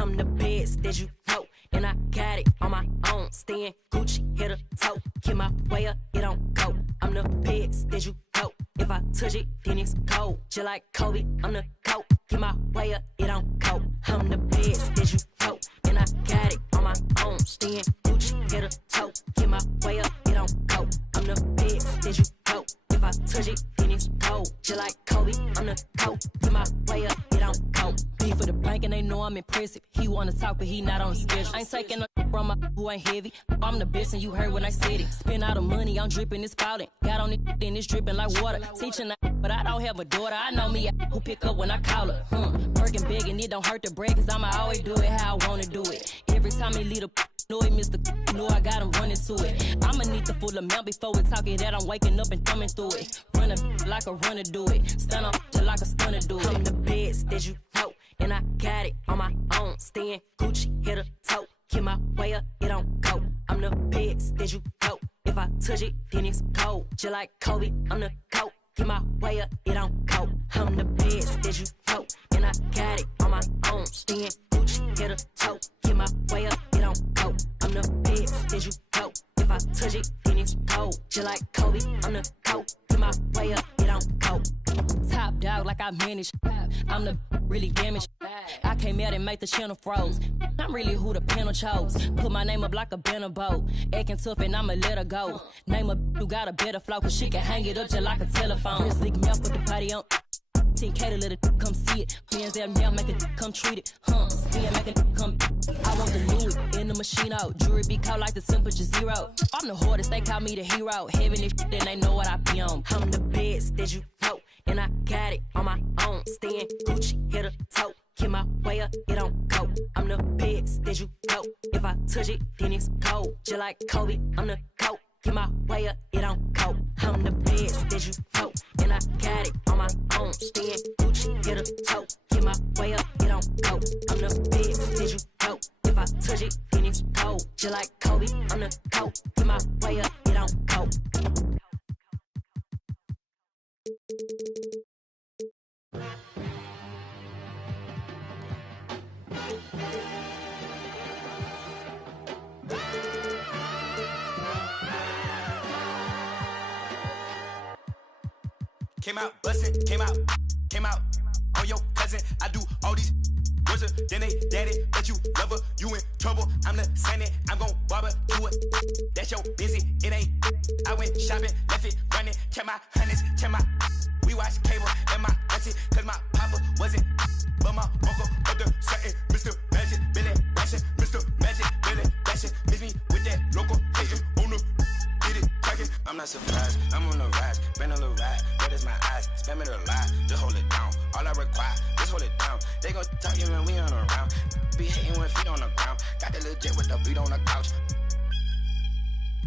I'm the best that you know, and I got it on my own. Staying Gucci, hit a toe. Get my way up, it don't go. I'm the best that you know. If I touch it, then it's cold. Just like Kobe, I'm the GOAT. Get my way up, it don't go. I'm the best that you know, and I got it on my own. Staying Gucci, hit a toe. Get my way up, it don't go. I'm the best that you know. If I touch it, then it's cold. Just like Kobe, I'm the GOAT. Get my way up, it don't go. Be for the bank and they know I'm impressive. He wanna talk, but he not on the schedule. I ain't taking no from my who ain't heavy. I'm the best and you heard when I said it. Spend all the money, I'm dripping, it's spouting. Got on it, then it's dripping like water. Teaching but I don't have a daughter. I know me who pick up when I call her. Working big and it don't hurt to brag, cause I'ma always do it how I wanna do it. Every time he lead a know it, Mr. Know I got him running to it. I'ma need the full amount before we talk it that I'm waking up and thumbing through it. Run a like a runner do it. Stun up till like a stunner do it. I'm the best that you know, and I got it on my own. Staying Gucci, hit a toe. Get my way up, it don't go. I'm the best that you know. If I touch it, then it's cold. Just like Kobe, I'm the GOAT. Get my way up, it don't go. I'm the best that you know, and I got it on my own. Staying Gucci, hit a toe. Get my way up, it don't go. I'm the best that you know. If I touch it, then it's cold. Just like Kobe, I'm the GOAT. Get my way up, it don't go. Top dog like I manage. I'm the really damaged. I came out and made the channel froze. I'm really who the panel chose. Put my name up like a banner boat. Acting tough and I'ma let her go. Name a who got a better flow, cause she can hang it up just like a telephone. Real slick mouth with the party on. 10K to let it come see it. Friends that now make it come treat it. Still make it come. I want the Louis in the machine out. Jewelry be caught like the temperature zero. I'm the hardest, they call me the hero. Heaven this then they know what I be on. I'm the best that you know, and I got it on my own. Staying Gucci, hit a toe. Get my way up, it don't go. I'm the best that you know. If I touch it, then it's cold. Just like Kobe, I'm the GOAT. Get my way up, it don't go. I'm the best that you know, and I got it on my own. Staying Gucci, hit a toe. Get my way up, it don't go. I'm the best that you know. If I touch it, then it's cold. Just like Kobe, I'm the GOAT. Get my way up, it don't go. Came out bustin', came out on your cousin. I do all these worse than they daddy, but you love her, you in trouble. I'm the same, I'm gon' barbecue it. That's your busy, it ain't. I went shopping, left it running, check my honeys, check my. We watch cable and my auntie, cause my papa wasn't. But my uncle up there certain, Mr. Magic, Billy Bashing, Mr. Magic, Billy Bashing. Miss me with that local hating on the. I'm not surprised, I'm on the rise, been a little ride, red is my eyes, spam it a lie, just hold it down, all I require, just hold it down, they gon' talk you when we on the round, be hating when feet on the ground, got the little jet with the beat on the couch.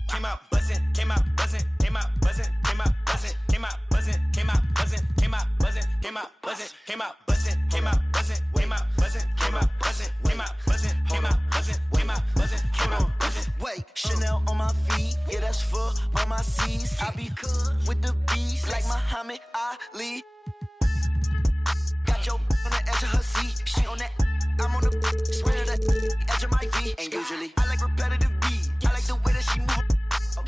Came out buzzing, came out buzzing, came out buzzing, came out buzzing, came out buzzing, came out buzzing, came out buzzing, came out buzzing, came out buzzing, came out buzzing, came out buzzing, came out buzzing, came out buzzing, came out buzzing, came out buzzing, came out buzzing. Wait, Chanel on my feet, yeah that's for all my C's. I be cool with the beast like Muhammad Ali. Got your on the edge of her seat, she on that. I'm on the swear to the edge of my feet. And usually I like repetitive beat. I like the way that she move.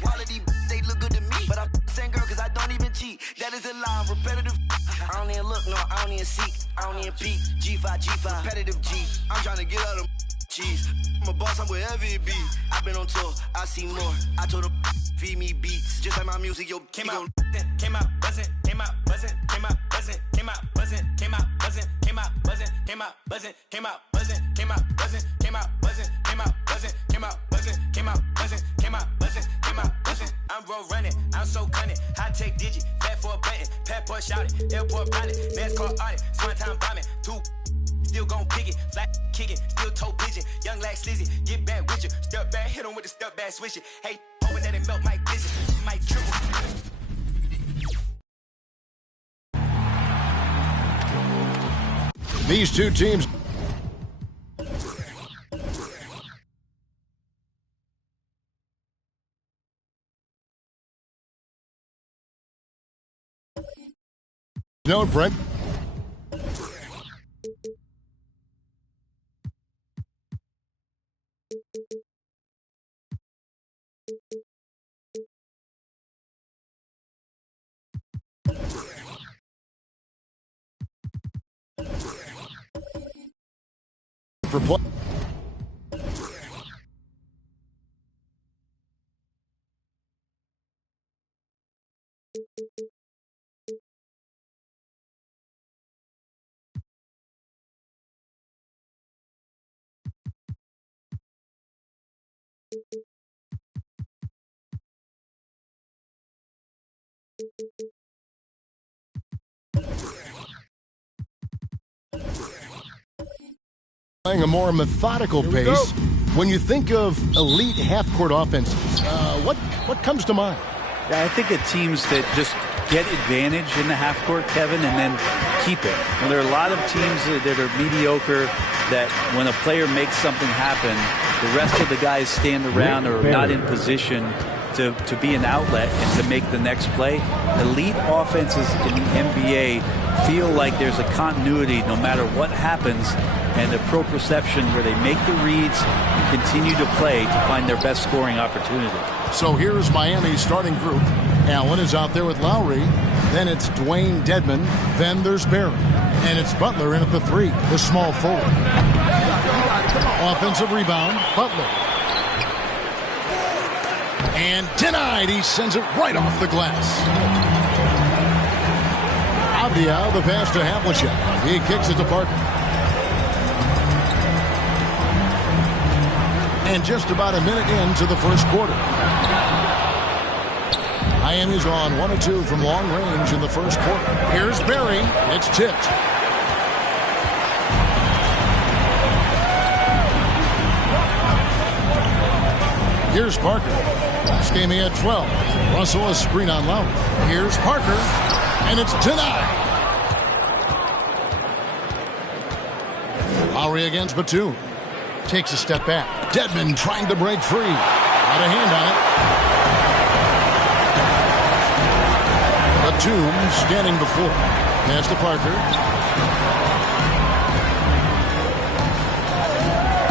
Quality, they look good to me. But I'm same girl cause I don't even cheat. That is a lie, repetitive. I don't even look, no, I don't even seek. I don't even peek. G5, repetitive G. I'm trying to get out of cheese. I'm a boss, I'm wherever it be. I've been on tour, I see more. I told them, feed me beats. Just like my music, yo, came out buzzing, came out buzzing, came out buzzing, came out buzzing, came out buzzing, came out buzzing, came out buzzing, came out buzzing, came out buzzing, came out buzzing, came out buzzing, came out buzzing, came out buzzing, came out buzzing, came out buzzing, came out buzzing. I'm road running, I'm so cunning, high tech digit, fat for a button, passport shouted, airport pilot, NASCAR audit, summertime bombing, two. Still gon' pick it, flat kicking, still toe pigeon, young like slizzy, get back with you, step back, hit him with the step back switch it. Hey, hoping that it melt my vision, might triple. These two teams. No, Frank. for play. Playing a more methodical pace. When you think of elite half-court offenses, what comes to mind? Yeah, I think of teams that just get advantage in the half court, Kevin, and then keep it. And there are a lot of teams that are mediocre that when a player makes something happen, the rest of the guys stand around or are not in position to be an outlet and to make the next play. Elite offenses in the NBA feel like there's a continuity no matter what happens, and the proprioception where they make the reads and continue to play to find their best scoring opportunity. So here's Miami's starting group. Allen is out there with Lowry. Then it's Dwayne Dedmon. Then there's Barry. And it's Butler in at the 3, the small forward. Offensive rebound, Butler. And denied. He sends it right off the glass. Avdia, the pass to Havlicek. He kicks it to Parker. And just about a minute into the first quarter. Miami's on 1 of 2 from long range in the first quarter. Here's Barry. It's tipped. Here's Parker. This game he had 12. Russell a screen on Lowry. Here's Parker. And it's denied. Lowry against Batum. Takes a step back. Dedmon trying to break free. Got a hand on it. Batum standing before. Pass to Parker.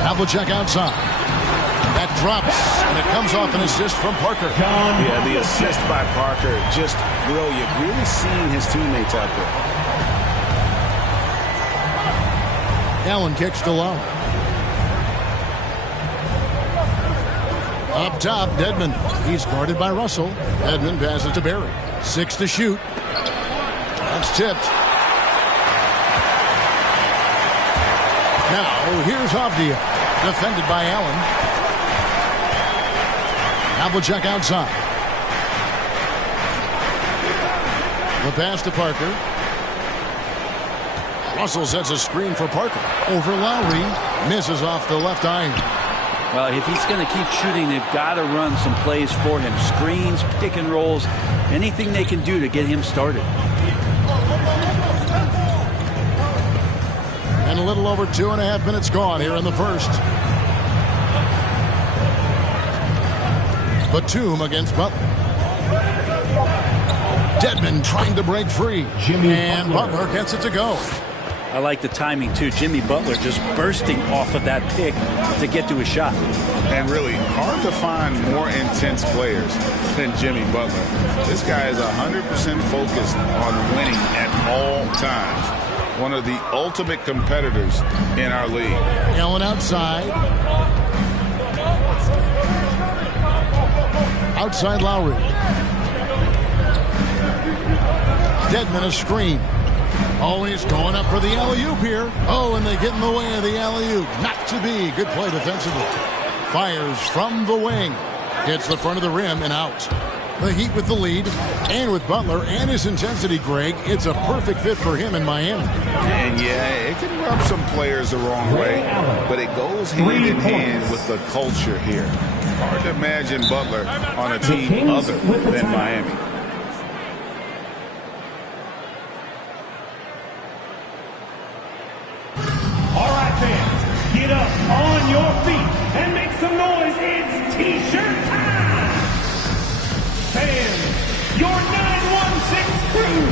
Havlicek outside. That drops, and it comes off an assist from Parker. Yeah, the assist by Parker, just brilliant. Really seeing his teammates out there. Allen kicks to Lowry. Up top, Dedmon. He's guarded by Russell. Dedmon passes to Barry. 6 to shoot. That's tipped. Now, here's Avdia. Defended by Allen. Havlicek outside. The pass to Parker. Russell sets a screen for Parker. Over Lowry. Misses off the left iron. Well, if he's going to keep shooting, they've got to run some plays for him. Screens, pick and rolls, anything they can do to get him started. And a little over 2.5 minutes gone here in the first. Batum against Butler. Dedmon trying to break free. And Butler gets it to go. I like the timing, too. Jimmy Butler just bursting off of that pick to get to a shot. And really hard to find more intense players than Jimmy Butler. This guy is 100% focused on winning at all times. One of the ultimate competitors in our league. Allen outside. Outside Lowry. Dedmon a screen. Oh, he's going up for the alley-oop here. Oh, and they get in the way of the alley-oop. Not to be. Good play defensively. Fires from the wing. Hits the front of the rim and out. The Heat with the lead. And with Butler and his intensity, Greg, it's a perfect fit for him in Miami. And yeah, it can rub some players the wrong way, but it goes hand in hand with the culture here. Hard to imagine Butler on a team other than Miami. All right, fans, get up on your feet and make some noise. It's T-shirt time. Fans, your 916 crew.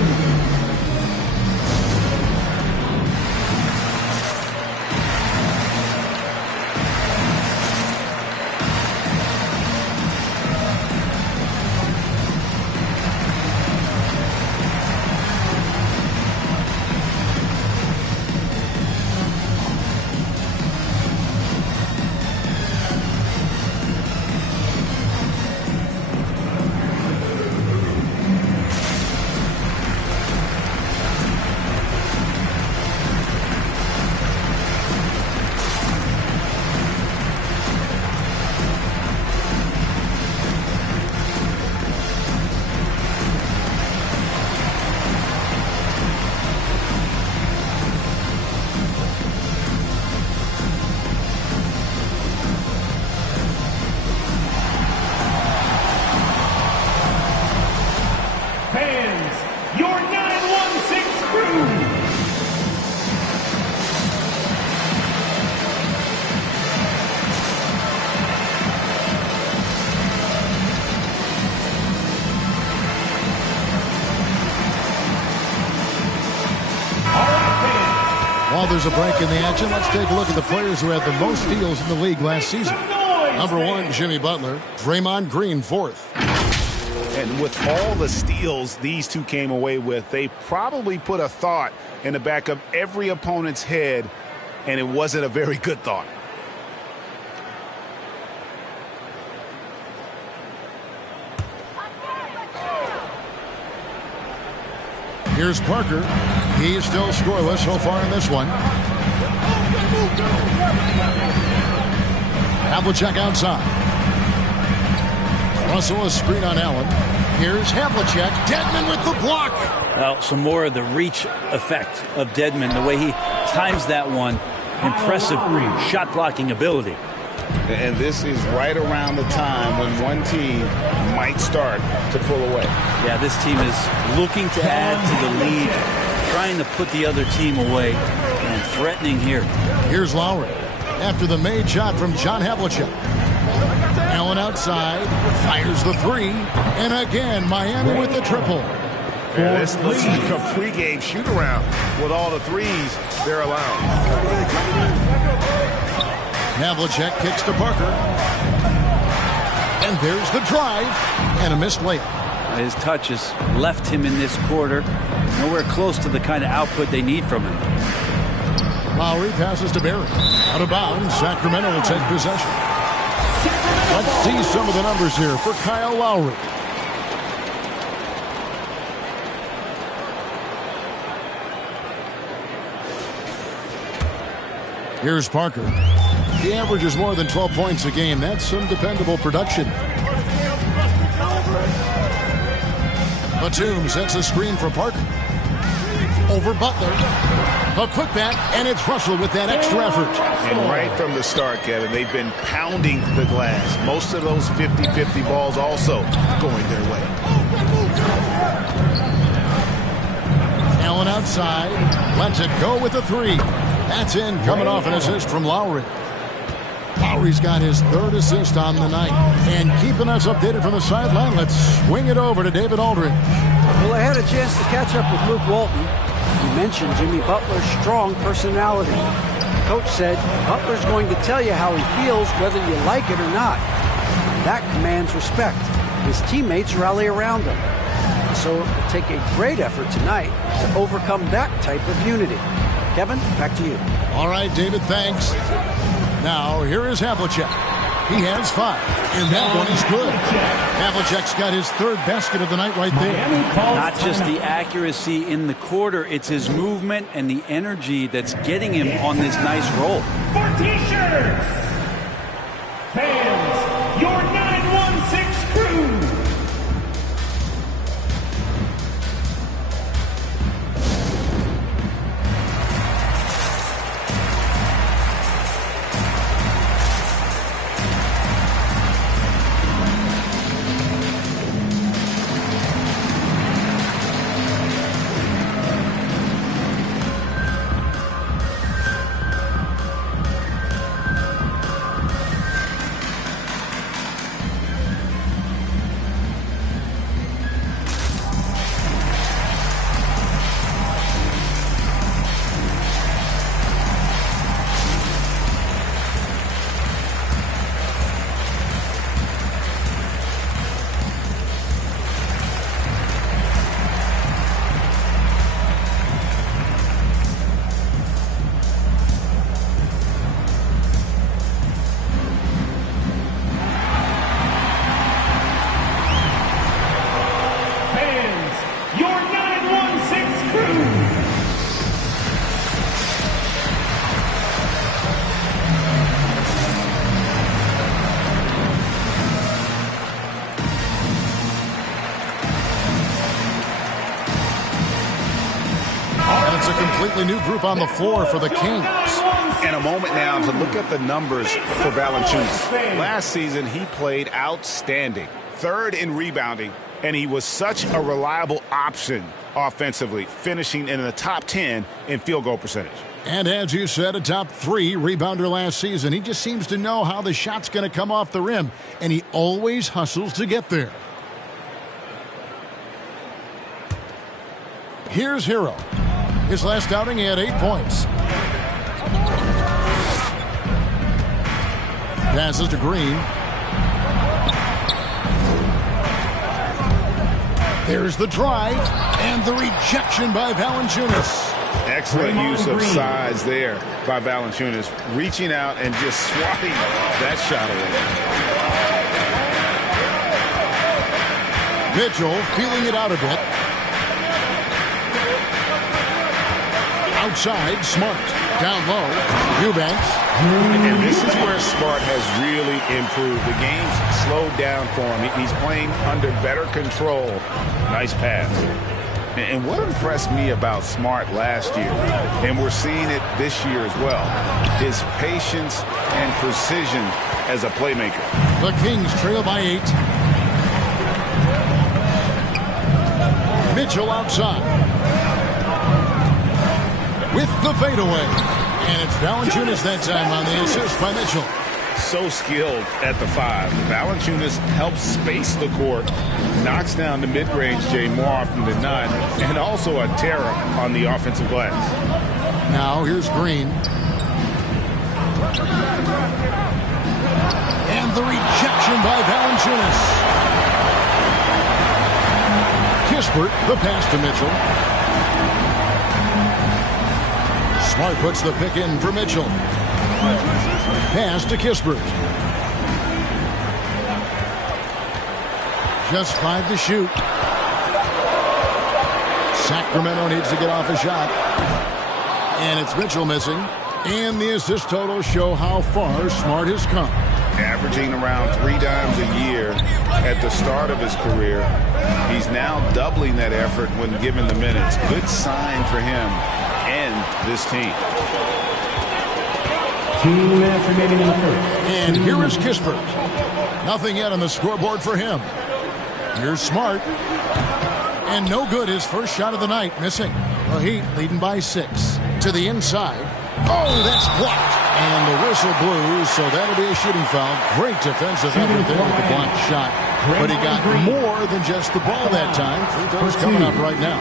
While there's a break in the action, let's take a look at the players who had the most steals in the league last season. Number 1, Jimmy Butler. Draymond Green, 4th. And with all the steals these two came away with, they probably put a thought in the back of every opponent's head, and it wasn't a very good thought. Here's Parker. He's still scoreless so far in this one. Havlicek outside. Russell a screen on Allen. Here's Havlicek. Dedmon with the block. Well, some more of the reach effect of Dedmon. The way he times that one. Impressive shot blocking ability. And this is right around the time when one team might start to pull away. Yeah, this team is looking to add to the lead, trying to put the other team away, and threatening here. Here's Lowry. After the made shot from John Havlicek. Allen outside, fires the 3, and again, Miami with the triple. Yeah, this looks like a pregame shoot-around with all the threes they're allowing. Havlicek kicks to Parker. And there's the drive, and a missed layup. His touch has left him in this quarter. Nowhere close to the kind of output they need from him. Lowry passes to Barry. Out of bounds, Sacramento will take possession. Let's see some of the numbers here for Kyle Lowry. Here's Parker. He averages more than 12 points a game. That's some dependable production. Batum sets a screen for Parker. Over Butler. A putback, and it's Russell with that extra effort. And right from the start, Kevin, they've been pounding the glass. Most of those 50-50 balls also going their way. Allen outside. Lets it go with a 3. That's in, coming off an assist from Lowry. Lowry's got his 3rd assist on the night. And keeping us updated from the sideline, let's swing it over to David Aldridge. Well, I had a chance to catch up with Luke Walton. He mentioned Jimmy Butler's strong personality. Coach said Butler's going to tell you how he feels whether you like it or not. And that commands respect. His teammates rally around him. So it will take a great effort tonight to overcome that type of unity. Kevin, back to you. All right, David, thanks. Now, here is Havlicek. He has 5, and that one is good. Havlicek's got his 3rd basket of the night right there. Not just the accuracy in the quarter, it's his movement and the energy that's getting him on this nice roll. For T-shirts, fans, your 916 crew. Completely new group on the floor for the Kings. And a moment now to look at the numbers for Valanciunas. Last season, he played outstanding. 3rd in rebounding, and he was such a reliable option offensively, finishing in the top 10 in field goal percentage. And as you said, a top 3 rebounder last season. He just seems to know how the shot's going to come off the rim, and he always hustles to get there. Here's Hero. His last outing, he had 8 points. Passes to Green. There's the drive and the rejection by Valanciunas. Excellent use of size there by Valanciunas, reaching out and just swatting that shot away. Mitchell feeling it out a bit. Outside, Smart. Down low, Eubanks. And this is where Smart has really improved. The game's slowed down for him. He's playing under better control. Nice pass. And what impressed me about Smart last year, and we're seeing it this year as well, his patience and precision as a playmaker. The Kings trail by 8. Mitchell outside. With the fadeaway. And it's Valanciunas that time on the assist by Mitchell. So skilled at the 5. Valanciunas helps space the court, knocks down the mid-range Jay more often than not, and also a terror on the offensive glass. Now here's Green. And the rejection by Valanciunas. Kispert, the pass to Mitchell. Smart puts the pick in for Mitchell. Pass to Kispert. Just 5 to shoot. Sacramento needs to get off a shot. And it's Mitchell missing. And the assist totals show how far Smart has come. Averaging around 3 dimes a year at the start of his career. He's now doubling that effort when given the minutes. Good sign for him and this team. 2 minutes remaining in the first. And here is Kispert. Nothing yet on the scoreboard for him. Here's Smart. And no good, his first shot of the night, missing. The Heat leading by 6. To the inside. Oh, that's blocked. And the whistle blew, so that'll be a shooting foul. Great defensive effort there with the blocked shot. But he got more than just the ball that time. Free throws coming up right now.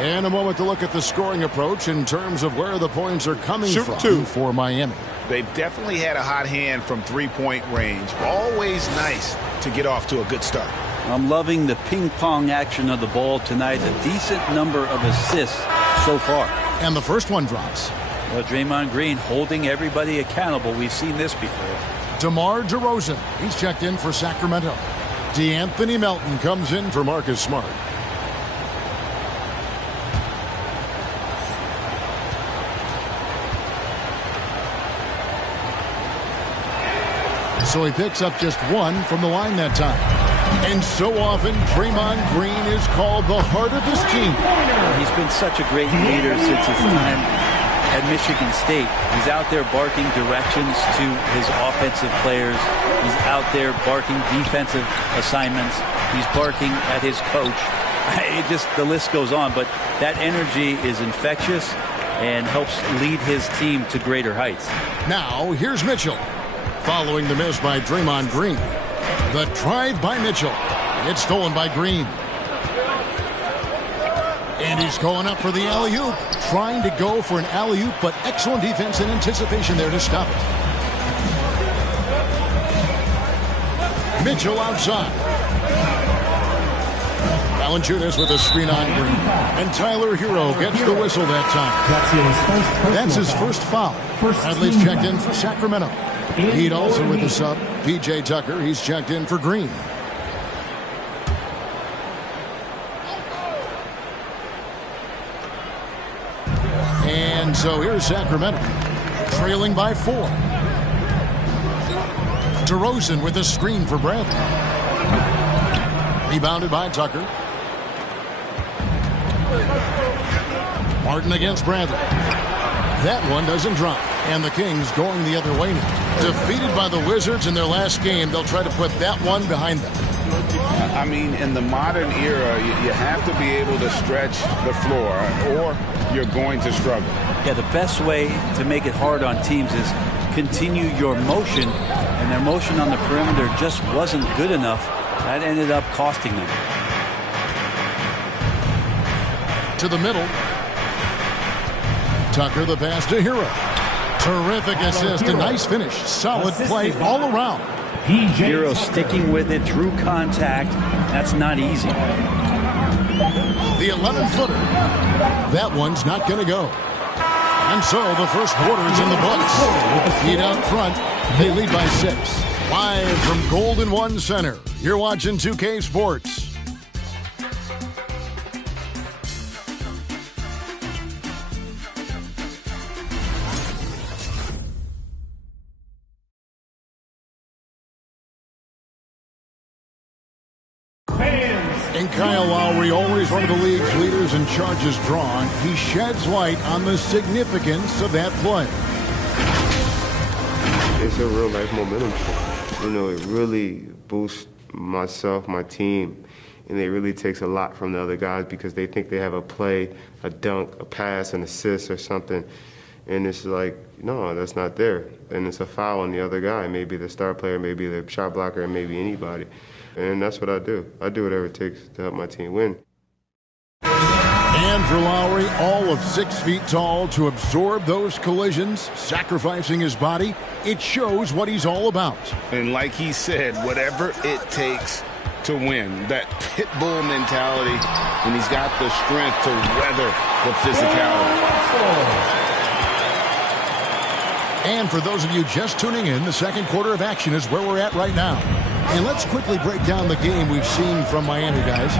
And a moment to look at the scoring approach in terms of where the points are coming from for Miami. They've definitely had a hot hand from three-point range. Always nice to get off to a good start. I'm loving the ping-pong action of the ball tonight. A decent number of assists so far. And the first one drops. Well, Draymond Green holding everybody accountable. We've seen this before. DeMar DeRozan. He's checked in for Sacramento. DeAnthony Melton comes in for Marcus Smart. So he picks up just 1 from the line that time. And so often, Draymond Green is called the heart of his team. He's been such a great leader since his time at Michigan State. He's out there barking directions to his offensive players. He's out there barking defensive assignments. He's barking at his coach. The list goes on, but that energy is infectious and helps lead his team to greater heights. Now, here's Mitchell. Following the miss by Draymond Green. The drive by Mitchell. It's stolen by Green. And he's going up for the alley-oop. Trying to go for an alley-oop, but excellent defense and anticipation there to stop it. Mitchell outside. Valanciunas with a screen on Green. And Tyler Hero gets the whistle that time. That's his first foul. Bradley's checked in for Sacramento. Heat also with the sub. P.J. Tucker, he's checked in for Green. And so here's Sacramento, trailing by 4. DeRozan with a screen for Bradley. Rebounded by Tucker. Martin against Bradley. That one doesn't drop. And the Kings going the other way now. Defeated by the Wizards in their last game, they'll try to put that one behind them. I mean, in the modern era, you have to be able to stretch the floor or you're going to struggle. Yeah, the best way to make it hard on teams is continue your motion, and their motion on the perimeter just wasn't good enough. That ended up costing them. To the middle. Tucker the pass to Hero. Terrific assist, a nice finish. Solid play all around. Hero sticking with it through contact. That's not easy. The 11-footer. That one's not going to go. And so the first quarter's in the books. Heat out front. They lead by 6. Live from Golden One Center. You're watching 2K Sports. And Kyle Lowry, always one of the league's leaders in charges drawn, he sheds light on the significance of that play. It's a real life momentum shift. You know, it really boosts myself, my team, and it really takes a lot from the other guys because they think they have a play, a dunk, a pass, an assist or something. And it's like, no, that's not there. And it's a foul on the other guy, maybe the star player, maybe the shot blocker, and maybe anybody. And that's what I do. I do whatever it takes to help my team win. And for Lowry, all of 6 feet tall to absorb those collisions, sacrificing his body, it shows what he's all about. And like he said, whatever it takes to win, that pit bull mentality, and he's got the strength to weather the physicality. And for those of you just tuning in, the second quarter of action is where we're at right now. And let's quickly break down the game we've seen from Miami, guys.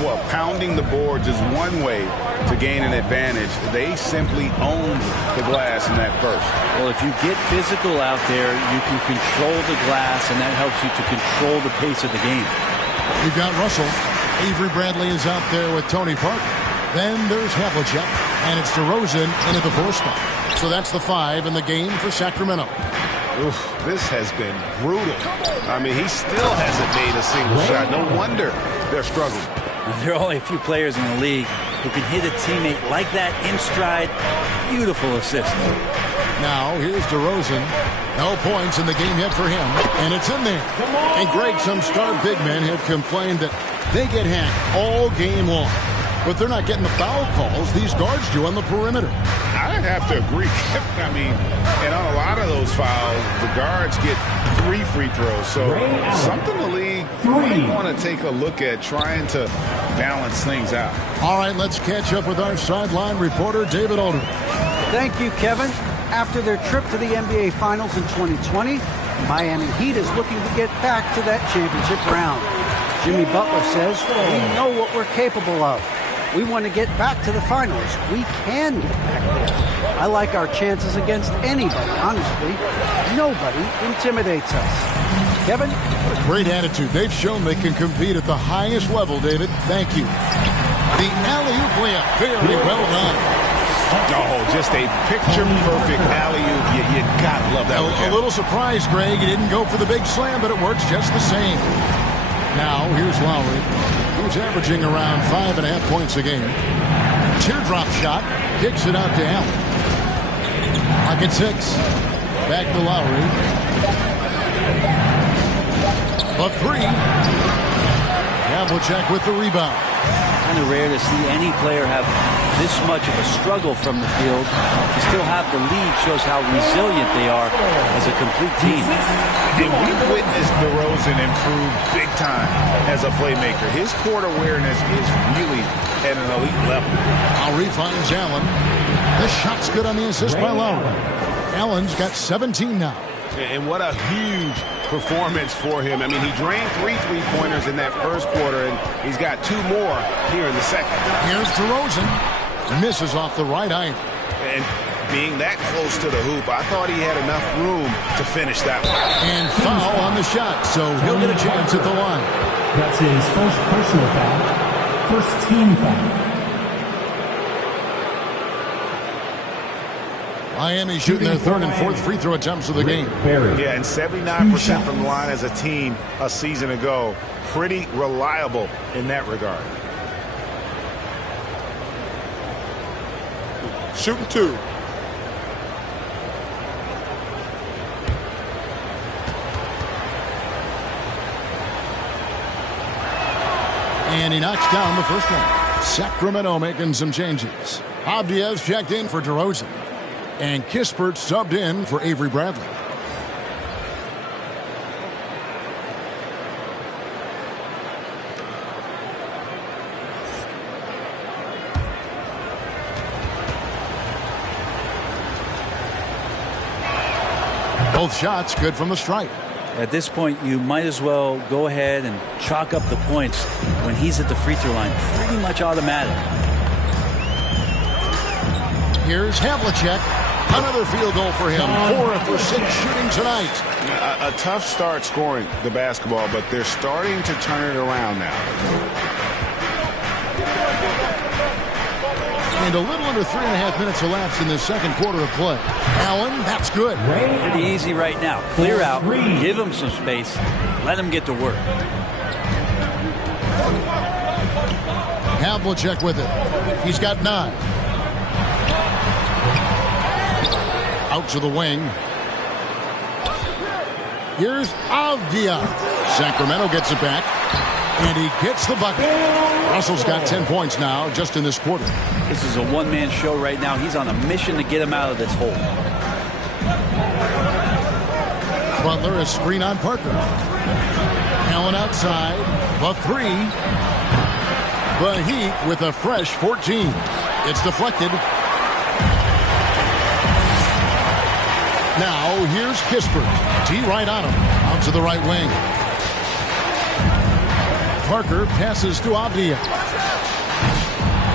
Well, pounding the boards is one way to gain an advantage. They simply owned the glass in that first. Well, if you get physical out there, you can control the glass, and that helps you to control the pace of the game. You've got Russell. Avery Bradley is out there with Tony Parker. Then there's Havlicek, and it's DeRozan into the 4 spot. So that's the 5 in the game for Sacramento. Oof, this has been brutal. I mean, he still hasn't made a single shot. No wonder they're struggling. There are only a few players in the league who can hit a teammate like that in stride. Beautiful assist. Now, here's DeRozan. No points in the game yet for him, and it's in there. And Greg, some star big men have complained that they get hacked all game long. But they're not getting the foul calls these guards do on the perimeter. I'd have to agree. I mean, and on a lot of those fouls, the guards get 3 free throws. So something the league might want to take a look at trying to balance things out. All right, let's catch up with our sideline reporter, David Aldridge. Thank you, Kevin. After their trip to the NBA Finals in 2020, Miami Heat is looking to get back to that championship round. Jimmy Butler says, we know what we're capable of. We want to get back to the finals. We can get back there. I like our chances against anybody, honestly. Nobody intimidates us. Kevin? What a great attitude. They've shown they can compete at the highest level, David. Thank you. The alley-oop layup, very well done. Oh, just a picture-perfect alley-oop. You gotta love that one. A little surprised, Greg. He didn't go for the big slam, but it works just the same. Now, here's Lowry, who's averaging around 5.5 points a game. Teardrop shot, kicks it out to Allen. Clock at 6. Back to Lowry. A 3. Havlicek with the rebound. Kind of rare to see any player have this much of a struggle from the field. To still have the lead shows how resilient they are as a complete team. And we've witnessed DeRozan improve big time as a playmaker. His court awareness is really at an elite level. Lowry finds Allen. The shot's good on the assist by Lowry. Allen's got 17 now. And what a huge performance for him. I mean, he drained 3 3-pointers in that first quarter, and he's got 2 more here in the second. Here's DeRozan. Misses off the right iron. And being that close to the hoop, I thought he had enough room to finish that one. And foul on the shot, so he'll get a chance at the line. That's his first personal foul. First team foul. Miami shooting their 3rd and 4th free throw attempts of the game. Yeah, and 79% from the line as a team a season ago. Pretty reliable in that regard. Shooting 2. And he knocks down the first one. Sacramento making some changes. Abdias checked in for DeRozan. And Kispert subbed in for Avery Bradley. Both shots good from the stripe. At this point, you might as well go ahead and chalk up the points when he's at the free throw line. Pretty much automatic. Here's Havlicek. Another field goal for him. 4 for 6 shooting tonight. A tough start scoring the basketball, but they're starting to turn it around now. And a little under 3.5 minutes elapsed in the second quarter of play. Allen, that's good. Pretty easy right now. Clear out, give him some space, let him get to work. Havlicek with it. He's got 9. Out to the wing. Here's Avdia. Sacramento gets it back. And he gets the bucket. Russell's got 10 points now just in this quarter. This is a one-man show right now. He's on a mission to get him out of this hole. Butler, a screen on Parker. Allen outside. The 3. The Heat with a fresh 14. It's deflected. Now here's Kispert. T right on him. Out to the right wing. Parker passes to Avdia.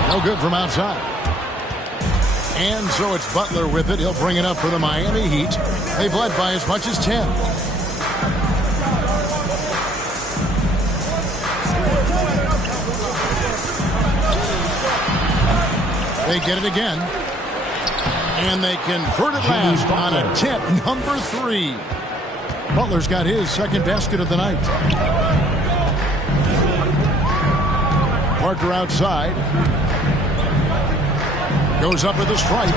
No good from outside. And so it's Butler with it. He'll bring it up for the Miami Heat. They've led by as much as 10. They get it again. And they convert it last on a tip, number 3. Butler's got his second basket of the night. Parker outside. Goes up with the stripe.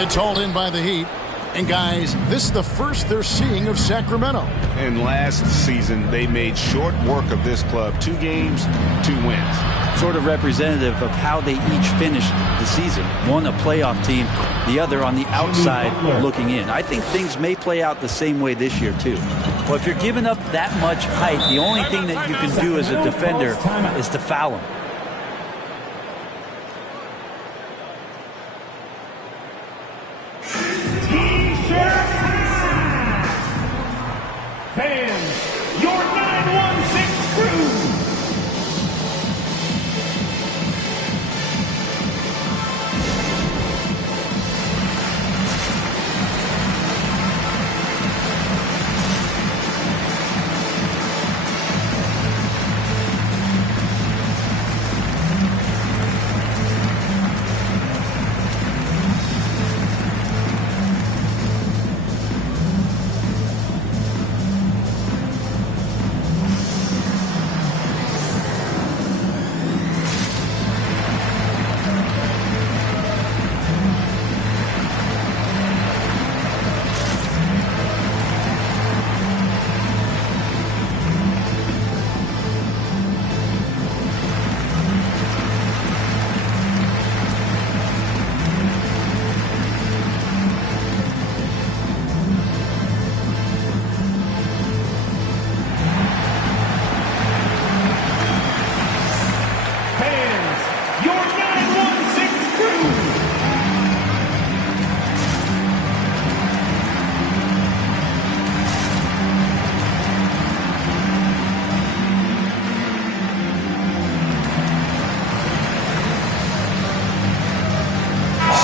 It's hauled in by the Heat. And guys, this is the first they're seeing of Sacramento. And last season, they made short work of this club. 2 games, 2 wins. Sort of representative of how they each finished the season. One a playoff team, the other on the outside looking in. I think things may play out the same way this year too. Well, if you're giving up that much height, the only thing that you can do as a defender is to foul him. T-shirt time! Fans, your 916 crew!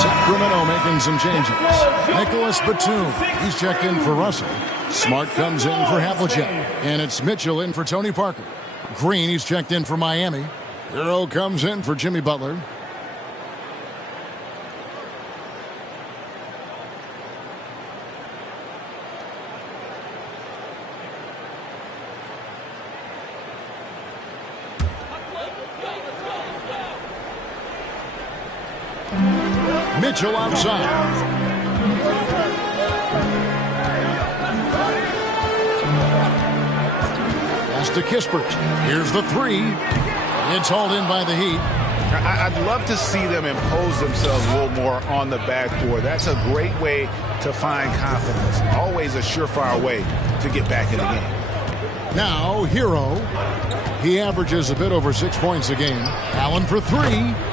Sacramento making some changes. Nicholas Batum, he's checked in for Russell. Smart comes in for Havlicek. And it's Mitchell in for Tony Parker. Green, he's checked in for Miami. Earl comes in for Jimmy Butler. Mitchell outside. Pass to Kispert. Here's the 3. It's hauled in by the Heat. I'd love to see them impose themselves a little more on the backboard. That's a great way to find confidence. Always a surefire way to get back in the game. Now, Hero. He averages a bit over 6 points a game. Allen for 3.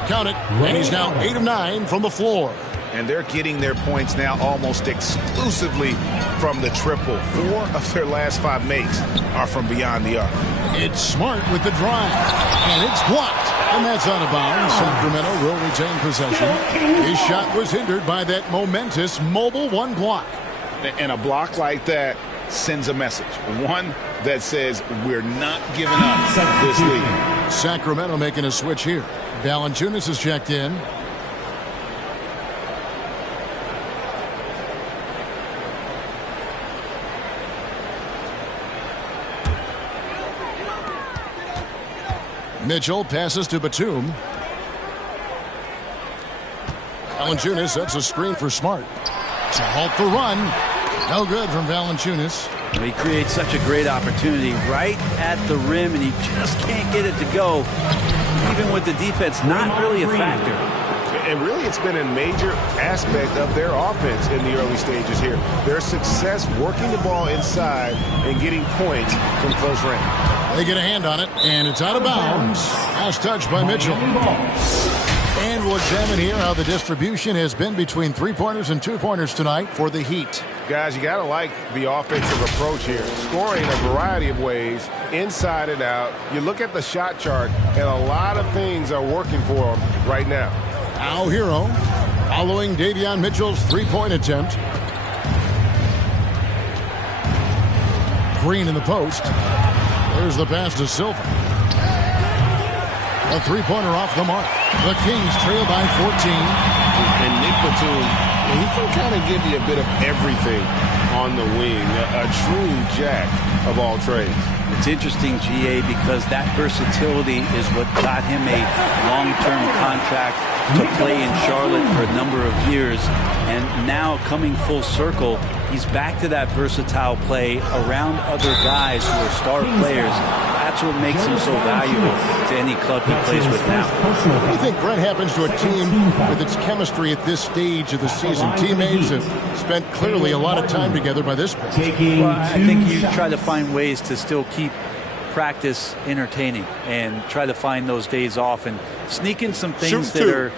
Count it. And he's now 8 of 9 from the floor. And they're getting their points now almost exclusively from the triple. 4 of their last 5 makes are from beyond the arc. It's Smart with the drive. And it's blocked. And that's out of bounds. Sacramento will retain possession. His shot was hindered by that momentous mobile 1 block. And a block like that sends a message. One that says we're not giving up this lead. Sacramento making a switch here. Valanciunas is checked in. Mitchell passes to Batum. Valanciunas sets a screen for Smart. To halt the run. No good from Valanciunas. He creates such a great opportunity right at the rim, and he just can't get it to go. Even with the defense, not really a factor. And really, it's been a major aspect of their offense in the early stages here. Their success working the ball inside and getting points from close range. They get a hand on it, and it's out of bounds. Last touch by Mitchell. And we'll examine here how the distribution has been between 3-pointers and 2-pointers tonight for the Heat. Guys, you got to like the offensive approach here. Scoring a variety of ways, inside and out. You look at the shot chart, and a lot of things are working for them right now. Now Hero following Davion Mitchell's 3-point attempt. Green in the post. There's the pass to Silva. A 3-pointer off the mark. The Kings trail by 14. And Nick Batum, he can kind of give you a bit of everything on the wing. A true jack of all trades. It's interesting, GA, because that versatility is what got him a long-term contract to play in Charlotte for a number of years. And now coming full circle, he's back to that versatile play around other guys who are star players. That's what makes him so valuable to any club he plays with now. What do you think, Brett, happens to a team with its chemistry at this stage of the season? Teammates have spent clearly a lot of time together by this point. Well, I think you try to find ways to still keep practice entertaining and try to find those days off and sneak in some things that are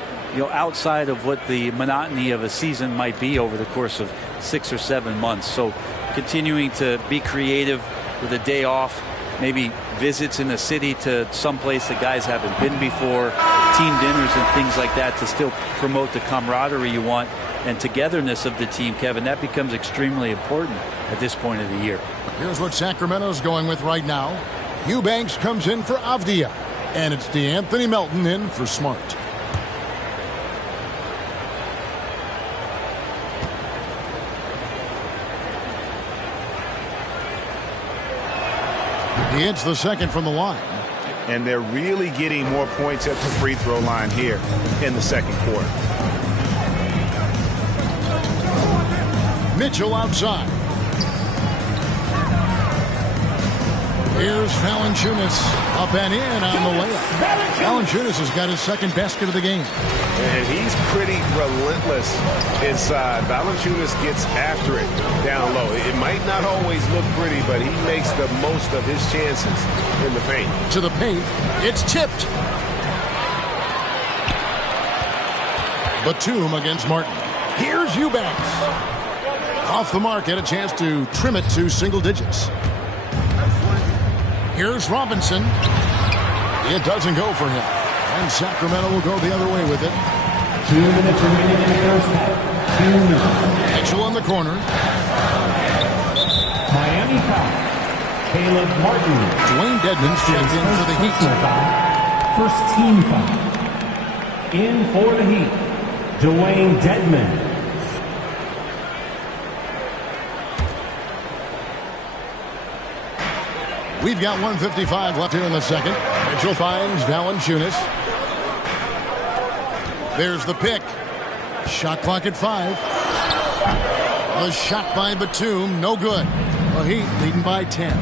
outside of what the monotony of a season might be over the course of 6 or 7 months. So continuing to be creative with a day off, maybe visits in the city to someplace that guys haven't been before, team dinners and things like that to still promote the camaraderie you want and togetherness of the team, Kevin. That becomes extremely important at this point of the year. Here's what Sacramento's going with right now. Eubanks comes in for Avdia, and it's DeAnthony Melton in for Smart. He hits the second from the line. And they're really getting more points at the free throw line here in the second quarter. Mitchell outside. Here's Valanciunas up and in on the layup. Valanciunas has got his second basket of the game. And he's pretty relentless inside. Valanciunas gets after it down low. It might not always look pretty, but he makes the most of his chances in the paint. To the paint, it's tipped. Batum against Martin. Here's Eubanks. Off the mark, had a chance to trim it to single digits. Here's Robinson. It doesn't go for him. And Sacramento will go the other way with it. 2 minutes remaining in the first half. 2 minutes. Mitchell in the corner. Miami foul. Caleb Martin. Dwayne Dedmon's checked in for the Heat. First team foul. In for the Heat, Dwayne Dedmon. We've got 1:55 left here in the second. Mitchell finds Valanciunas. There's the pick. Shot clock at 5. A shot by Batum, no good. The Heat leading by 10.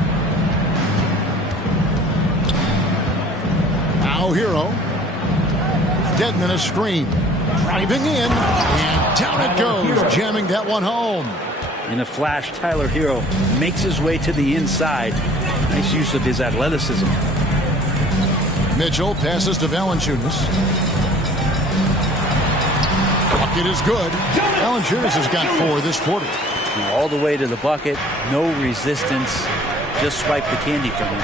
Now Hero. Dedmon a screen. Driving in, and down it goes, jamming that one home. In a flash, Tyler Hero makes his way to the inside. Nice use of his athleticism. Mitchell passes to Valanciunas. Bucket is good. Valanciunas has got 4 this quarter. All the way to the bucket, no resistance. Just swipe the candy from him.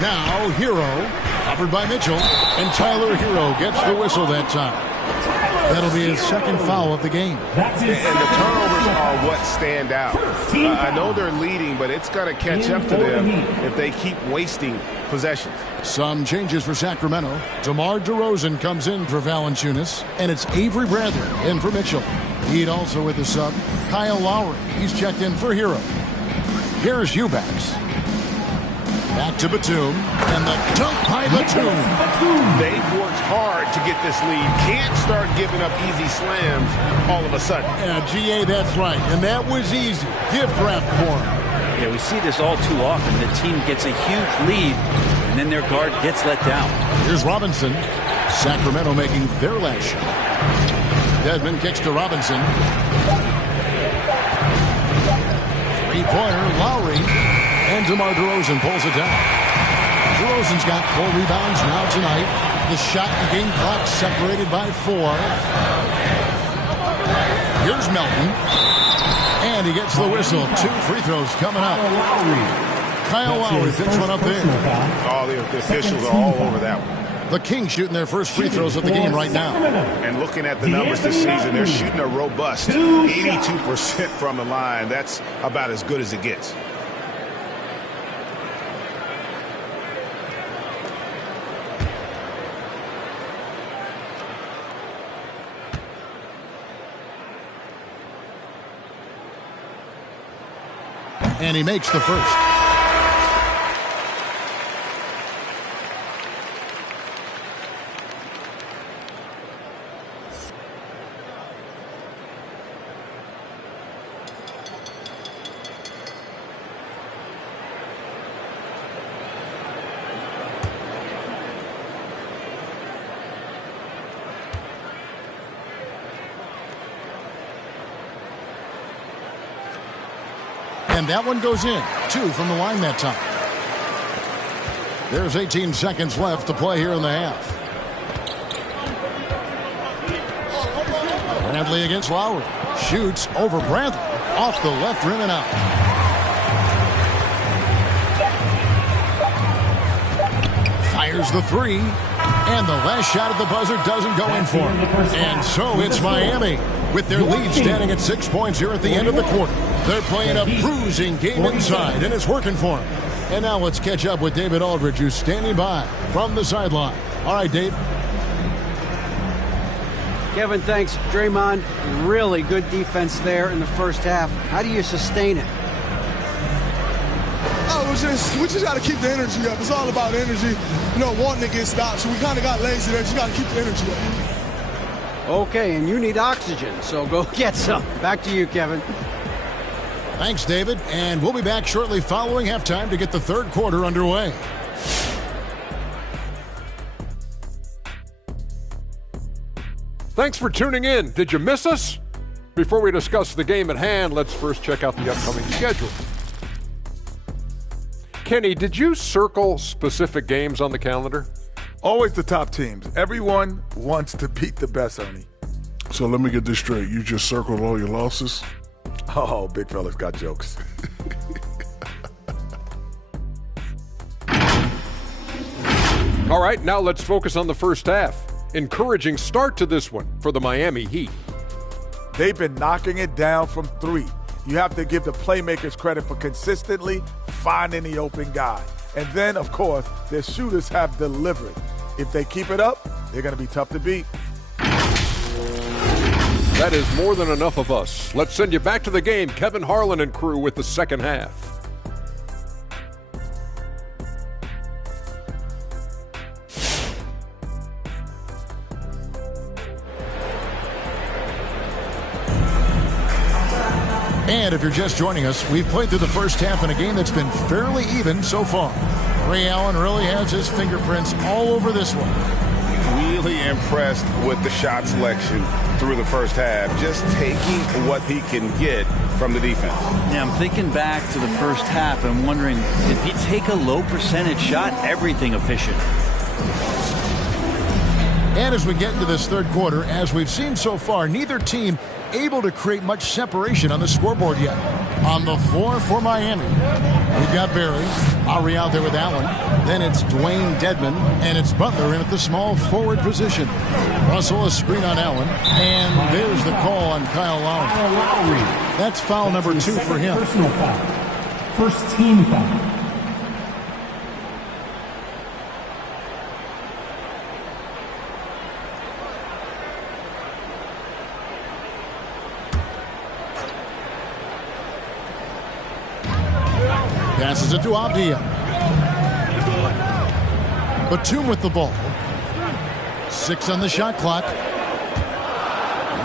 Now Hero, covered by Mitchell, and Tyler Hero gets the whistle that time. That'll be his second foul of the game. And the turnovers are what stand out. I know they're leading, but it's going to catch up to them if they keep wasting possessions. Some changes for Sacramento. DeMar DeRozan comes in for Valanciunas, and it's Avery Bradley in for Mitchell. Heat also with the sub. Kyle Lowry, he's checked in for Hero. Here's Eubanks. Back to Batum, and the dunk by Batum. They've worked hard to get this lead. Can't start giving up easy slams all of a sudden. Yeah, GA, that's right. And that was easy. Gift wrap for him. Yeah, we see this all too often. The team gets a huge lead, and then their guard gets let down. Here's Robinson. Sacramento making their last shot. Dedmon kicks to Robinson. Three-pointer, Lowry. And DeMar DeRozan pulls it down. DeRozan's got 4 rebounds now tonight. The shot and game clock separated by 4. Here's Melton. And he gets the whistle. 2 free throws coming up. Kyle Lowry picks one up there. All the officials are all over that one. The Kings shooting their first free throws of the game right now. And looking at the numbers this season, they're shooting a robust 82% from the line. That's about as good as it gets. And he makes the first. And that one goes in. 2 from the line that time. There's 18 seconds left to play here in the half. Bradley against Lowry. Shoots over Bradley. Off the left rim and out. Fires the 3. And the last shot at the buzzer doesn't go in for him. And so it's Miami with their lead standing at 6 points here at the end of the quarter. They're playing a bruising game inside, and it's working for them. And now let's catch up with David Aldridge, who's standing by from the sideline. All right, Dave. Kevin, thanks. Draymond, really good defense there in the first half. How do you sustain it? We just got to keep the energy up. It's all about energy, wanting to get stopped. So we kind of got lazy there. Just got to keep the energy up. Okay, and you need oxygen, so go get some. Back to you, Kevin. Thanks, David. And we'll be back shortly following halftime to get the third quarter underway. Thanks for tuning in. Did you miss us? Before we discuss the game at hand, let's first check out the upcoming schedule. Kenny, did you circle specific games on the calendar? Always the top teams. Everyone wants to beat the best, Ernie. So let me get this straight. You just circled all your losses? Oh, big fella's got jokes. All right, now let's focus on the first half. Encouraging start to this one for the Miami Heat. They've been knocking it down from 3. You have to give the playmakers credit for consistently finding the open guy. And then, of course, their shooters have delivered. If they keep it up, they're going to be tough to beat. That is more than enough of us. Let's send you back to the game. Kevin Harlan and crew with the second half. And if you're just joining us, we've played through the first half in a game that's been fairly even so far. Ray Allen really has his fingerprints all over this one. Really impressed with the shot selection through the first half, just taking what he can get from the defense. Yeah, I'm thinking back to the first half and wondering, did he take a low percentage shot? Everything efficient. And as we get into this third quarter, as we've seen so far, neither team able to create much separation on the scoreboard yet. On the floor for Miami, we've got Barry. Lowry out there with Allen. Then it's Dwayne Dedmon, and it's Butler in at the small forward position. Russell, a screen on Allen, and there's the call on Kyle Lowry. That's foul number 2 for him. Personal foul. First team foul. Passes it to Avdia. Batum with the ball. 6 on the shot clock.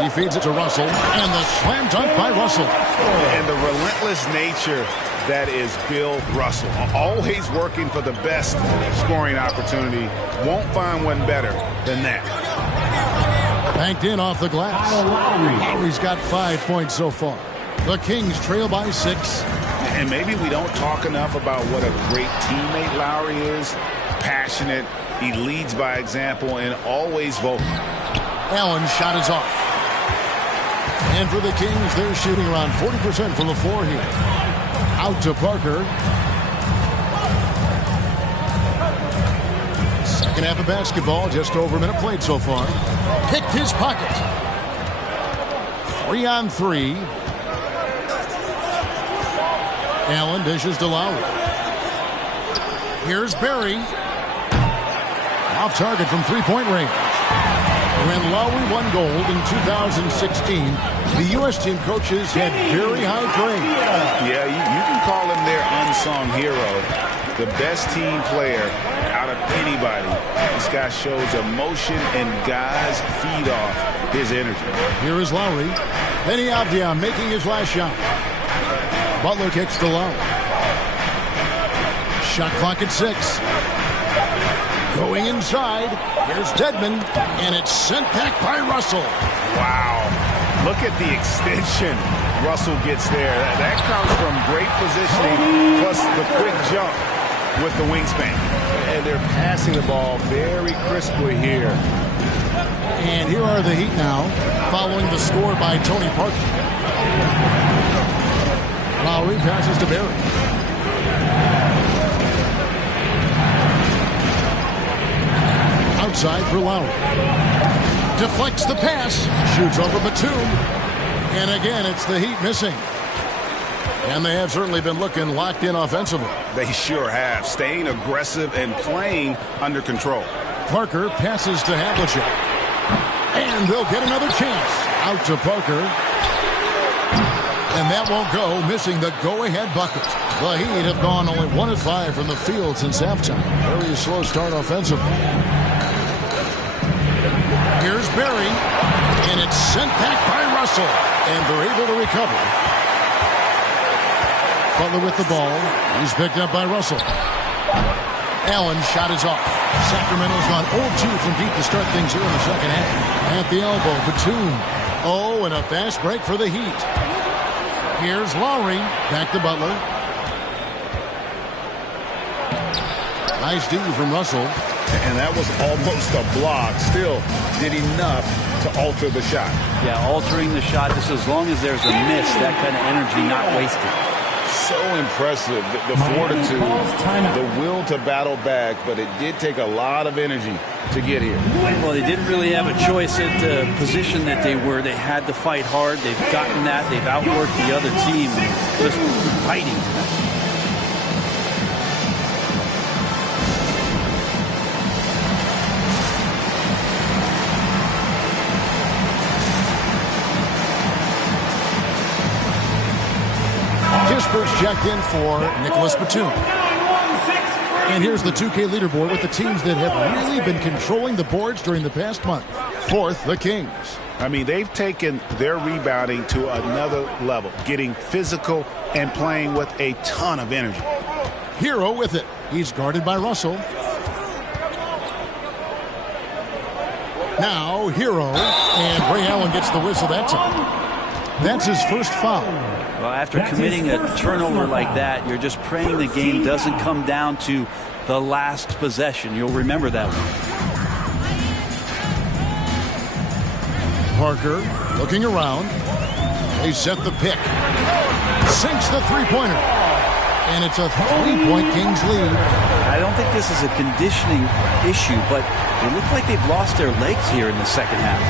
He feeds it to Russell, and the slam dunk by Russell. And the relentless nature that is Bill Russell. Always working for the best scoring opportunity. Won't find one better than that. Banked in off the glass. Lowry's got 5 points so far. The Kings trail by 6. And maybe we don't talk enough about what a great teammate Lowry is. Passionate. He leads by example and always vocal. Allen's shot is off. And for the Kings, they're shooting around 40% from the floor here. Out to Parker. Second half of basketball, just over a minute played so far. Picked his pocket. 3 on 3. Allen dishes to Lowry. Here's Barry. Off target from three-point range. When Lowry won gold in 2016, the U.S. team coaches had very high praise. Yeah, you can call him their unsung hero. The best team player out of anybody. This guy shows emotion, and guys feed off his energy. Here is Lowry. Benny Avdia making his last shot. Butler kicks to Lowry. Shot clock at 6. Going inside. Here's Dedmon, and it's sent back by Russell. Wow. Look at the extension Russell gets there. That comes from great positioning, plus the quick jump with the wingspan. And they're passing the ball very crisply here. And here are the Heat now, following the score by Tony Parker. Lowry passes to Barry. Outside for Lowry. Deflects the pass. Shoots over Batum. And again, it's the Heat missing. And they have certainly been looking locked in offensively. They sure have. Staying aggressive and playing under control. Parker passes to Havlicek. And they'll get another chance. Out to Parker. And that won't go, missing the go-ahead bucket. The Heat have gone only 1 of 5 from the field since halftime. Very slow start offensively. Here's Barry, and it's sent back by Russell, and they're able to recover. Butler with the ball. He's picked up by Russell. Allen's shot is off. Sacramento's gone 0-2 from deep to start things here in the second half. At the elbow, Batum. Oh, and a fast break for the Heat. Here's Lowry. Back to Butler. Nice D from Russell. And that was almost a block. Still did enough to alter the shot. Yeah, altering the shot just as long as there's a miss, that kind of energy not wasted. So impressive. The fortitude, the will to battle back, but it did take a lot of energy to get here. Well, they didn't really have a choice at the position that they were. They had to fight hard. They've gotten that. They've outworked the other team. Just fighting tonight. Kisper's checked in for Nicholas Batum. And here's the 2K leaderboard with the teams that have really been controlling the boards during the past month. Fourth, the Kings. I mean, they've taken their rebounding to another level, getting physical and playing with a ton of energy. Hero with it. He's guarded by Russell. Now, Hero, and Ray Allen gets the whistle that time. That's his first foul. Well, after committing a turnover like that, you're just praying the game doesn't come down to the last possession. You'll remember that one. Parker looking around. They set the pick. Sinks the three-pointer. And it's a 3-point Kings lead. I don't think this is a conditioning issue, but they look like they've lost their legs here in the second half.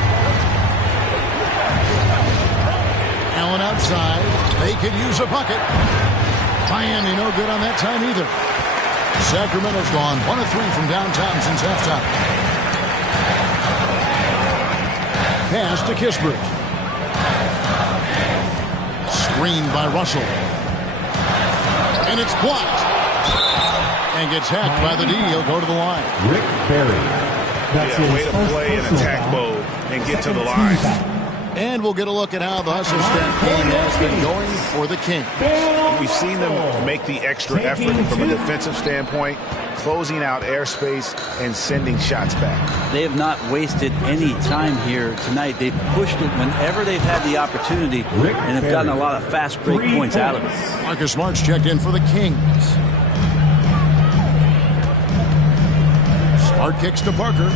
Allen outside. They could use a bucket. Miami no good on that time either. Sacramento's gone 1 of 3 from downtown since halftime. Pass to Kispert. Screened by Russell. And it's blocked. And gets hacked by the D. He'll go to the line. Rick Barry. Way to play in attack mode and get to the line. And we'll get a look at how the hustle step game has been going for the Kings. We've seen them make the extra effort from a defensive standpoint, closing out airspace and sending shots back. They have not wasted any time here tonight. They've pushed it whenever they've had the opportunity and have gotten a lot of fast break points out of it. Marcus Smart's checked in for the Kings. Smart kicks to Parker.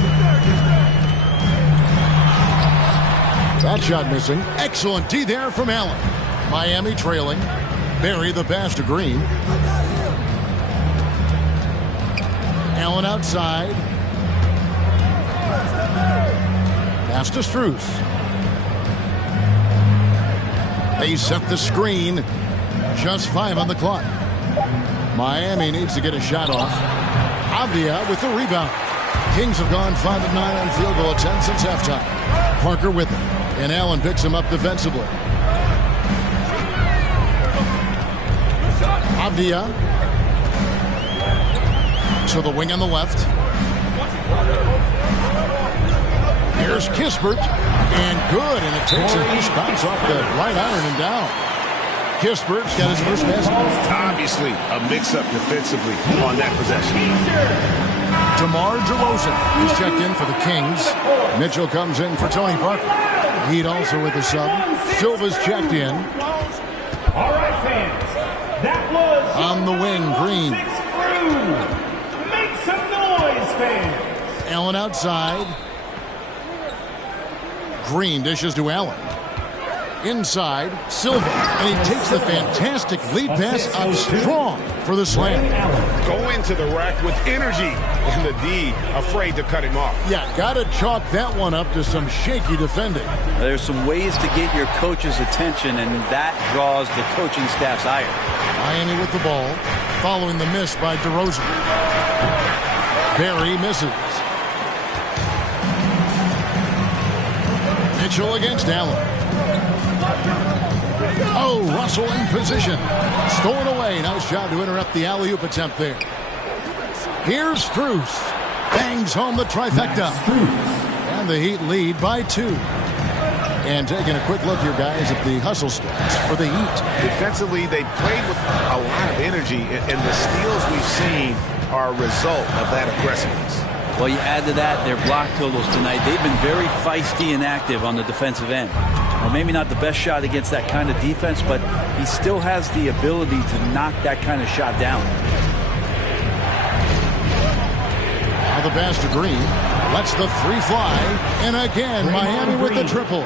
That shot missing. Excellent D there from Allen. Miami trailing. Barry the pass to Green. Allen outside. Pass to Strus. They set the screen. Just 5 on the clock. Miami needs to get a shot off. Avdia with the rebound. Kings have gone 5 of 9 on field goal attempts since halftime. Parker with it. And Allen picks him up defensively. Avdia to the wing on the left. Here's Kispert. And good. And it takes a nice bounce off the right iron and down. Kispert's got his first basket. Obviously, a mix-up defensively on that possession. DeMar DeRozan is checked in for the Kings. Mitchell comes in for Tony Parker. Heat also with the sub. Silva's checked in. All right, fans. That was on the wing, Green. Make some noise, fans. Allen outside. Green dishes to Allen. Inside, Silva. And he takes the fantastic lead pass up strong for the slam. Go into the rack with energy. And the D afraid to cut him off. Yeah, got to chalk that one up to some shaky defending. There's some ways to get your coach's attention, and that draws the coaching staff's ire. Miami with the ball, following the miss by DeRozan. Barry misses. Mitchell against Allen. Oh, Russell in position. Stolen away. Nice job to interrupt the alley-oop attempt there. Here's Strus. Bangs home the trifecta. And the Heat lead by 2. And taking a quick look here, guys, at the hustle stats for the Heat. Defensively, they played with a lot of energy, and the steals we've seen are a result of that aggressiveness. Well, you add to that their block totals tonight. They've been very feisty and active on the defensive end. Well, maybe not the best shot against that kind of defense, but he still has the ability to knock that kind of shot down. Now the pass to Green. Lets the 3 fly. And again, Miami with the triple.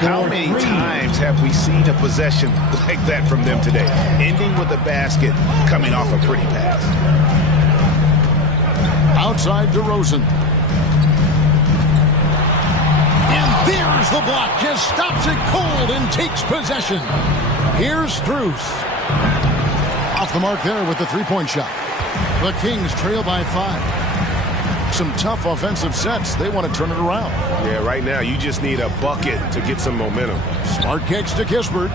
How many times have we seen a possession like that from them today? Ending with a basket, coming off a pretty pass. Outside DeRozan. And there's the block. Just stops it cold and takes possession. Here's Strus. Off the mark there with the 3-point shot. The Kings trail by 5. Some tough offensive sets. They want to turn it around. Yeah, right now you just need a bucket to get some momentum. Smart kicks to Kispert.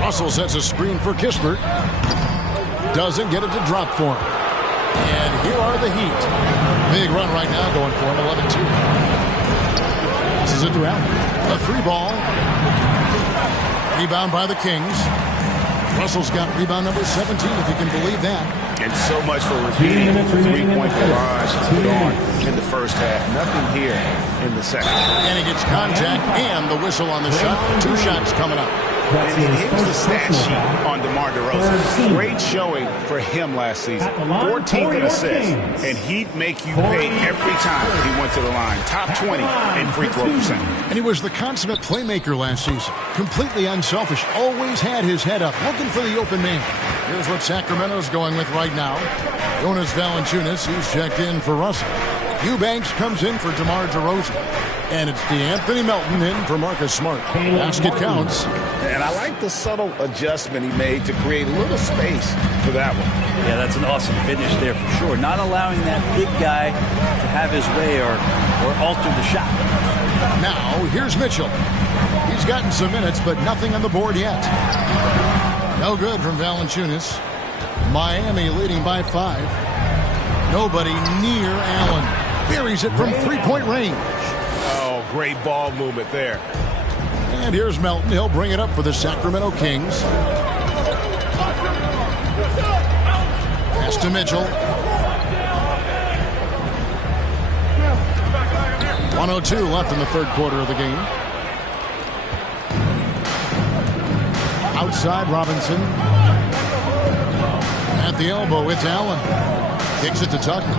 Russell sets a screen for Kispert. Doesn't get it to drop for him. And here are the Heat. Big run right now going for him, 11-2. This is it to Allen. A 3-ball. Rebound by the Kings. Russell's got rebound number 17, if you can believe that. And so much for repeating the three-point barrage put on in the first half. Nothing here in the second. And he gets contact and the whistle on the shot. 2 shots coming up. And here's the stat sheet on DeMar DeRozan. Great showing for him last season. 14th in assists. And he'd make you pay every time he went to the line. Top 20 in free throw percentage. And he was the consummate playmaker last season. Completely unselfish. Always had his head up, looking for the open man. Here's what Sacramento's going with right now. Jonas Valanciunas, he's checked in for Russell. Eubanks comes in for DeMar DeRozan. And it's DeAnthony Melton in for Marcus Smart. Basket counts. And I like the subtle adjustment he made to create a little space for that one. Yeah, that's an awesome finish there for sure. Not allowing that big guy to have his way or alter the shot. Now, here's Mitchell. He's gotten some minutes, but nothing on the board yet. No good from Valanciunas. Miami leading by 5. Nobody near Allen. Buries it from three-point range. Oh, great ball movement there. And here's Melton. He'll bring it up for the Sacramento Kings. Pass to Mitchell. 1:02 left in the third quarter of the game. Outside Robinson. At the elbow, it's Allen. Kicks it to Tucker.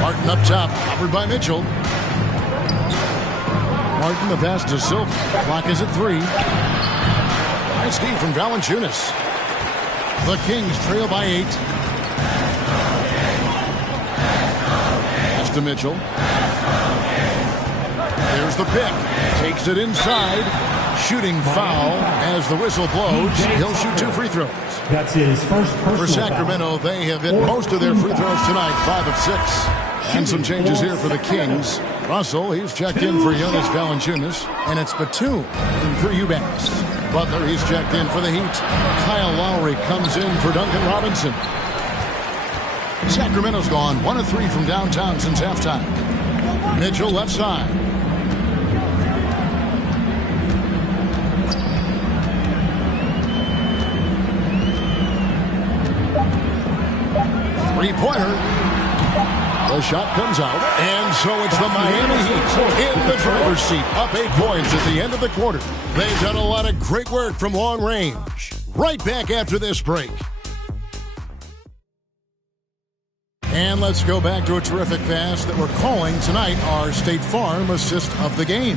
Martin up top, covered by Mitchell. Martin, the pass to Silva. Clock is at 3. Nice D from Valanciunas. The Kings trail by 8. Pass to Mitchell. There's the pick. Takes it inside. Shooting foul as the whistle blows. He'll shoot 2 free throws. That's his first personal For Sacramento, they have hit most of their free throws tonight, 5 of 6. And some changes here for the Kings. Russell, he's checked in for Jonas Valanciunas. And it's Batum in for Eubanks. Butler, he's checked in for the Heat. Kyle Lowry comes in for Duncan Robinson. Sacramento's gone 1 of 3 from downtown since halftime. Mitchell left side. Three-pointer. The shot comes out, and so it's the Miami Heat in the driver's seat, up 8 points at the end of the quarter. They've done a lot of great work from long range. Right back after this break. And let's go back to a terrific pass that we're calling tonight our State Farm assist of the game.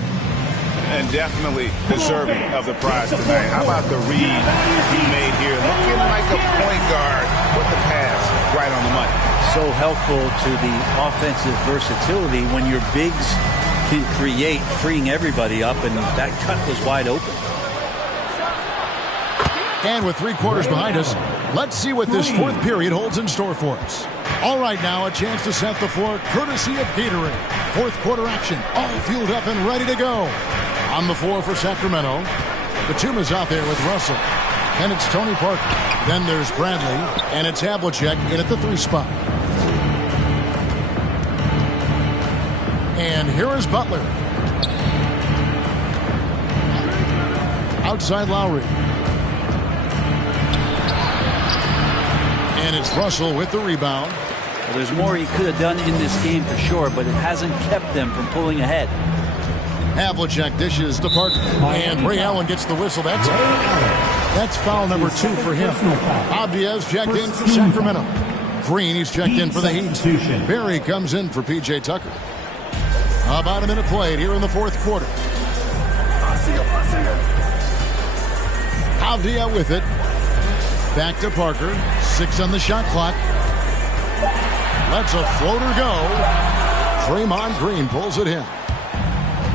And definitely deserving of the prize tonight. How about the read he made here? Looking like a point guard with the pass right on the money. So helpful to the offensive versatility when your bigs can create, freeing everybody up, and that cut was wide open. And with 3 quarters behind us, let's see what this fourth period holds in store for us. All right, now a chance to set the floor courtesy of Gatorade. Fourth quarter action, all fueled up and ready to go. On the floor for Sacramento, Batum is out there with Russell. Then it's Tony Parker. Then there's Bradley, and it's Havlicek in at the 3 spot. And here is Butler. Outside Lowry. And it's Russell with the rebound. Well, there's more he could have done in this game for sure, but it hasn't kept them from pulling ahead. Havlicek dishes to Parker. And Ray Allen gets the whistle. That's foul number 2 for him. Abdias checked in for Sacramento. Green, he's checked in for the Heat. Barry comes in for P.J. Tucker. About a minute played here in the fourth quarter. Avdia with it. Back to Parker. 6 on the shot clock. Lets a floater go. Draymond Green pulls it in.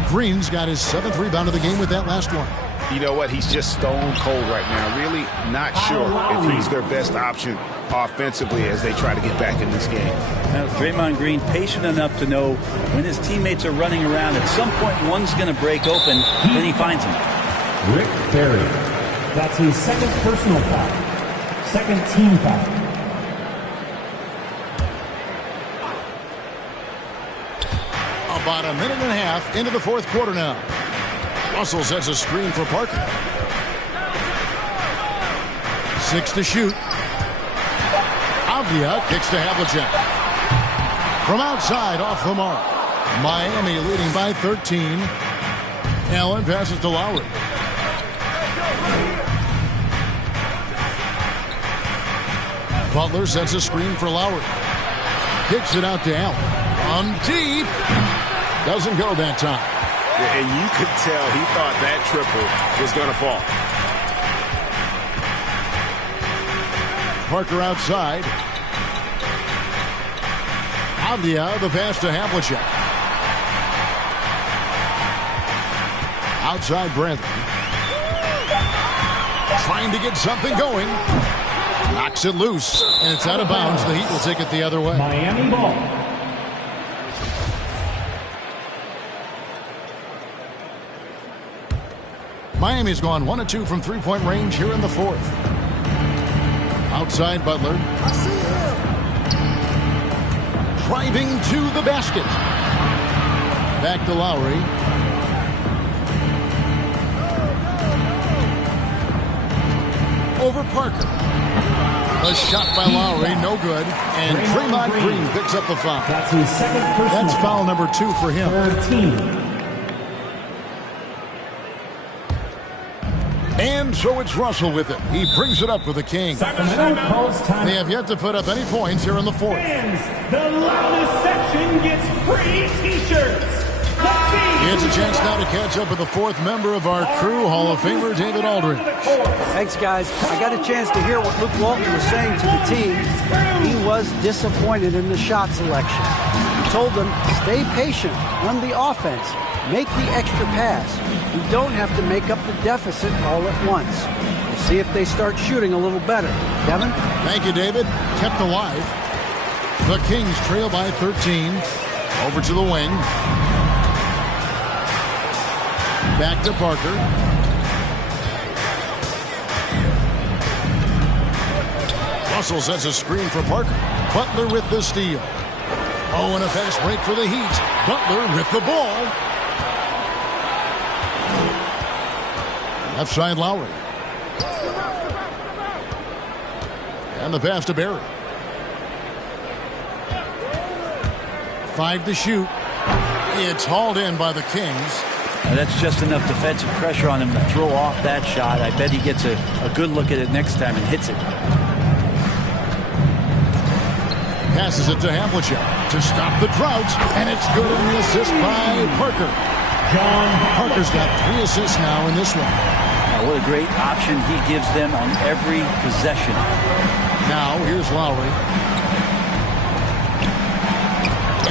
Green's got his 7th rebound of the game with that last one. You know what? He's just stone cold right now. Really not sure if he's their best option offensively as they try to get back in this game. Now, Draymond Green patient enough to know when his teammates are running around, at some point one's going to break open, then he finds him. Rick Barry. That's his 2nd personal foul. 2nd team foul. About a minute and a half into the fourth quarter now. Russell sets a screen for Parker. 6 to shoot. Avdia kicks to Havlicek. From outside, off the mark. Miami leading by 13. Allen passes to Lowry. Butler sets a screen for Lowry. Kicks it out to Allen. On deep. Doesn't go that time. And you could tell he thought that triple was going to fall. Parker outside. Avdia, the pass to Havlicek. Outside Bradley. Trying to get something going. Knocks it loose, and it's out of bounds. The Heat will take it the other way. Miami ball. Miami's gone 1 of 2 from three-point range here in the fourth. Outside Butler. Driving to the basket. Back to Lowry. Over Parker. A shot by Lowry, no good. And Draymond Green picks up the foul. That's his second personal. That's foul number 2 for him. 13. And so it's Russell with it. He brings it up for the Kings. Sacramento calls time. They have yet to put up any points here in the fourth. Fans, the loudest section gets free T-shirts. Let's see. He has a chance now to catch up with the fourth member of our crew, Hall of Famer David Aldridge. Thanks, guys. I got a chance to hear what Luke Walton was saying to the team. He was disappointed in the shot selection. He told them, stay patient, run the offense, make the extra pass. You don't have to make up the deficit all at once. We'll see if they start shooting a little better. Kevin? Thank you, David. Kept alive. The Kings trail by 13. Over to the wing. Back to Parker. Russell sets a screen for Parker. Butler with the steal. Oh, and a fast break for the Heat. Butler with the ball. Left side Lowry. And the pass to Barry. 5 to shoot. It's hauled in by the Kings. Now that's just enough defensive pressure on him to throw off that shot. I bet he gets a good look at it next time and hits it. Passes it to Havlicek to stop the drought. And it's good on the assist by Parker. Parker's got 3 assists now in this one. What a great option he gives them on every possession. Now, here's Lowry.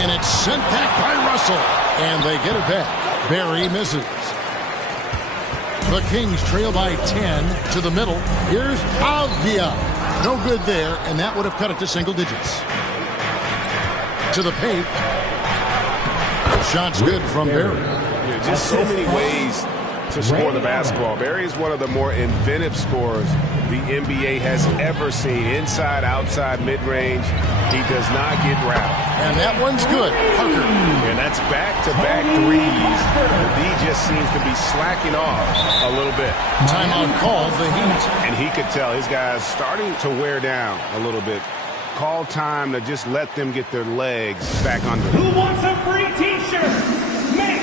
And it's sent back by Russell. And they get it back. Barry misses. The Kings trail by 10 to the middle. Here's Avdia. No good there, and that would have cut it to single digits. To the paint. Shot's good from Barry. Yeah, just so many ways to score the basketball. Barry is one of the more inventive scorers the NBA has ever seen. Inside, outside, mid-range. He does not get rattled. And that one's good. Parker. And that's back-to-back threes. The D just seems to be slacking off a little bit. Timeout called the Heat. And he could tell his guys starting to wear down a little bit. Call time to just let them get their legs back under. Who wants a free T-shirt? Make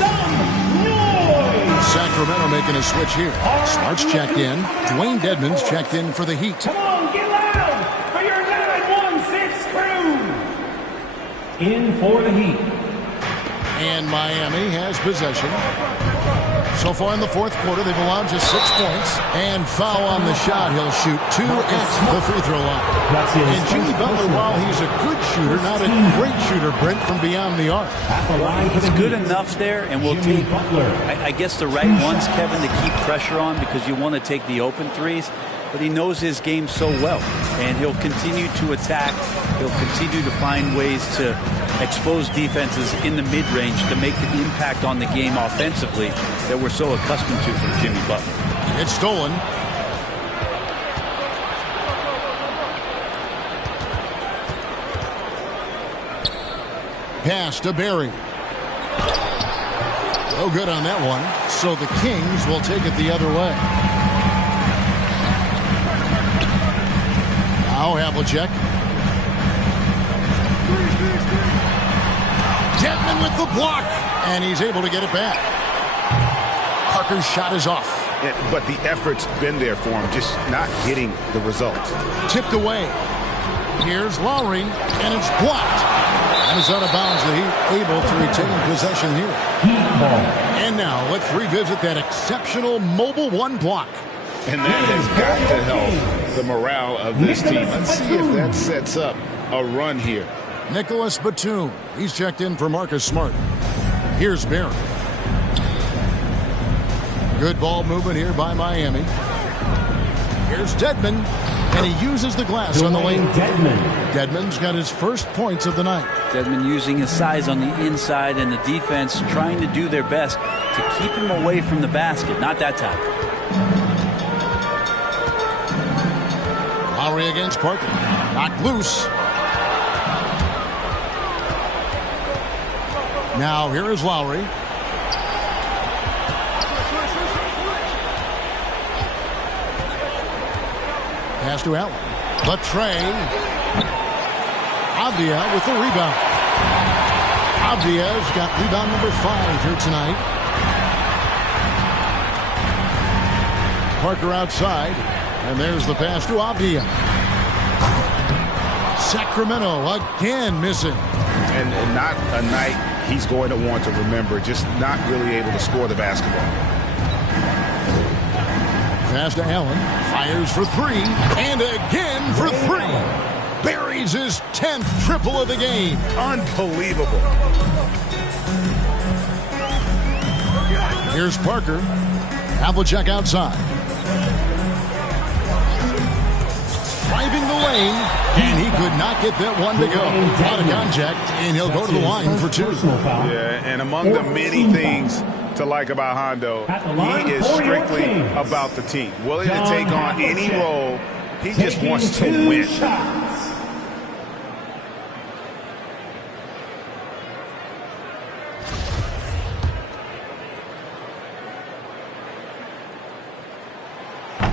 some noise! Sacramento making a switch here. Smart's checked in. Dwayne Dedmon's checked in for the Heat. Come on, get loud for your 916 crew! In for the Heat. And Miami has possession. So far in the fourth quarter, they've allowed just 6 points. And foul on the shot. He'll shoot 2 at the free throw line. And Jimmy Butler, while he's a good shooter, not a great shooter, Brent, from beyond the arc. He's good enough there, and we'll take, I guess, the right ones, Kevin, to keep pressure on because you want to take the open threes. But he knows his game so well, and he'll continue to attack. He'll continue to find ways to expose defenses in the mid-range to make the impact on the game offensively that we're so accustomed to from Jimmy Butler. It's stolen. Pass to Barry. No good on that one. So the Kings will take it the other way. Now Havlicek. Dedmon with the block, and he's able to get it back. Parker's shot is off. But the effort's been there for him, just not getting the result. Tipped away. Here's Lowry, and it's blocked. And it's out of bounds. The Heat able to retain possession here. And now let's revisit that exceptional mobile one block. And that has got to help the morale of this team. Let's see if that sets up a run here. Nicholas Batum. He's checked in for Marcus Smart. Here's Barry. Good ball movement here by Miami. Here's Dedmon, and he uses the glass on the lane. Dedmon's got his first points of the night. Dedmon using his size on the inside, and the defense trying to do their best to keep him away from the basket. Not that time. Lowry against Parker. Knocked loose. Now here is Lowry. Pass to Allen. Latrey. Avdia with the rebound. Avdia's got rebound number 5 here tonight. Parker outside. And there's the pass to Avdia. Sacramento again missing. And not a night he's going to want to remember. Just not really able to score the basketball. Pass to Allen. Fires for 3. And again for 3. Buries his 10th triple of the game. Unbelievable. Here's Parker. Havlicek outside. Driving the lane, and he could not get that one to go. Out of contact, and he'll go to the line for 2. Yeah, and among the many things to like about Hondo, he is strictly about the team. Willing to take on any role. He just wants to win.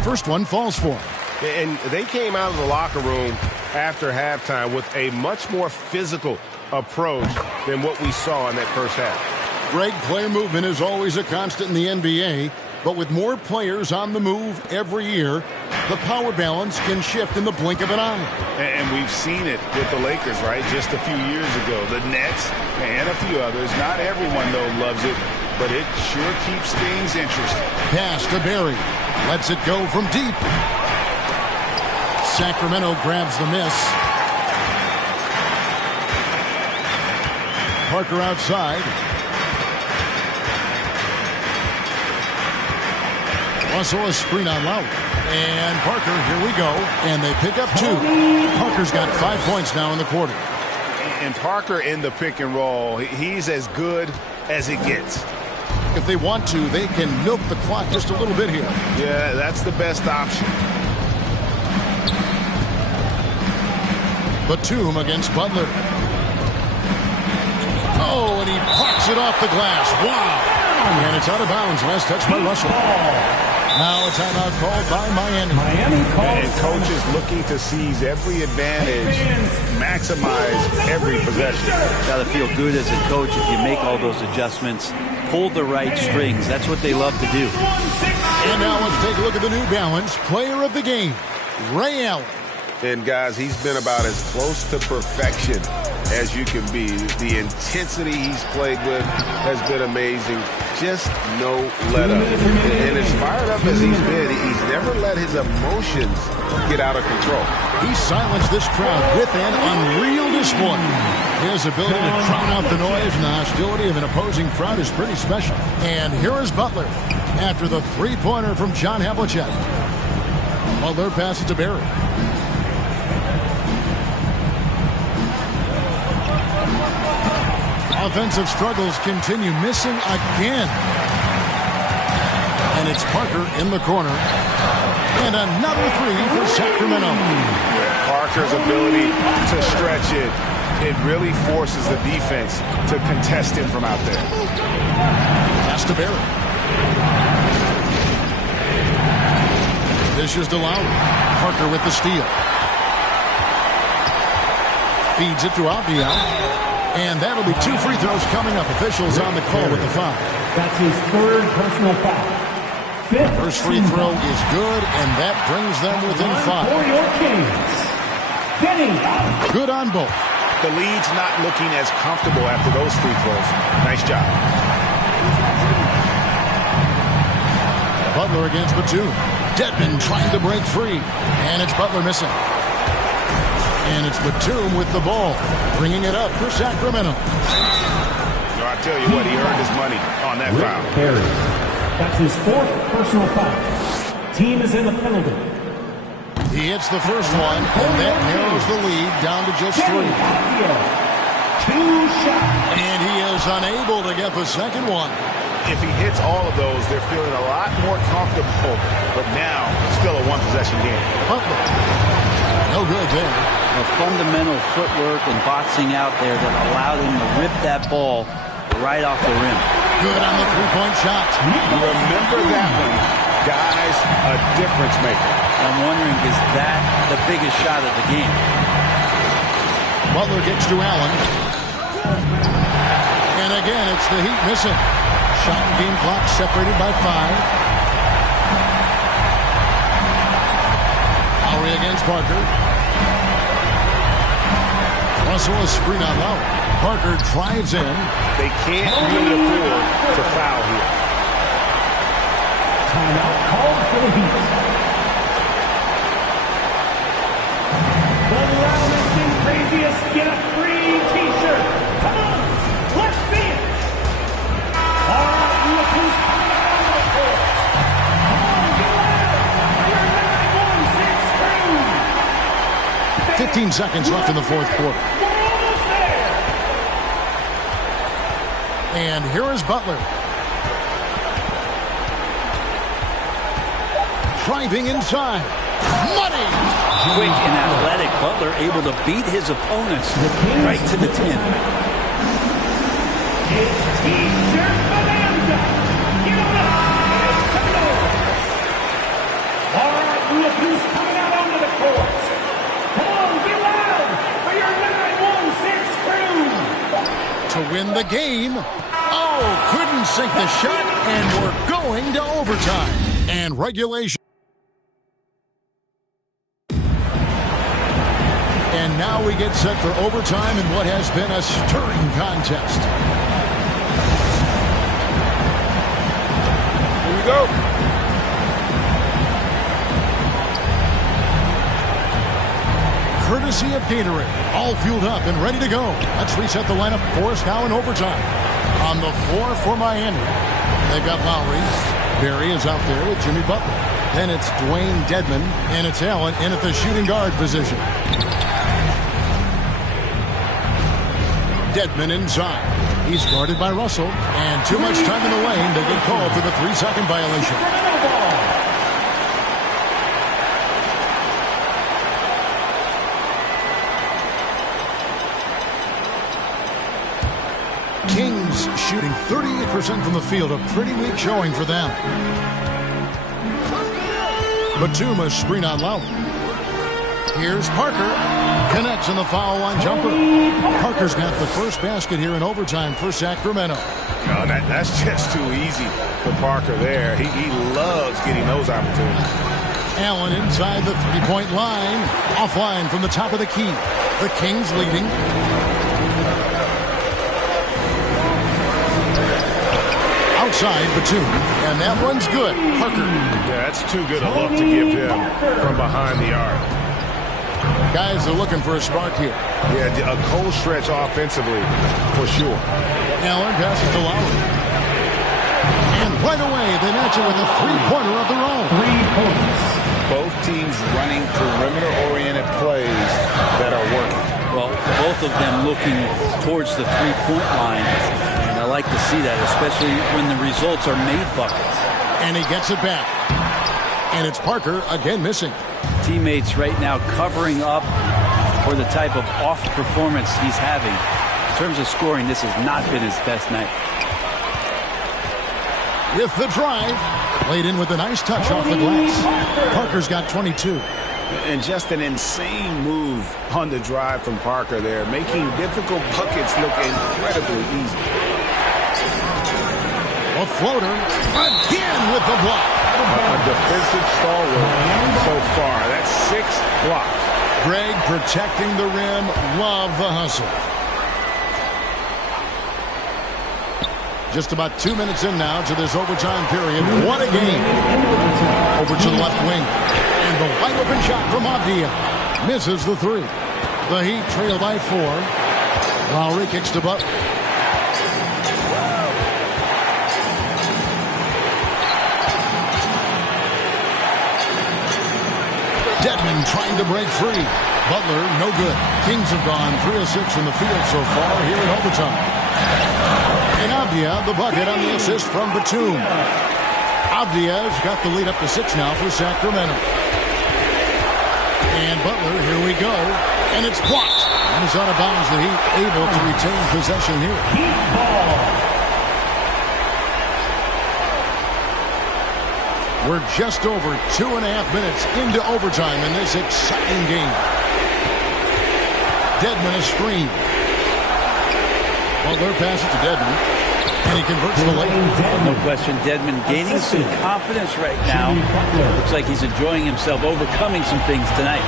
First one falls for him. And they came out of the locker room after halftime with a much more physical approach than what we saw in that first half. Greg, player movement is always a constant in the NBA, but with more players on the move every year, the power balance can shift in the blink of an eye. And we've seen it with the Lakers, right? Just a few years ago. The Nets and a few others. Not everyone, though, loves it, but it sure keeps things interesting. Pass to Barry. Lets it go from deep. Sacramento grabs the miss. Parker outside. Russell a screen on Lowry. And Parker, here we go. And they pick up 2. Parker's got 5 points now in the quarter. And Parker in the pick and roll, he's as good as it gets. If they want to, they can milk the clock just a little bit here. Yeah, that's the best option. Batum against Butler. Oh, and he parks it off the glass. Wow. And it's out of bounds. Last touch by Russell. Now a timeout called by Miami. And coaches looking to seize every advantage, maximize every possession. Got to feel good as a coach if you make all those adjustments. Pull the right strings. That's what they love to do. And now let's take a look at the New Balance player of the game, Ray Allen. And guys, he's been about as close to perfection as you can be. The intensity he's played with has been amazing. Just no let up. And as fired up as he's been, he's never let his emotions get out of control. He silenced this crowd with an unreal display. His ability to drown out the noise and the hostility of an opposing crowd is pretty special. And here is Butler after the three-pointer from John Havlicek. Butler passes to Barry. Offensive struggles continue, missing again. And it's Parker in the corner. And another 3 for Sacramento. Parker's ability to stretch it really forces the defense to contest him from out there. Pass to Barry. Dishes to Lowry. Parker with the steal. feeds it throughout the And that'll be 2 free throws coming up. Officials on the call with the foul. That's his 3rd personal foul. 5th First free throw is good, and that brings them within 5. For your Kings, Kenny. Good on both. The lead's not looking as comfortable after those free throws. Nice job. Butler against Batum. Dedmon trying to break free, and it's Butler missing. And it's Batum with the ball, bringing it up for Sacramento. I tell you what, he earned his money on that foul. Perry. That's his 4th personal foul. Team is in the penalty. He hits the first one, and that narrows the lead down to just 3. 2 shots. And he is unable to get the second one. If he hits all of those, they're feeling a lot more comfortable. But now, still a one-possession game. Butler. No good there. A fundamental footwork and boxing out there that allowed him to rip that ball right off the rim. Good on the three-point shot. Remember that one, guys, a difference maker. I'm wondering, is that the biggest shot of the game? Butler gets to Allen. And again, it's the Heat missing. Shot and game clock separated by 5. Lowry against Parker. Russell a screen on Lowry. Parker drives in. They can't really afford to foul here. Timeout called for the Heat. The loudest and craziest get a free t-shirt. Come on, let's see it. All right, look who's coming out on the court. Come on, get loud. Your 9-1-6 crew. 15 seconds left in the 4th quarter. And here is Butler. Driving inside. Money! Quick and athletic, Butler able to beat his opponents right to the 10. It's T-shirt bonanza. Get on up. Make some noise. All right, look who's coming out onto the court. Come on, get loud for your 9-1-6 crew. To win the game. Oh, couldn't sink the shot, and we're going to overtime and regulation. And now we get set for overtime in what has been a stirring contest. Here we go. Courtesy of Gatorade, all fueled up and ready to go. Let's reset the lineup for us now in overtime. On the floor for Miami, they've got Lowry. Barry is out there with Jimmy Butler. Then it's Dwayne Dedmon, and it's Allen in at the shooting guard position. Dedmon inside. He's guarded by Russell, and too much time in the lane. They get called for the 3-second violation. Kings shooting 38% from the field, a pretty weak showing for them. Batum a screen on Lowry. Here's Parker. Connects in the foul line jumper. Parker's got the first basket here in overtime for Sacramento. Oh, that's just too easy for Parker there. He loves getting those opportunities. Allen inside the three-point line. Offline from the top of the key. The Kings leading. Outside Batum, and that one's good. Parker. Yeah, that's too good a look to give him from behind the arc. Guys are looking for a spark here. Yeah, a cold stretch offensively, for sure. Allen passes to Lowry. And right away, they match it with a three-pointer of their own. 3 points. Both teams running perimeter-oriented plays that are working. Well, both of them looking towards the three-point line. I like to see that, especially when the results are made buckets. And he gets it back. And it's Parker again missing. Teammates right now covering up for the type of off performance he's having. In terms of scoring, this has not been his best night. With the drive, played in with a nice touch off the glass. Parker's got 22. And just an insane move on the drive from Parker there, making difficult buckets look incredibly easy. A floater, again with the block. A defensive stalwart so far. That's 6 blocks. Greg protecting the rim. Love the hustle. Just about 2 minutes in now to this overtime period. What a game. Over to the left wing. And the wide open shot from Avdia. Misses the 3. The Heat trail by 4. Lowry kicks to Butler. Dedmon trying to break free. Butler, no good. Kings have gone 3 of 6 from the field so far here in overtime. And Avdia, the bucket on the assist from Batum. Avdia's got the lead up to 6 now for Sacramento. And Butler, here we go. And it's blocked. And it's out of bounds. The Heat able to retain possession here. Heat ball. We're just over 2.5 minutes into overtime in this exciting game. Dedmon a screen. Butler passes to Dedmon, and he converts the lane. No question, Dedmon gaining some confidence right now. Looks like he's enjoying himself, overcoming some things tonight.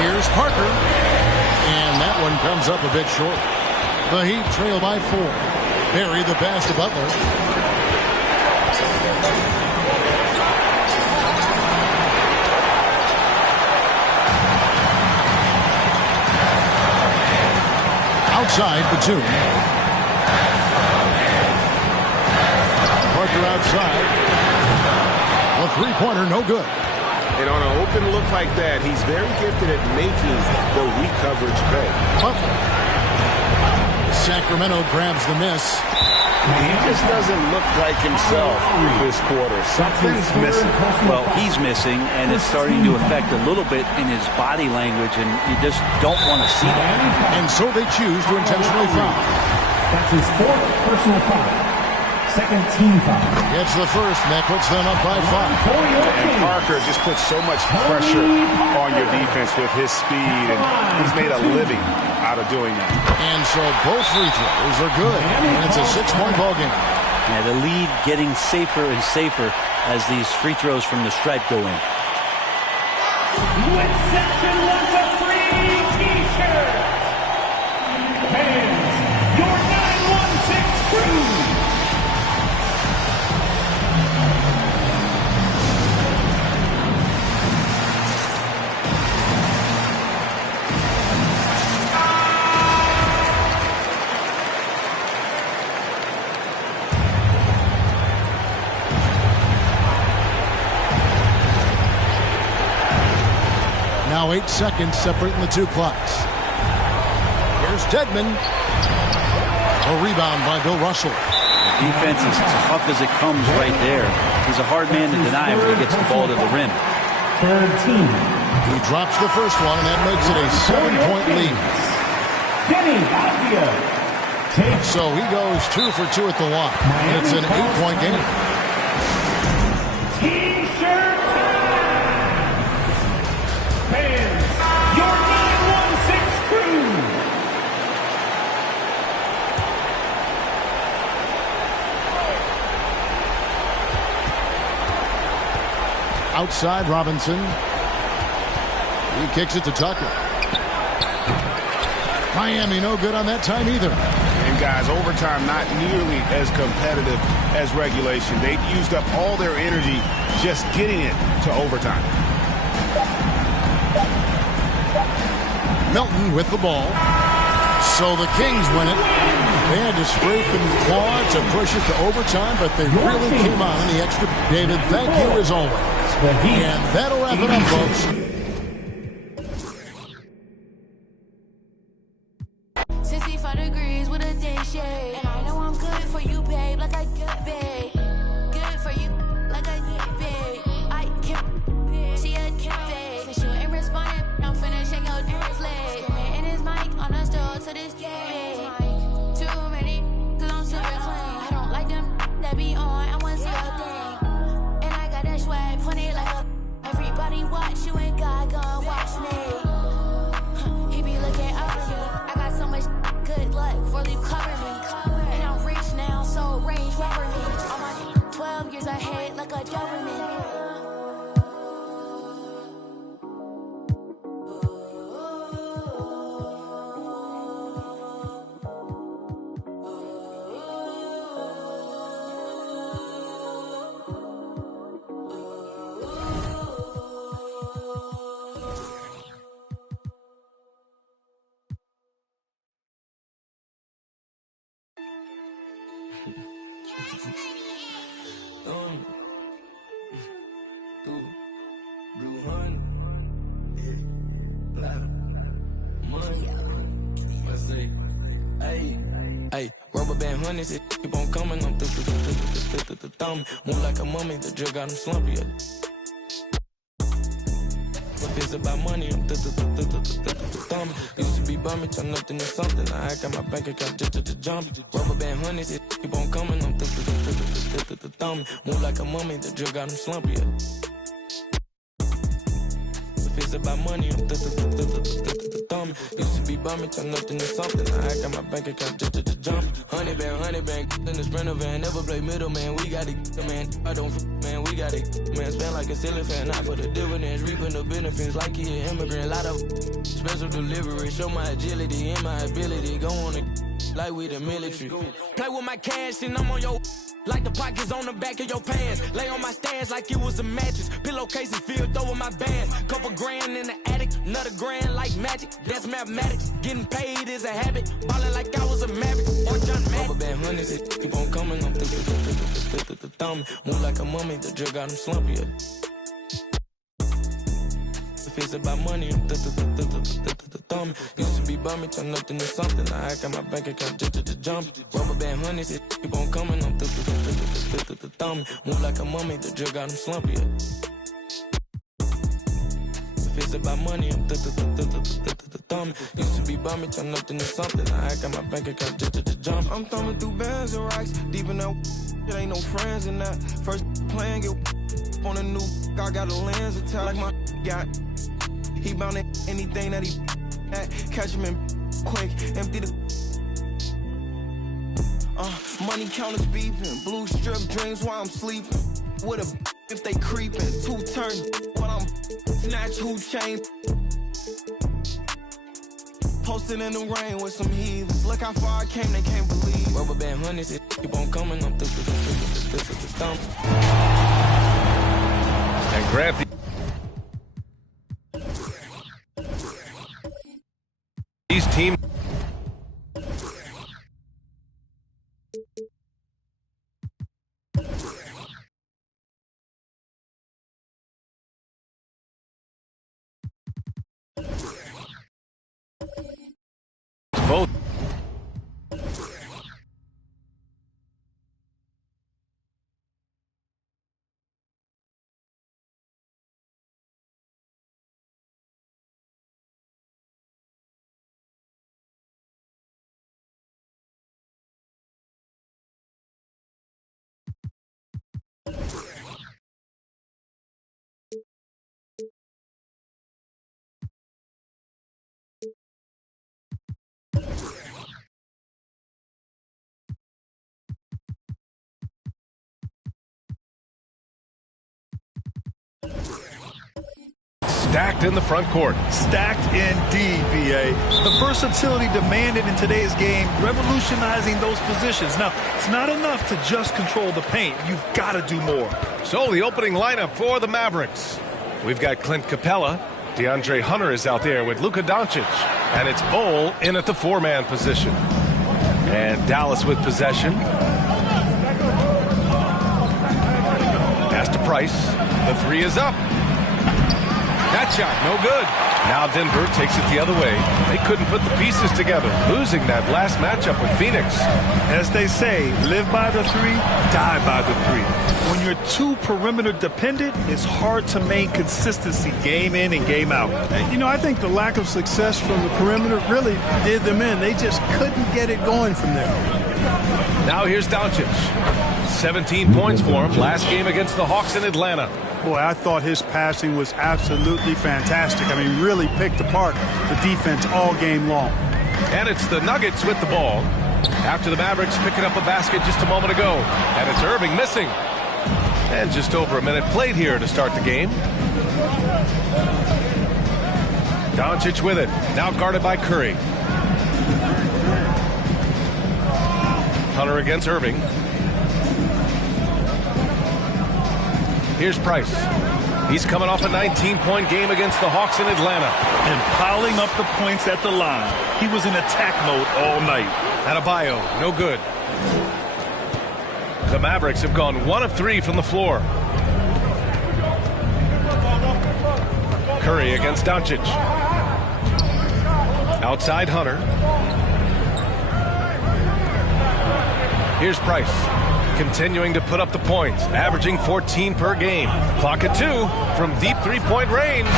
Here's Parker, and that one comes up a bit short. The Heat trail by 4. Barry the pass to Butler. Outside, Batum. Parker outside. A three-pointer, no good. And on an open look like that, he's very gifted at making the weak coverage pay. Sacramento grabs the miss. He just doesn't look like himself this quarter. Something's missing. Well, he's missing, and it's starting to affect a little bit in his body language, and you just don't want to see that. And so they choose to intentionally foul. That's his 4th personal foul. 2nd team foul. Gets the first, and that puts them up by 5. And Parker just puts so much pressure on your defense with his speed, and he's made a living out of doing that. And so both free throws are good, and it's a 6-point ball game. Yeah, the lead getting safer and safer as these free throws from the stripe go in. With Section 1 free T-shirts. Fans, your 916 crew. Now 8 seconds separating the 2 clocks. Here's Dedmon. A rebound by Bill Russell. Defense is tough as it comes right there. He's a hard man to deny when he gets the ball to the rim. 3rd team. He drops the first one, and that makes it a 7-point lead. Denny Avdia. So he goes 2 for 2 at the line. And it's an 8-point game. T-shirt time. Fans, your 916 crew. Outside, Robinson. He kicks it to Tucker. Miami no good on that time either. And guys, overtime not nearly as competitive as regulation. They used up all their energy just getting it to overtime. Melton with the ball. So the Kings win it. They had to scrape and claw to push it to overtime, but they really came out in the extra. David, thank you as always. And that'll wrap it up, folks. 65 degrees with a day shade. And I know I'm good for you, babe, like I get paid. Good for you, like I get paid. I can't, she a can't. Since you ain't responding, I'm finishing your dance leg. Screaming in his mic on the store to this day. Too many, cause I'm super clean. I don't like them that be on, I want to see a thing. And I got that swag, funny like a everybody Hey, rubber band honeys, it keep on coming. I'm thumb. Move like a mummy, the drug got him slumpy. If it's about money, I'm thumb. Used to be bummy, turn nothing to something. I got my bank account just jump. Rubber band honeys, it keep on coming. I'm thumb. Move like a mummy, the drug got him slumpy. If it's about money, I'm thumb. Used to be bummy, turn nothing to something. I got my bank account just jump. 100 band, in the Sprinter van. Never play middleman, we got it, man. I don't man, we got it, man. Spend like a ceiling fan, not for the dividends. Reaping the benefits like he an immigrant. Lot of special delivery. Show my agility and my ability. Go on it like we the military. Play with my cash and I'm on your like the pockets on the back of your pants. Lay on my stands like it was a mattress. Pillowcases filled over my bands. Couple grand in the attic, another grand like magic. That's mathematics. Getting paid is a habit. Ballin' like I was a Maverick or John Madden. Rubber band honeys, it keep on coming. I'm thumb. Move like a mummy, the drug got him slumpy. If it's about money, I'm thumb. Used to be bummy, turn nothing to something. I got my bank account just jump. Rubber band honeys, it keep on coming. I'm thumb. Move like a mummy, the drug got him slumpy. If it's about money, I'm thumb. Used to be bummy, turn nothing to something. I got my bank account just jump. I'm thumbing through bands and racks. Deep in that, it ain't no friends in that. First playing, get on a new, I got a lens attached like my got. He bound to anything that he at. Catch him in quick, empty the money counters beeping. Blue strip dreams while I'm sleeping. With a if they creeping. 2 turn while I'm snatch who chain. Posted in the rain with some heathens. Look how far I came, they can't believe. Rubber band honeys, it keep on coming. I'm thumb. And grab the these teams. Vote. Stacked in the front court. Stacked indeed, B.A. The versatility demanded in today's game, revolutionizing those positions. Now, it's not enough to just control the paint. You've got to do more. So the opening lineup for the Mavericks. We've got Clint Capella. DeAndre Hunter is out there with Luka Doncic. And it's Bol in at the 4-man position. And Dallas with possession. Pass to Price. The 3 is up. That shot, no good. Now Denver takes it the other way. They couldn't put the pieces together, losing that last matchup with Phoenix. As they say, live by the 3, die by the 3. When you're too perimeter dependent, it's hard to maintain consistency game in and game out. You know, I think the lack of success from the perimeter really did them in. They just couldn't get it going from there. Now here's Doncic. 17 points for him last game against the Hawks in Atlanta. Boy, I thought his passing was absolutely fantastic. I mean, really picked apart the defense all game long. And it's the Nuggets with the ball after the Mavericks picking up a basket just a moment ago. And it's Irving missing. And just over a minute played here to start the game. Doncic with it. Now guarded by Curry. Hunter against Irving. Here's Price. He's coming off a 19-point game against the Hawks in Atlanta. And piling up the points at the line. He was in attack mode all night. Adebayo, no good. The Mavericks have gone 1 of 3 from the floor. Curry against Doncic. Outside Hunter. Here's Price. Continuing to put up the points, averaging 14 per game. Clock at 2 from deep three-point range.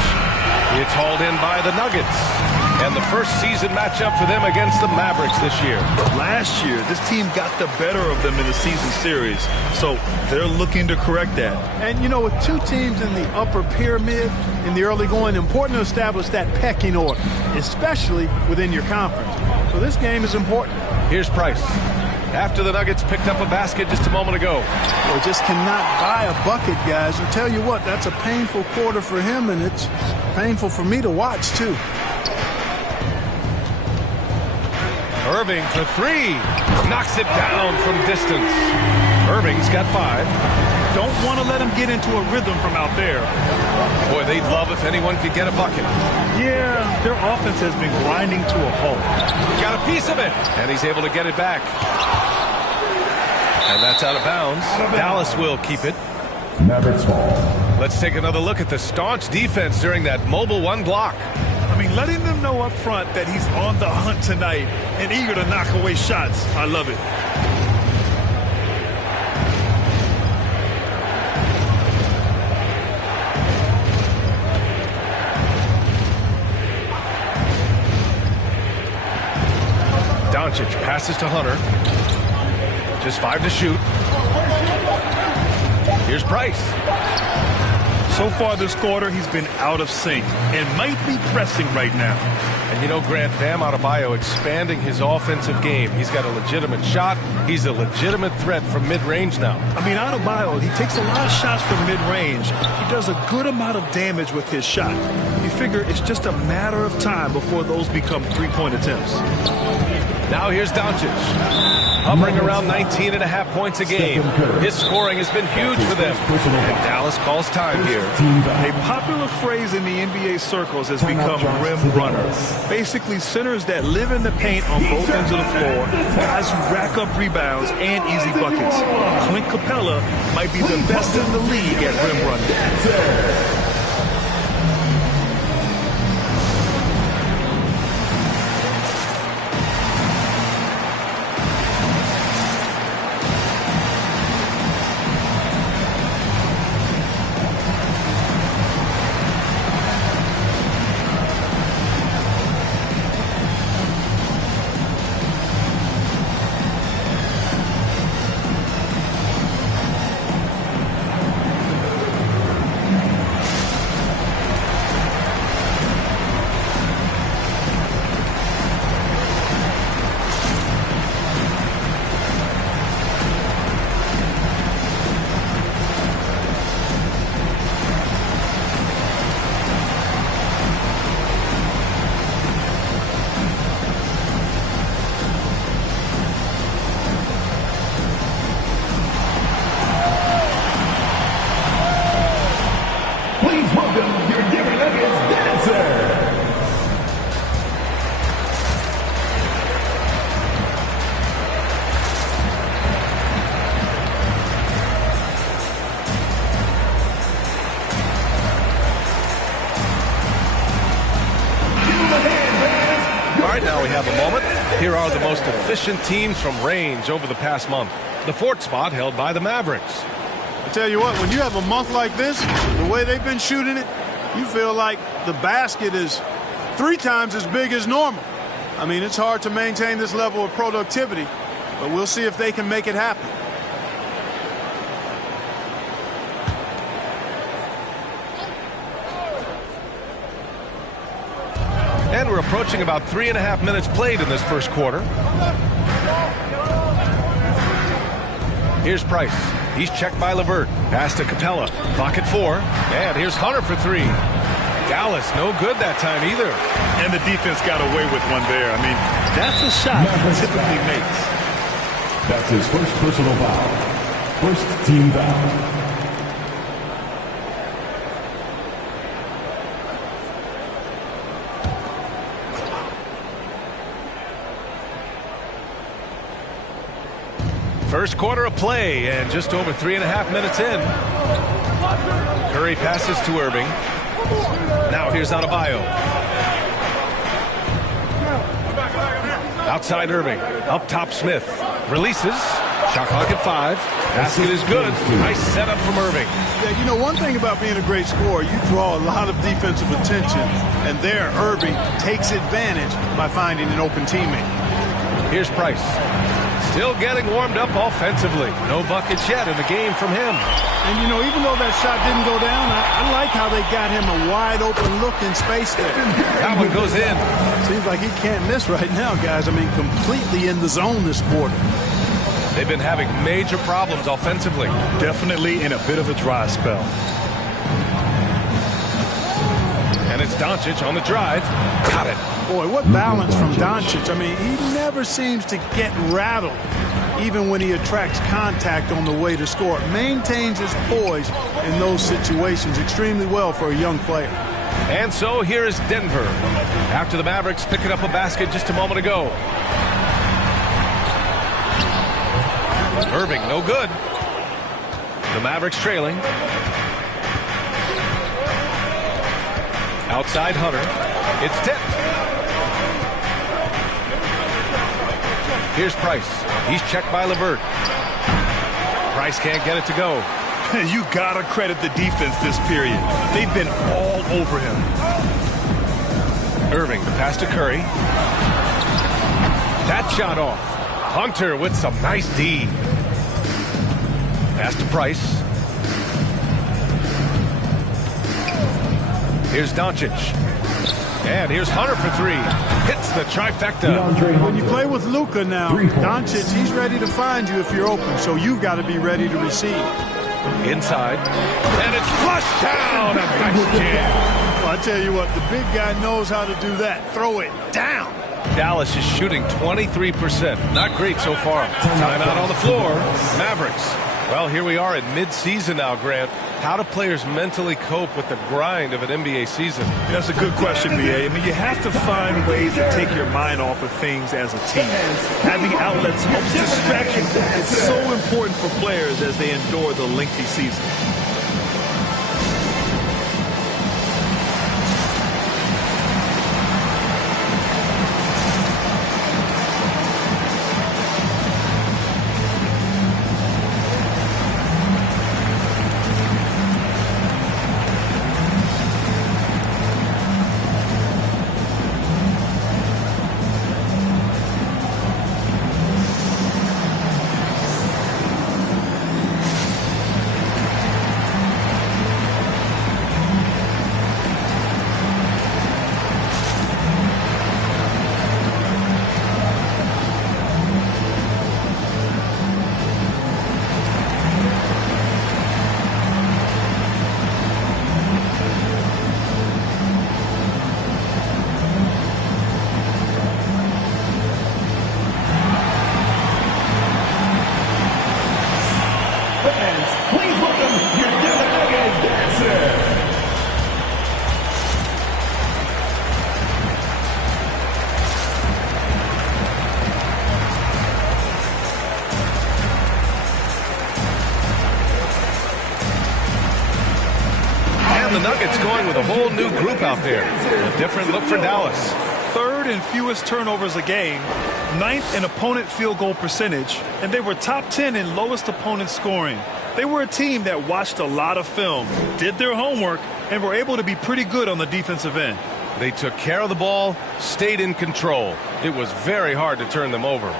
It's hauled in by the Nuggets. And the first season matchup for them against the Mavericks this year. Last year, this team got the better of them in the season series, so they're looking to correct that. And, you know, with two teams in the upper pyramid in the early going, important to establish that pecking order, especially within your conference. So this game is important. Here's Price. After the Nuggets picked up a basket just a moment ago. Well, just cannot buy a bucket, guys. I'll tell you what, that's a painful quarter for him, and it's painful for me to watch, too. Irving for 3. Knocks it down from distance. Irving's got 5. Don't want to let him get into a rhythm from out there. Boy, they'd love if anyone could get a bucket. Yeah, their offense has been grinding to a halt. Got a piece of it, and he's able to get it back. And that's out of bounds. Dallas will keep it. Mavericks ball. Let's take another look at the staunch defense during that mobile 1 block. I mean, letting them know up front that he's on the hunt tonight and eager to knock away shots. I love it. Doncic passes to Hunter. Just 5 to shoot. Here's Price. So far this quarter, he's been out of sync and might be pressing right now. And you know, Grant, Bam Adebayo expanding his offensive game. He's got a legitimate shot. He's a legitimate threat from mid-range now. I mean, Adebayo, he takes a lot of shots from mid-range. He does a good amount of damage with his shot. You figure it's just a matter of time before those become three-point attempts. Now here's Doncic, hovering around 19.5 points a game. His scoring has been huge for them, and Dallas calls time here. A popular phrase in the NBA circles has become rim runners. Basically, centers that live in the paint on both ends of the floor, guys who rack up rebounds and easy buckets. Clint Capella might be the best in the league at rim running. Here are the most efficient teams from range over the past month. The 4th spot held by the Mavericks. I tell you what, when you have a month like this, the way they've been shooting it, you feel like the basket is 3 times as big as normal. I mean, it's hard to maintain this level of productivity, but we'll see if they can make it happen. And we're approaching about 3.5 minutes played in this first quarter. Here's Price. He's checked by LeVert. Pass to Capella. Clock at 4. And here's Hunter for 3. Dallas, no good that time either. And the defense got away with one there. I mean, that's a shot he typically makes. That's his first personal foul. First team foul. First quarter of play and just over 3.5 minutes in. Curry passes to Irving. Now here's Adebayo. Outside Irving. Up top Smith. Releases. Shot clock at 5. Basket is good. Nice setup from Irving. Yeah, you know, one thing about being a great scorer, you draw a lot of defensive attention. And there, Irving takes advantage by finding an open teammate. Here's Price. Still getting warmed up offensively. No buckets yet in the game from him. And, you know, even though that shot didn't go down, I like how they got him a wide-open look in space there. That one goes in. Seems like he can't miss right now, guys. I mean, completely in the zone this quarter. They've been having major problems offensively. Definitely in a bit of a dry spell. And it's Doncic on the drive. Got it. Boy, what balance from Doncic. I mean, he never seems to get rattled, even when he attracts contact on the way to score. Maintains his poise in those situations extremely well for a young player. And so here is Denver. After the Mavericks picking up a basket just a moment ago. Irving, no good. The Mavericks trailing. Outside Hunter. It's tipped. Here's Price. He's checked by LeVert. Price can't get it to go. You gotta credit the defense this period. They've been all over him. Irving, the pass to Curry. That shot off. Hunter with some nice D. Pass to Price. Here's Doncic. And here's Hunter for 3. Hits the trifecta. When you play with Luka now, Doncic, he's ready to find you if you're open, so you've got to be ready to receive. Inside. And it's flushed down. A nice jam. Well, I tell you what, the big guy knows how to do that. Throw it down. Dallas is shooting 23%. Not great so far. Timeout on the floor. Mavericks. Well, here we are at mid-season now, Grant. How do players mentally cope with the grind of an NBA season? That's a good question, B.A. I mean, you have to find ways to take your mind off of things as a team. Having outlets helps distraction. It's so important for players as they endure the lengthy season. The Nuggets going with a whole new group out there. A different look for Dallas. Third and fewest turnovers a game, 9th in opponent field goal percentage, and they were top 10 in lowest opponent scoring. They were a team that watched a lot of film, did their homework, and were able to be pretty good on the defensive end. They took care of the ball, stayed in control. It was very hard to turn them over.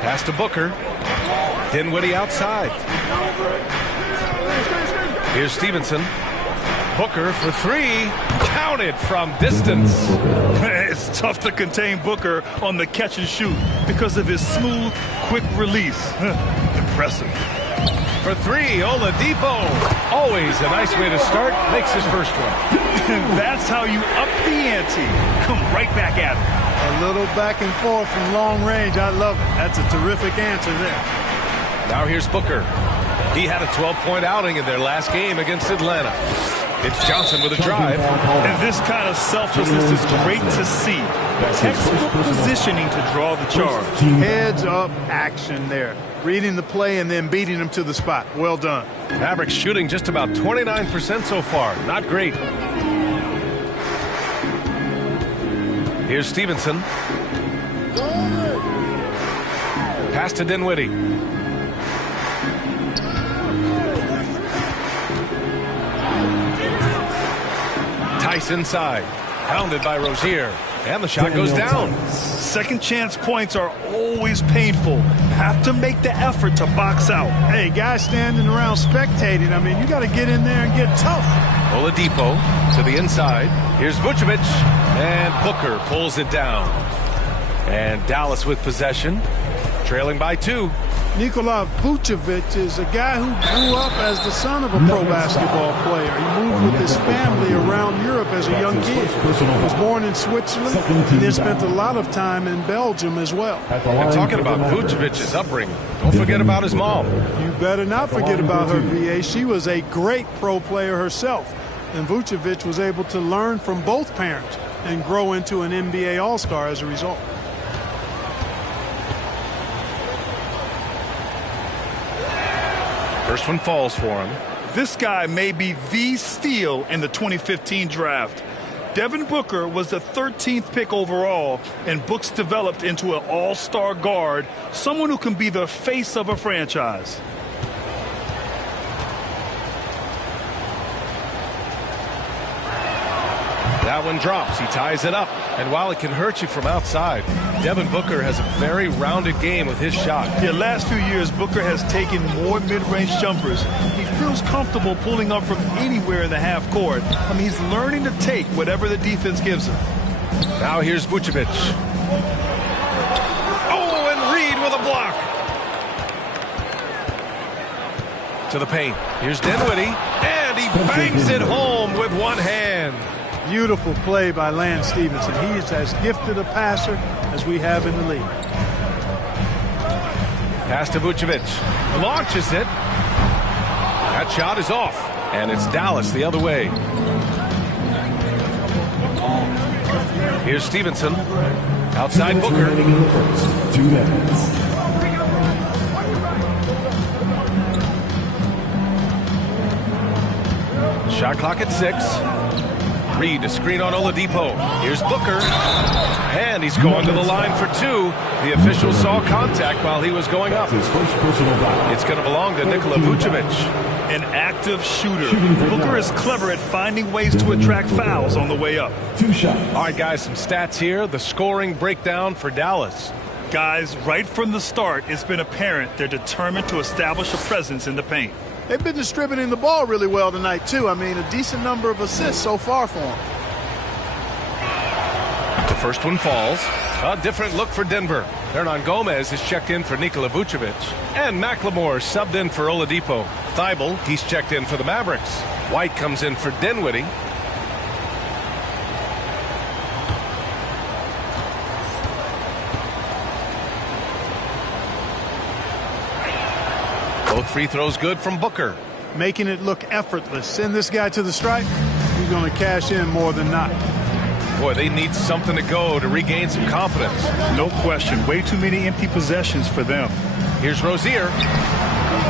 Pass to Booker. Dinwiddie outside. Here's Stevenson. Booker for 3. Counted from distance. It's tough to contain Booker on the catch and shoot because of his smooth, quick release. Impressive. For 3, Oladipo. Always a nice way to start. Makes his first one. That's how you up the ante. Come right back at him. A little back and forth from long range. I love it. That's a terrific answer there. Now here's Booker. He had a 12-point outing in their last game against Atlanta. It's Johnson with a drive. And this kind of selflessness is great to see. Textbook positioning to draw the charge. Heads up action there. Reading the play and then beating him to the spot. Well done. Mavericks shooting just about 29% so far. Not great. Here's Stevenson. Pass to Dinwiddie. Tice inside. Pounded by Rozier. And the shot goes down. Second chance points are always painful. Have to make the effort to box out. Hey, guys standing around spectating, I mean, you got to get in there and get tough. Oladipo to the inside. Here's Vucevic. And Booker pulls it down. And Dallas with possession. Trailing by 2. Nikola Vucevic is a guy who grew up as the son of a pro basketball player. He moved with his family around Europe as a young kid. He was born in Switzerland and then spent a lot of time in Belgium as well. And talking about Vucevic's upbringing, don't forget about his mom. You better not forget about her, B.A. She was a great pro player herself. And Vucevic was able to learn from both parents and grow into an NBA All-Star as a result. First one falls for him. This guy may be the steal in the 2015 draft. Devin Booker was the 13th pick overall, and Books developed into an all-star guard, someone who can be the face of a franchise. That one drops. He ties it up. And while it can hurt you from outside, Devin Booker has a very rounded game with his shot. Yeah, last few years, Booker has taken more mid-range jumpers. He feels comfortable pulling up from anywhere in the half court. I mean, he's learning to take whatever the defense gives him. Now here's Vucevic. Oh, and Reed with a block. To the paint. Here's Dinwiddie. And he bangs it home with one hand. Beautiful play by Lance Stevenson. He is as gifted a passer as we have in the league. Pass to Vucevic. Launches it. That shot is off. And it's Dallas the other way. Here's Stevenson. Outside Booker. 2 minutes. Shot clock at 6. Reed, a screen on Oladipo. Here's Booker. And he's going to the line for 2. The official saw contact while he was going up. It's going to belong to Nikola Vucevic. An active shooter. Booker is clever at finding ways to attract fouls on the way up. 2 shots. All right, guys, some stats here. The scoring breakdown for Dallas. Guys, right from the start, it's been apparent they're determined to establish a presence in the paint. They've been distributing the ball really well tonight, too. I mean, a decent number of assists so far for them. The first one falls. A different look for Denver. Hernan Gomez is checked in for Nikola Vucevic. And McLemore subbed in for Oladipo. Thibault, he's checked in for the Mavericks. White comes in for Dinwiddie. Both free throws good from Booker. Making it look effortless. Send this guy to the stripe. He's going to cash in more than not. Boy, they need something to go to regain some confidence. No question. Way too many empty possessions for them. Here's Rozier.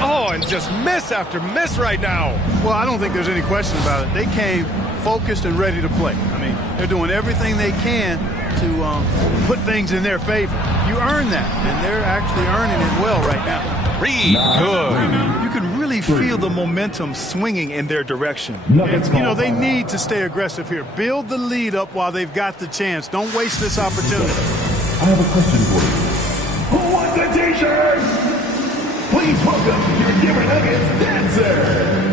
Oh, and just miss after miss right now. Well, I don't think there's any question about it. They came focused and ready to play. I mean, they're doing everything they can to put things in their favor. You earn that, and they're actually earning it well right now. Reed, good. You can really feel the momentum swinging in their direction. You know, they need to stay aggressive here. Build the lead up while they've got the chance. Don't waste this opportunity. I have a question for you. Who wants a t-shirt? Please welcome your Denver Nuggets dancer.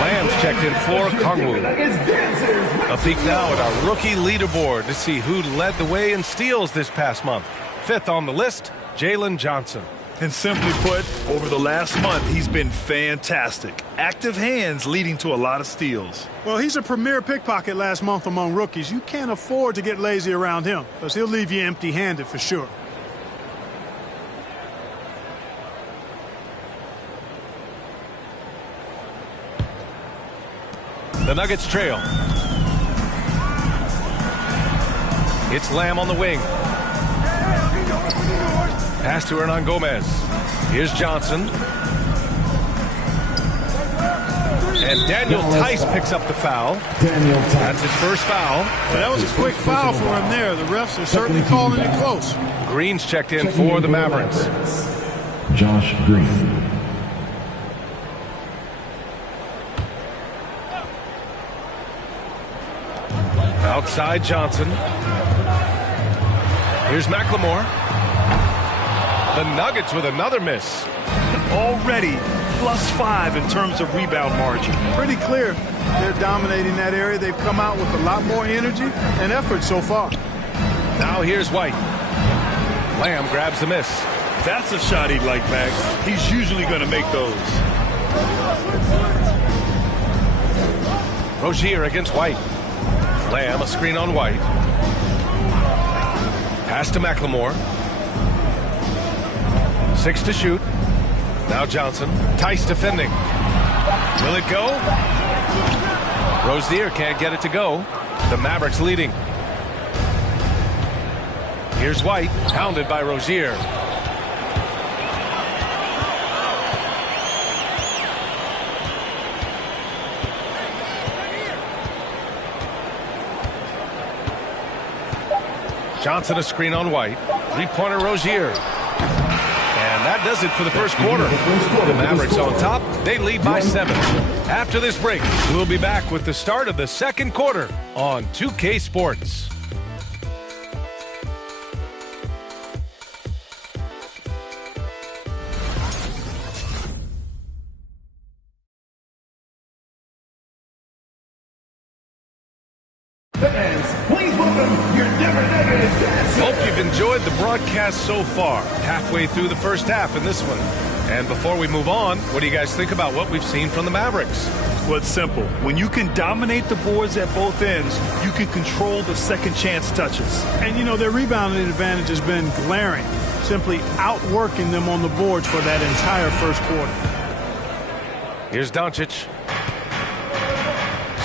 Lamb's checked in for Kongwu. A peek now at our rookie leaderboard to see who led the way in steals this past month. 5th on the list, Jalen Johnson. And simply put, over the last month, he's been fantastic. Active hands leading to a lot of steals. Well, he's a premier pickpocket last month among rookies. You can't afford to get lazy around him because he'll leave you empty-handed for sure. The Nuggets trail. It's Lamb on the wing. Pass to Hernan Gomez. Here's Johnson. And Daniel Tice picks up the foul. That's his first foul. Well, that was a quick foul for him there. The refs are certainly calling it close. Green's checked in for the Mavericks. Josh Green. Outside Johnson. Here's McLemore. The Nuggets with another miss. Already +5 in terms of rebound margin. Pretty clear they're dominating that area. They've come out with a lot more energy and effort so far. Now here's White. Lamb grabs the miss. That's a shot he'd like back. He's usually going to make those. Rozier against White. Lamb, a screen on White. Pass to McLemore. 6 to shoot. Now Johnson. Tice defending. Will it go? Rozier can't get it to go. The Mavericks leading. Here's White, pounded by Rozier. Johnson a screen on White. 3-pointer Rozier. And that does it for the first quarter. The Mavericks on top. They lead by 7. After this break, we'll be back with the start of the second quarter on 2K Sports. Hope you've enjoyed the broadcast so far. Halfway through the first half in this one. And before we move on, what do you guys think about what we've seen from the Mavericks? Well, it's simple. When you can dominate the boards at both ends, you can control the second chance touches. And, you know, their rebounding advantage has been glaring, simply outworking them on the boards for that entire first quarter. Here's Doncic.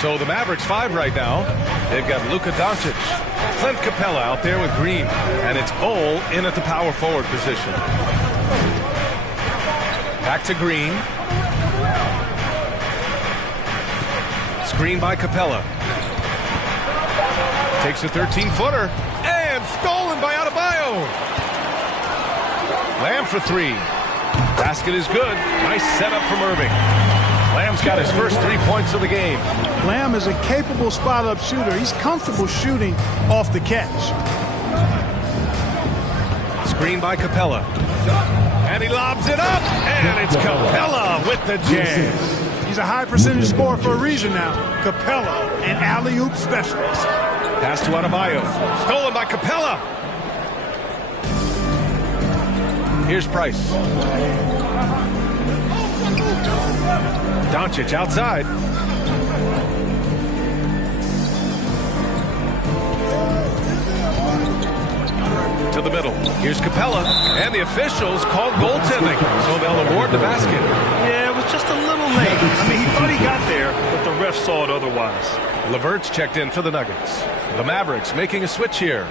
So the Mavericks 5 right now. They've got Luka Doncic, Clint Capella out there with Green, and it's Bol in at the power forward position. Back to Green. Screen by Capella. Takes a 13-footer and stolen by Adebayo. Lamb for 3. Basket is good. Nice setup from Irving. Lamb's got his first 3 points of the game. Lamb is a capable spot-up shooter. He's comfortable shooting off the catch. Screen by Capella. And he lobs it up. And it's Capella with the jam. He's a high percentage scorer for a reason now. Capella, an alley-oop specialist. Pass to Adebayo. Stolen by Capella. Here's Price. Doncic outside. To the middle. Here's Capella. And the officials called goaltending. So they'll award the basket. Yeah, it was just a little late. I mean, he thought he got there, but the ref saw it otherwise. LeVert's checked in for the Nuggets. The Mavericks making a switch here.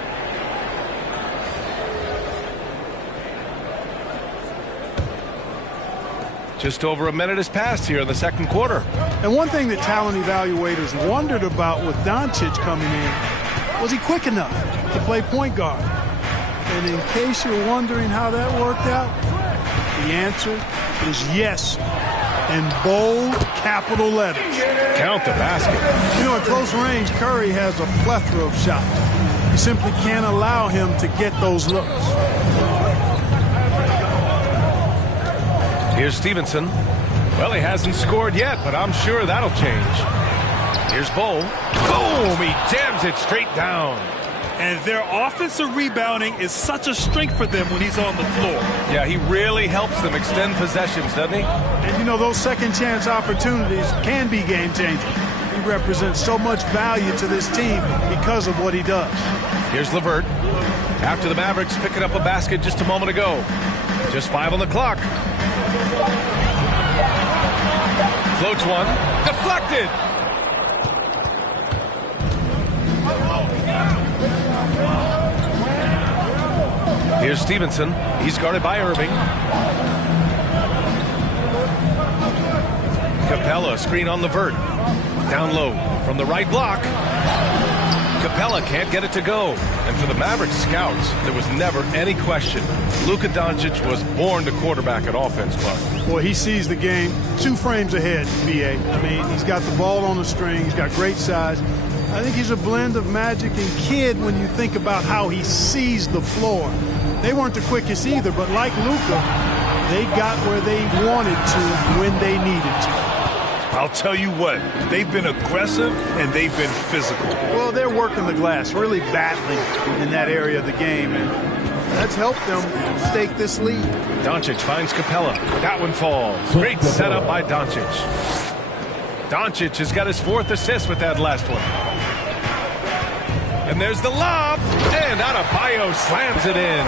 Just over a minute has passed here in the second quarter. And one thing that talent evaluators wondered about with Doncic coming in, was he quick enough to play point guard? And in case you're wondering how that worked out, the answer is yes, in bold capital letters. Count the basket. You know, at close range, Curry has a plethora of shots. You simply can't allow him to get those looks. Here's Stevenson. Well, he hasn't scored yet, but I'm sure that'll change. Here's Bull. Boom! He jams it straight down. And their offensive rebounding is such a strength for them when he's on the floor. Yeah, he really helps them extend possessions, doesn't he? And, you know, those second chance opportunities can be game-changing. He represents so much value to this team because of what he does. Here's LeVert. After the Mavericks picking up a basket just a moment ago. Just 5 on the clock. Floats one. Deflected. Here's Stevenson. He's guarded by Irving. Capella, screen on LeVert. Down low from the right block. Capella can't get it to go. And for the Mavericks scouts, there was never any question. Luka Doncic was born to quarterback at Offense Club. Boy, he sees the game 2 frames ahead, B.A. I mean, he's got the ball on the string. He's got great size. I think he's a blend of Magic and Kidd when you think about how he sees the floor. They weren't the quickest either, but like Luka, they got where they wanted to when they needed to. I'll tell you what, they've been aggressive and they've been physical. Well, they're working the glass, really battling in that area of the game, and that's helped them stake this lead. Doncic finds Capella. That one falls. Great setup by Doncic. Doncic has got his 4th assist with that last one. And there's the lob, and Adebayo slams it in.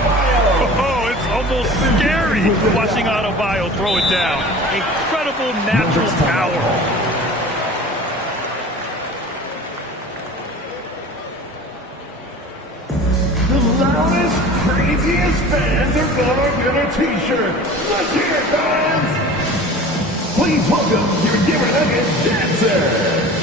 Oh, it's almost scary watching Adebayo throw it down. Incredible natural power. The loudest, craziest fans are gonna get a t-shirt. Let's hear it, fans! Please welcome your Denver Nuggets dancer.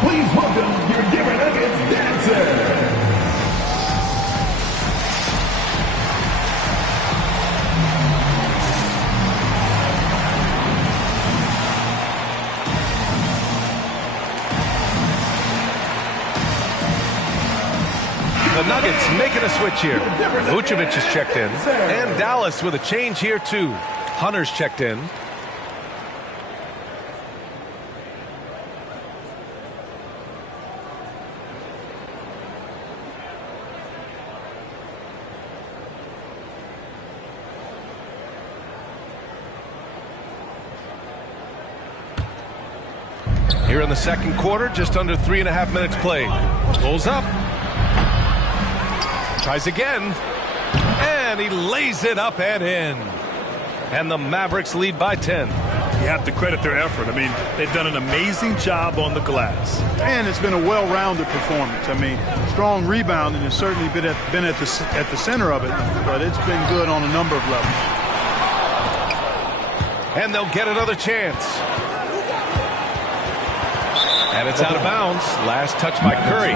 Please welcome your Denver Nuggets dancer. The Nuggets making a switch here. Vucevic is checked in. And Dallas with a change here too. Hunter's checked in. Here in the second quarter, just under 3.5 minutes played. Pulls up. Tries again. And he lays it up and in. And the Mavericks lead by 10. You have to credit their effort. I mean, they've done an amazing job on the glass. And it's been a well-rounded performance. I mean, strong rebounding has certainly been at the center of it, but it's been good on a number of levels. And they'll get another chance. And it's out of bounds. Last touch by Curry.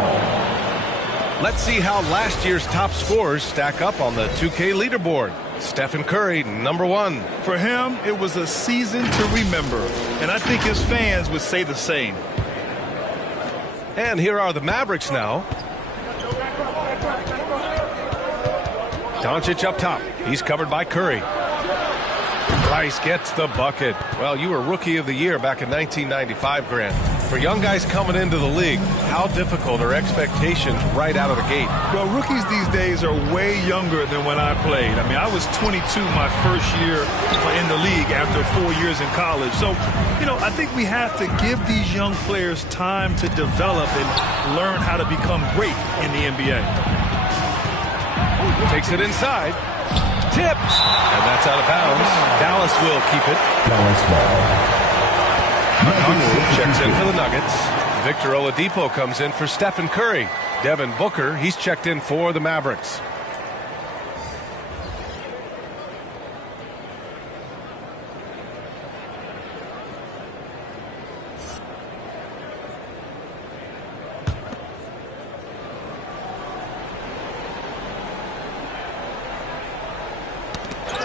Let's see how last year's top scorers stack up on the 2K leaderboard. Stephen Curry, number 1. For him, it was a season to remember. And I think his fans would say the same. And here are the Mavericks now. Doncic up top. He's covered by Curry. Price gets the bucket. Well, you were Rookie of the Year back in 1995, Grant. For young guys coming into the league, how difficult are expectations right out of the gate? Well, rookies these days are way younger than when I played. I mean, I was 22 my first year in the league after 4 years in college. So, you know, I think we have to give these young players time to develop and learn how to become great in the NBA. Takes it inside. Tipped. And that's out of bounds. Dallas will keep it. Dallas ball. Checks in for the Nuggets. Victor Oladipo comes in for Stephen Curry. Devin Booker, he's checked in for the Mavericks.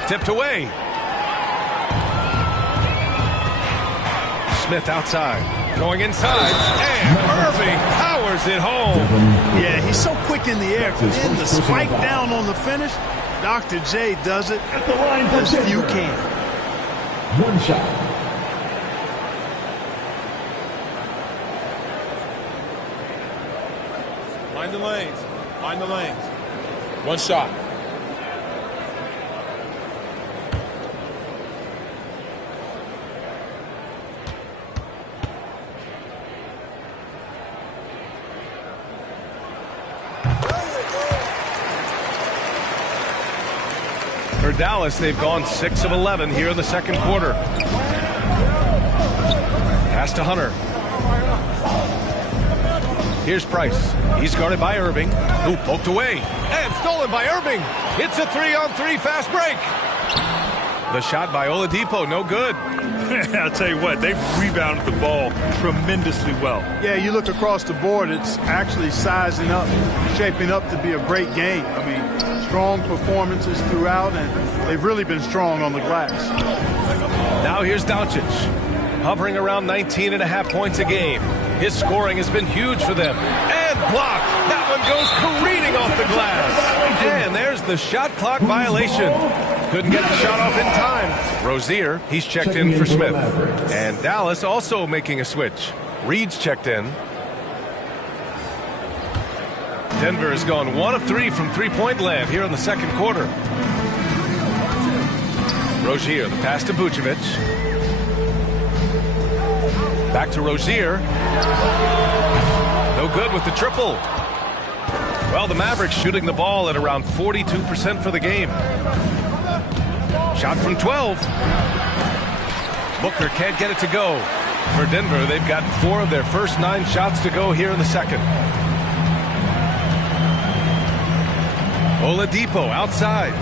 Tipped away. Smith outside, going inside, and Irving powers it home. Yeah, he's so quick in the air. And the spike down on the finish, Dr. J does it as few can. One shot. Mind the lanes. Mind the lanes. One shot. For Dallas, they've gone 6 of 11 here in the second quarter. Pass to Hunter. Here's Price. He's guarded by Irving, who poked away. And stolen by Irving. It's a 3-on-3 fast break. The shot by Oladipo, no good. I'll tell you what, they've rebounded the ball tremendously well. Yeah, you look across the board, it's actually sizing up, shaping up to be a great game. I mean, strong performances throughout, and they've really been strong on the glass. Now here's Doncic, hovering around 19.5 points a game. His scoring has been huge for them. And blocked. That one goes careening off the glass. And there's the shot clock violation. Couldn't get the shot off in time. Rozier, he's checked in for Smith. And Dallas also making a switch. Reed's checked in. Denver has gone 1 of 3 from three-point land here in the second quarter. Rozier, the pass to Vucevic. Back to Rozier. No good with the triple. Well, the Mavericks shooting the ball at around 42% for the game. Shot from 12. Booker can't get it to go. For Denver, they've gotten 4 of their first 9 shots to go here in the second. Oladipo outside.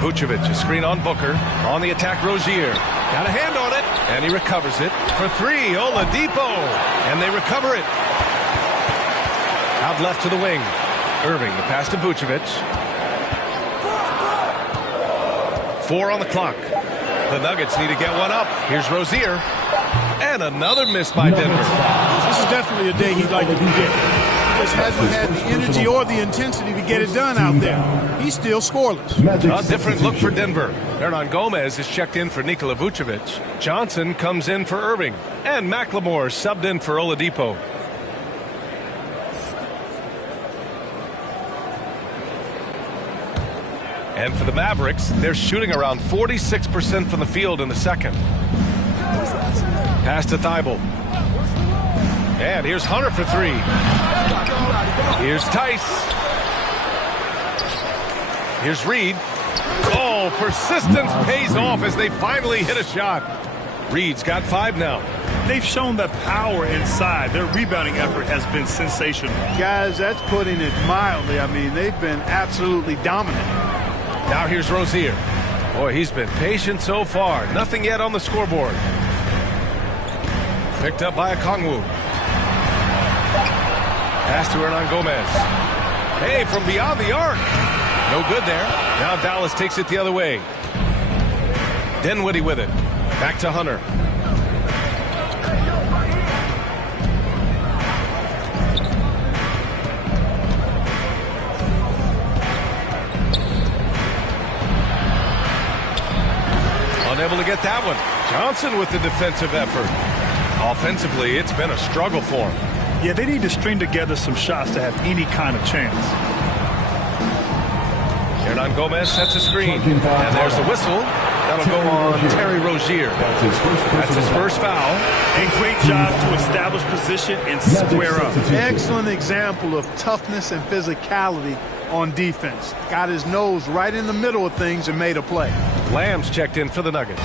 Vucevic, a screen on Booker. On the attack, Rozier. Got a hand on it, and he recovers it. For 3, Oladipo. And they recover it. Out left to the wing. Irving, the pass to Vucevic. 4 on the clock. The Nuggets need to get one up. Here's Rozier. And another miss by Denver. This is definitely a day he'd like to forget. Just hasn't had the energy or the intensity to get it done out there. He's still scoreless. A different look for Denver. Hernan Gomez is checked in for Nikola Vucevic. Johnson comes in for Irving. And McLemore subbed in for Oladipo. And for the Mavericks, they're shooting around 46% from the field in the second. Pass to Thibault. And here's Hunter for 3. Here's Tice. Here's Reed. Oh, persistence pays off as they finally hit a shot. Reed's got 5 now. They've shown the power inside. Their rebounding effort has been sensational. Guys, that's putting it mildly. I mean, they've been absolutely dominant. Now here's Rozier. Boy, he's been patient so far. Nothing yet on the scoreboard. Picked up by Okongwu. Pass to Hernan Gomez. Hey, from beyond the arc. No good there. Now Dallas takes it the other way. Dinwiddie with it. Back to Hunter. unable to get that one. Johnson with the defensive effort. Offensively, it's been a struggle for him. Yeah, they need to string together some shots to have any kind of chance. Hernan Gomez sets a screen. And there's the whistle. That'll go on Terry Rozier. That's his first foul. A great job to establish position and square up. Excellent example of toughness and physicality on defense. Got his nose right in the middle of things and made a play. Lamb's checked in for the Nuggets.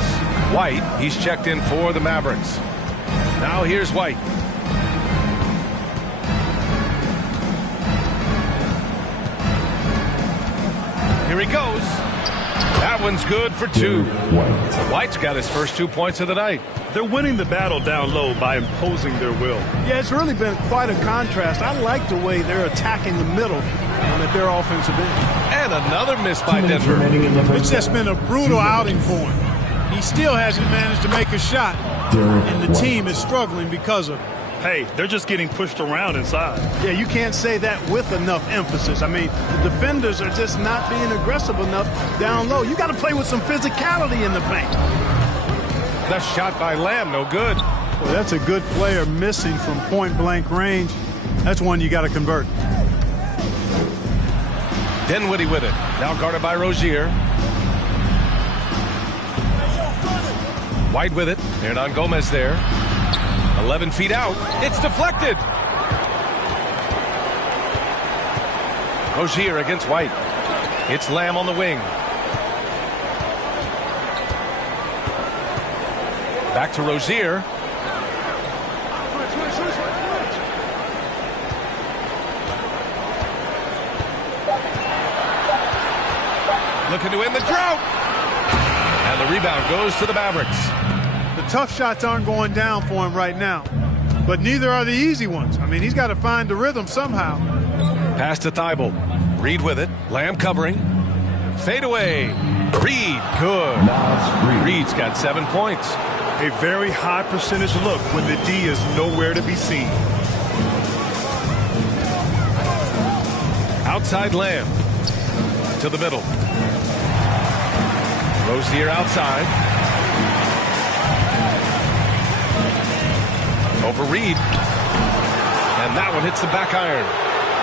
White, he's checked in for the Mavericks. Now here's White. Here he goes. That one's good for 2. White's got his first 2 points of the night. They're winning the battle down low by imposing their will. Yeah, it's really been quite a contrast. I like the way they're attacking the middle at their offensive end. And another miss by Denver. It's just been a brutal outing for him. He still hasn't managed to make a shot, and the team is struggling because of it. Hey, they're just getting pushed around inside. Yeah, you can't say that with enough emphasis. I mean, the defenders are just not being aggressive enough down low. You got to play with some physicality in the paint. The shot by Lamb, no good. Well, that's a good player missing from point-blank range. That's one you got to convert. Dinwiddie with it. Now guarded by Rozier. White with it. Hernan Gomez there. 11 feet out. It's deflected. Rozier against White. It's Lamb on the wing. Back to Rozier. Looking to end the drought. And the rebound goes to the Mavericks. The tough shots aren't going down for him right now, but neither are the easy ones. I mean, he's got to find the rhythm somehow. Pass to Thibault. Reed with it. Lamb covering. Fade away. Reed, good. Reed's got 7 points. A very high percentage look when the D is nowhere to be seen. Outside Lamb. To the middle. Rozier outside. Over Reed. And that one hits the back iron.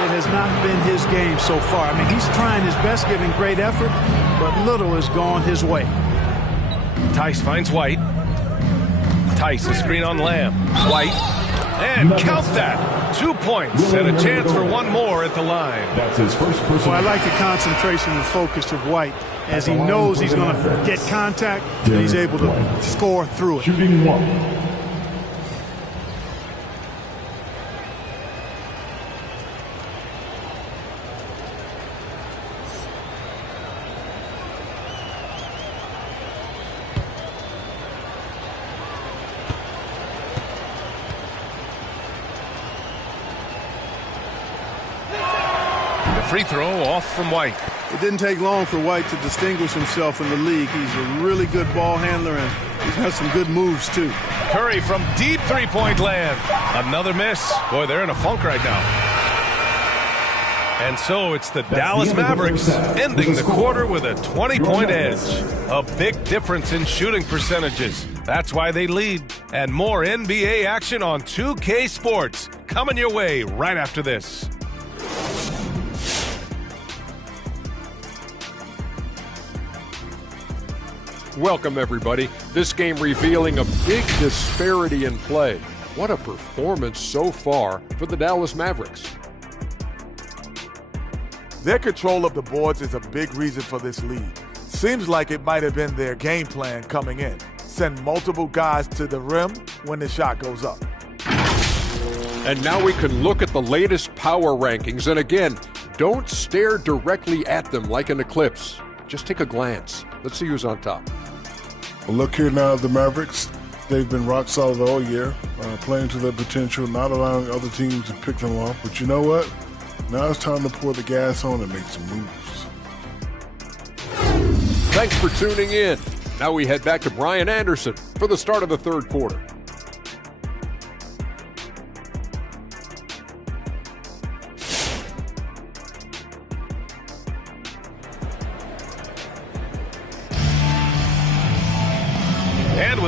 It has not been his game so far. I mean, he's trying his best, giving great effort, but little has gone his way. Tice finds White. Tice, a screen on Lamb. White. And count that. 2 points and a chance for one more at the line. That's his first personal. Well, I like the concentration and focus of White as he knows he's going to get contact and he's able to score through it. Shooting 1. Free throw off from White. It didn't take long for White to distinguish himself in the league. He's a really good ball handler, and he's got some good moves, too. Curry from deep three-point land. Another miss. Boy, they're in a funk right now. And so it's the Dallas Mavericks ending the quarter with a 20-point edge. A big difference in shooting percentages. That's why they lead. And more NBA action on 2K Sports coming your way right after this. Welcome, everybody. This game revealing a big disparity in play. What a performance so far for the Dallas Mavericks. Their control of the boards is a big reason for this lead. Seems like it might have been their game plan coming in. Send multiple guys to the rim when the shot goes up. And now we can look at the latest power rankings. And again, don't stare directly at them like an eclipse. Just take a glance. Let's see who's on top. Well, look here now at the Mavericks. They've been rock solid all year, playing to their potential, not allowing other teams to pick them off. But you know what? Now it's time to pour the gas on and make some moves. Thanks for tuning in. Now we head back to Brian Anderson for the start of the third quarter.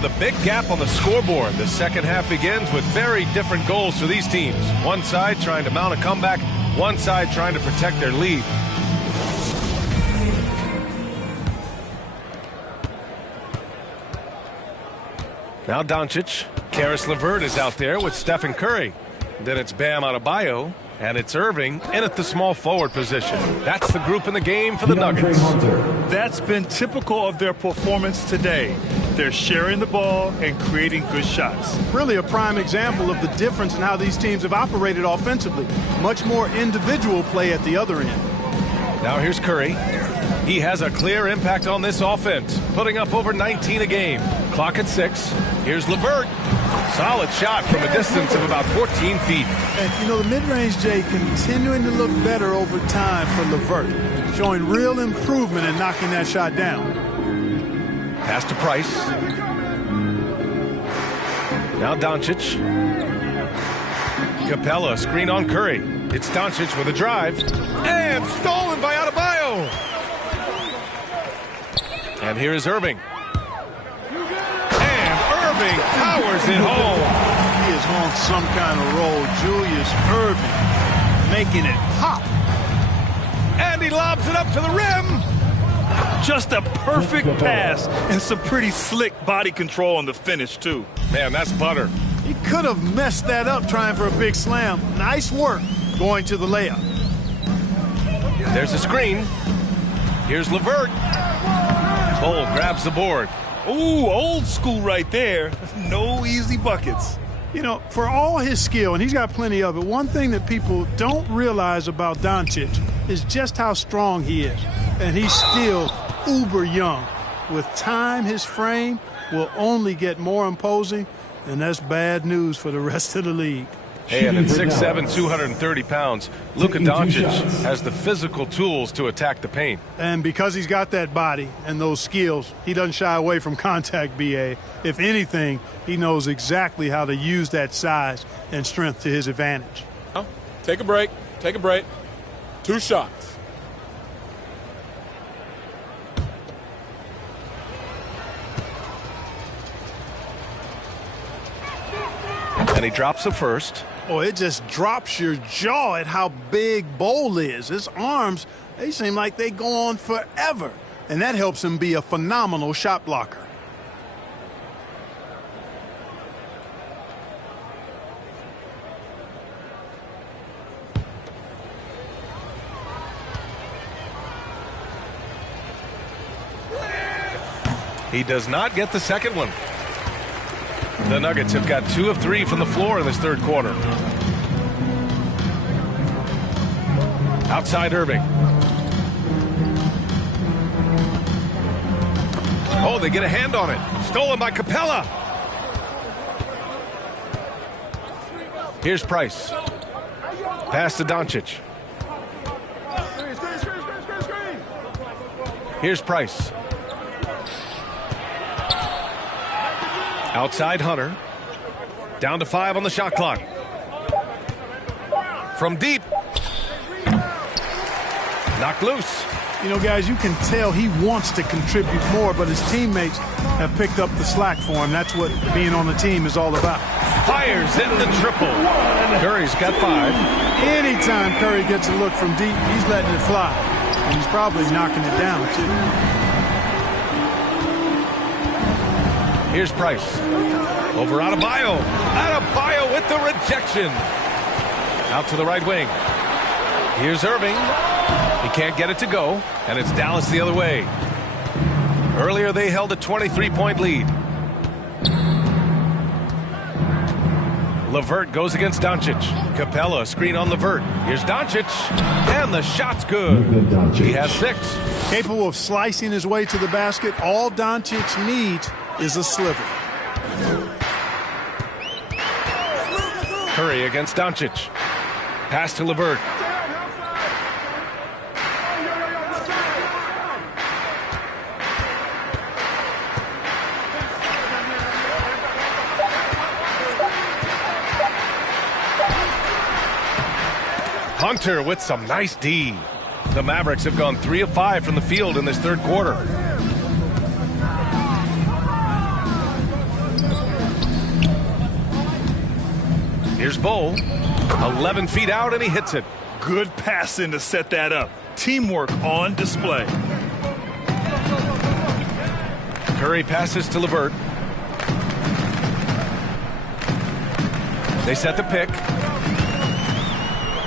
with a big gap on the scoreboard. The second half begins with very different goals for these teams. One side trying to mount a comeback, one side trying to protect their lead. Now Doncic. Caris LeVert is out there with Stephen Curry. Then it's Bam Adebayo, and it's Irving in at the small forward position. That's the group in the game for the Nuggets. That's been typical of their performance today. They're sharing the ball and creating good shots. Really a prime example of the difference in how these teams have operated offensively. Much more individual play at the other end. Now here's Curry. He has a clear impact on this offense, putting up over 19 a game. Clock at 6. Here's LeVert. Solid shot from a distance of about 14 feet. And, you know, the mid-range, Jay, continuing to look better over time for LeVert, showing real improvement in knocking that shot down. Pass to Price. Now Doncic. Capella, screen on Curry. It's Doncic with a drive. And stolen by Adebayo. And here is Irving. And Irving powers it home. He is on some kind of roll. Julius Irving making it pop. And he lobs it up to the rim. Just a perfect pass and some pretty slick body control on the finish, too. Man, that's butter. He could have messed that up trying for a big slam. Nice work going to the layup. There's a screen. Here's LeVert. Cole grabs the board. Ooh, old school right there. No easy buckets. You know, for all his skill, and he's got plenty of it, one thing that people don't realize about Doncic is just how strong he is. And he's still uber young. With time, his frame will only get more imposing, and that's bad news for the rest of the league. Hey, and at 6'7", 230 pounds, Luka Doncic has the physical tools to attack the paint. And because he's got that body and those skills, he doesn't shy away from contact, B.A. If anything, he knows exactly how to use that size and strength to his advantage. Take a break. Take a break. 2 shots. And he drops the first. Oh, it just drops your jaw at how big Bol is. His arms, they seem like they go on forever. And that helps him be a phenomenal shot blocker. He does not get the second one. The Nuggets have got 2 of 3 from the floor in this third quarter. Outside Irving. Oh, they get a hand on it. Stolen by Capella. Here's Price. Pass to Doncic. Here's Price. Outside Hunter. Down to 5 on the shot clock. From deep. Knocked loose. You know, guys, you can tell he wants to contribute more, but his teammates have picked up the slack for him. That's what being on the team is all about. Fires in the triple. Curry's got 5. Anytime Curry gets a look from deep, he's letting it fly. And he's probably knocking it down, too. Here's Price. Over Adebayo. Adebayo with the rejection. Out to the right wing. Here's Irving. He can't get it to go, and it's Dallas the other way. Earlier, they held a 23-point lead. LeVert goes against Doncic. Capella, screen on LeVert. Here's Doncic, and the shot's good. He has 6. Capable of slicing his way to the basket. All Doncic needs is a sliver. Curry against Doncic. Pass to LeVert. Hunter with some nice D. The Mavericks have gone 3 of 5 from the field in this third quarter. Here's Bull. 11 feet out, and he hits it. Good passing to set that up. Teamwork on display. Curry passes to LeVert. They set the pick.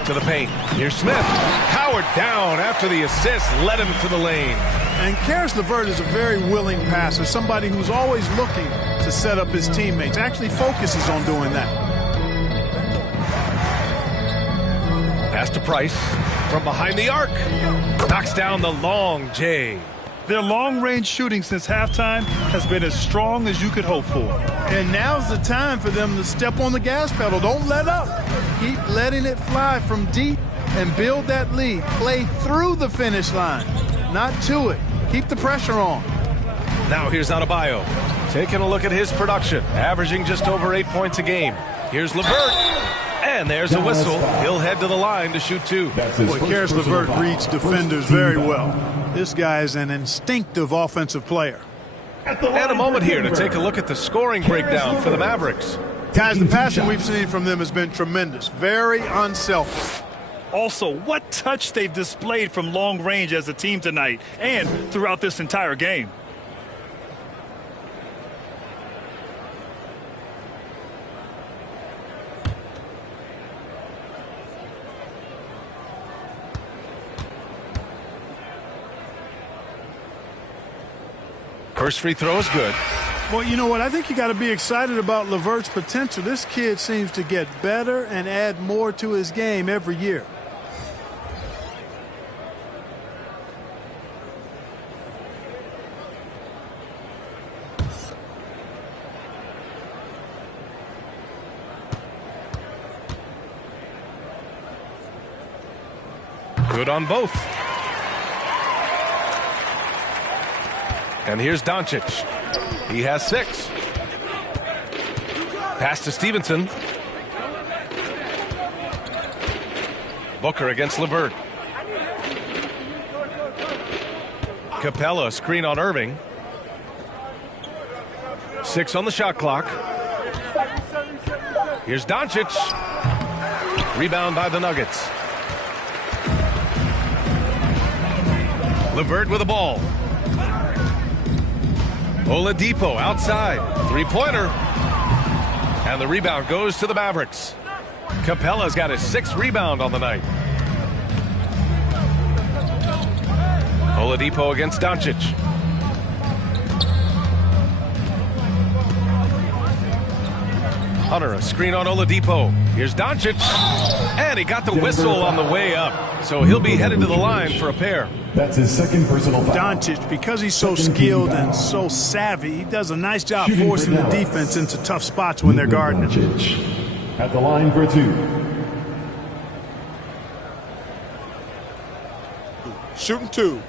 To the paint. Here's Smith. Howard down after the assist. Led him to the lane. And Karis LeVert is a very willing passer, somebody who's always looking to set up his teammates, actually focuses on doing that. Pass to Price from behind the arc. Knocks down the long J. Their long-range shooting since halftime has been as strong as you could hope for. And now's the time for them to step on the gas pedal. Don't let up. Keep letting it fly from deep and build that lead. Play through the finish line, not to it. Keep the pressure on. Now here's Adebayo. Taking a look at his production, averaging just over 8 points a game. Here's LeVert. And there's a whistle. He'll head to the line to shoot 2. Boy, Karis LeVert reads defenders very well. This guy is an instinctive offensive player. And a moment here to take a look at the scoring breakdown for the Mavericks. Guys, the passing we've seen from them has been tremendous. Very unselfish. Also, what touch they've displayed from long range as a team tonight and throughout this entire game. First free throw is good. Well, you know what? I think you got to be excited about LeVert's potential. This kid seems to get better and add more to his game every year. Good on both. And here's Doncic. He has 6. Pass to Stevenson. Booker against LeVert. Capella screen on Irving. 6 on the shot clock. Here's Doncic. Rebound by the Nuggets. LeVert with the ball. Oladipo outside. Three-pointer. And the rebound goes to the Mavericks. Capella's got his 6th rebound on the night. Oladipo against Doncic. Hunter, a screen on Oladipo. Here's Doncic. And he got the whistle on the way up. So he'll be headed to the line for a pair. That's his second personal foul. Doncic, because he's so skilled and so savvy, he does a nice job forcing the defense into tough spots when they're guarding him. At the line for 2. Shooting 2.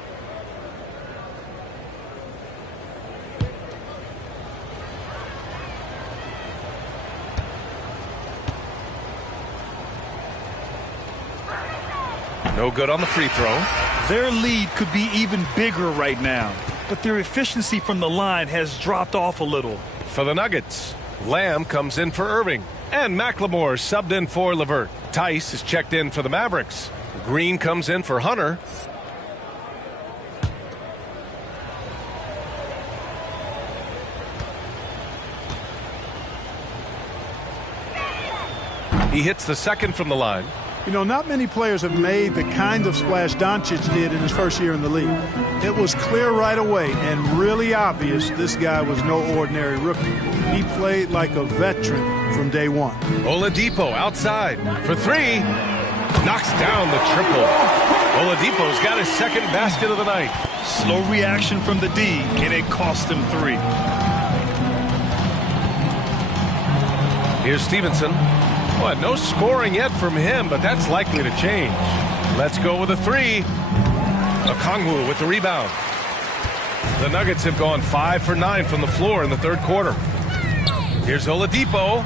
No good on the free throw. Their lead could be even bigger right now, but their efficiency from the line has dropped off a little. For the Nuggets, Lamb comes in for Irving, and McLemore subbed in for LeVert. Tice is checked in for the Mavericks. Green comes in for Hunter. He hits the second from the line. You know, not many players have made the kind of splash Doncic did in his first year in the league. It was clear right away and really obvious this guy was no ordinary rookie. He played like a veteran from day one. Oladipo outside for 3. Knocks down the triple. Oladipo's got his 2nd basket of the night. Slow reaction from the D. Can it cost him 3? Here's Stevenson. Well, no scoring yet from him, but that's likely to change. Let's go with a 3. Okongwu with the rebound. The Nuggets have gone 5 for 9 from the floor in the 3rd quarter. Here's Oladipo.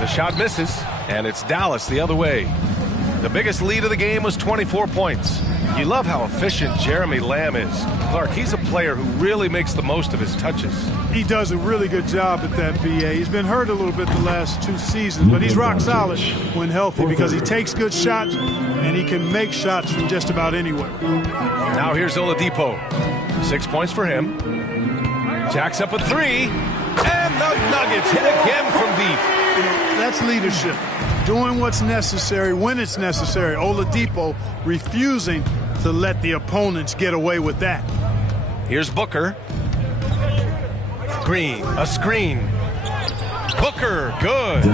The shot misses, and it's Dallas the other way. The biggest lead of the game was 24 points. You love how efficient Jeremy Lamb is. Clark, he's a player who really makes the most of his touches. He does a really good job at that, B.A. He's been hurt a little bit the last 2 seasons, but he's rock solid when healthy because he takes good shots and he can make shots from just about anywhere. Now here's Oladipo. 6 points for him. Jacks up a 3, and the Nuggets hit again from deep. That's leadership. Doing what's necessary when it's necessary. Oladipo refusing to let the opponents get away with that. Here's Booker. Green, a screen. Booker, good.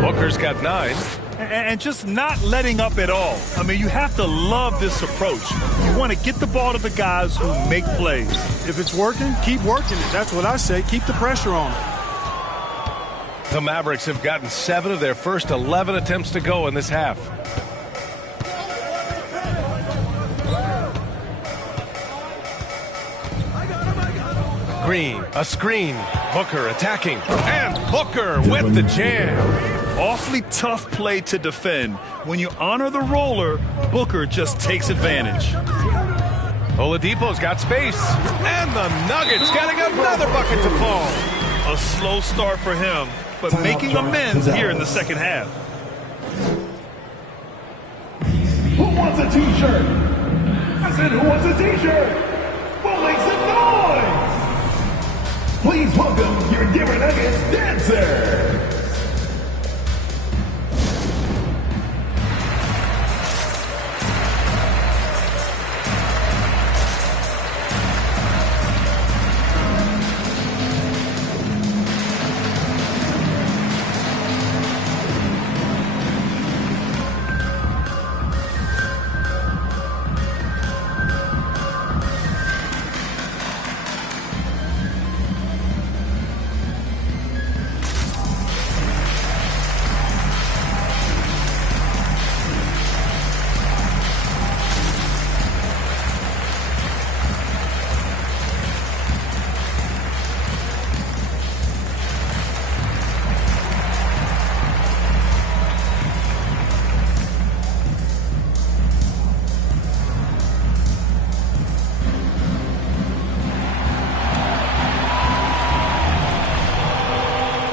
Booker's got 9. And just not letting up at all. I mean, you have to love this approach. You want to get the ball to the guys who make plays. If it's working, keep working it. That's what I say. Keep the pressure on it. The Mavericks have gotten 7 of their first 11 attempts to go in this half. Green, a screen. Booker attacking. And Booker with the jam. Awfully tough play to defend. When you honor the roller, Booker just takes advantage. Oladipo's got space. And the Nuggets getting another bucket to fall. A slow start for him, but making amends here in the second half. Who wants a t-shirt? I said, who wants a t-shirt? Well, make some noise! Please welcome your Denver Nuggets dancers!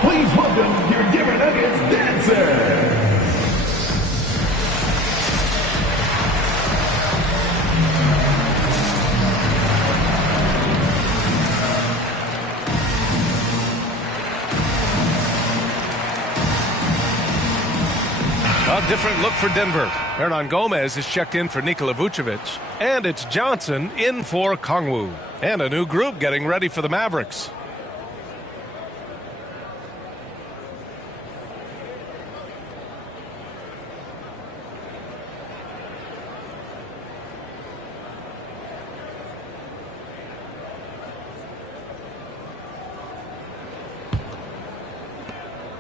Please welcome your Denver Nuggets dancers! A different look for Denver. Hernan Gomez is checked in for Nikola Vucevic. And it's Johnson in for Kongwu. And a new group getting ready for the Mavericks.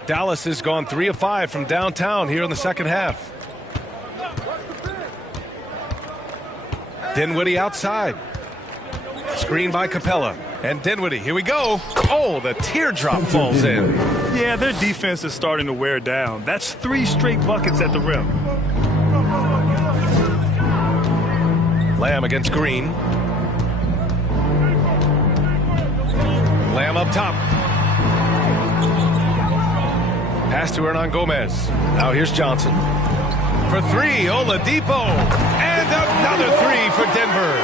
Dallas has gone 3 of 5 from downtown here in the second half. Dinwiddie outside. Screen by Capella. And Dinwiddie, here we go. Oh, the teardrop falls in. Yeah, their defense is starting to wear down. That's 3 straight buckets at the rim. Lamb against Green. Lamb up top. Pass to Hernan Gomez. Now here's Johnson. For 3, Oladipo. And another 3 for Denver.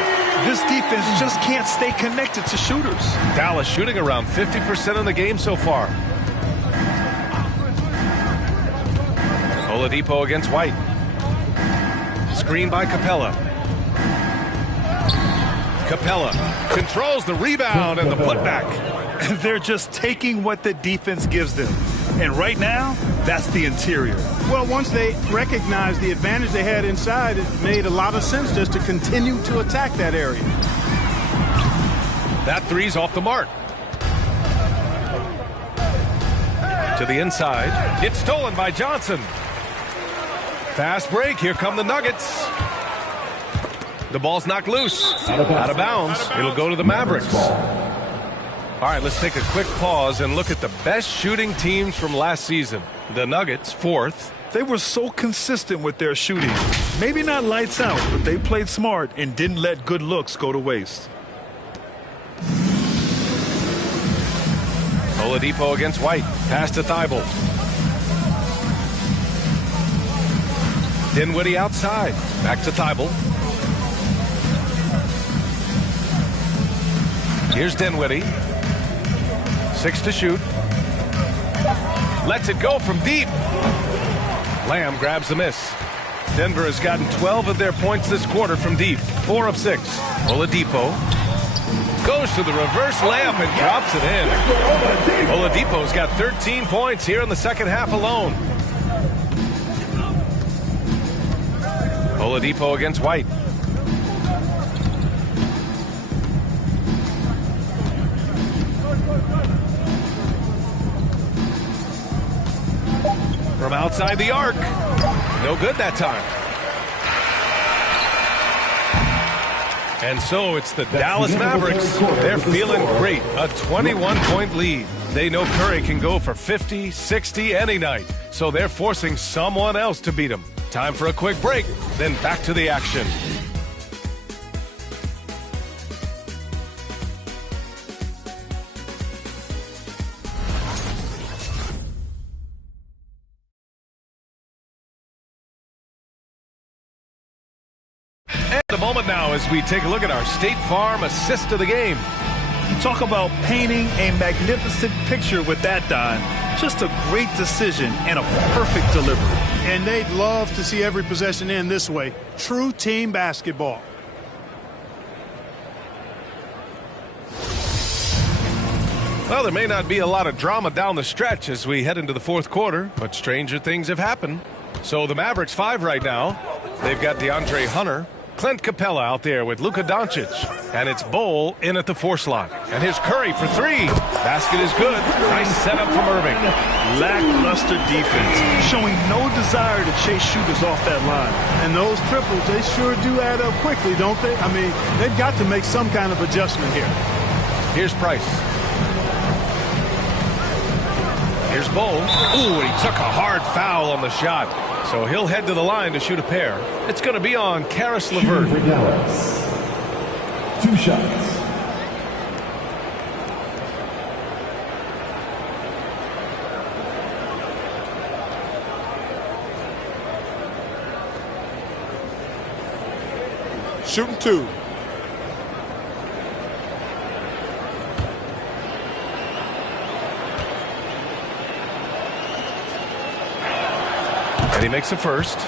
This defense just can't stay connected to shooters. Dallas shooting around 50% in the game so far. Oladipo against White. Screen by Capella. Capella controls the rebound and the putback. They're just taking what the defense gives them. And right now, that's the interior. Well, once they recognized the advantage they had inside, it made a lot of sense just to continue to attack that area. That 3's off the mark. To the inside. It's stolen by Johnson. Fast break. Here come the Nuggets. The ball's knocked loose. Out of bounds. It'll go to the Mavericks. All right, let's take a quick pause and look at the best shooting teams from last season. The Nuggets, 4th. They were so consistent with their shooting. Maybe not lights out, but they played smart and didn't let good looks go to waste. Oladipo against White. Pass to Thibault. Dinwiddie outside. Back to Thibault. Here's Dinwiddie. 6 to shoot. Lets it go from deep. Lamb grabs the miss. Denver has gotten 12 of their points this quarter from deep. 4 of 6. Oladipo goes to the reverse layup and drops it in. Oladipo's got 13 points here in the second half alone. Oladipo against White. From outside the arc. No good that time. And so it's the Dallas Mavericks. They're feeling great. A 21-point lead. They know Curry can go for 50, 60 any night. So they're forcing someone else to beat them. Time for a quick break, then back to the action. And a moment now as we take a look at our State Farm assist of the game. Talk about painting a magnificent picture with that dime. Just a great decision and a perfect delivery. And they'd love to see every possession end this way. True team basketball. Well, there may not be a lot of drama down the stretch as we head into the fourth quarter, but stranger things have happened. So the Mavericks 5 right now. They've got DeAndre Hunter, Clint Capella out there with Luka Doncic, and it's Bol in at the 4 slot. And here's Curry for 3. Basket is good. Nice setup from Irving. Lackluster defense, showing no desire to chase shooters off that line. And those triples, they sure do add up quickly, don't they? I mean, they've got to make some kind of adjustment here. Here's Price. Here's Bol. Ooh, he took a hard foul on the shot. So he'll head to the line to shoot a pair. It's going to be on Karis LeVert. For Dallas. 2 shots. Shooting 2. And he makes a first.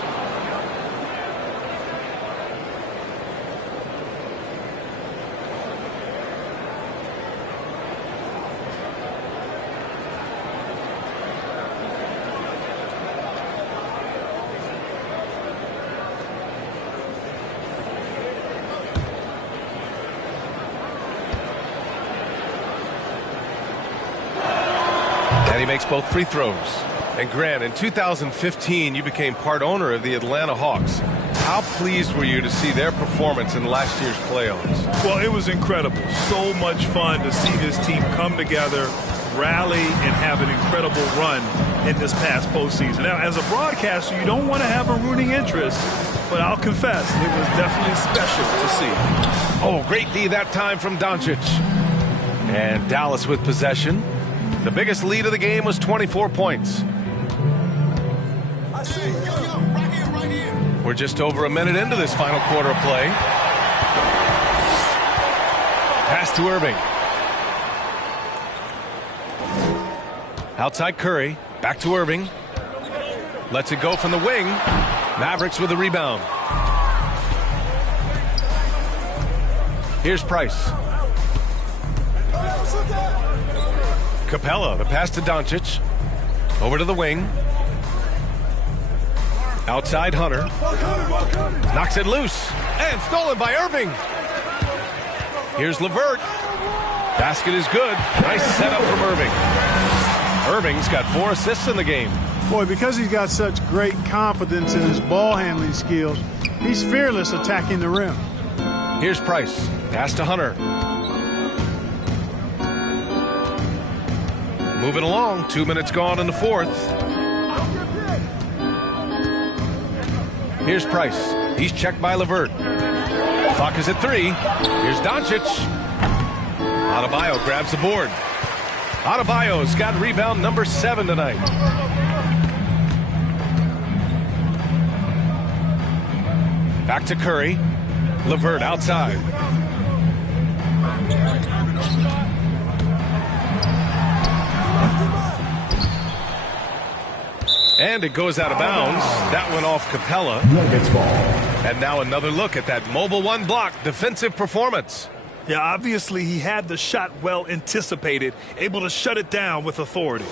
And he makes both free throws. And Grant, in 2015, you became part owner of the Atlanta Hawks. How pleased were you to see their performance in last year's playoffs? Well, it was incredible. So much fun to see this team come together, rally, and have an incredible run in this past postseason. Now, as a broadcaster, you don't want to have a rooting interest, but I'll confess, it was definitely special to see. Oh, great D that time from Doncic. And Dallas with possession. The biggest lead of the game was 24 points. We're just over a minute into this final quarter of play. Pass to Irving. Outside Curry. Back to Irving. Lets it go from the wing. Mavericks with the rebound. Here's Price. Capella, the pass to Doncic. Over to the wing. Outside Hunter. Knocks it loose. And stolen by Irving. Here's LeVert. Basket is good. Nice setup from Irving. Irving's got 4 assists in the game. Boy, because he's got such great confidence in his ball handling skills, he's fearless attacking the rim. Here's Price. Pass to Hunter. Moving along. 2 minutes gone in the fourth. Here's Price. He's checked by LeVert. Clock is at 3. Here's Doncic. Adebayo grabs the board. Adebayo's got rebound number 7 tonight. Back to Curry. LeVert outside. And it goes out of bounds. That went off Capella. And now another look at that mobile 1 block defensive performance. Yeah, obviously he had the shot well anticipated, able to shut it down with authority.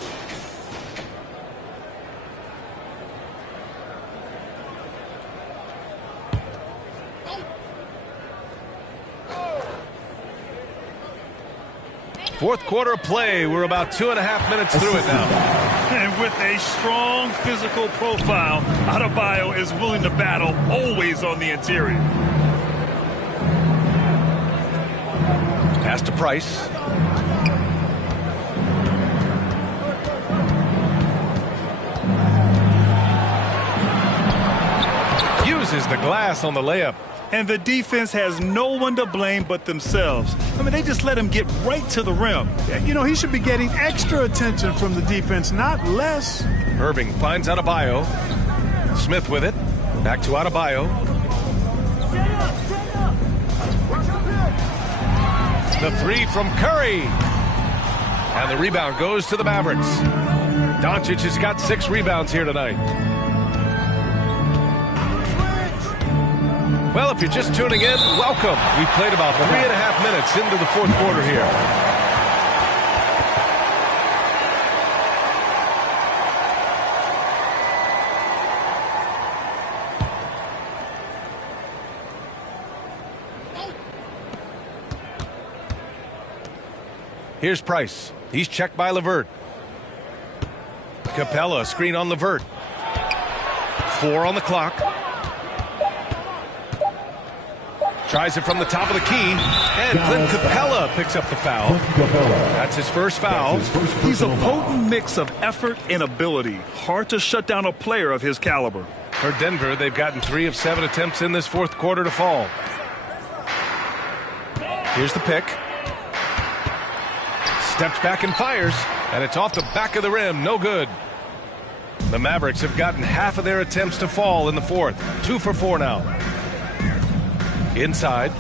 Fourth quarter of play. We're about 2.5 minutes through it now. And with a strong physical profile, Adebayo is willing to battle, always on the interior. Pass to Price. Uses the glass on the layup. And the defense has no one to blame but themselves. I mean, they just let him get right to the rim. You know, he should be getting extra attention from the defense, not less. Irving finds Adebayo. Smith with it. Back to Adebayo. The 3 from Curry. And the rebound goes to the Mavericks. Doncic has got 6 rebounds here tonight. Well, if you're just tuning in, welcome. We've played about 3.5 minutes into the fourth quarter here. Here's Price. He's checked by LeVert. Capella, screen on LeVert. 4 on the clock. Tries it from the top of the key, and Clint Capella picks up the foul. That's his first foul. He's a potent mix of effort and ability. Hard to shut down a player of his caliber. For Denver, they've gotten 3 of 7 attempts in this fourth quarter to fall. Here's the pick. Steps back and fires, and it's off the back of the rim. No good. The Mavericks have gotten half of their attempts to fall in the fourth. 2 for 4 now. Inside.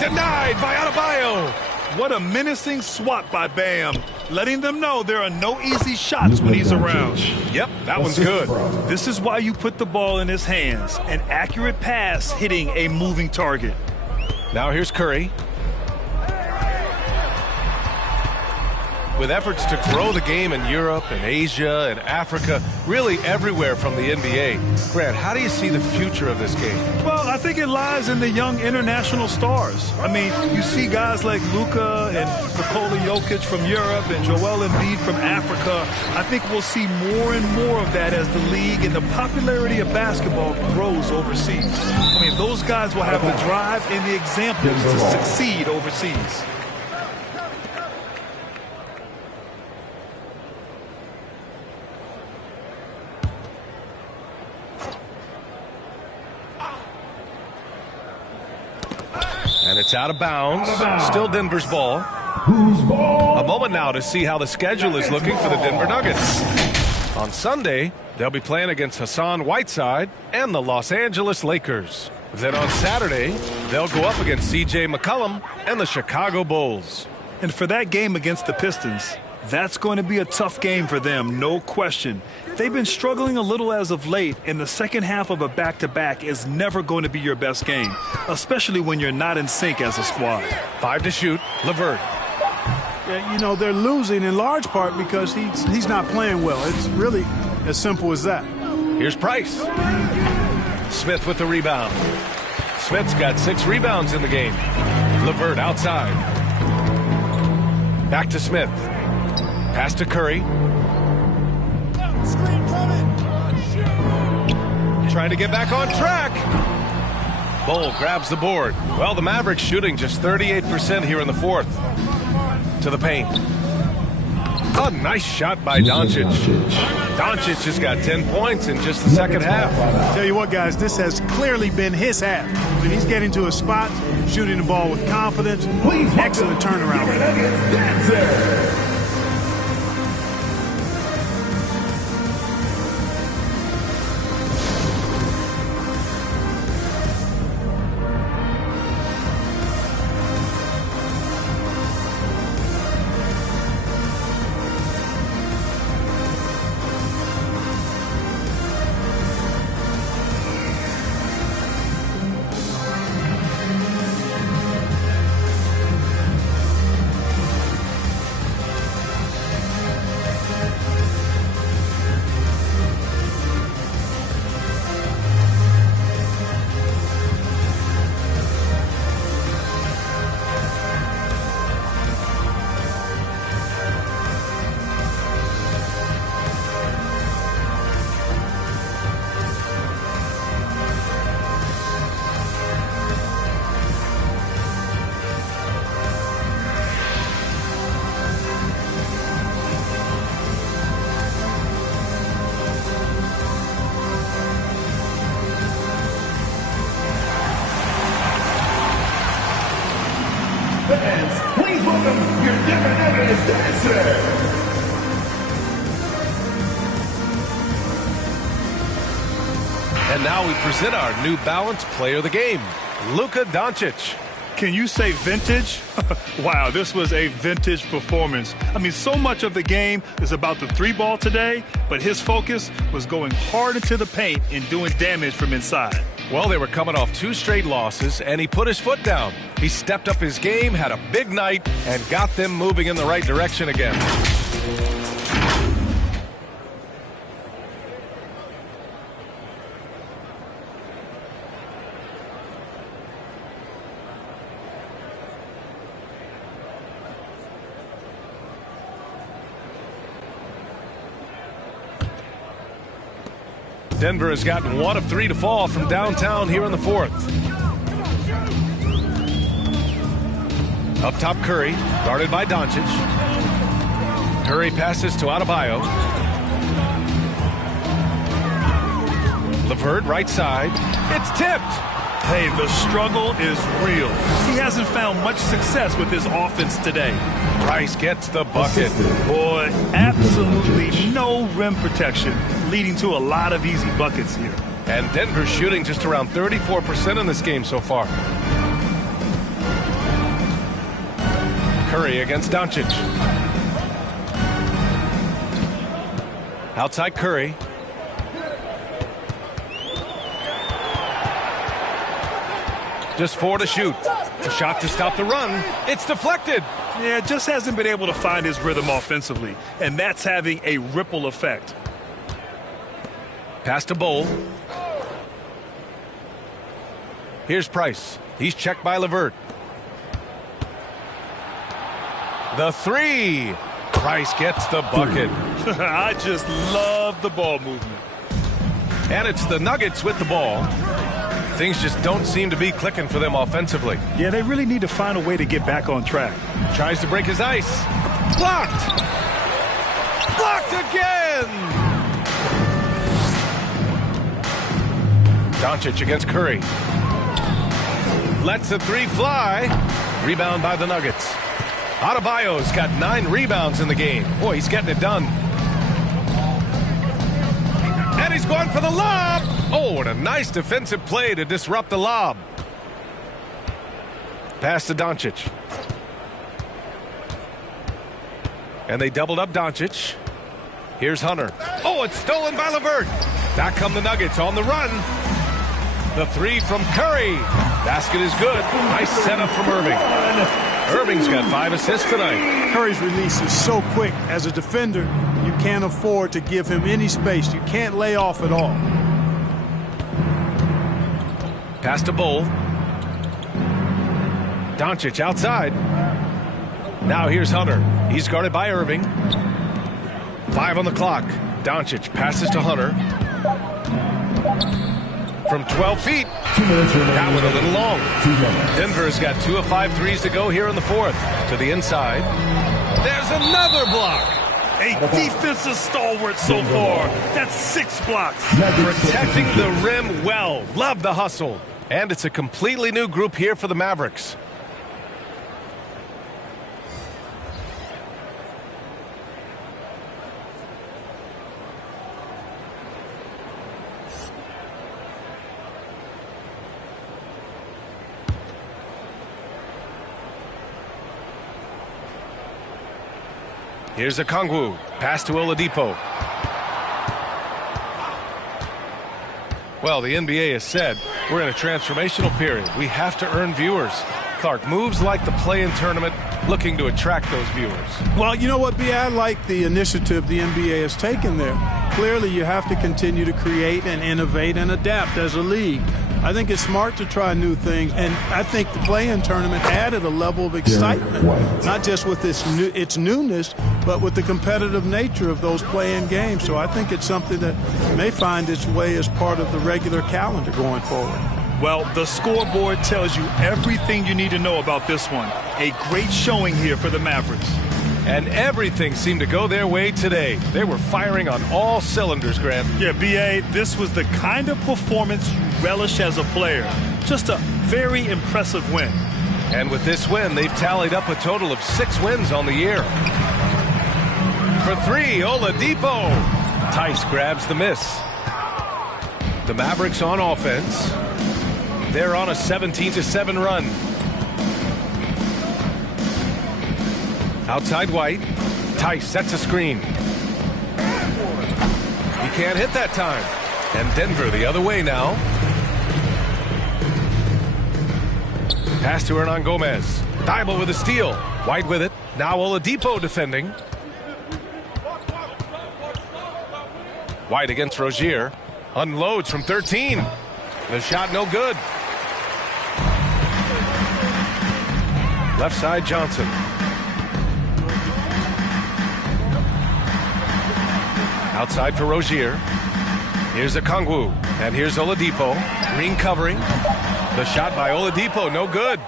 Denied by Adebayo. What a menacing swat by Bam. Letting them know there are no easy shots when he's around. Yep, that one's good. This is why you put the ball in his hands. An accurate pass hitting a moving target. Now here's Curry. With efforts to grow the game in Europe and Asia and Africa, really everywhere from the NBA. Grant, how do you see the future of this game? Well, I think it lies in the young international stars. I mean, you see guys like Luka and Nikola Jokic from Europe and Joel Embiid from Africa. I think we'll see more and more of that as the league and the popularity of basketball grows overseas. I mean, those guys will have the drive and the examples to succeed overseas. And it's out of bounds. Still Denver's ball. A moment now to see how the schedule is looking for the Denver Nuggets. On Sunday, they'll be playing against Hassan Whiteside and the Los Angeles Lakers. Then on Saturday, they'll go up against C.J. McCollum and the Chicago Bulls. And for that game against the Pistons, that's going to be a tough game for them, no question. They've been struggling a little as of late, and the second half of a back-to-back is never going to be your best game, especially when you're not in sync as a squad. 5 to shoot, LeVert. Yeah, you know, they're losing in large part because he's not playing well. It's really as simple as that. Here's Price. Smith with the rebound. Smith's got 6 rebounds in the game. LeVert outside. Back to Smith. Pass to Curry. Trying to get back on track. Bull grabs the board. Well, the Mavericks shooting just 38% here in the fourth. To the paint. A nice shot by Doncic. Doncic just got 10 points in just the second half. Tell you what, guys, this has clearly been his half. When he's getting to a spot, shooting the ball with confidence, excellent turnaround. Please welcome your Denver Nuggets dancer. And now we present our New Balance Player of the Game, Luka Doncic. Can you say vintage? Wow, this was a vintage performance. I mean, so much of the game is about the three ball today, but his focus was going hard into the paint and doing damage from inside. Well, they were coming off 2 straight losses, and he put his foot down. He stepped up his game, had a big night, and got them moving in the right direction again. Denver has gotten 1 of 3 to fall from downtown here in the 4th. Up top, Curry, guarded by Doncic. Curry passes to Adebayo. LeVert, right side. It's tipped. Hey, the struggle is real. He hasn't found much success with his offense today. Price gets the bucket. Boy, absolutely no rim protection, leading to a lot of easy buckets here. And Denver's shooting just around 34% in this game so far. Curry against Doncic. Outside Curry. Just 4 to shoot. A shot to stop the run. It's deflected. Yeah, just hasn't been able to find his rhythm offensively, and that's having a ripple effect. Pass to Bowl. Here's Price. He's checked by LeVert. The 3. Price gets the bucket. I just love the ball movement. And it's the Nuggets with the ball. Things just don't seem to be clicking for them offensively. Yeah, they really need to find a way to get back on track. Tries to break his ice. Blocked! Blocked again! Doncic against Curry. Lets the 3 fly. Rebound by the Nuggets. Adebayo's got 9 rebounds in the game. Boy, he's getting it done. And he's going for the lob. Oh, and a nice defensive play to disrupt the lob. Pass to Doncic. And they doubled up Doncic. Here's Hunter. Oh, it's stolen by LeVert. Back come the Nuggets on the run. The 3 from Curry. Basket is good. Nice setup from Irving. Irving's got 5 assists tonight. Curry's release is so quick. As a defender, you can't afford to give him any space. You can't lay off at all. Pass to Bowl. Doncic outside. Now here's Hunter. He's guarded by Irving. 5 on the clock. Doncic passes to Hunter. From 12 feet. That one a little long. Denver's got 2 of 5 threes to go here in the 4th. To the inside. There's another block. A defensive stalwart so far. That's 6 blocks. Protecting the rim well. Love the hustle. And it's a completely new group here for the Mavericks. Here's Okongwu. Pass to Oladipo. Well, the NBA has said we're in a transformational period. We have to earn viewers. Clark, moves like the play-in tournament looking to attract those viewers. Well, you know what, B? I like the initiative the NBA has taken there. Clearly, you have to continue to create and innovate and adapt as a league. I think it's smart to try new things, and I think the play-in tournament added a level of excitement, not just with its newness, but with the competitive nature of those play-in games. So I think it's something that may find its way as part of the regular calendar going forward. Well, the scoreboard tells you everything you need to know about this one. A great showing here for the Mavericks. And everything seemed to go their way today. They were firing on all cylinders, Grant. Yeah, B.A., this was the kind of performance you relish as a player. Just a very impressive win. And with this win, they've tallied up a total of 6 wins on the year. For 3, Oladipo. Tice grabs the miss. The Mavericks on offense. They're on a 17-7 run. Outside White. Tice sets a screen. He can't hit that time. And Denver the other way now. Pass to Hernan Gomez. Thibault with a steal. White with it. Now Oladipo defending. White against Rozier. Unloads from 13. The shot no good. Left side Johnson. Outside for Rozier. Here's Okongwu. And here's Oladipo. Green covering. The shot by Oladipo, no good.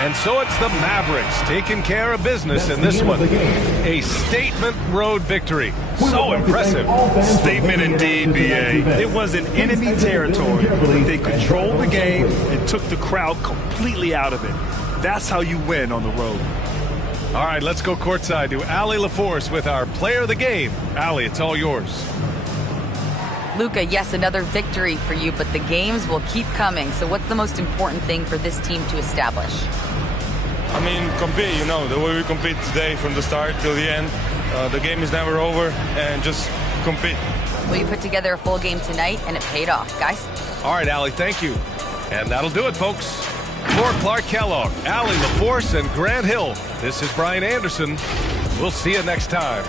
And so it's the Mavericks taking care of business in this one. A statement road victory. So impressive. Statement indeed, B.A. It was in enemy territory, but they controlled the game and took the crowd completely out of it. That's how you win on the road. All right, let's go courtside to Allie LaForce with our player of the game. Allie, it's all yours. Luka, yes, another victory for you, but the games will keep coming. So what's the most important thing for this team to establish? I mean, compete, you know, the way we compete today from the start till the end. The game is never over, and just compete. Well, you put together a full game tonight, and it paid off, guys. All right, Allie, thank you. And that'll do it, folks. For Clark Kellogg, Allie LaForce, and Grant Hill, this is Brian Anderson. We'll see you next time.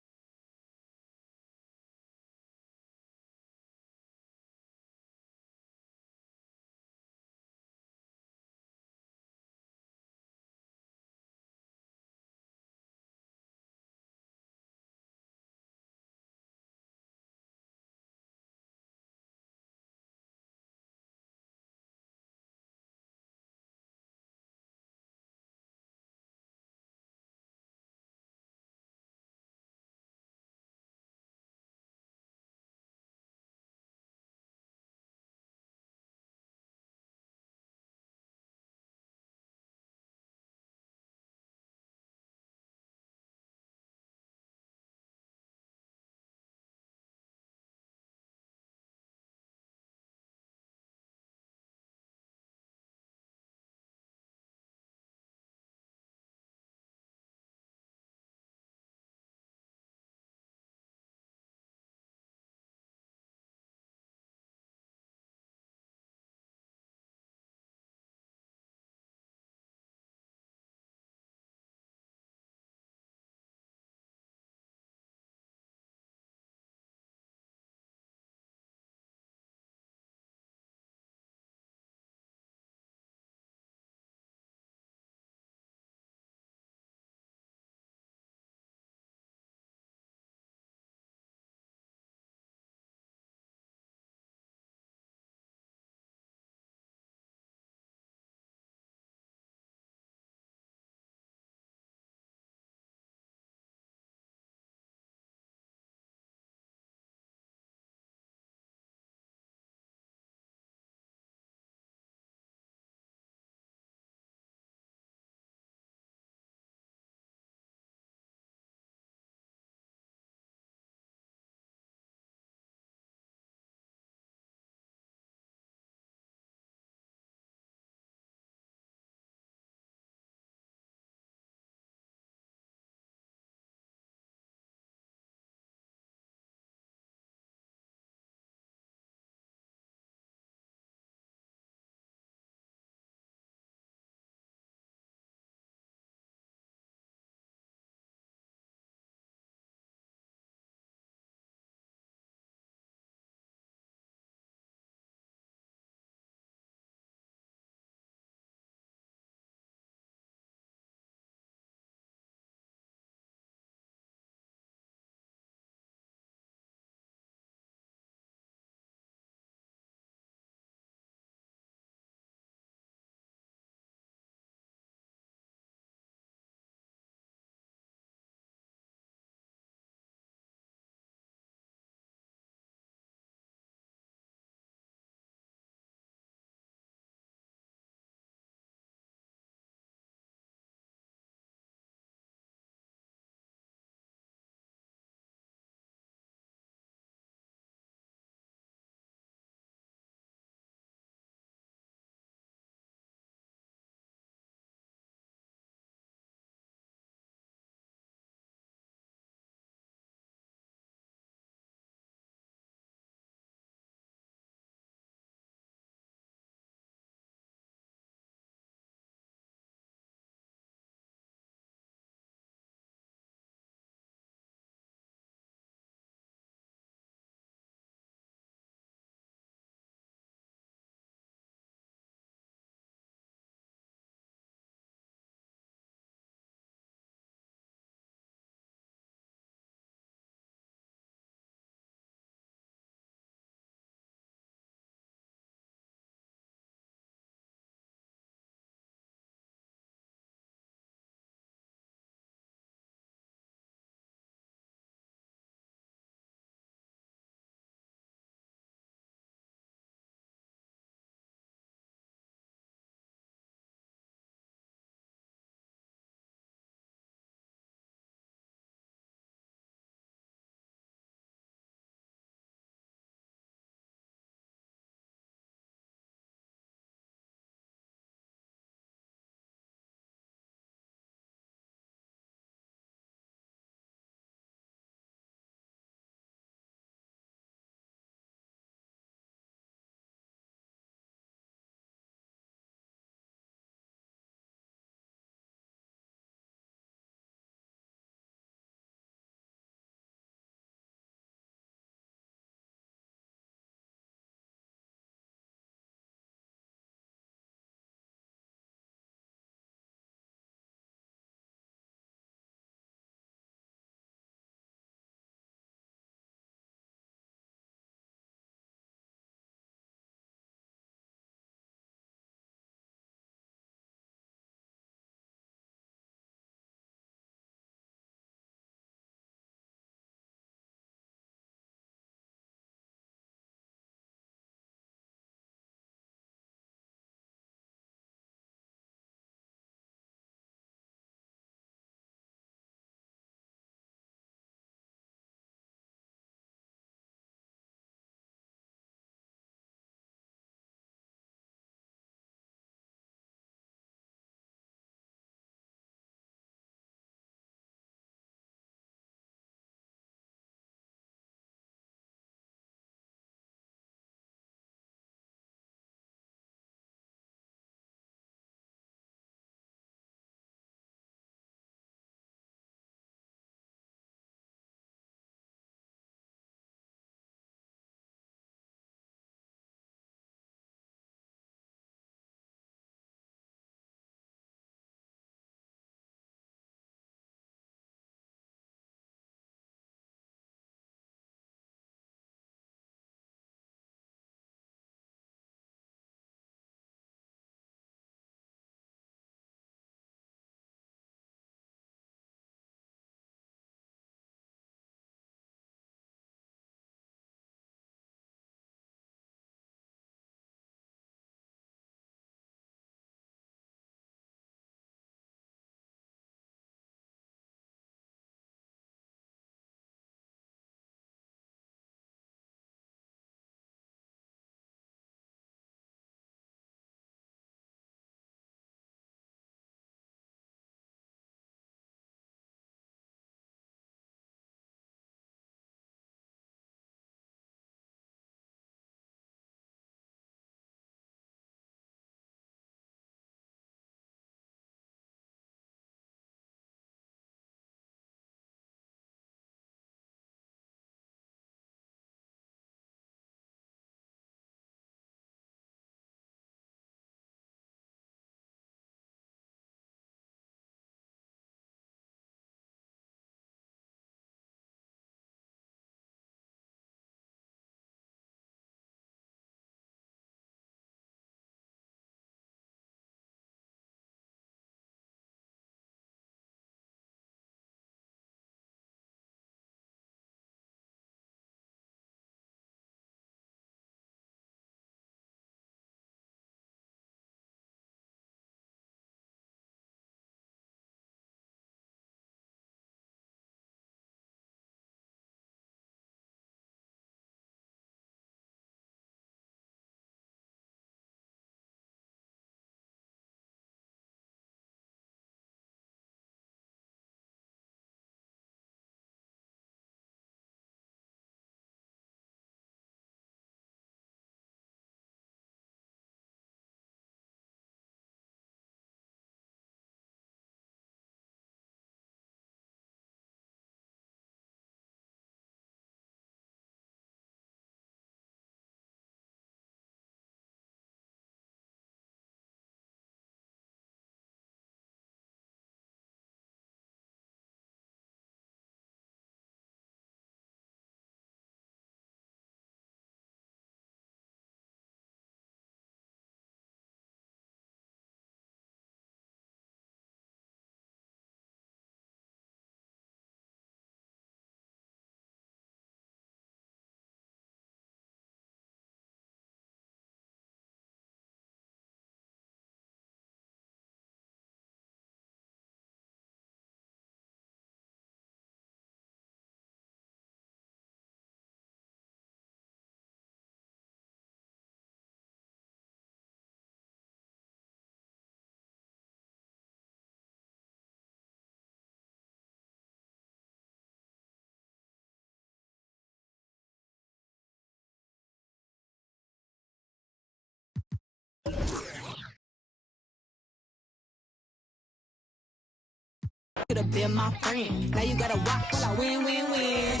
could have been my friend. Now you gotta walk while I win, win, win.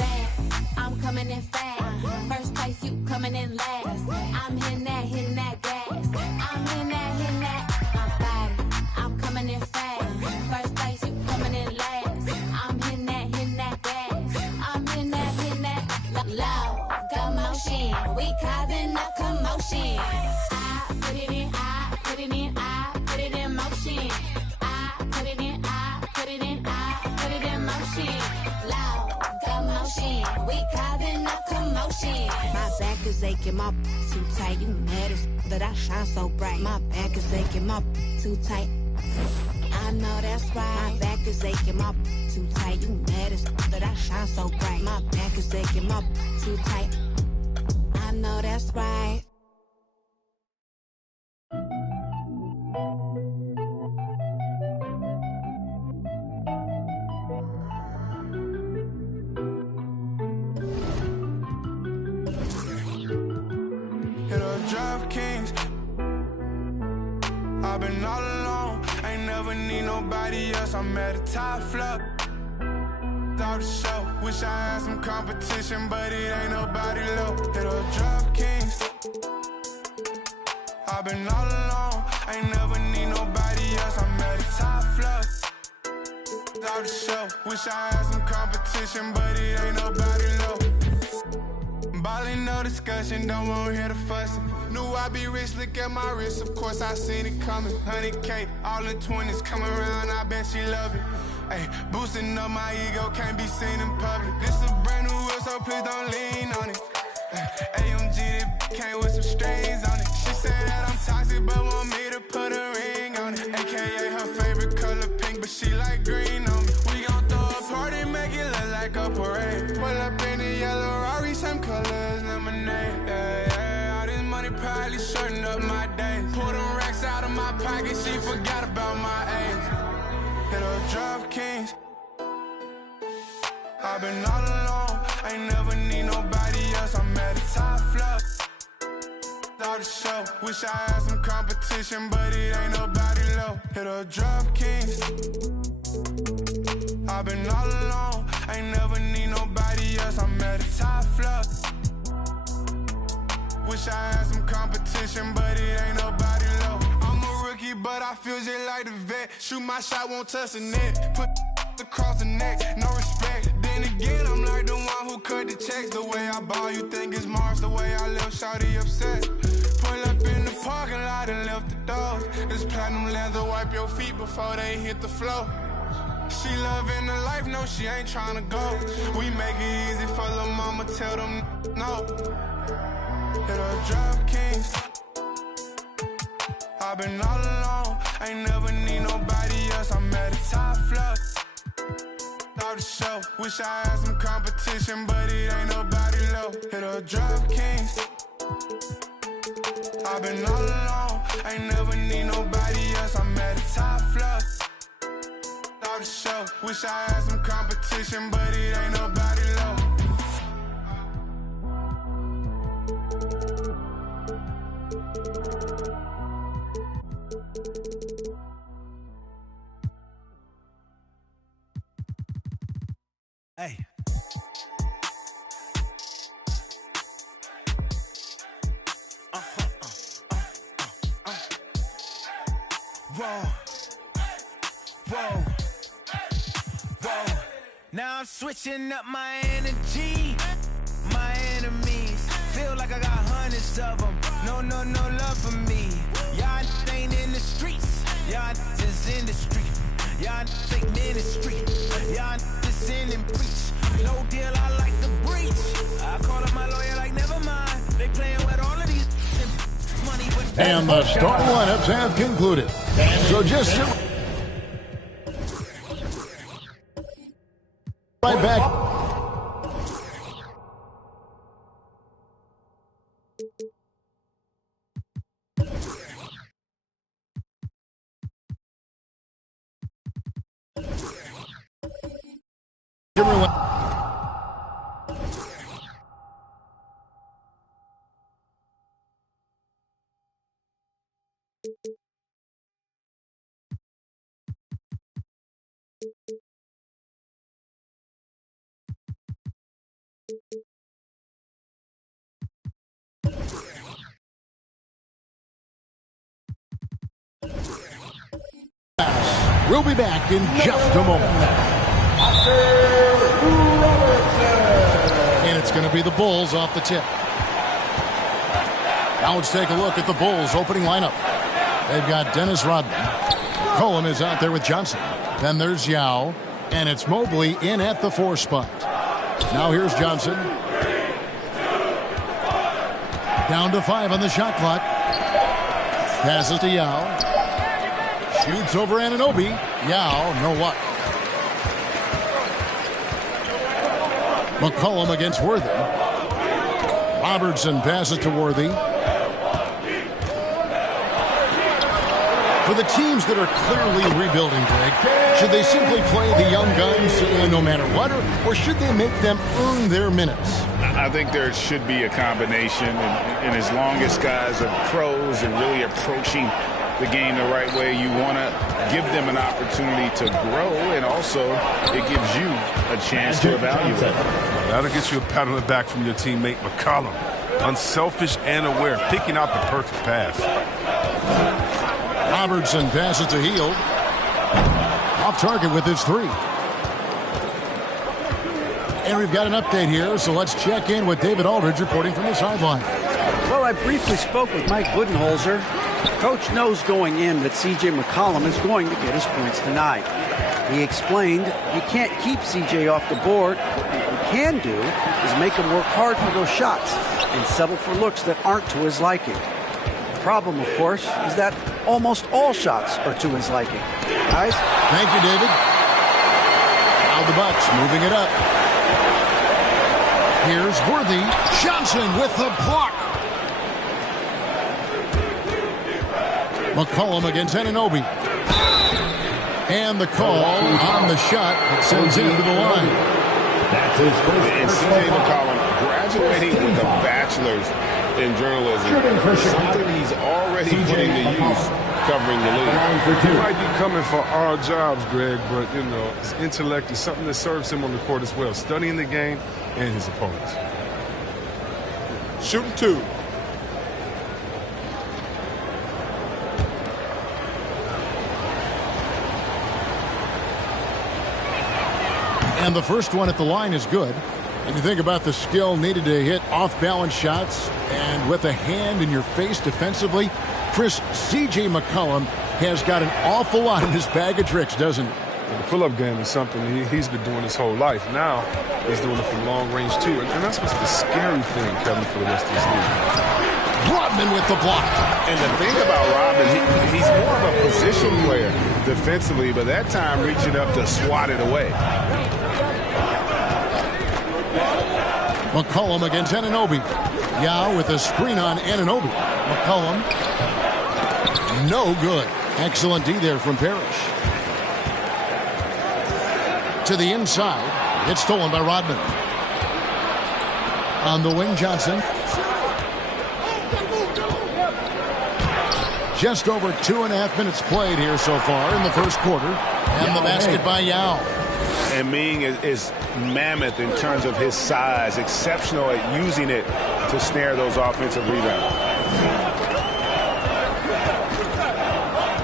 I'm coming in fast. First place, you coming in last. I'm hitting that gas. I'm hitting that. My body, I'm coming in fast. First place, you coming in last. I'm hitting that gas. I'm hitting that. Loud commotion, we causing a commotion. I put it in, I put it in, I put it in motion. I put it in, I put it in, I put it in motion. Loud commotion, we causing a commotion. My back is aching, my too tight. You mad as that I shine so bright. My back is aching, my too tight. I know that's right. My back is aching, my too tight. You mad as that I shine so bright. My back is aching, my too tight. I know that's right. DraftKings. I've been all alone, ain't never need nobody else. I'm at the top flop. Out the show, wish I had some competition, but it ain't nobody low. Hit a DraftKings. I've been all alone, ain't never need nobody else. I'm at the top flop. Out the show, wish I had some competition, but it ain't nobody low. Ballin', no discussion, don't wanna hear the fussing. Knew I'd be rich, look at my wrist, of course I seen it coming. 100K, all in 20s, come around, I bet she love it. Ay, boosting up my ego, can't be seen in public. This a brand new wheel, so please don't lean on it. AMG, this came with some strings on it. She said that I'm toxic, but want me to put a ring on it. AKA her favorite color pink, but she like green on me. We gon' throw a party, make it look like a parade. Pull up in the yellow Rari, same color as lemonade. Yeah, all this money probably shorten up my days. Pull them racks out of my pocket, she forgot about my age. Hit a DraftKings. I've been all alone, ain't never need nobody else. I'm at the top flop. Out the show, wish I had some competition, but it ain't nobody low. Hit a DraftKings. I've been all alone, ain't never need nobody else. I'm at the top flop. Wish I had some competition, but it ain't nobody low. I'm a rookie, but I feel just like the vet. Shoot my shot, won't touch the net. Put across the neck, no respect. Then again, I'm like the one who cut the checks. The way I ball, you think it's Mars. The way I left shawty upset. Pull up in the parking lot and left the doors. This platinum leather, wipe your feet before they hit the floor. She loving the life, no, she ain't tryna go. We make it easy for the mama, tell them no. Hit a DraftKings. I've been all alone, ain't never need nobody else. I'm at the top flop. Out the show, wish I had some competition, but it ain't nobody low. Hit a DraftKings. I've been all alone, ain't never need nobody else. I'm at the top flop. Out the show, wish I had some competition, but it ain't nobody low. Hey. Whoa. Whoa. Whoa. Now I'm switching up my energy. My enemies feel like I got hundreds of them. No love for me. Y'all ain't in the streets. Y'all just in the street. Y'all take ministry. Y'all just sin and preach. No deal, I like the breach. I call up my lawyer like, never mind. They playing with all of these money. And the starting lineups have concluded. So just right back. We'll be back in just a moment. And it's going to be the Bulls off the tip. Now let's take a look at the Bulls opening lineup. They've got Dennis Rodman. McCollum is out there with Johnson. Then there's Yao. And it's Mobley in at the 4 spot. Now here's Johnson. Down to 5 on the shot clock. Passes to Yao. Shoots over Anunoby. Yao, no luck. McCollum against Worthy. Robertson passes to Worthy. For the teams that are clearly rebuilding, Greg, should they simply play the young guns no matter what, or should they make them earn their minutes? I think there should be a combination, and as long as guys are pros and really approaching the game the right way, you want to give them an opportunity to grow, and also it gives you a chance to evaluate. That'll get you a pat on the back from your teammate McCollum. Unselfish and aware, picking out the perfect pass. Robertson passes to Hield. Off target with his 3. And we've got an update here, so let's check in with David Aldridge reporting from the sideline. Well, I briefly spoke with Mike Budenholzer. Coach knows going in that C.J. McCollum is going to get his points tonight. He explained you can't keep C.J. off the board. What you can do is make him work hard for those shots and settle for looks that aren't to his liking. The problem, of course, is that almost all shots are to his liking. Guys? Thank you, David. Now the Bucks moving it up. Here's Worthy. Johnson with the block. McCollum against Anunoby. And the call on the shot that sends him to the line. That's his first. And C.J. McCollum graduating with a bachelor's in journalism. Something he's already putting to use covering the league. He might be coming for our jobs, Greg, but, you know, his intellect is something that serves him on the court as well, studying the game and his opponents. Shooting 2. And the first one at the line is good. And you think about the skill needed to hit off-balance shots, and with a hand in your face defensively, Chris, C.J. McCollum has got an awful lot in his bag of tricks, doesn't he? Well, the pull-up game is something he's been doing his whole life. Now he's doing it from long range too, and that's what's the scary thing, Kevin, for the rest of this league. Rodman with the block. And the thing about Rodman, he's more of a position player defensively, but that time reaching up to swat it away. McCollum against Anunoby. Yao with a screen on Anunoby. McCollum. No good. Excellent D there from Parrish. To the inside. It's stolen by Rodman. On the wing, Johnson. Just over 2.5 minutes played here so far in the first quarter. And the basket by Yao. And Ming is mammoth in terms of his size, exceptional at using it to snare those offensive rebounds.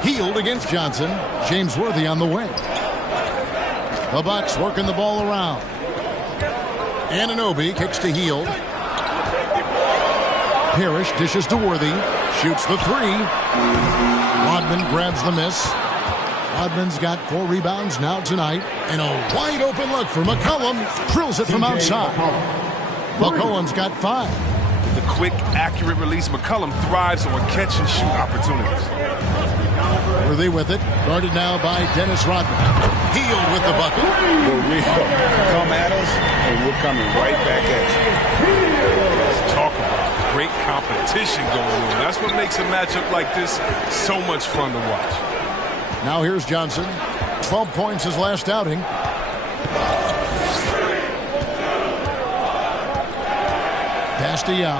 Hield against Johnson. James Worthy on the wing. The Bucks working the ball around. Anunoby kicks to Hield. Parrish dishes to Worthy. Shoots the 3. Rodman grabs the miss. Rodman's got 4 rebounds now tonight. And a wide open look for McCollum. Drills it from outside. McCollum's got 5. With the quick, accurate release, McCollum thrives on catch-and-shoot opportunities. Worthy with it. Guarded now by Dennis Rodman. Hield with the bucket. For real. Come at us, and we're coming right back at you. Let's talk about great competition going on. That's what makes a matchup like this so much fun to watch. Now here's Johnson. 12 points his last outing. Pass to Yao.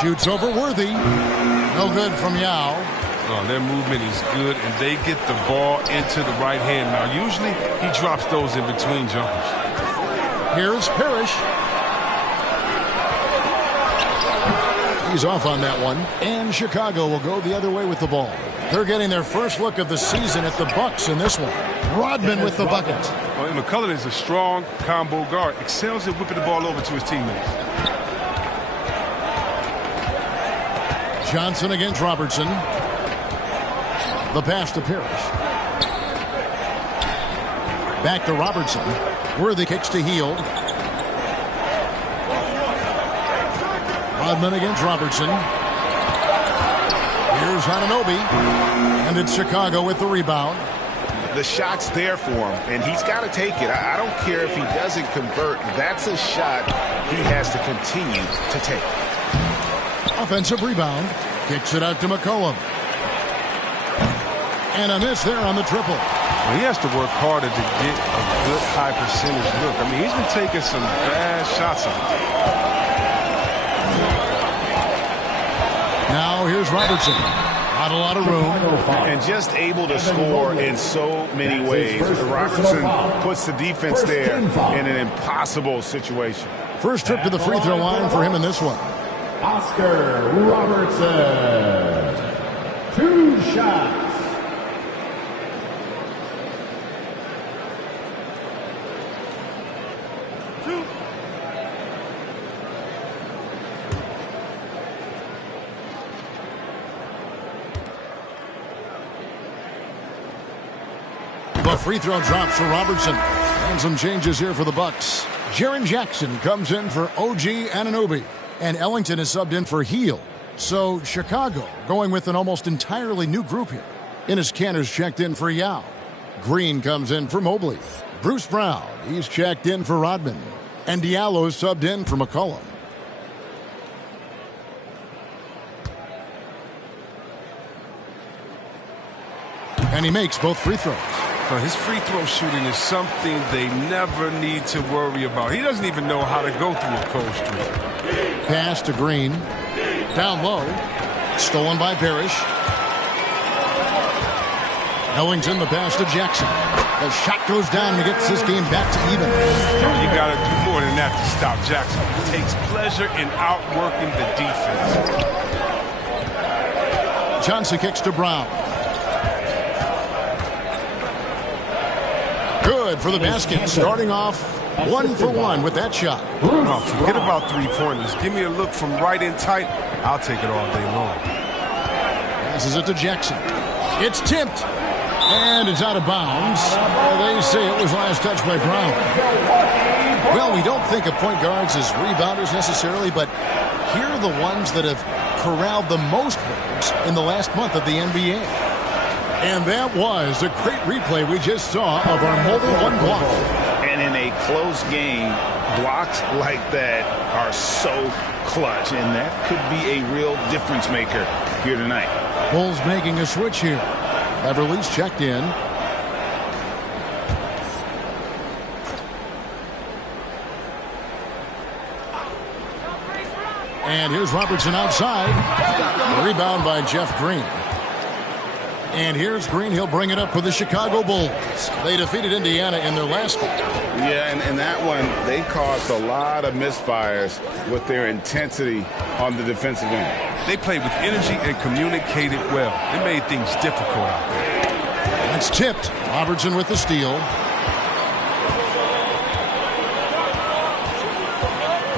Shoots over Worthy. No good from Yao. Oh, their movement is good, and they get the ball into the right hand. Now, usually he drops those in between jumpers. Here's Parrish. He's off on that one. And Chicago will go the other way with the ball. They're getting their first look of the season at the Bucks in this one. Rodman with the bucket. Well, McCullough is a strong combo guard. Excels at whipping the ball over to his teammates. Johnson against Robertson. The pass to Parrish. Back to Robertson. Worthy kicks to Hield. Rodman against Robertson. Here's Anunoby. And it's Chicago with the rebound. The shot's there for him, and he's got to take it. I don't care if he doesn't convert. That's a shot he has to continue to take. Offensive rebound. Kicks it out to McCollum. And a miss there on the triple. Well, he has to work harder to get a good high percentage look. I mean, he's been taking some bad shots on him. Now here's Robertson. Not a lot of room. And just able to score in so many ways. Robertson puts the defense there in an impossible situation. First trip to the free throw line for him in this one. Oscar Robertson. 2 shots. The free throw drops for Robertson. And some changes here for the Bucks. Jaren Jackson comes in for OG Anunoby. And Ellington is subbed in for Hield. So Chicago going with an almost entirely new group here. Enes Kanter's checked in for Yao. Green comes in for Mobley. Bruce Brown, he's checked in for Rodman. And Diallo's subbed in for McCollum. And he makes both free throws. Well, his free throw shooting is something they never need to worry about. He doesn't even know how to go through a cold streak. Pass to Green. Down low. Stolen by Parrish. Ellington, the pass to Jackson. The shot goes down and he gets this game back to even. You got to do more than that to stop Jackson. He takes pleasure in outworking the defense. Johnson kicks to Brown. Good for the basket. Starting off 1 for 1 with that shot. Oh, forget about three-pointers. Give me a look from right in tight. I'll take it all day long. Passes it to Jackson. It's tipped. And it's out of bounds. They say it was last touched by Brown. Well, we don't think of point guards as rebounders necessarily, but here are the ones that have corralled the most boards in the last month of the NBA. And that was a great replay we just saw of our mobile one block. And in a close game, blocks like that are so clutch, and that could be a real difference maker here tonight. Bulls making a switch here. Beverly's checked in. And here's Robertson outside. Rebound by Jeff Green. And here's Green. He'll bring it up for the Chicago Bulls. They defeated Indiana in their last game. Yeah, and in that one, they caused a lot of misfires with their intensity on the defensive end. They played with energy and communicated well. It made things difficult out there. That's tipped. Robertson with the steal.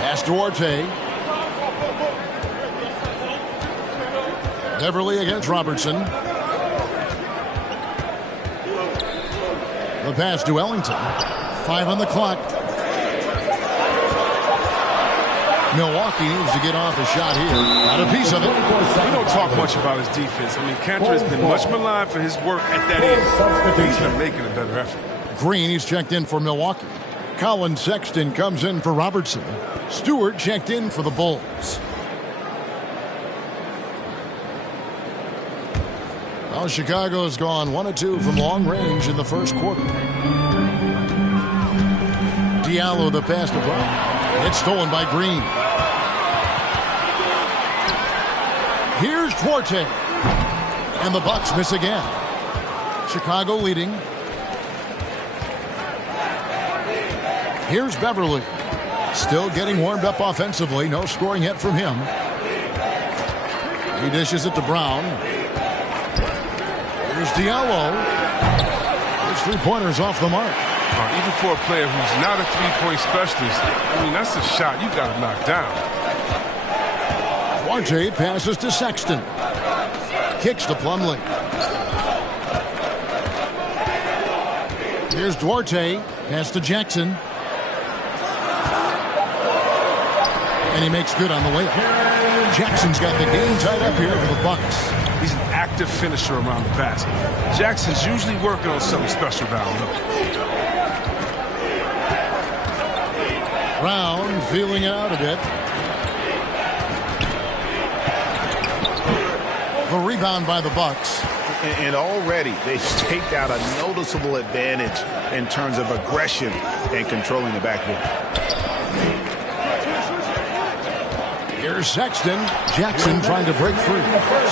Pass to Duarte. Beverly against Robertson. The pass to Ellington. 5 on the clock. Milwaukee needs to get off a shot here. Got a piece of it. We don't talk much about his defense. I mean, Kanter has been much maligned for his work at that end. He's been making a better effort. Green, he's checked in for Milwaukee. Colin Sexton comes in for Robertson. Stewart checked in for the Bulls. Well, Chicago's gone 1 of 2 from long range in the first quarter. Diallo, the pass to Brown. It's stolen by Green. Here's Duarte. And the Bucks miss again. Chicago leading. Here's Beverly. Still getting warmed up offensively. No scoring yet from him. He dishes it to Brown. Here's Diallo. There's three-pointers off the mark. Even for a player who's not a three-point specialist, I mean, that's a shot you got to knock down. Duarte passes to Sexton. Kicks to Plumlee. Here's Duarte. Pass to Jackson. And he makes good on the way up. Jackson's got the game tied up here for the Bucks. He's an active finisher around the basket. Jackson's usually working on something special down low. Brown feeling it out a bit. The rebound by the Bucks. And already they've staked out a noticeable advantage in terms of aggression and controlling the backboard. Here's Sexton. Jackson trying to break free.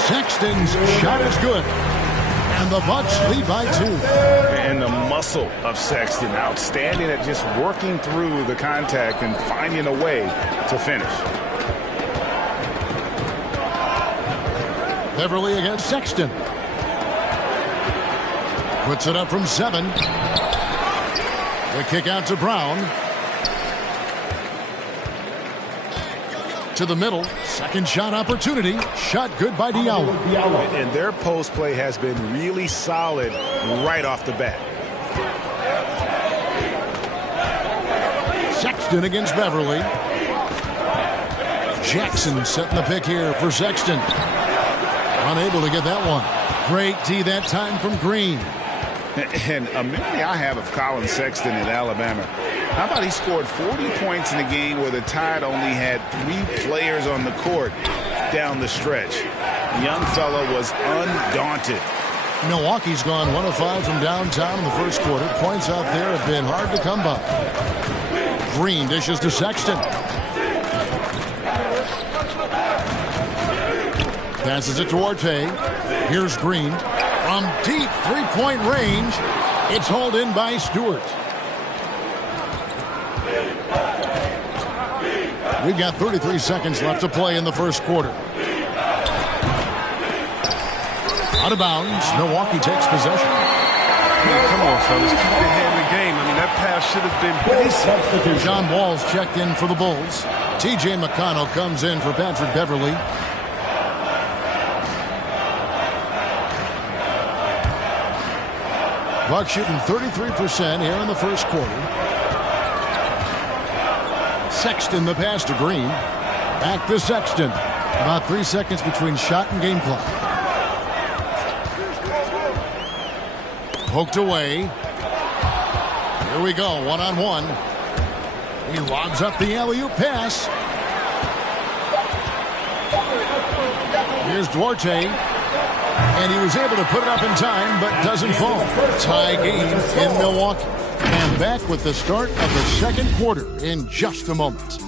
Sexton's shot is good. And the Bucks lead by 2. And the muscle of Sexton, outstanding at just working through the contact and finding a way to finish. Beverly against Sexton. Puts it up from 7. The kick out to Brown. To the middle. Second shot opportunity. Shot good by Diallo. And their post play has been really solid right off the bat. Sexton against Beverly. Jackson setting the pick here for Sexton. Unable to get that one. Great D that time from Green. And a memory I have of Colin Sexton in Alabama. How about he scored 40 points in a game where the Tide only had 3 players on the court down the stretch. The young fella was undaunted. Milwaukee's gone 1 of 5 from downtown in the first quarter. Points out there have been hard to come by. Green dishes to Sexton. Passes it to Duarte. Here's Green. From deep three-point range, it's hauled in by Stewart. We've got 33 seconds left to play in the first quarter. Out of bounds. Milwaukee takes possession. Come on, fellas. Keep your hand in the game. I mean, that pass should have been basic. John Wall's checked in for the Bulls. T.J. McConnell comes in for Patrick Beverly. Bucks shooting 33% here in the first quarter. Sexton the pass to Green. Back to Sexton. About 3 seconds between shot and game clock. Poked away. Here we go, one-on-one. He lobs up the alley-oop pass. Here's Duarte. And he was able to put it up in time, but doesn't fall. Tie game in Milwaukee. And back with the start of the second quarter in just a moment.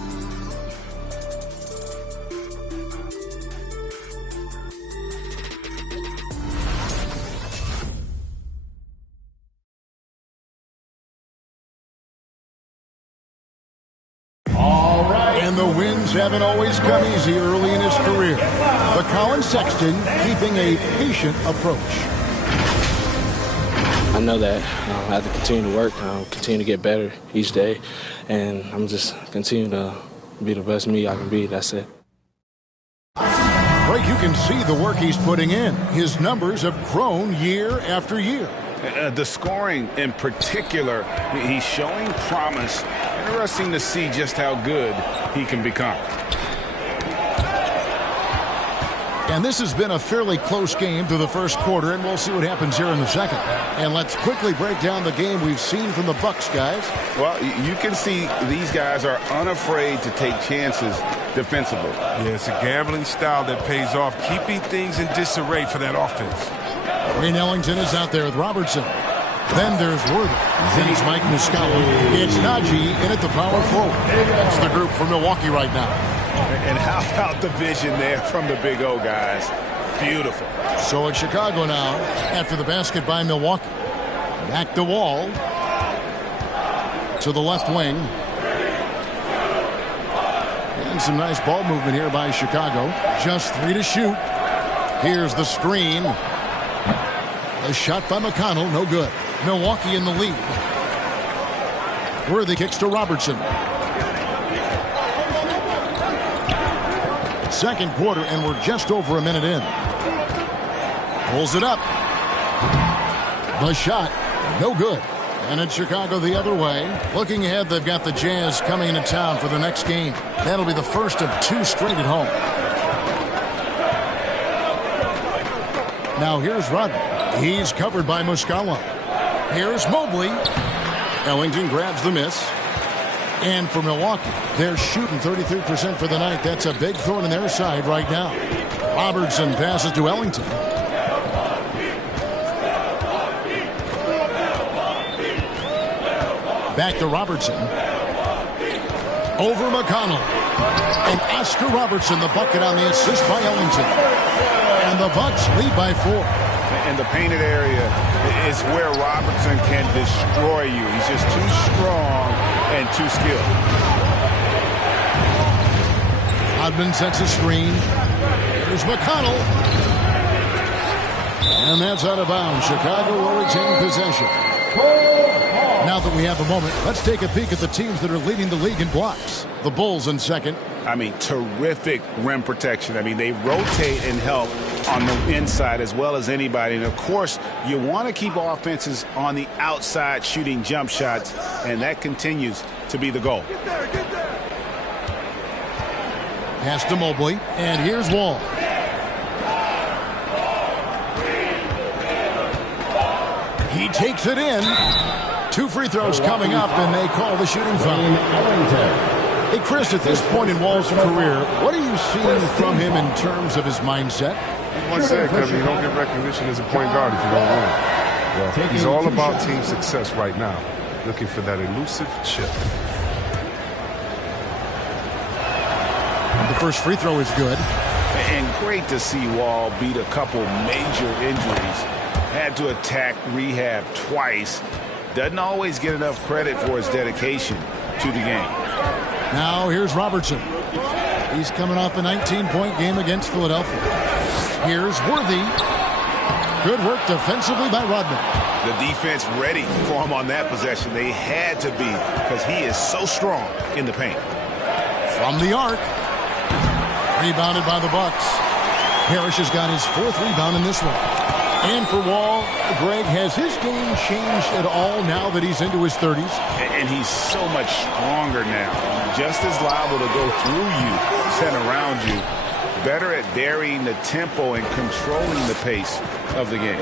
And the wins haven't always come easy early in his career. But Colin Sexton keeping a patient approach. I know that I have to continue to work, continue to get better each day, and I'm just continue to be the best me I can be. That's it. Greg, you can see the work he's putting in. His numbers have grown year after year. The scoring in particular, he's showing promise. Interesting to see just how good he can become. And this has been a fairly close game through the first quarter, and we'll see what happens here in the second. And let's quickly break down the game we've seen from the Bucks, guys. Well, you can see these guys are unafraid to take chances defensively. Yeah, it's a gambling style that pays off, keeping things in disarray for that offense. Wayne Ellington is out there with Robertson. Then there's Worthy. Then it's Mike Muscala. It's Najee in at the power forward. That's the group for Milwaukee right now. And how about the vision there from the Big O guys? Beautiful. So it's Chicago now after the basket by Milwaukee. Back to Wall. To the left wing. And some nice ball movement here by Chicago. Just 3 to shoot. Here's the screen. A shot by McConnell, no good. Milwaukee in the lead. Worthy kicks to Robertson. Second quarter, and we're just over a minute in. Pulls it up. The shot, no good. And it's Chicago the other way. Looking ahead, they've got the Jazz coming into town for the next game. That'll be the first of 2 straight at home. Now here's Rodman. He's covered by Muscala. Here's Mobley. Ellington grabs the miss. And for Milwaukee, they're shooting 33% for the night. That's a big thorn in their side right now. Robertson passes to Ellington. Back to Robertson. Over McConnell. And Oscar Robertson, the bucket on the assist by Ellington. And the Bucks lead by 4. And the painted area is where Robertson can destroy you. He's just too strong and too skilled. Rodman sets a screen. Here's McConnell. And that's out of bounds. Chicago will retain possession. Now that we have a moment, let's take a peek at the teams that are leading the league in blocks. The Bulls in second. I mean, terrific rim protection. I mean, they rotate and help on the inside as well as anybody. And, of course, you want to keep offenses on the outside shooting jump shots, and that continues to be the goal. Pass to Mobley, and here's Wall. He takes it in. 2 free throws coming up, and they call the shooting foul. Hey, Chris, at this point in Wall's career, what are you seeing from him in terms of his mindset? Like I said, Kevin, you don't get recognition as a point guard if you don't win. Well, he's all about team success right now, looking for that elusive chip. The first free throw is good. And great to see Wall beat a couple major injuries. Had to attack rehab twice. Doesn't always get enough credit for his dedication to the game. Now here's Robertson. He's coming off a 19-point game against Philadelphia. Here's Worthy. Good work defensively by Rodman. The defense ready for him on that possession. They had to be because he is so strong in the paint. From the arc. Rebounded by the Bucks. Parrish has got his 4th rebound in this one. And for Wall, Greg, has his game changed at all now that he's into his 30s? And he's so much stronger now. Just as liable to go through you and around you. Better at varying the tempo and controlling the pace of the game.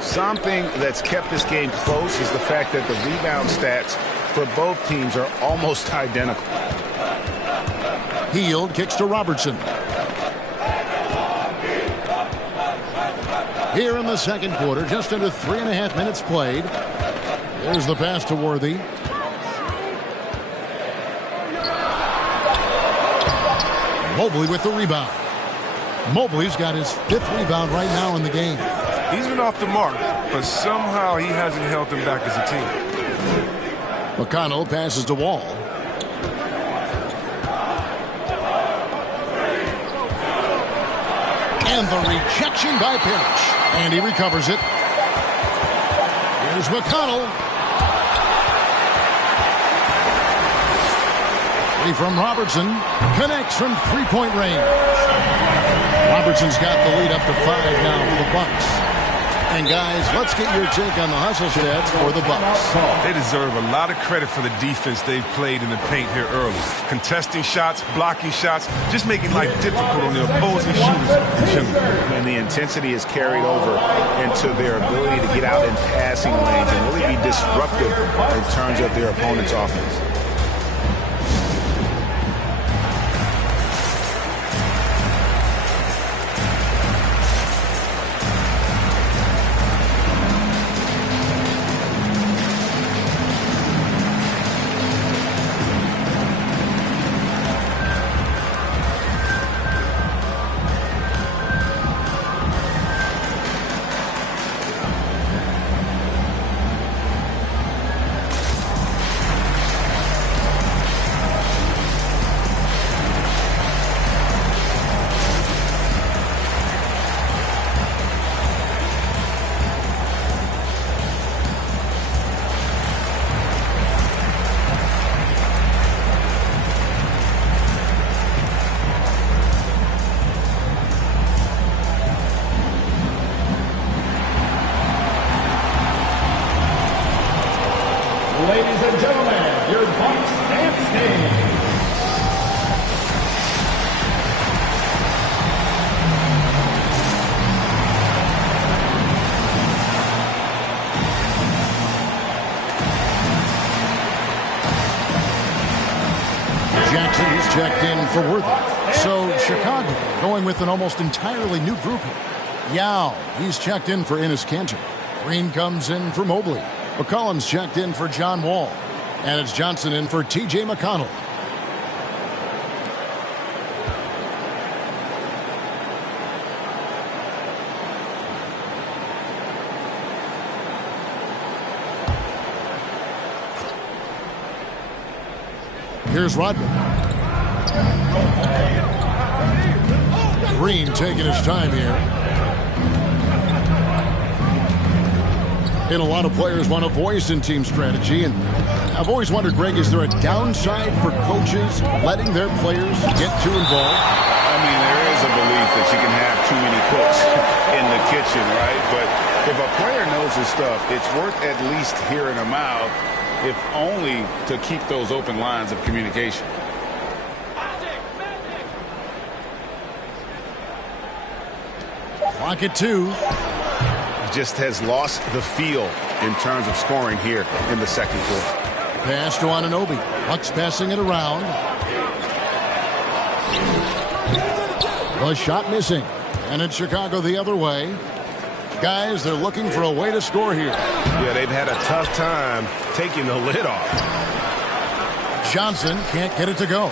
Something that's kept this game close is the fact that the rebound stats for both teams are almost identical. Hield kicks to Robertson. Here in the second quarter, just under 3.5 minutes played. There's the pass to Worthy. Mobley with the rebound. Mobley's got his 5th rebound right now in the game. He's been off the mark, but somehow he hasn't held them back as a team. McConnell passes to Wall. And the rejection by Parrish. And he recovers it. Here's McConnell. Three from Robertson. Connects from 3-point range. Robertson's got the lead up to 5 now for the Bucks. And guys, let's get your take on the hustle stats for the Bucks. They deserve a lot of credit for the defense they've played in the paint here early. Contesting shots, blocking shots, just making life difficult on the opposing shooters. And the intensity is carried over into their ability to get out in passing lanes and really be disruptive in terms of their opponent's offense. Ladies and gentlemen, your Bucks dance team. Jackson is checked in for Worthy. So Chicago going with an almost entirely new group here. Yao, he's checked in for Enes Kanter. Green comes in for Mobley. McCollum's checked in for John Wall. And it's Johnson in for T.J. McConnell. Here's Rodman. Green taking his time here. And a lot of players want a voice in team strategy. And I've always wondered, Greg, is there a downside for coaches letting their players get too involved? I mean, there is a belief that you can have too many cooks in the kitchen, right? But if a player knows his stuff, it's worth at least hearing him out, if only to keep those open lines of communication. Clock at 2. Just has lost the feel in terms of scoring here in the second quarter. Pass to Anunoby. Bucks passing it around. The shot missing. And it's Chicago the other way. Guys, they're looking for a way to score here. Yeah, they've had a tough time taking the lid off. Johnson can't get it to go.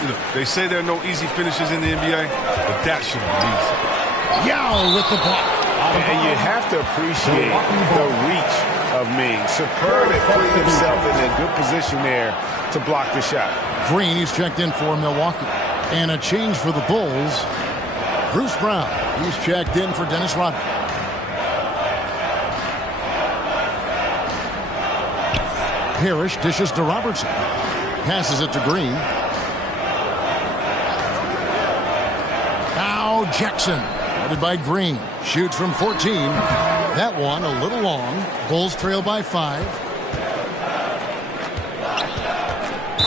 You know, they say there are no easy finishes in the NBA, but that should be easy. Yao with the block. And you have to appreciate the reach of Ming. Superb at putting himself in a good position there to block the shot. Green, he's checked in for Milwaukee. And a change for the Bulls. Bruce Brown, he's checked in for Dennis Rodman. Parrish dishes to Robertson. Passes it to Green. Now Jackson. Guarded by Green. Shoots from 14. That one a little long. Bulls trail by 5.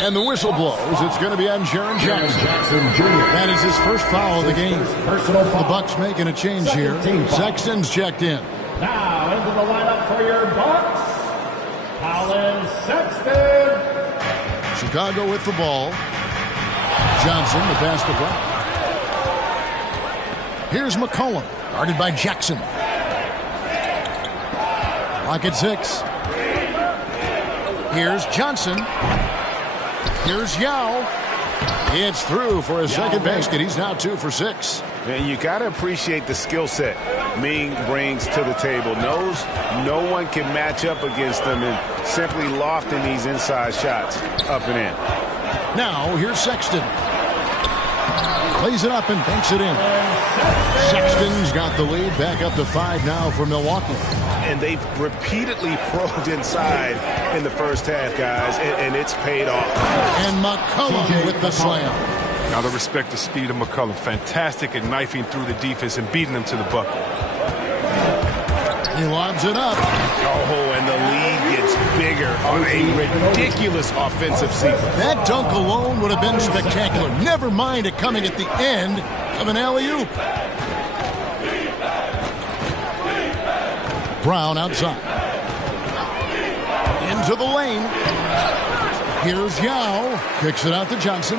And the whistle blows. It's going to be on Jaren Jackson. That is his first foul of the game. The Bucks making a change here. Sexton's checked in. Now into the lineup for your Bucks, Colin Sexton. Chicago with the ball. Johnson, the pass to Brown. Here's McCollum, guarded by Jackson. Clock at 6. Here's Johnson. Here's Yao. It's through for a second basket. He's now 2 for 6. And you got to appreciate the skill set Ming brings to the table. Knows no one can match up against him and simply lofting these inside shots up and in. Now here's Sexton. Plays it up and banks it in. Sexton's got the lead, back up to 5 now for Milwaukee. And they've repeatedly probed inside in the first half, guys, and it's paid off. And McCollum with the slam. Now to respect the speed of McCollum. Fantastic at knifing through the defense and beating them to the bucket. He lobs it up. Oh, and the lead gets bigger on a ridiculous offensive sequence. That dunk alone would have been spectacular. Never mind it coming at the end of an alley-oop. Brown outside. Into the lane. Here's Yao. Kicks it out to Johnson.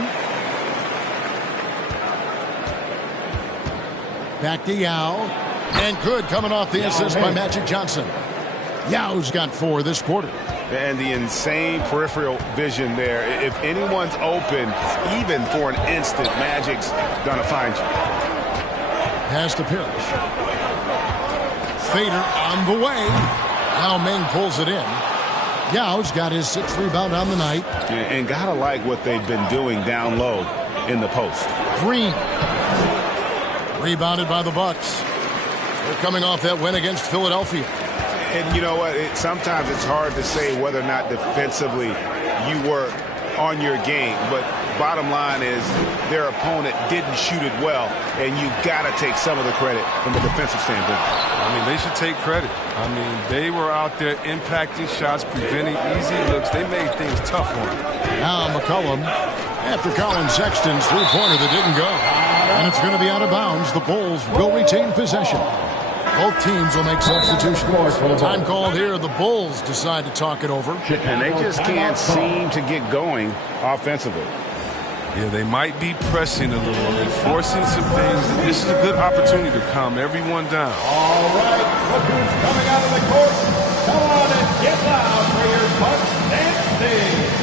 Back to Yao. And good coming off the assist by Magic Johnson. Yao's got 4 this quarter. And the insane peripheral vision there. If anyone's open, even for an instant, Magic's going to find you. Pass to Parrish. Fader on the way. Now Ming pulls it in. Yao's got his 6th rebound on the night. And gotta like what they've been doing down low in the post. Green. Rebounded by the Bucks. They're coming off that win against Philadelphia. And you know what? Sometimes it's hard to say whether or not defensively you were on your game. But bottom line is their opponent didn't shoot it well, and you got to take some of the credit from a defensive standpoint. I mean, they should take credit. I mean, they were out there impacting shots, preventing easy looks. They made things tough on them. Now McCollum, after Colin Sexton's three-pointer that didn't go, and it's going to be out of bounds. The Bulls will retain possession. Both teams will make substitutions. Time called here. The Bulls decide to talk it over. And they just can't seem to get going offensively. Yeah, they might be pressing a little. They're forcing some things. This is a good opportunity to calm everyone down. All right, look who's coming out of the court. Come on and get loud for your Bucks dance team.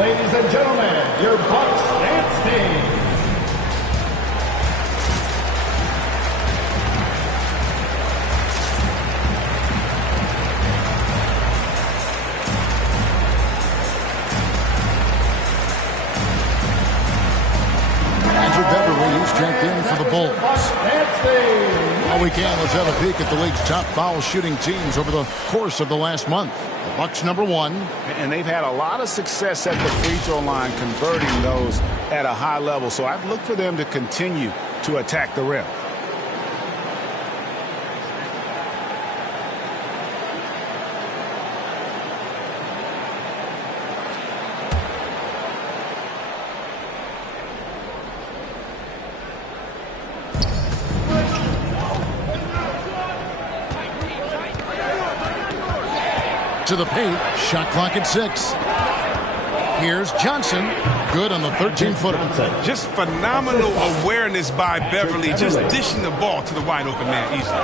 Ladies and gentlemen, your Bucks dance team. Andrew Beverly, who's checked in for the Bulls. All we can, let's have a peek at the league's top foul shooting teams over the course of the last month. The Bucks #1. And they've had a lot of success at the free throw line, converting those at a high level. So I'd look for them to continue to attack the rim. To the paint, shot clock at 6. Here's Johnson, good on the 13-footer. Just phenomenal awareness by Beverly, just dishing the ball to the wide open man easily.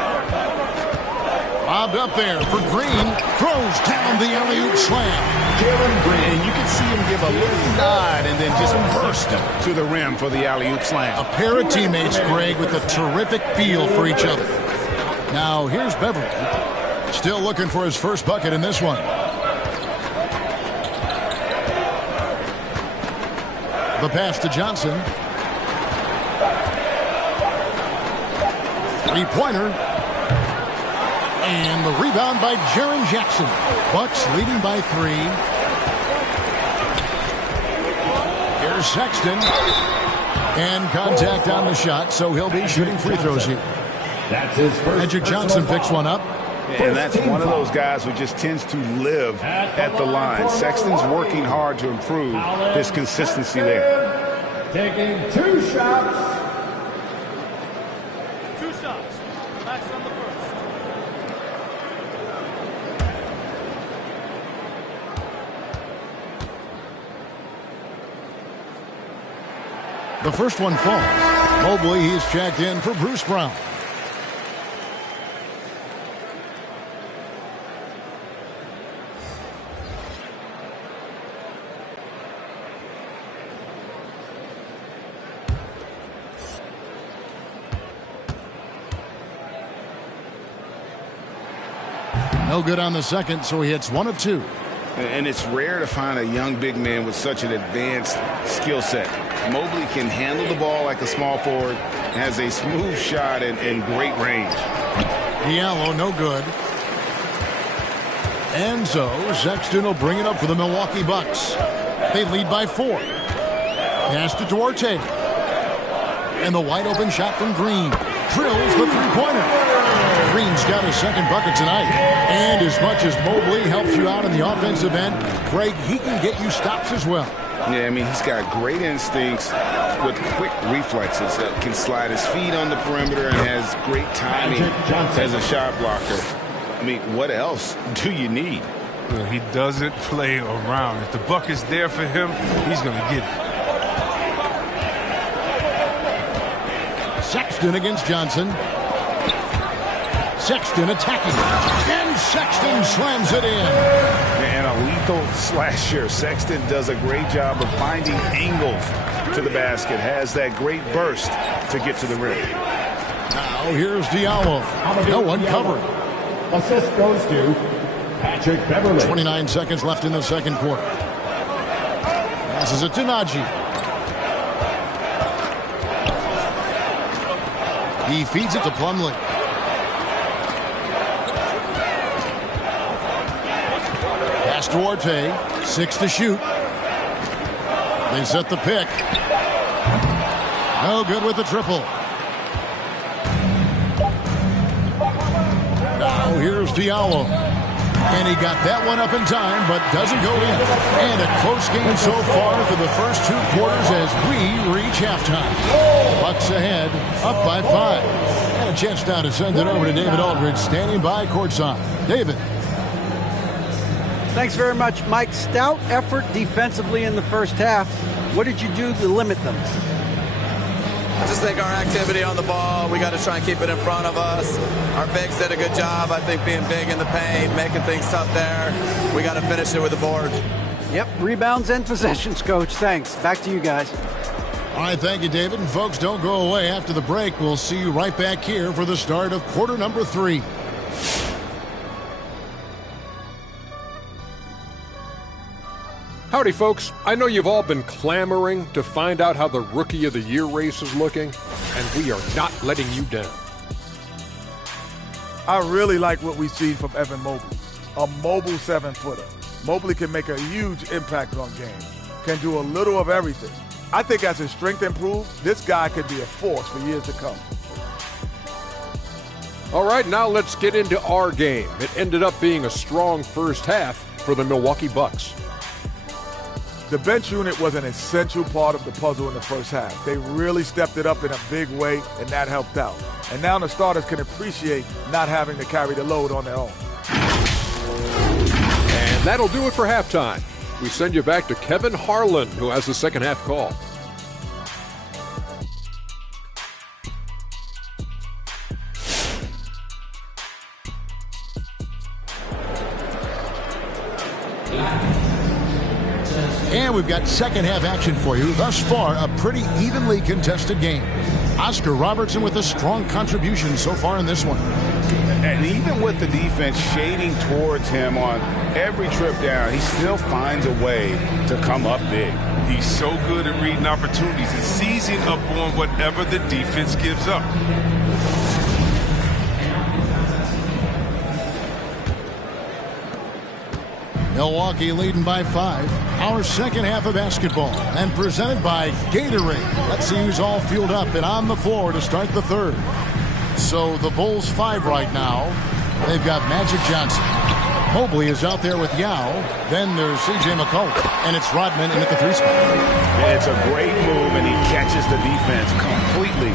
Bobbed up there for Green, throws down the alley-oop slam. Jalen Green, and you can see him give a little nod and then just burst to the rim for the alley-oop slam. A pair of teammates, Greg, with a terrific feel for each other. Now here's Beverly. Still looking for his first bucket in this one. The pass to Johnson. Three-pointer. And the rebound by Jaren Jackson. Bucks leading by 3. Here's Sexton. And contact on the shot, so he'll be shooting free throws here. That's his first. Magic Johnson picks one up. And that's one of those guys who just tends to live at the line. Sexton's working hard to improve his consistency there. Taking 2 shots. 2 shots. That's on the first. The first one falls. Mobley, he's checked in for Bruce Brown. No good on the second, so he hits 1 of 2. And it's rare to find a young big man with such an advanced skill set. Mobley can handle the ball like a small forward, has a smooth shot and great range. Diallo, no good. And so Sexton will bring it up for the Milwaukee Bucks. They lead by 4. Pass to Duarte. And the wide open shot from Green. Drills the three-pointer. Green's got his second bucket tonight. And as much as Mobley helps you out in the offensive end, Greg, he can get you stops as well. Yeah, I mean, he's got great instincts with quick reflexes. Can slide his feet on the perimeter and has great timing as a shot blocker. I mean, what else do you need? Well, he doesn't play around. If the buck is there for him, he's going to get it. Sexton against Johnson. Sexton attacking. And Sexton slams it in. And a lethal slasher. Sexton does a great job of finding angles to the basket. Has that great burst to get to the rim. Now here's Diallo. No one covering. Assist goes to Patrick Beverley. 29 seconds left in the second quarter. Passes it to Najee. He feeds it to Plumlee. Pass to Duarte. 6 to shoot. They set the pick. No good with the triple. Now here's Diallo. And he got that one up in time, but doesn't go in. And a close game so far through the first 2 quarters as we reach halftime. Bucks ahead, up by 5. And a chance now to send it over to David Aldridge, standing by courtside. David. Thanks very much, Mike. Stout effort defensively in the first half. What did you do to limit them? I just think our activity on the ball, we got to try and keep it in front of us. Our bigs did a good job, I think, being big in the paint, making things tough there. We got to finish it with the board. Yep, rebounds and possessions, Coach. Thanks. Back to you guys. All right, thank you, David. And folks, don't go away. After the break, we'll see you right back here for the start of quarter number 3. Howdy, folks. I know you've all been clamoring to find out how the Rookie of the Year race is looking, and we are not letting you down. I really like what we see from Evan Mobley, a mobile 7-footer. Mobley can make a huge impact on games, can do a little of everything. I think as his strength improves, this guy could be a force for years to come. All right, now let's get into our game. It ended up being a strong first half for the Milwaukee Bucks. The bench unit was an essential part of the puzzle in the first half. They really stepped it up in a big way, and that helped out. And now the starters can appreciate not having to carry the load on their own. And that'll do it for halftime. We send you back to Kevin Harlan, who has the second half call. And we've got second half action for you. Thus far, a pretty evenly contested game. Oscar Robertson with a strong contribution so far in this one. And even with the defense shading towards him on every trip down, he still finds a way to come up big. He's so good at reading opportunities and seizing up on whatever the defense gives up. Milwaukee leading by 5. Our second half of basketball, and presented by Gatorade. Let's see who's all fueled up and on the floor to start the third. So the Bulls 5 right now. They've got Magic Johnson. Mobley is out there with Yao. Then there's C.J. McCollum, and it's Rodman in at the 3 spot. It's a great move, and he catches the defense completely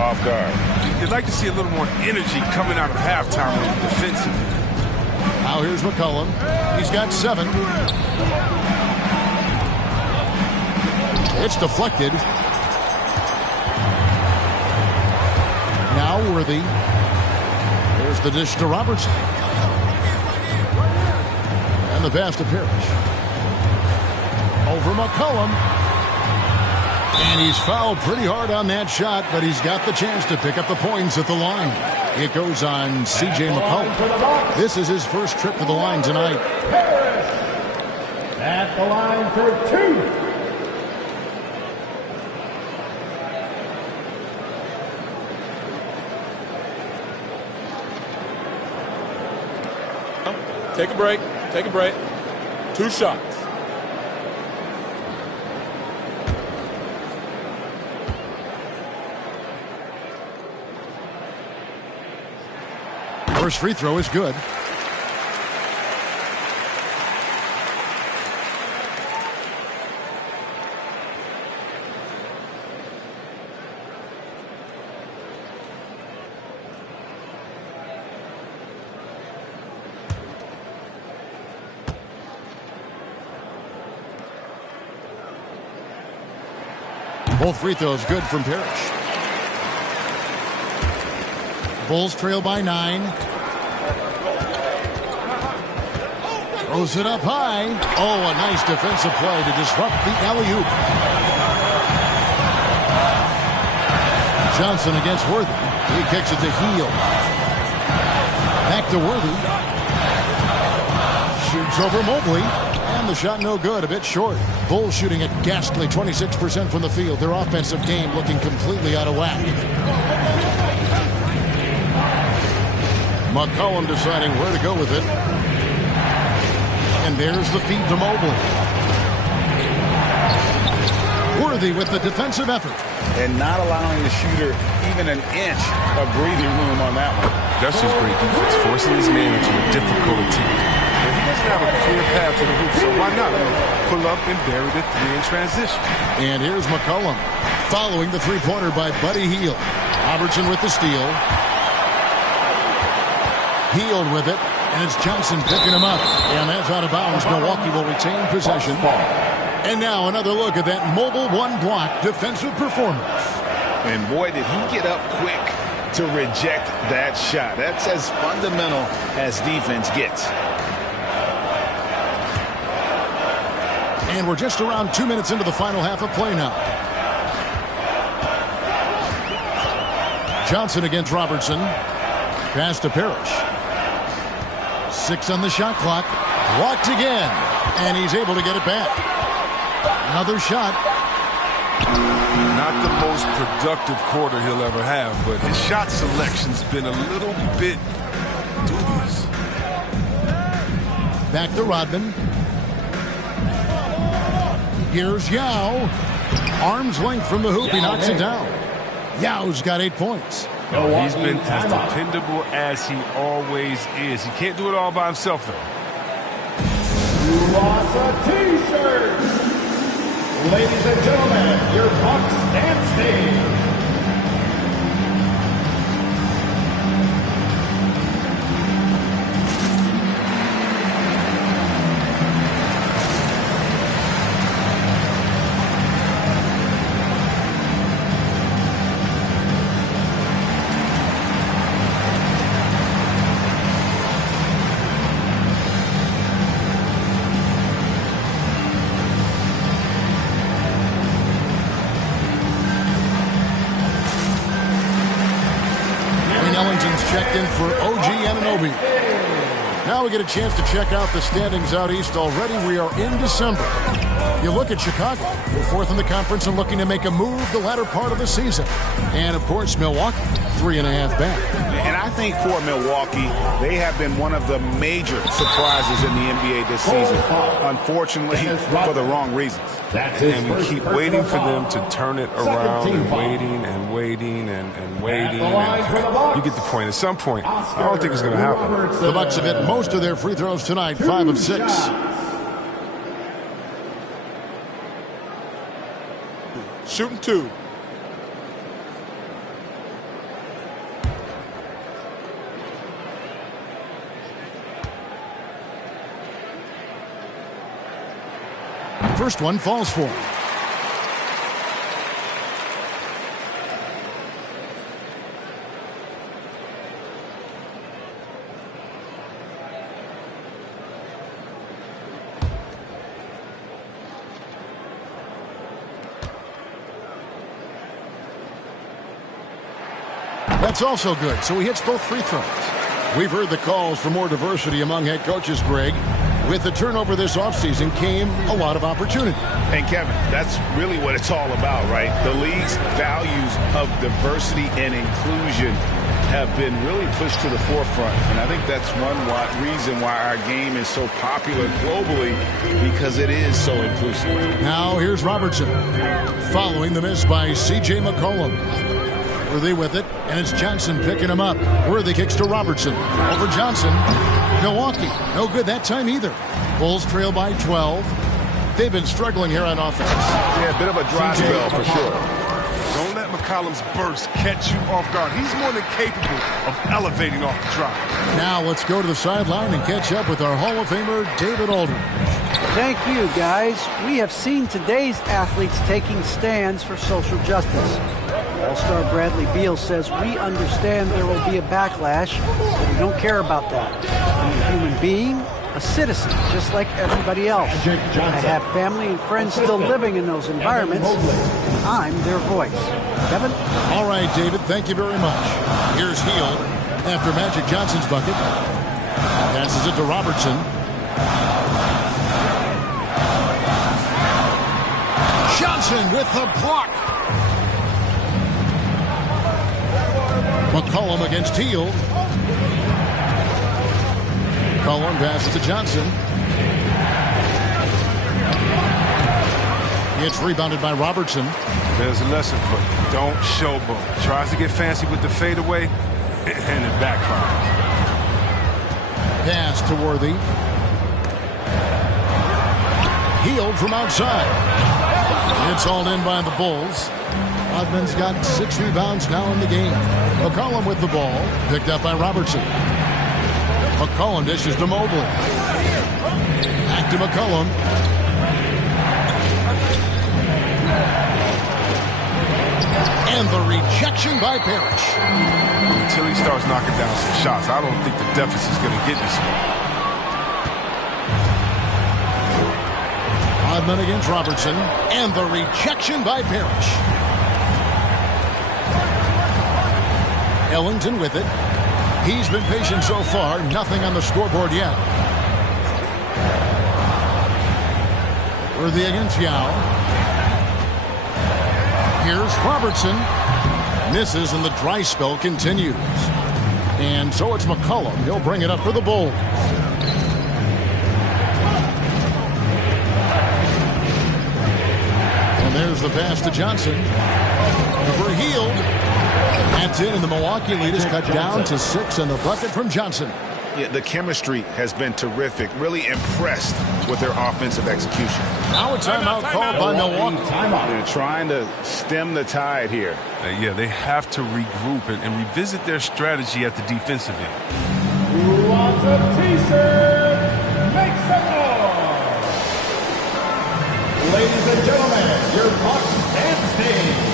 off guard. You'd like to see a little more energy coming out of halftime on the defensive end. Now here's McCollum. He's got 7. It's deflected. Now Worthy. There's the dish to Robertson. And the pass to Parrish. Over McCollum. And he's fouled pretty hard on that shot, but he's got the chance to pick up the points at the line. It goes on C.J. McCollum. This is his first trip to the line tonight. Parrish at the line for 2. Take a break. Take a break. 2 shots. First free throw is good. Both free throws good from Parrish. Bulls trail by 9. Throws it up high. Oh, a nice defensive play to disrupt the alley-oop. Johnson against Worthy. He kicks it to Heel. Back to Worthy. Shoots over Mobley. And the shot no good, a bit short. Bulls shooting at ghastly 26% from the field. Their offensive game looking completely out of whack. McCollum deciding where to go with it. And there's the feed to Mobley. Worthy with the defensive effort. And not allowing the shooter even an inch of breathing room on that one. That's just great defense, forcing his man into a difficult attempt. But he doesn't have a clear path to the hoop, so why not pull up and bury the 3 in transition? And here's McCollum following the three-pointer by Buddy Hield. Robertson with the steal. Hield with it, and it's Johnson picking him up. And that's out of bounds. Milwaukee will retain possession. And now another look at that mobile one-block defensive performance. And boy, did he get up quick to reject that shot. That's as fundamental as defense gets. And we're just around 2 minutes into the final half of play now. Johnson against Robertson. Pass to Parrish. 6 on the shot clock. Blocked again. And he's able to get it back. Another shot. Not the most productive quarter he'll ever have, but his shot selection's been a little bit dubious. Back to Rodman. Here's Yao. Arm's length from the hoop. He knocks it down. Yao's got 8 points. He's been as dependable as he always is. He can't do it all by himself, though. You lost a T-shirt. Ladies and gentlemen, your Bucks dance team. Checked in for OG Anunoby. Now we get a chance to check out the standings out east already. We are in December. You look at Chicago. They're 4th in the conference and looking to make a move the latter part of the season. And, of course, Milwaukee, 3.5 back. And I think for Milwaukee, they have been one of the major surprises in the NBA this season. Unfortunately, for the wrong reasons. And we keep waiting for them to turn it around and waiting and waiting and waiting. And you get the point. At some point, I don't think it's going to happen. The Bucks have hit most of their free throws tonight, 5 of 6. Shooting 2. First one falls for him. That's also good, so he hits both free throws. We've heard the calls for more diversity among head coaches, Greg. With the turnover this offseason came a lot of opportunity. And Kevin, that's really what it's all about, right? The league's values of diversity and inclusion have been really pushed to the forefront. And I think that's one reason why our game is so popular globally, because it is so inclusive. Now here's Robertson. Following the miss by C.J. McCollum. Worthy with it, and it's Johnson picking him up. Worthy kicks to Robertson. Over Johnson. Milwaukee, no good that time either. Bulls trail by 12. They've been struggling here on offense. Yeah, a bit of a dry spell for sure. Don't let McCollum's burst catch you off guard. He's more than capable of elevating off the drop. Now let's go to the sideline and catch up with our Hall of Famer, David Aldridge. Thank you, guys. We have seen today's athletes taking stands for social justice. All-Star Bradley Beal says, we understand there will be a backlash, but we don't care about that. I'm a human being, a citizen, just like everybody else. I have family and friends still living in those environments, and I'm their voice. Kevin? All right, David, thank you very much. Here's Hield after Magic Johnson's bucket. Passes it to Robertson. Johnson with the block. McCollum against Hield. McCollum passes to Johnson. It's rebounded by Robertson. There's a lesson for you. Don't showboat. Tries to get fancy with the fadeaway, and it backfires. Pass to Worthy. Hield from outside. It's hauled in by the Bulls. Rodman's got 6 rebounds now in the game. McCollum with the ball. Picked up by Robertson. McCollum dishes to Mobley. Back to McCollum. And the rejection by Parrish. Until he starts knocking down some shots, I don't think the deficit's going to get this one. Rodman against Robertson. And the rejection by Parrish. Ellington with it. He's been patient so far. Nothing on the scoreboard yet. Worthy against Yao. Here's Robertson. Misses and the dry spell continues. And so it's McCollum. He'll bring it up for the Bulls. And there's the pass to Johnson. For Hield. That's it, and the Milwaukee lead is cut down to 6 and the bucket from Johnson. Yeah, the chemistry has been terrific. Really impressed with their offensive execution. Now a timeout called by Milwaukee. They're trying to stem the tide here. Yeah, they have to regroup and revisit their strategy at the defensive end. Who wants a t-shirt? Make some noise! Ladies and gentlemen, your Bucks dance team.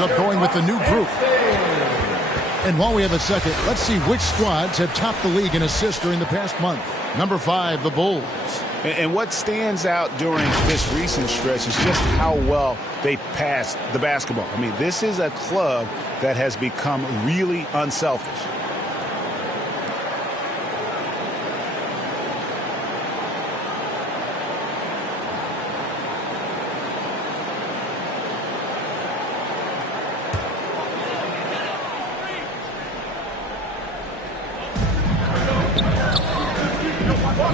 Up going with the new group. And while we have a second, let's see which squads have topped the league in assists during the past month. Number 5, the Bulls. And what stands out during this recent stretch is just how well they passed the basketball. I mean, this is a club that has become really unselfish.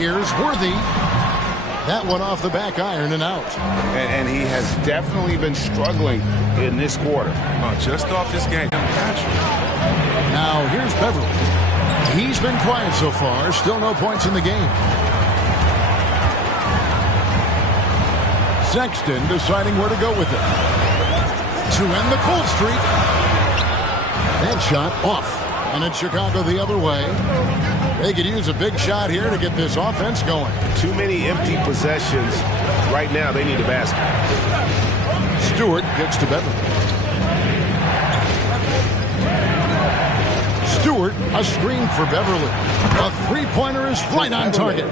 Here's Worthy. That one off the back iron and out. And he has definitely been struggling in this quarter. Just off this game. Now here's Beverly. He's been quiet so far. Still no points in the game. Sexton deciding where to go with it. To end the cold streak. That shot off. And it's Chicago the other way. They could use a big shot here to get this offense going. Too many empty possessions. Right now, they need a basket. Stewart kicks to Beverly. Stewart, a screen for Beverly. A three-pointer is right on target.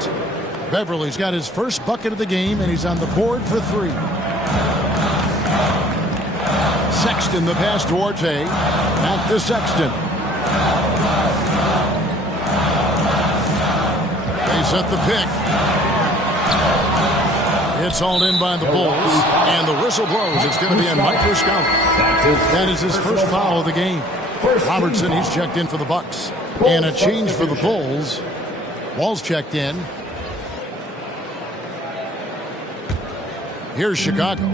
Beverly's got his first bucket of the game, and he's on the board for 3. Sexton the pass to Orte. Back to Sexton. They set the pick. It's hauled in by the Bulls, and the whistle blows. It's going to be on Mike Riscala. That is his first foul of the game. Robertson, he's checked in for the Bucks. And a change for the Bulls. Wall's checked in. Here's Chicago.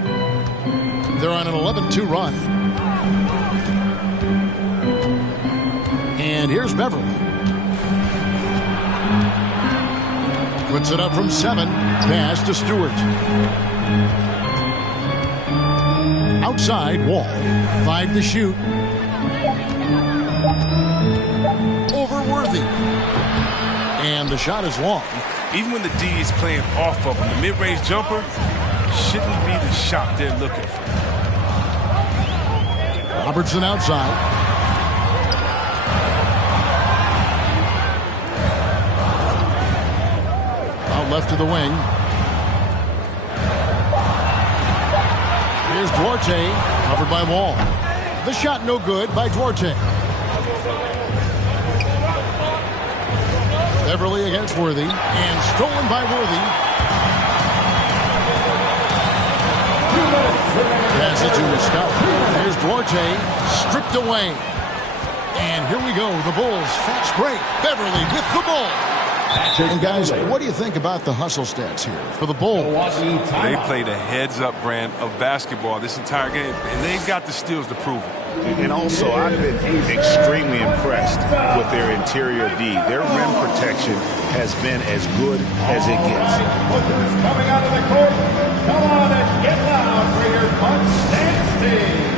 They're on an 11-2 run. And here's Beverly. Puts it up from 7. Pass to Stewart. Outside, Wall. 5 to shoot. Over Worthy. And the shot is long. Even when the D is playing off of him, the mid-range jumper shouldn't be the shot they're looking for. Robertson outside. Out left to the wing. Here's Duarte, covered by Wall. The shot no good by Duarte. Beverly against Worthy, and stolen by Worthy. Pass it to Riscala. Here's Duarte, stripped away. And here we go, the Bulls fast break. Beverly with the ball. And guys, what do you think about the hustle stats here for the Bulls? They played a heads-up brand of basketball this entire game, and they've got the steals to prove it. And also, I've been extremely impressed with their interior D. Their rim protection has been as good as it gets. Coming out of the court, come on and get loud for your Bucks dance team.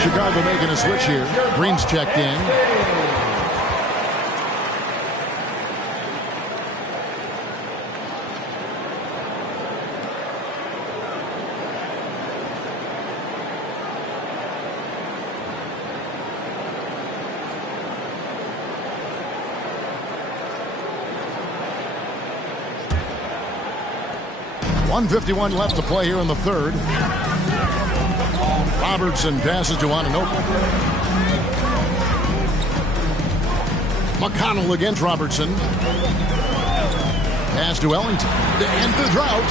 Chicago making a switch here. Green's checked in. .151 left to play here in the third. Robertson passes to Anunoby. McConnell against Robertson. Pass to Ellington. To end the drought.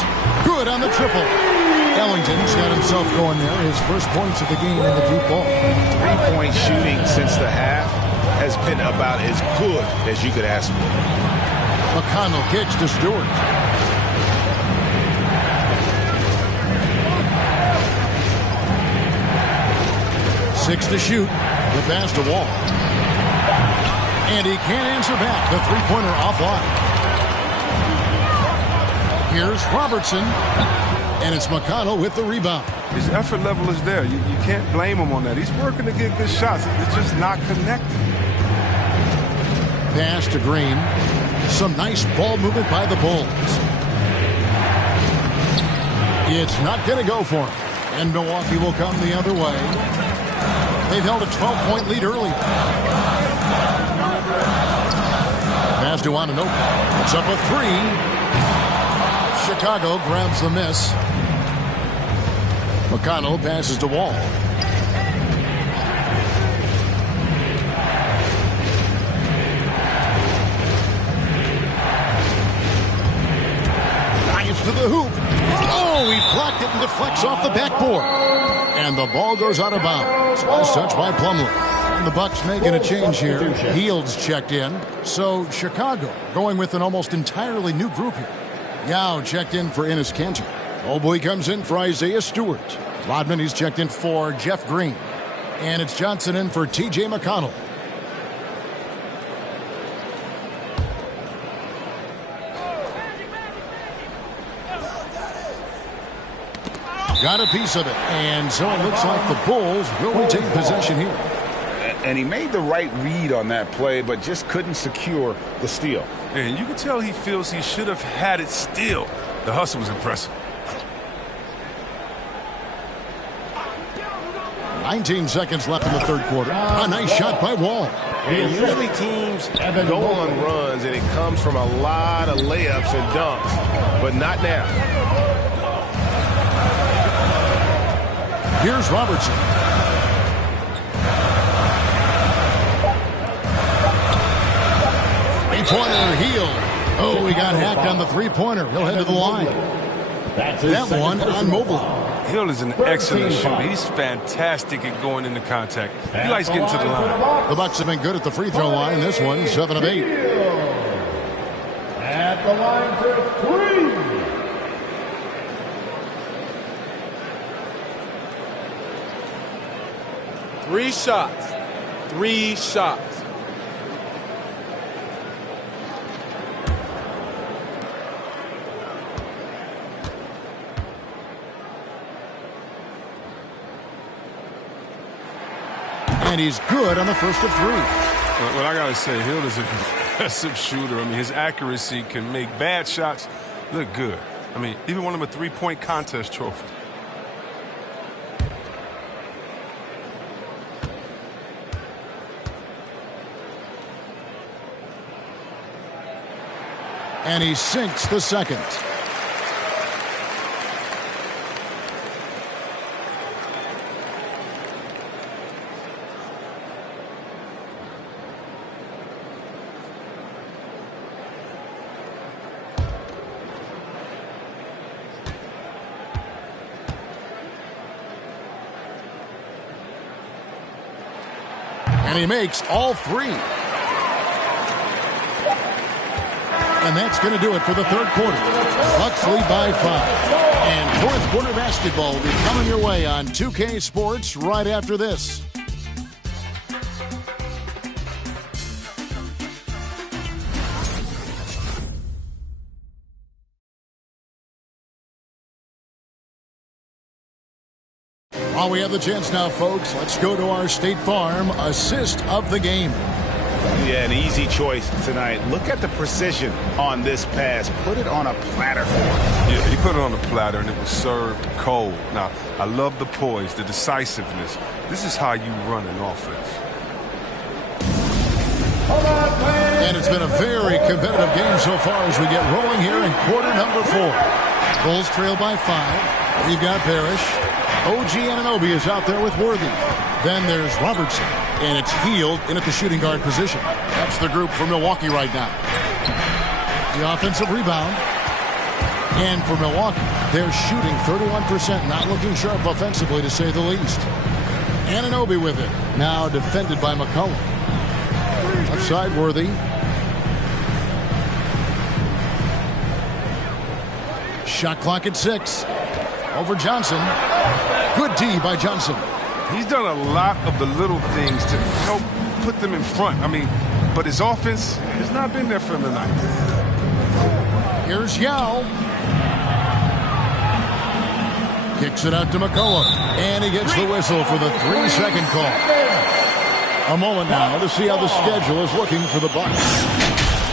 Good on the triple. Ellington's got himself going there. His first points of the game in the deep ball. 3-point shooting since the half has been about as good as you could ask for. McConnell kicks to Stewart. Six to shoot. The pass to Wall. And he can't answer back. The three-pointer offline. Here's Robertson. And it's McConnell with the rebound. His effort level is there. You can't blame him on that. He's working to get good shots. It's just not connected. Pass to Green. Some nice ball movement by the Bulls. It's not going to go for him. And Milwaukee will come the other way. They've held a 12-point lead early. Pass to Anunoby. It's up a three. Chicago grabs the miss. McConnell passes to Wall. Drives to the hoop. Oh, he blocked it and deflects off the backboard. And the ball goes out of bounds. Last touch by Plumlee. And the Bucks making a change here. Hields checked in. So Chicago going with an almost entirely new group here. Yao checked in for Enes Kanter. Mobley comes in for Isaiah Stewart. Rodman, he's checked in for Jeff Green. And it's Johnson in for T.J. McConnell. Got a piece of it. And so it looks like the Bulls will retain possession here. And he made the right read on that play, but just couldn't secure the steal. And you can tell he feels he should have had it still. The hustle was impressive. 19 seconds left in the third quarter. A nice shot by Wall. And usually teams go on runs, and it comes from a lot of layups and dunks, but not now. Here's Robertson. Three-pointer, Hield. Oh, he got hacked on the three-pointer. He'll head to the line. That one on Mobley. Hield is an excellent shooter. He's fantastic at going into contact. He likes getting to the line. The Bucks have been good at the free throw line. This one, 7 of 8. At the line for 3. Three shots. 3 shots. And he's good on the first of 3. Well, I got to say, Hield is an impressive shooter. I mean, his accuracy can make bad shots look good. I mean, even won him a 3-point contest trophy. And he sinks the second. And he makes all 3. And that's going to do it for the third quarter. Bucks lead by 5. And fourth quarter basketball will be coming your way on 2K Sports right after this. While we have the chance now, folks, let's go to our State Farm assist of the game. Yeah, an easy choice tonight. Look at the precision on this pass. Put it on a platter for him. Yeah, he put it on a platter, and it was served cold. Now, I love the poise, the decisiveness. This is how you run an offense. And it's been a very competitive game so far as we get rolling here in quarter number 4. Bulls trail by 5. We've got Parrish. OG Anunoby is out there with Worthy. Then there's Robertson. And it's Hield in at the shooting guard position. That's the group for Milwaukee right now. The offensive rebound. And for Milwaukee, they're shooting 31%. Not looking sharp offensively, to say the least. Anunoby with it. Now defended by McCollum. Left side, Worthy. Shot clock at 6. Over Johnson. Good D by Johnson. He's done a lot of the little things to help put them in front. I mean, but his offense has not been there for him tonight. Here's Yao. Kicks it out to McCollum. And he gets the whistle for the 3-second call. A moment now to see how the schedule is looking for the Bucks.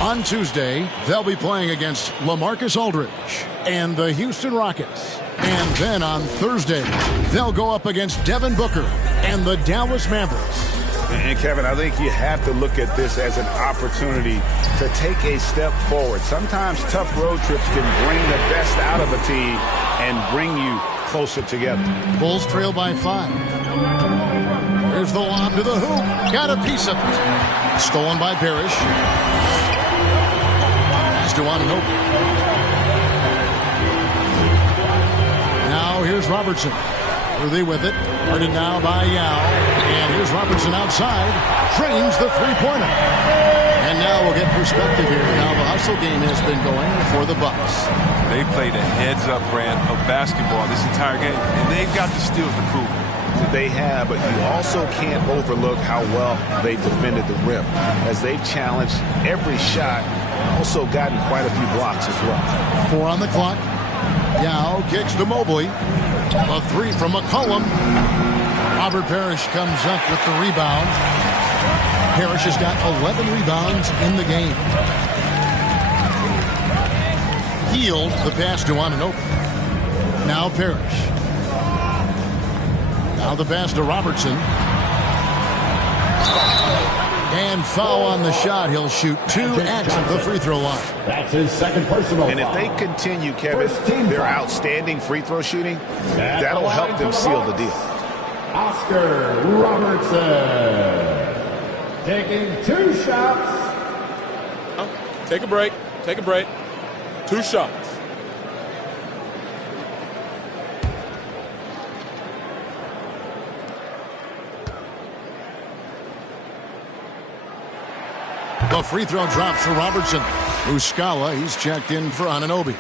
On Tuesday, they'll be playing against LaMarcus Aldridge and the Houston Rockets. And then on Thursday, they'll go up against Devin Booker and the Dallas Mavericks. And Kevin, I think you have to look at this as an opportunity to take a step forward. Sometimes tough road trips can bring the best out of a team and bring you closer together. Bulls trail by 5. Here's the lob to the hoop. Got a piece of it. Stolen by Parrish. Pass to Anunoby. Now here's Robertson. Worthy with it. Guarded now by Yao. And here's Robertson outside. Trains the three-pointer. And now we'll get perspective here. Now the hustle game has been going for the Bucks. They played a heads-up brand of basketball this entire game, and they've got the steals to prove it. They have, but you also can't overlook how well they've defended the rim. As they've challenged every shot, also gotten quite a few blocks as well. 4 on the clock. Yao kicks to Mobley. A 3 from McCollum. Robert Parrish comes up with the rebound. Parrish has got 11 rebounds in the game. Healed the pass to Anunoby. Now Parrish. Now the pass to Robertson. And foul on the shot. He'll shoot 2 at the free throw line. That's his second personal. And if they continue, Kevin, their outstanding free throw shooting, that'll help them seal the deal. Oscar Robertson taking 2 shots. Take a break. Take a break. 2 shots. The free throw drops for Robertson. Muscala, he's checked in for Anunoby.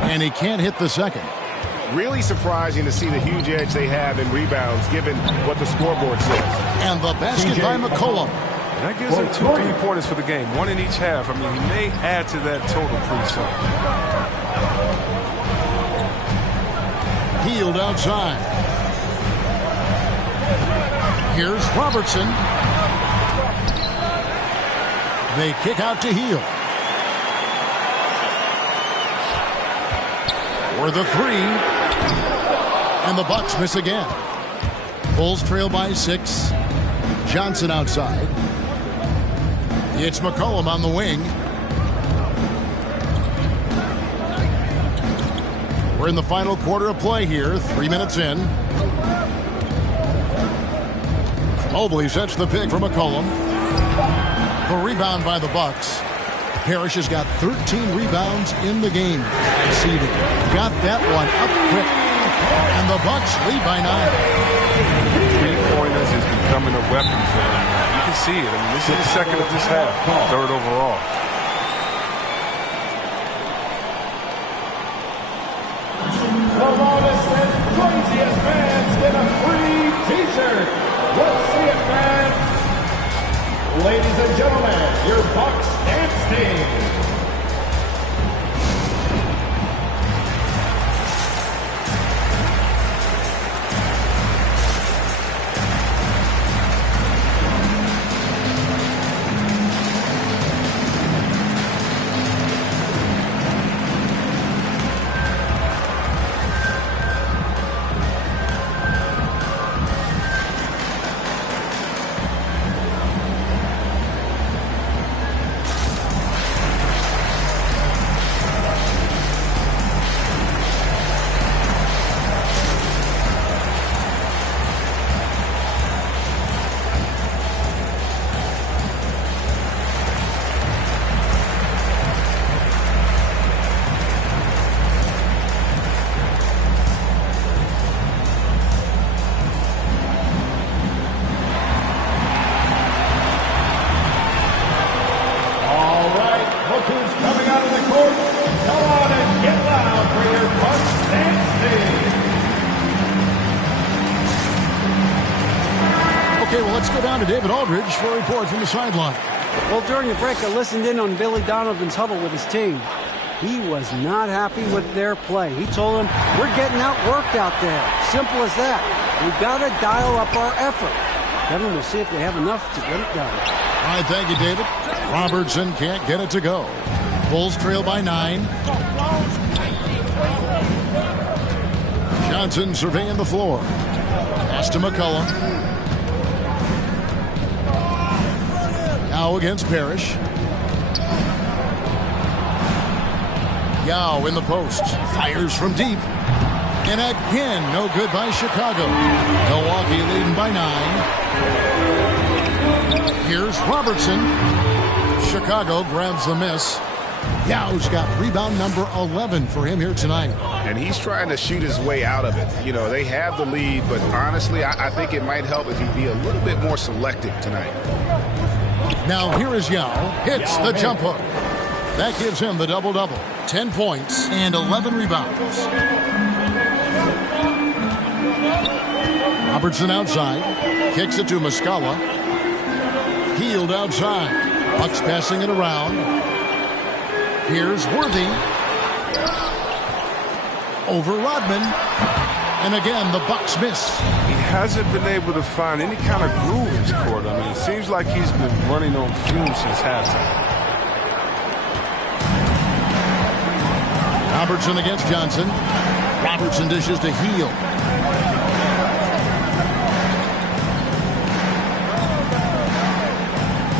And he can't hit the second. Really surprising to see the huge edge they have in rebounds given what the scoreboard says. And the basket by McCollum. That gives them 2 3-pointers for the game, 1 in each half. I mean, he may add to that total pretty soon. Healed outside. Here's Robertson. They kick out to Heal. For the 3. And the Bucks miss again. Bulls trail by 6. Johnson outside. It's McCollum on the wing. We're in the final quarter of play here. 3 minutes in. Mobley sets the pick for McCollum. The rebound by the Bucks. Parrish has got 13 rebounds in the game. Conceded. Got that one up quick. And the Bucks lead by 9. 3-pointers is becoming a weapon for them. You can see it. I mean, this is the second of this half. 3rd overall. The longest and craziest fans get a free t-shirt. Let's see it, fans. Ladies and gentlemen, your Bucks dance team. Okay, well, let's go down to David Aldridge for a report from the sideline. Well, during the break, I listened in on Billy Donovan's huddle with his team. He was not happy with their play. He told them, we're getting outworked out there. Simple as that. We've got to dial up our effort. Kevin, we'll see if they have enough to get it done. All right, thank you, David. Robertson can't get it to go. Bulls trail by 9. Johnson surveying the floor. Pass to McCullough. Now against Parrish. Yao in the post. Fires from deep. And again, no good by Chicago. Milwaukee leading by 9. Here's Robertson. Chicago grabs the miss. Yao's got rebound number 11 for him here tonight. And he's trying to shoot his way out of it. You know, they have the lead, but honestly, I think it might help if he be a little bit more selective tonight. Now here is Yao. Hits the jump hook. That gives him the double-double. 10 points and 11 rebounds. Robertson outside. Kicks it to Muscala. Healed outside. Bucks passing it around. Here's Worthy. Over Rodman. And again, the Bucks miss. He hasn't been able to find any kind of groove in his court. I mean, it seems like he's been running on fumes since halftime. Robertson against Johnson. Robertson dishes to Heel.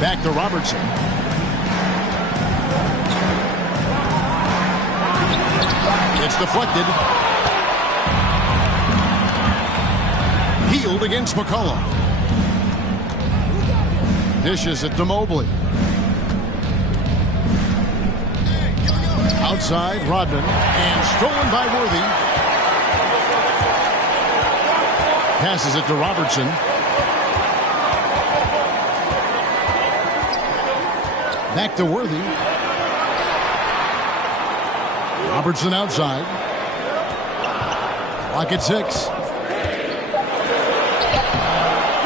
Back to Robertson. It's deflected. Healed against McCullough. Dishes it to Mobley. Outside, Rodman. And stolen by Worthy. Passes it to Robertson. Back to Worthy. Robertson outside. Clock at 6.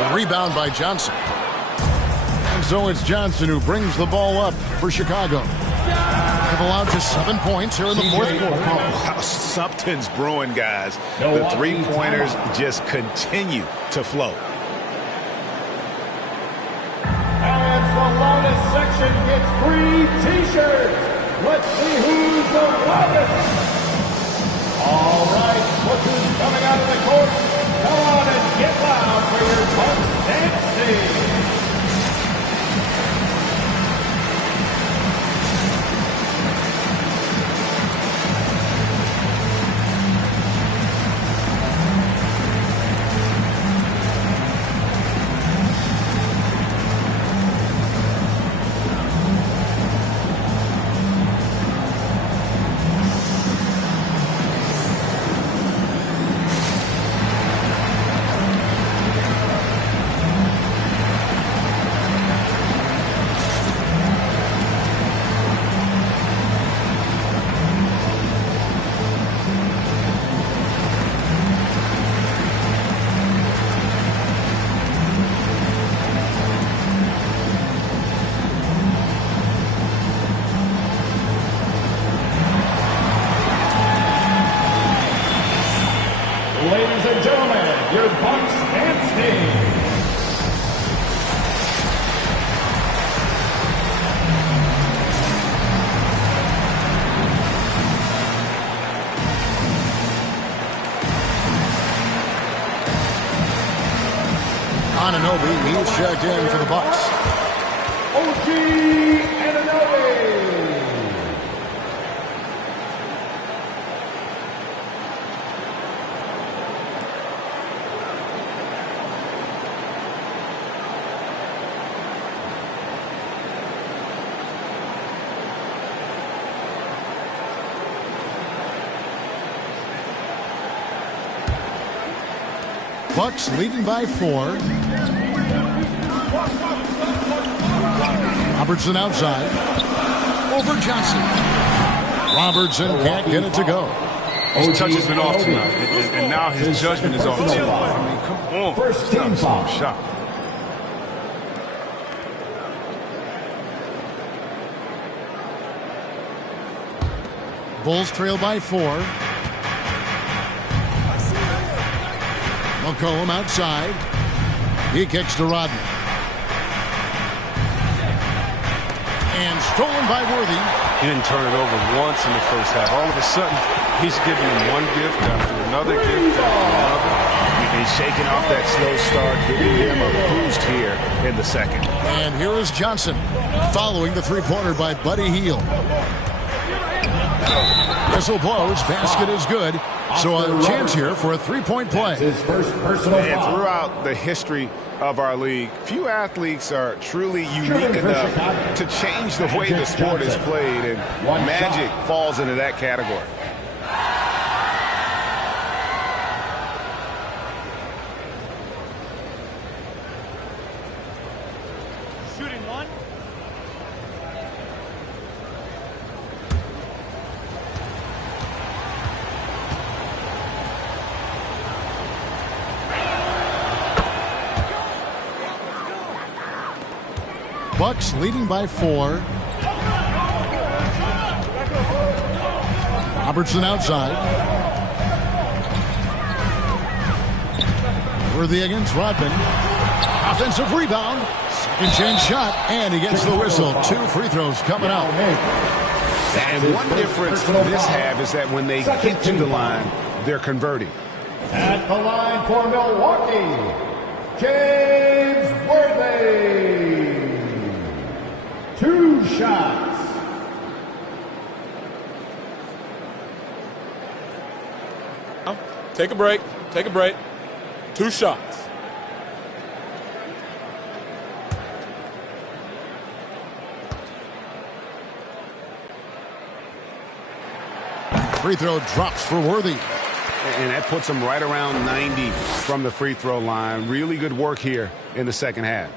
The rebound by Johnson. And so it's Johnson who brings the ball up for Chicago. They've allowed just 7 points here in the fourth quarter. Wow, something's brewing, guys. The three-pointers just continue to flow. And the loudest section gets free T-shirts. Let's see who's the loudest. All right, look who's coming out of the court. Come on and get loud for your Bucks dance team. Ladies and gentlemen, your Bucks dance team. Anunoby, he's checked in for the Bucks. OG Anunoby. Bucks leading by 4. Robertson outside. Over Johnson. Robertson can't get it to go. His touch has been off tonight, and now his judgment is off too. I mean, come on. First team foul. Shot. Bulls trail by 4. McCollum outside. He kicks to Rodman. And stolen by Worthy. He didn't turn it over once in the first half. All of a sudden, he's giving him one gift after another gift after another. He's shaking off that slow start, giving him a boost here in the second. And here is Johnson following the three-pointer by Buddy Hield. Whistle blows. Basket is good. So a chance here for a three-point play. His first personal foul. Throughout the history of our league, few athletes are truly unique enough to change the way the sport is played, and Magic falls into that category. Shooting one. Bucks leading by 4. Robertson outside. Worthy against Rodman. Offensive rebound. Second chance shot. And he gets the whistle. 2 free throws coming up. And one difference this half is that when they get to the line, they're converting. At the line for Milwaukee, James Worthy. 2 shots. Take a break. Take a break. 2 shots. Free throw drops for Worthy. And that puts them right around 90 from the free throw line. Really good work here in the second half.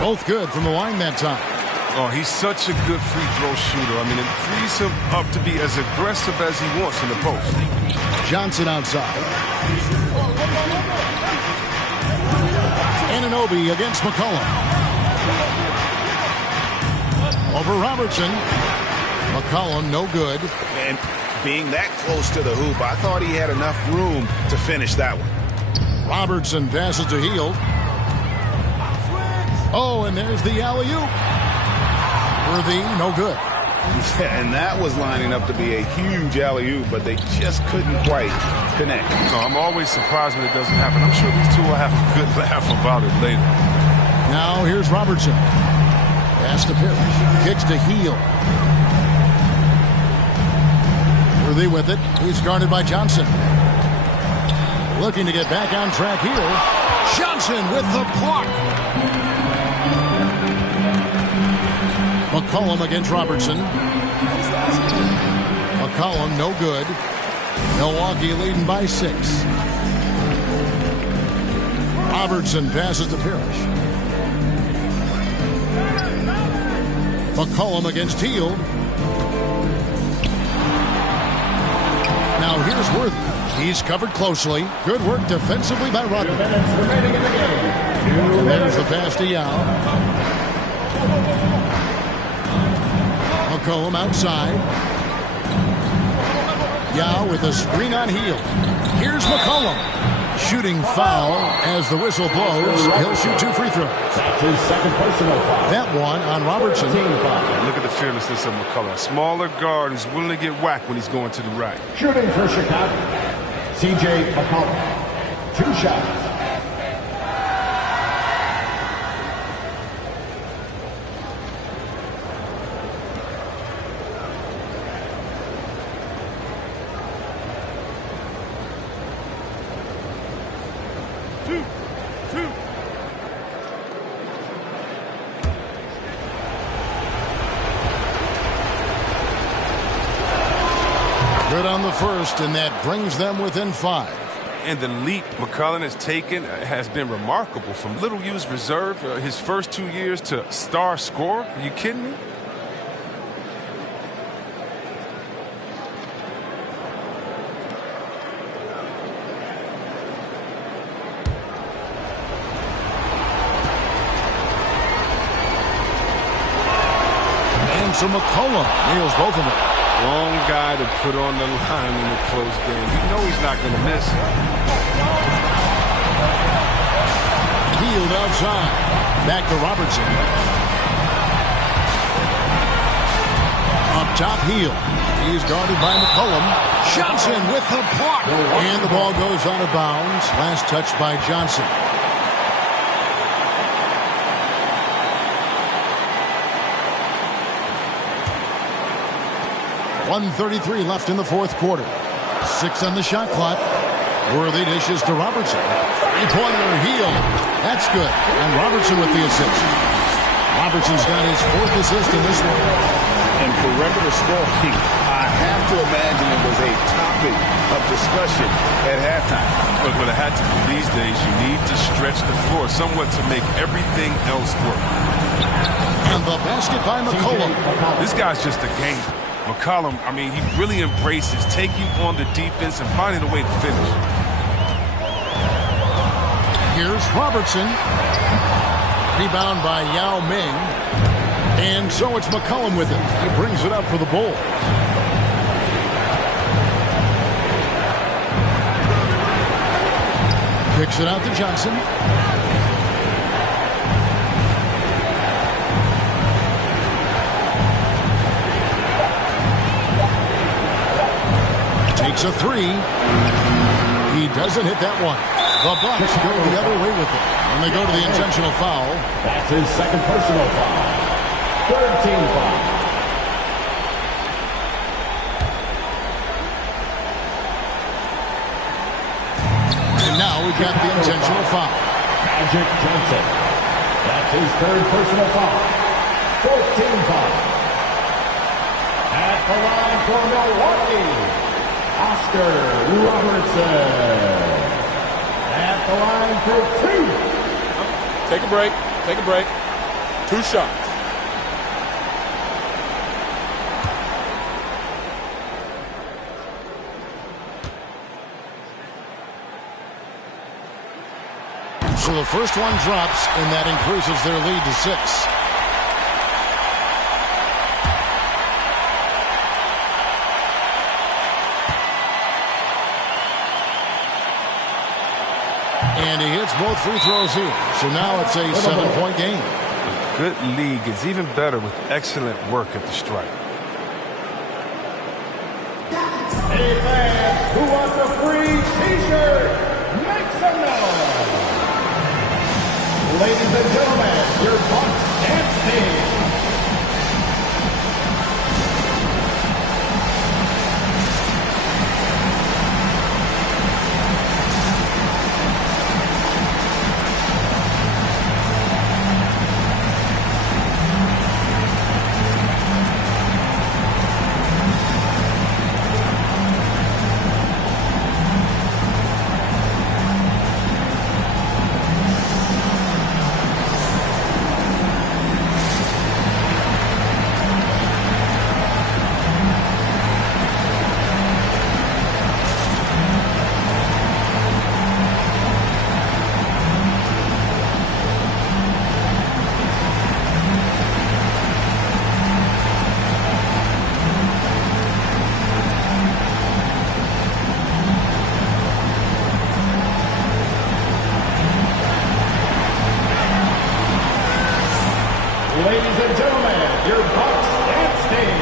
Both good from the line that time. Oh, he's such a good free throw shooter. I mean, it frees him up to be as aggressive as he wants in the post. Johnson outside. Anunoby against McCollum. Over Robertson. McCollum no good. And being that close to the hoop, I thought he had enough room to finish that one. Robertson passes to Hield. Oh, and there's the alley-oop. Worthy, no good. Yeah, and that was lining up to be a huge alley-oop, but they just couldn't quite connect. So I'm always surprised when it doesn't happen. I'm sure these two will have a good laugh about it later. Now here's Robertson. Pass to Pierce. Kicks to Hield. Worthy with it. He's guarded by Johnson. Looking to get back on track here. Johnson with the block. McCollum against Robertson. McCollum no good. Milwaukee leading by 6. Robertson passes to Parrish. McCollum against Hield. Now here's Worthy. He's covered closely. Good work defensively by Rodman. And there's the pass to Yao. McCollum outside. Yao with a screen on Hield. Here's McCollum. Shooting foul as the whistle blows. He'll shoot 2 free throws. That's his second personal foul. That one on Robertson. Look at the fearlessness of McCollum. Smaller guard who's willing to get whacked when he's going to the right. Shooting for Chicago, C.J. McCollum. 2 shots. Good on the first, and that brings them within 5. And the leap McCollum has taken has been remarkable. From little used reserve his first 2 years to star scorer. Are you kidding me? so McCollum nails both of them. Wrong guy to put on the line in a close game. You know he's not going to miss. Healed outside. Back to Robertson. Up top, Hield. He's guarded by McCollum. Johnson with the block. And the ball goes out of bounds. Last touch by Johnson. 1:33 left in the fourth quarter. 6 on the shot clock. Worthy dishes to Robertson. Three-pointer, Hield. That's good. And Robertson with the assist. Robertson's got his 4th assist in this one. And perimeter scoring, I have to imagine it was a topic of discussion at halftime. But it had to be these days. You need to stretch the floor somewhat to make everything else work. And the basket by McCollum. This guy's just a gamer. McCollum, I mean, he really embraces taking on the defense and finding a way to finish. Here's Robertson. Rebound by Yao Ming. And so it's McCollum with it. He brings it up for the Bulls. Kicks it out to Johnson. Takes a 3. He doesn't hit that one. The Bucks go the other way with it. And they go to the intentional foul. That's his 2nd personal foul. 13 foul. And now we've got the intentional foul. Magic Johnson. That's his 3rd personal foul. 14 foul. At the line for Milwaukee, Oscar Robertson. At the line for 2. Take a break. Take a break. 2 shots. So the first one drops, and that increases their lead to 6. And he hits both free throws here. So now it's a 7-point game. A good league is even better with excellent work at the stripe. Hey fans, who wants a free t-shirt? Make some noise! Ladies and gentlemen, your Bucks dance team. Ladies and gentlemen, your Bucks dance team.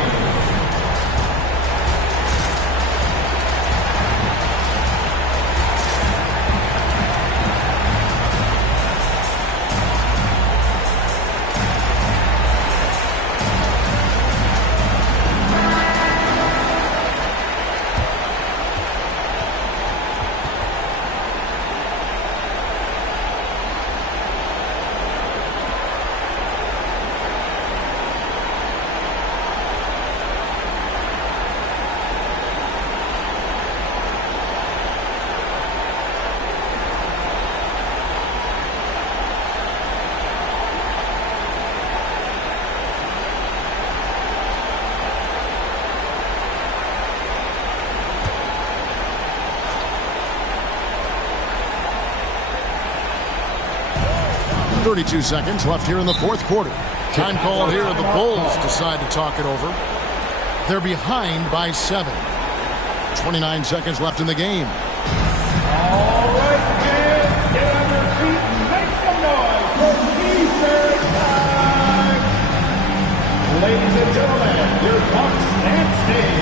.32 seconds left here in the fourth quarter. Time call here. The Bulls decide to talk it over. They're behind by 7. 29 seconds left in the game. All right, kids, get on your feet and make some noise for T-shirt time. Ladies and gentlemen, your Bucks and Sting.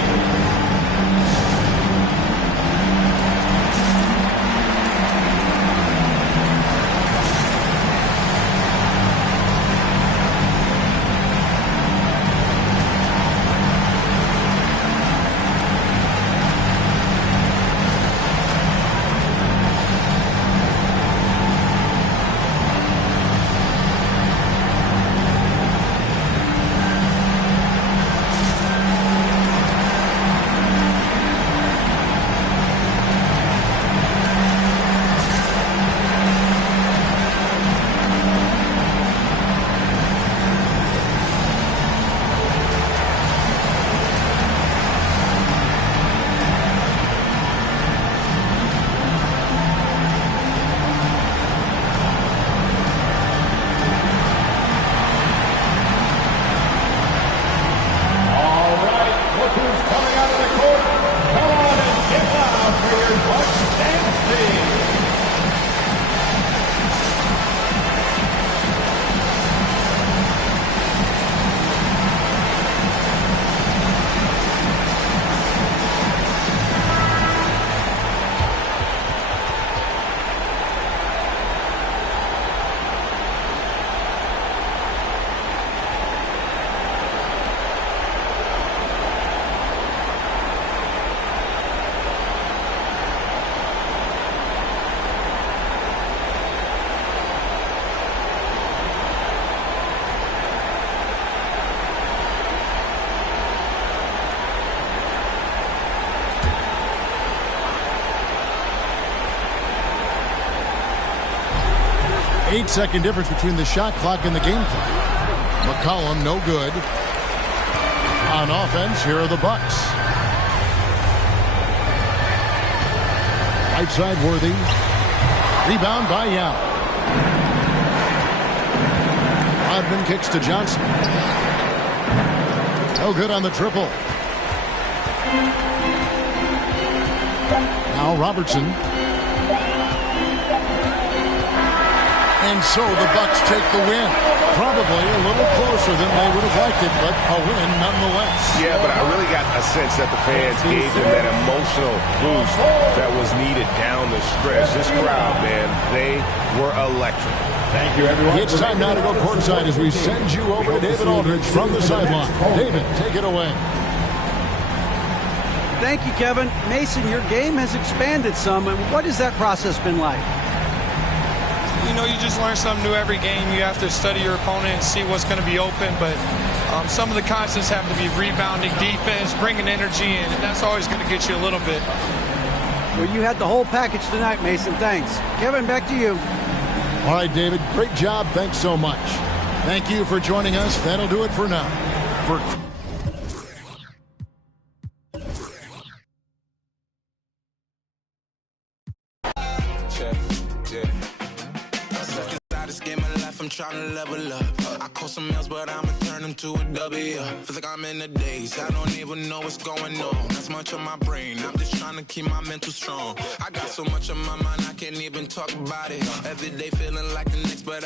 Eight-second difference between the shot clock and the game clock. McCollum, no good. On offense, here are the Bucks. Right side, Worthy. Rebound by Yao. Rodman kicks to Johnson. No good on the triple. Now Robertson. And so the Bucks take the win. Probably a little closer than they would have liked it, but a win nonetheless. Yeah, but I really got a sense that the fans gave them that emotional boost that was needed down the stretch. This crowd, man, they were electric. Thank you, everyone. It's time now to go courtside as we send you over to David Aldridge from the sideline. David, take it away. Thank you, Kevin. Mason, your game has expanded some. And what has that process been like? You know, you just learn something new every game. You have to study your opponent and see what's going to be open. But some of the concepts have to be rebounding, defense, bringing energy in. And that's always going to get you a little bit. Well, you had the whole package tonight, Mason. Thanks. Kevin, back to you. All right, David. Great job. Thanks so much. Thank you for joining us. That'll do it for now. Trying to level up. I call some else, but I'ma turn them to a W. Feel like I'm in the days. I don't even know what's going on. That's much on my brain. I'm just trying to keep my mental strong. I got so much on my mind, I can't even talk about it. Every day feeling like the next, but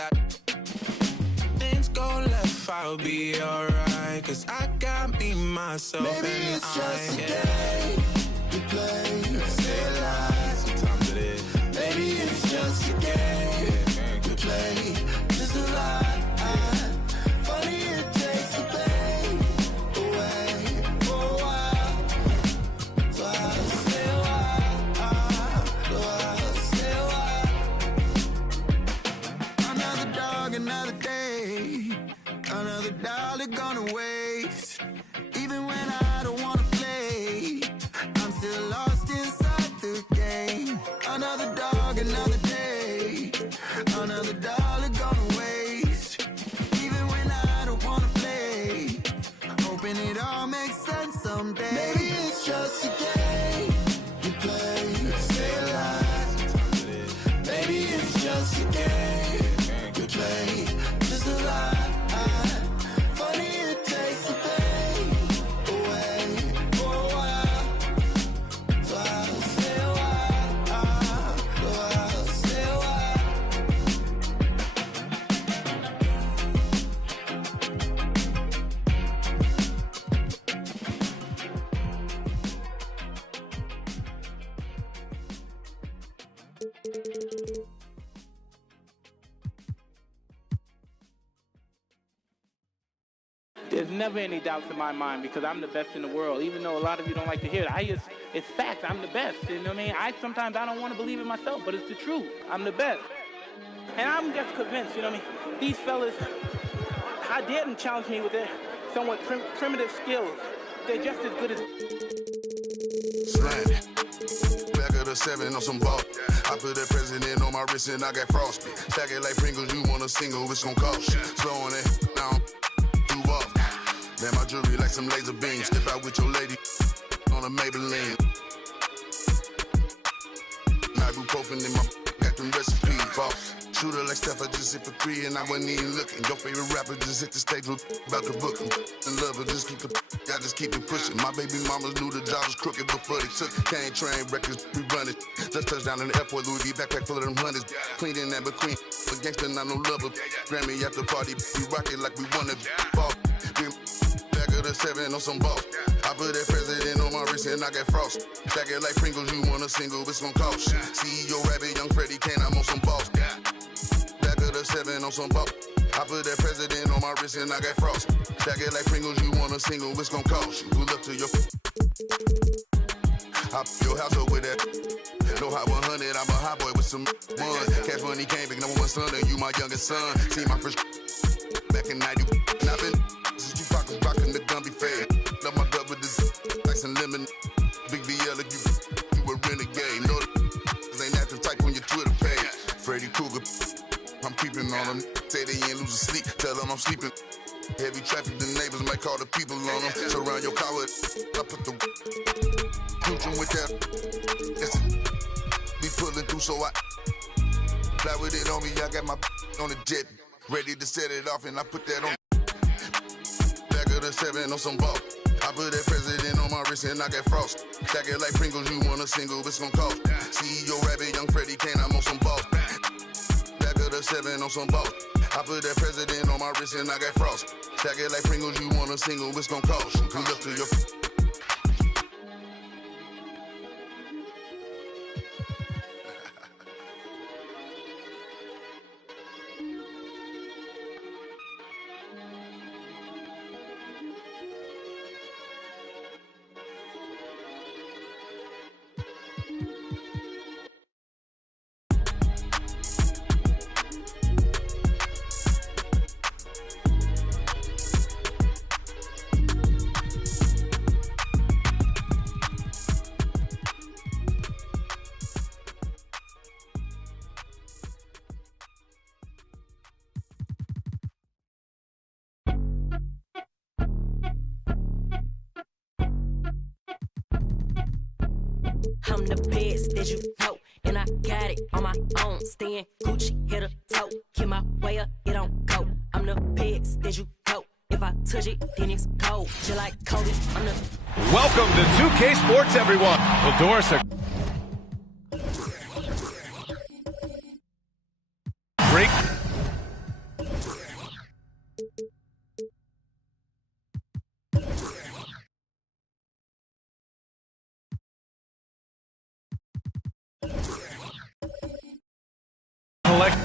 things go left, I'll be alright. Cause I got me, myself, maybe and it's just a game we play. Stay alive. Sometimes it is. Maybe it's just a game we play. Funny it takes the pain away for a while. So I'll stay a while. Another dog, another day. Another dollar gonna waste. Even when I don't wanna play, I'm still lost inside the game. Another dog, another day. Another dollar gonna waste. Even when I don't wanna play, hoping it all makes sense someday. Maybe it's just a game you play to stay alive. Maybe it's just a game you play just a lie. There's never any doubts in my mind because I'm the best in the world. Even though a lot of you don't like to hear it, it's fact. I'm the best. You know what I mean? Sometimes I don't want to believe it myself, but it's the truth. I'm the best. And I'm just convinced, you know what I mean? These fellas, how dare them challenge me with their somewhat primitive skills? They're just as good as... Slant. Back of the 7 on some ball. I put that president on my wrist and I got frostbite. Stack it like Pringles, you want a single, it's gon' cost you. Slowing it down, do off. Man, my jewelry like some laser beams. Step out with your lady on a Maybelline. Ibuprofen in my got them recipes, boss. Shooter like Steph, I just hit for 3 and I wasn't even looking. Your favorite rapper just hit the stage with about to book him. And love her, just keep it pushing. My baby mamas knew the job was crooked before they took it. Can't train records, we run it. Just touched down in the airport, Louis V backpack full of them hundreds. Clean in that between, but gangster not no lover. Grammy after party, we rock it like we wanna ball. Back of the 7 on some ball. I put that president on my wrist and I got frost. Stack it like Pringles, you want a single, it's gon' cost you. CEO Rabbit, young Freddie Kane, I'm on some balls. Back of the 7 on some ball. I put that president on my wrist and I got frost. Stack it like Pringles, you want a single, it's gon' cost you. Pull up to your... Hop your house up with that. No hot 100, I'm a hot boy with some one. Cash money came big, #1 son, and you my youngest son. See my first back in 90. And I've been since you fucking rockin' the Gumby fade. Love my gut with this ice and lemon. Big BL if you a renegade. No, ain't active type on your Twitter page. Freddy Krueger, I'm creeping on them. Say they ain't losing sleep, tell them I'm sleeping. Heavy traffic, the neighbors might call the people on them. Surround your car with, I put the cruising with that. Yes, be pulling through, so I fly with it on me. I got my on the jet, ready to set it off, and I put that on. Back of the 7 on some ball. I put that president on my wrist and I got frost. Stack it like Pringles, you want a single, it's gon' cost. CEO Rabbit, young Freddie Kane, I'm on some balls. Back of the 7 on some ball. I put that president on my wrist and I got frost. Stack it like Pringles, you want a single, it's gon' cost. Pull up to your... I'm the best that you know, and I got it on my own. Staying Gucci, hit a toe, get my way up, it don't go. I'm the best that you know. If I touch it, then it's cold. Just like Kobe, I'm the... Welcome to 2K Sports, everyone. Well, Doris, great. Collect.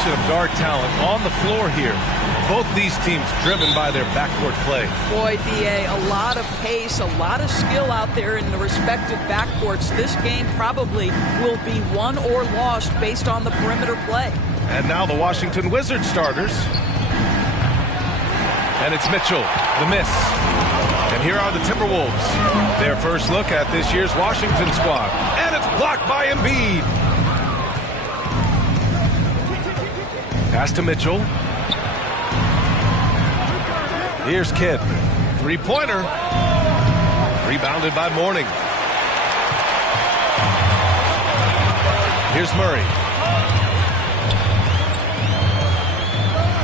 Of guard talent on the floor here. Both these teams driven by their backcourt play. Boy, B.A., a lot of pace, a lot of skill out there in the respective backcourts. This game probably will be won or lost based on the perimeter play. And now the Washington Wizards starters. And it's Mitchell, the miss. And here are the Timberwolves. Their first look at this year's Washington squad. And it's blocked by Embiid. Pass to Mitchell. Here's Kidd. Three-pointer. Rebounded by Mourning. Here's Murray.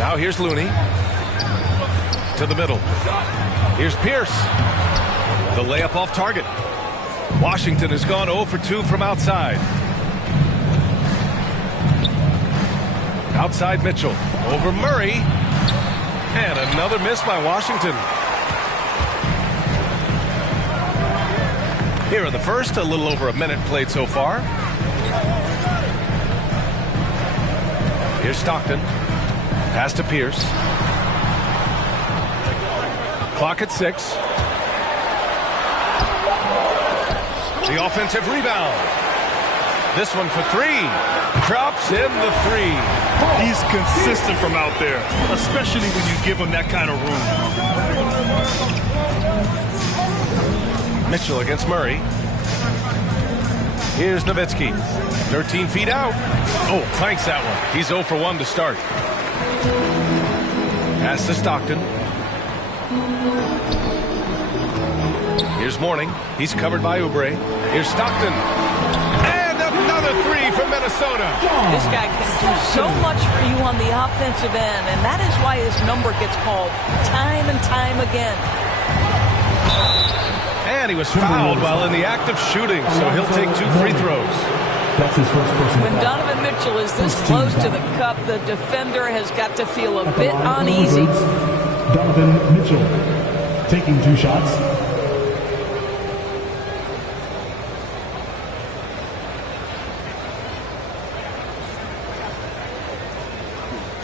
Now here's Looney. To the middle. Here's Pierce. The layup off target. Washington has gone 0 for 2 from outside. Outside Mitchell. Over Murray. And another miss by Washington. Here in the first, a little over a minute played so far. Here's Stockton. Pass to Pierce. Clock at 6. The offensive rebound. This one for 3. Drops in the 3. He's consistent from out there, especially when you give him that kind of room. Mitchell against Murray. Here's Nowitzki. 13 feet out. Oh, clanks that one. He's 0 for 1 to start. Pass to Stockton. Here's Mourning. He's covered by Oubre. Here's Stockton. And another 3 from Minnesota. This guy can do so much for you on the offensive end, and that is why his number gets called time and time again. And he was fouled while in the act of shooting, so he'll take 2 free throws. That's his first personal When Donovan Mitchell is this close to the cup, the defender has got to feel a bit uneasy. Donovan Mitchell taking 2 shots.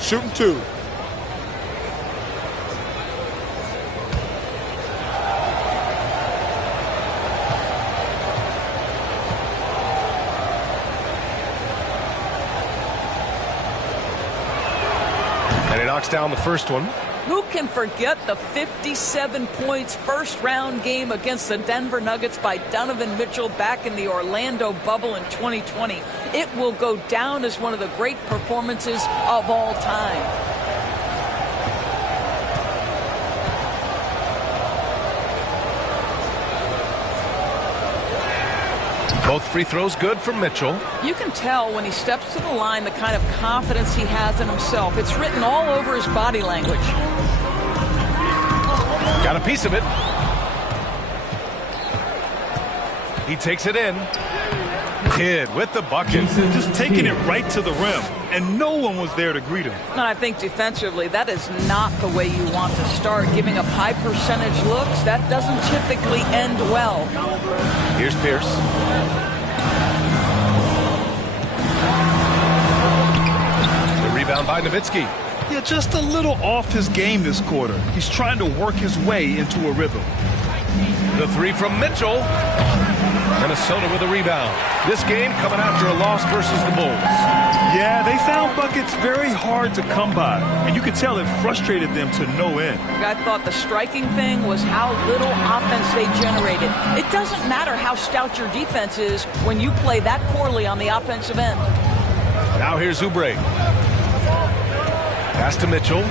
Shooting 2. And he knocks down the first one. Who can forget the 57 points first round game against the Denver Nuggets by Donovan Mitchell back in the Orlando bubble in 2020? It will go down as one of the great performances of all time. Both free throws good from Mitchell. You can tell when he steps to the line the kind of confidence he has in himself. It's written all over his body language. Got a piece of it. He takes it in. Kidd with the bucket. Just taking it right to the rim, and no one was there to greet him. And I think defensively, that is not the way you want to start. Giving up high percentage looks, that doesn't typically end well. Here's Pierce. The rebound by Nowitzki. Yeah, just a little off his game this quarter. He's trying to work his way into a rhythm. The 3 from Mitchell. Minnesota with a rebound. This game coming after a loss versus the Bulls. Yeah, they found buckets very hard to come by, and you could tell it frustrated them to no end. I thought the striking thing was how little offense they generated. It doesn't matter how stout your defense is when you play that poorly on the offensive end. Now here's Oubre. Pass to Mitchell.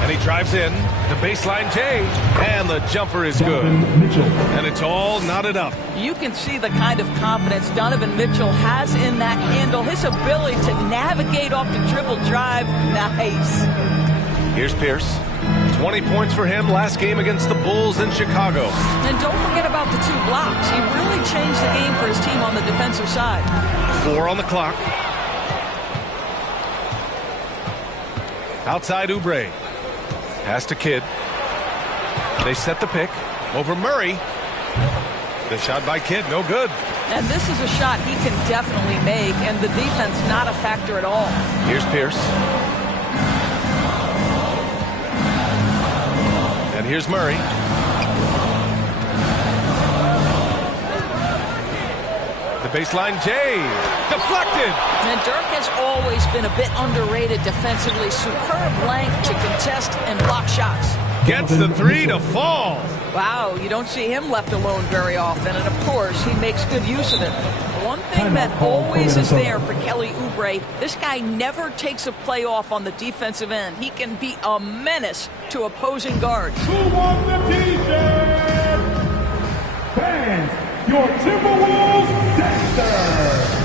And he drives in. The baseline J. And the jumper is good. And it's all knotted up. You can see the kind of confidence Donovan Mitchell has in that handle. His ability to navigate off the dribble drive. Nice. Here's Pierce. 20 points for him last game against the Bulls in Chicago. And don't forget about the 2 blocks. He really changed the game for his team on the defensive side. 4 on the clock. Outside Oubre. Pass to Kidd. They set the pick. Over Murray. The shot by Kidd, no good. And this is a shot he can definitely make, and the defense not a factor at all. Here's Pierce. And here's Murray. The baseline J. Deflected. And Dirk has always been a bit underrated defensively. Superb length to contest and block shots. Gets the 3 to fall. Wow, you don't see him left alone very often. And, of course, he makes good use of it. One thing that always is there for Kelly Oubre, this guy never takes a play off on the defensive end. He can be a menace to opposing guards. Who won the t-shirt? Fans, your Timberwolves Dexter.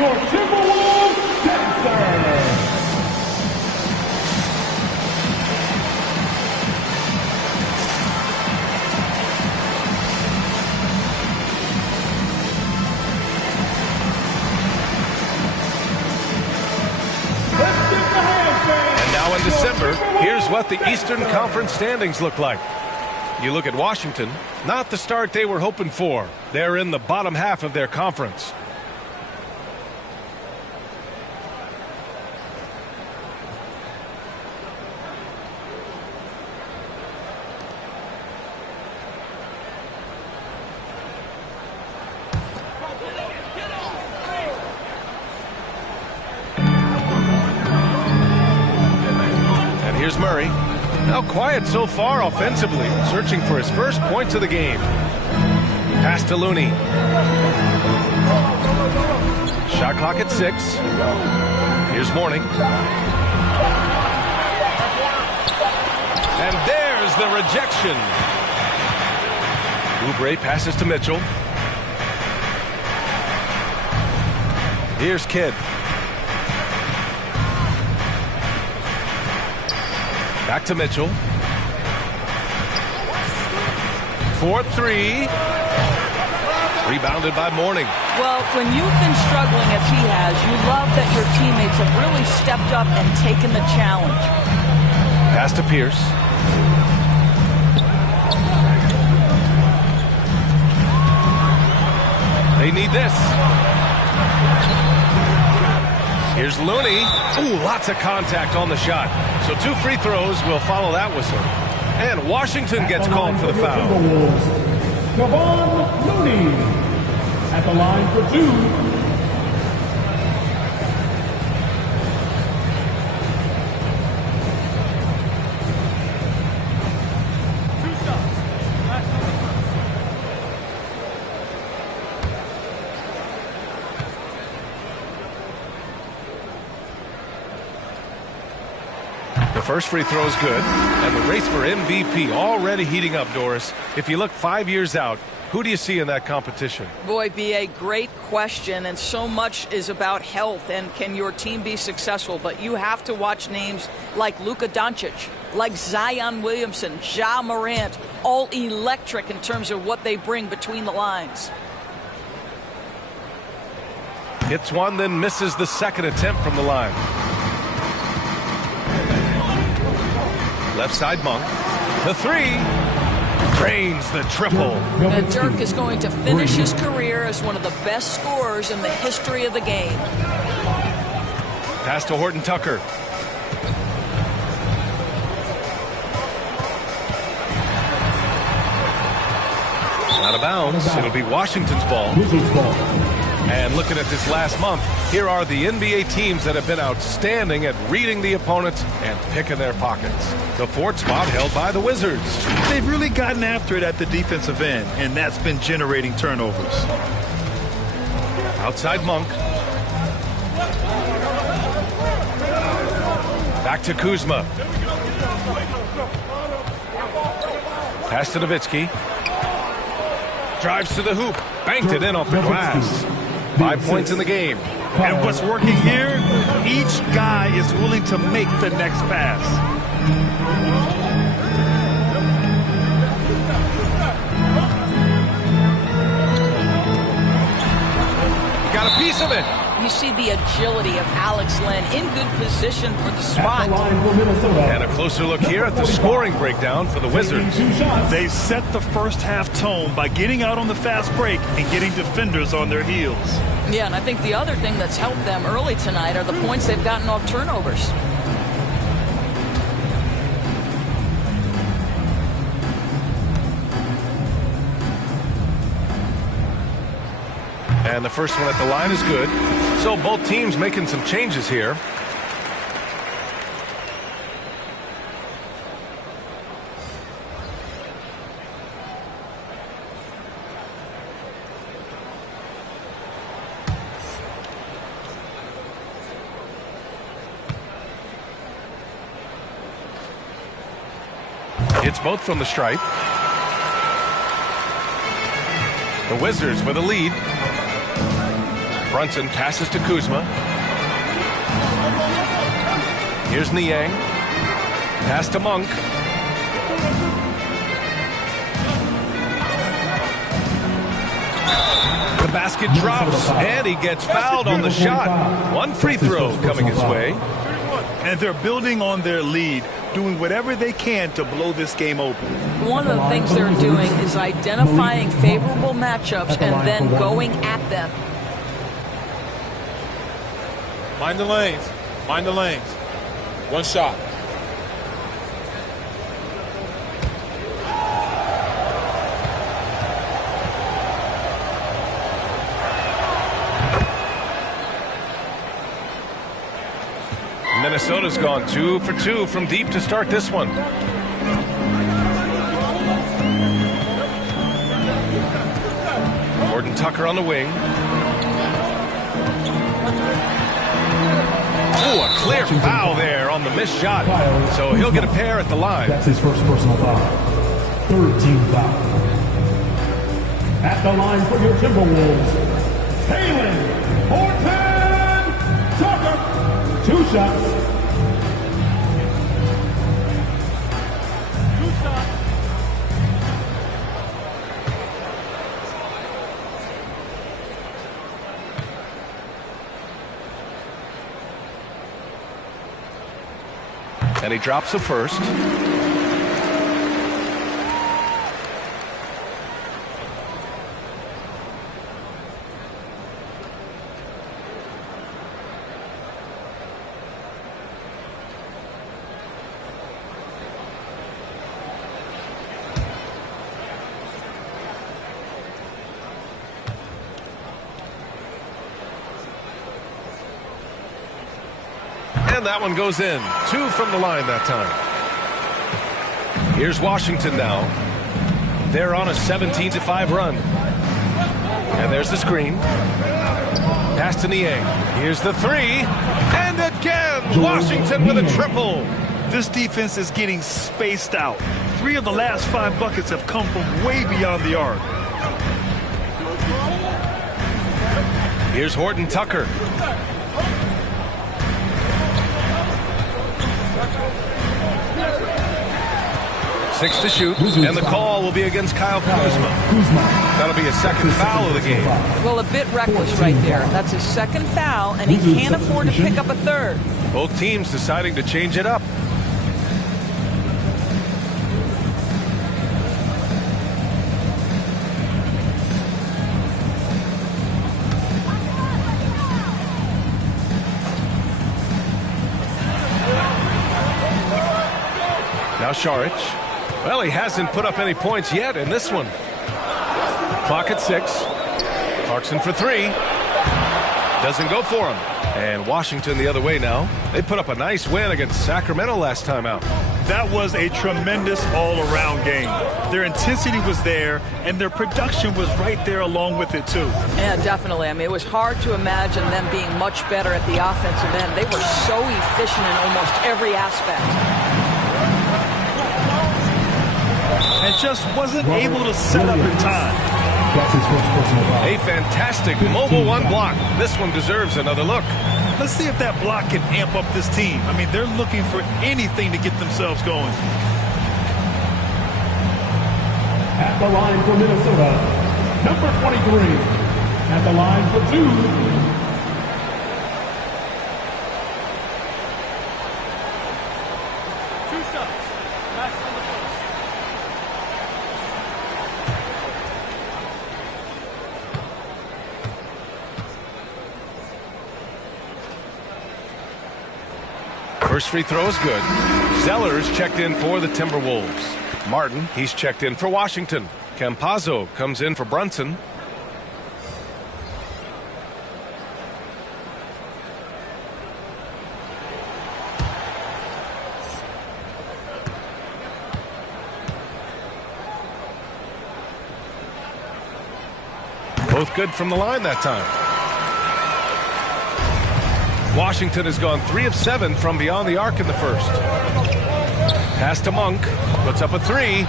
your Timberwolves dancer. And now in December, here's what the Eastern Conference standings look like. You look at Washington, not the start they were hoping for. They're in the bottom half of their conference. And here's Murray. Now quiet so far offensively, searching for his first points of the game. Pass to Looney. Shot clock at 6. Here's Mourning. And there's the rejection. Oubre passes to Mitchell. Here's Kidd. Back to Mitchell. 4-3. Rebounded by Mourning. Well, when you've been struggling as he has, you love that your teammates have really stepped up and taken the challenge. Pass to Pierce. They need this. Here's Looney. Ooh, lots of contact on the shot. So 2 free throws will follow that whistle. And Washington gets called for the foul. Kevon Looney at the line for 2. The first free throw is good, and the race for MVP already heating up, Doris. If you look 5 years out, who do you see in that competition? Boy, B.A., great question, and so much is about health and can your team be successful. But you have to watch names like Luka Doncic, like Zion Williamson, Ja Morant, all electric in terms of what they bring between the lines. Hits one, then misses the second attempt from the line. Left side Monk. The 3. Drains the triple. And Dirk is going to finish his career as one of the best scorers in the history of the game. Pass to Horton Tucker. Out of bounds. It'll be Washington's ball. And looking at this last month, here are the NBA teams that have been outstanding at reading the opponents and picking their pockets. The 4th spot held by the Wizards. They've really gotten after it at the defensive end, and that's been generating turnovers. Outside Monk. Back to Kuzma. Pass to Nowitzki. Drives to the hoop. Banked it in off the glass. 5 points in the game. And what's working here, each guy is willing to make the next pass. Got a piece of it. You see the agility of Alex Len in good position for the spot. And a closer look here at the scoring breakdown for the Wizards. They set the first half tone by getting out on the fast break and getting defenders on their heels. Yeah, and I think the other thing that's helped them early tonight are the points they've gotten off turnovers. And the first one at the line is good. So both teams making some changes here. It's both from the stripe. The Wizards with a lead. Brunson passes to Kuzma. Here's Niang. Pass to Monk. The basket drops, and he gets fouled on the shot. One free throw coming his way. And they're building on their lead, doing whatever they can to blow this game open. One of the things they're doing is identifying favorable matchups and then going at them. Mind the lanes. Mind the lanes. One shot. Minnesota's gone 2 for 2 from deep to start this one. Horton Tucker on the wing. Oh, a clear foul there on the missed shot. So he'll get a pair at the line. That's his first personal foul. Third team foul. At the line for your Timberwolves, Talen Horton Tucker. 2 shots. And he drops the first. And that one goes in. 2 from the line that time. Here's Washington now. They're on a 17-5 run. And there's the screen. Pass to Niang. Here's the 3. And again, Washington with a triple. This defense is getting spaced out. 3 of the last 5 buckets have come from way beyond the arc. Here's Horton Tucker. Six to shoot, and the call will be against Kyle Kuzma. That'll be a second foul of the game. Well, a bit reckless right there. That's his second foul, and he can't afford to pick up a third. Both teams deciding to change it up. Now Šarić. Well, he hasn't put up any points yet in this one. Clock at 6. Clarkson for 3. Doesn't go for him. And Washington the other way now. They put up a nice win against Sacramento last time out. That was a tremendous all-around game. Their intensity was there, and their production was right there along with it, too. Yeah, definitely. I mean, it was hard to imagine them being much better at the offensive end. They were so efficient in almost every aspect. And just wasn't able to set up in time. That's his first personal foul. A fantastic mobile one block. This one deserves another look. Let's see if that block can amp up this team. I mean, they're looking for anything to get themselves going. At the line for Minnesota, number 23. At the line for 2. First free throw is good. Zeller's checked in for the Timberwolves. Martin, he's checked in for Washington. Campazzo comes in for Brunson. Both good from the line that time. Washington has gone 3 of 7 from beyond the arc in the first. Pass to Monk. Puts up a 3.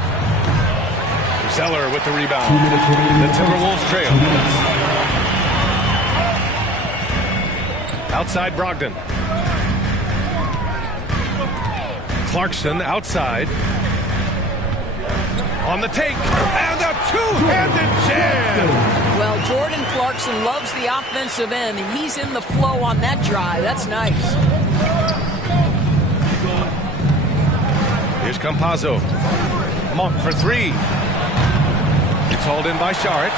Zeller with the rebound. The Timberwolves trail. Outside Brogdon. Clarkson outside. On the take, and a two-handed jam! Well, Jordan Clarkson loves the offensive end, and he's in the flow on that drive. That's nice. Here's Campazzo. Monk for three. It's hauled in by Saric.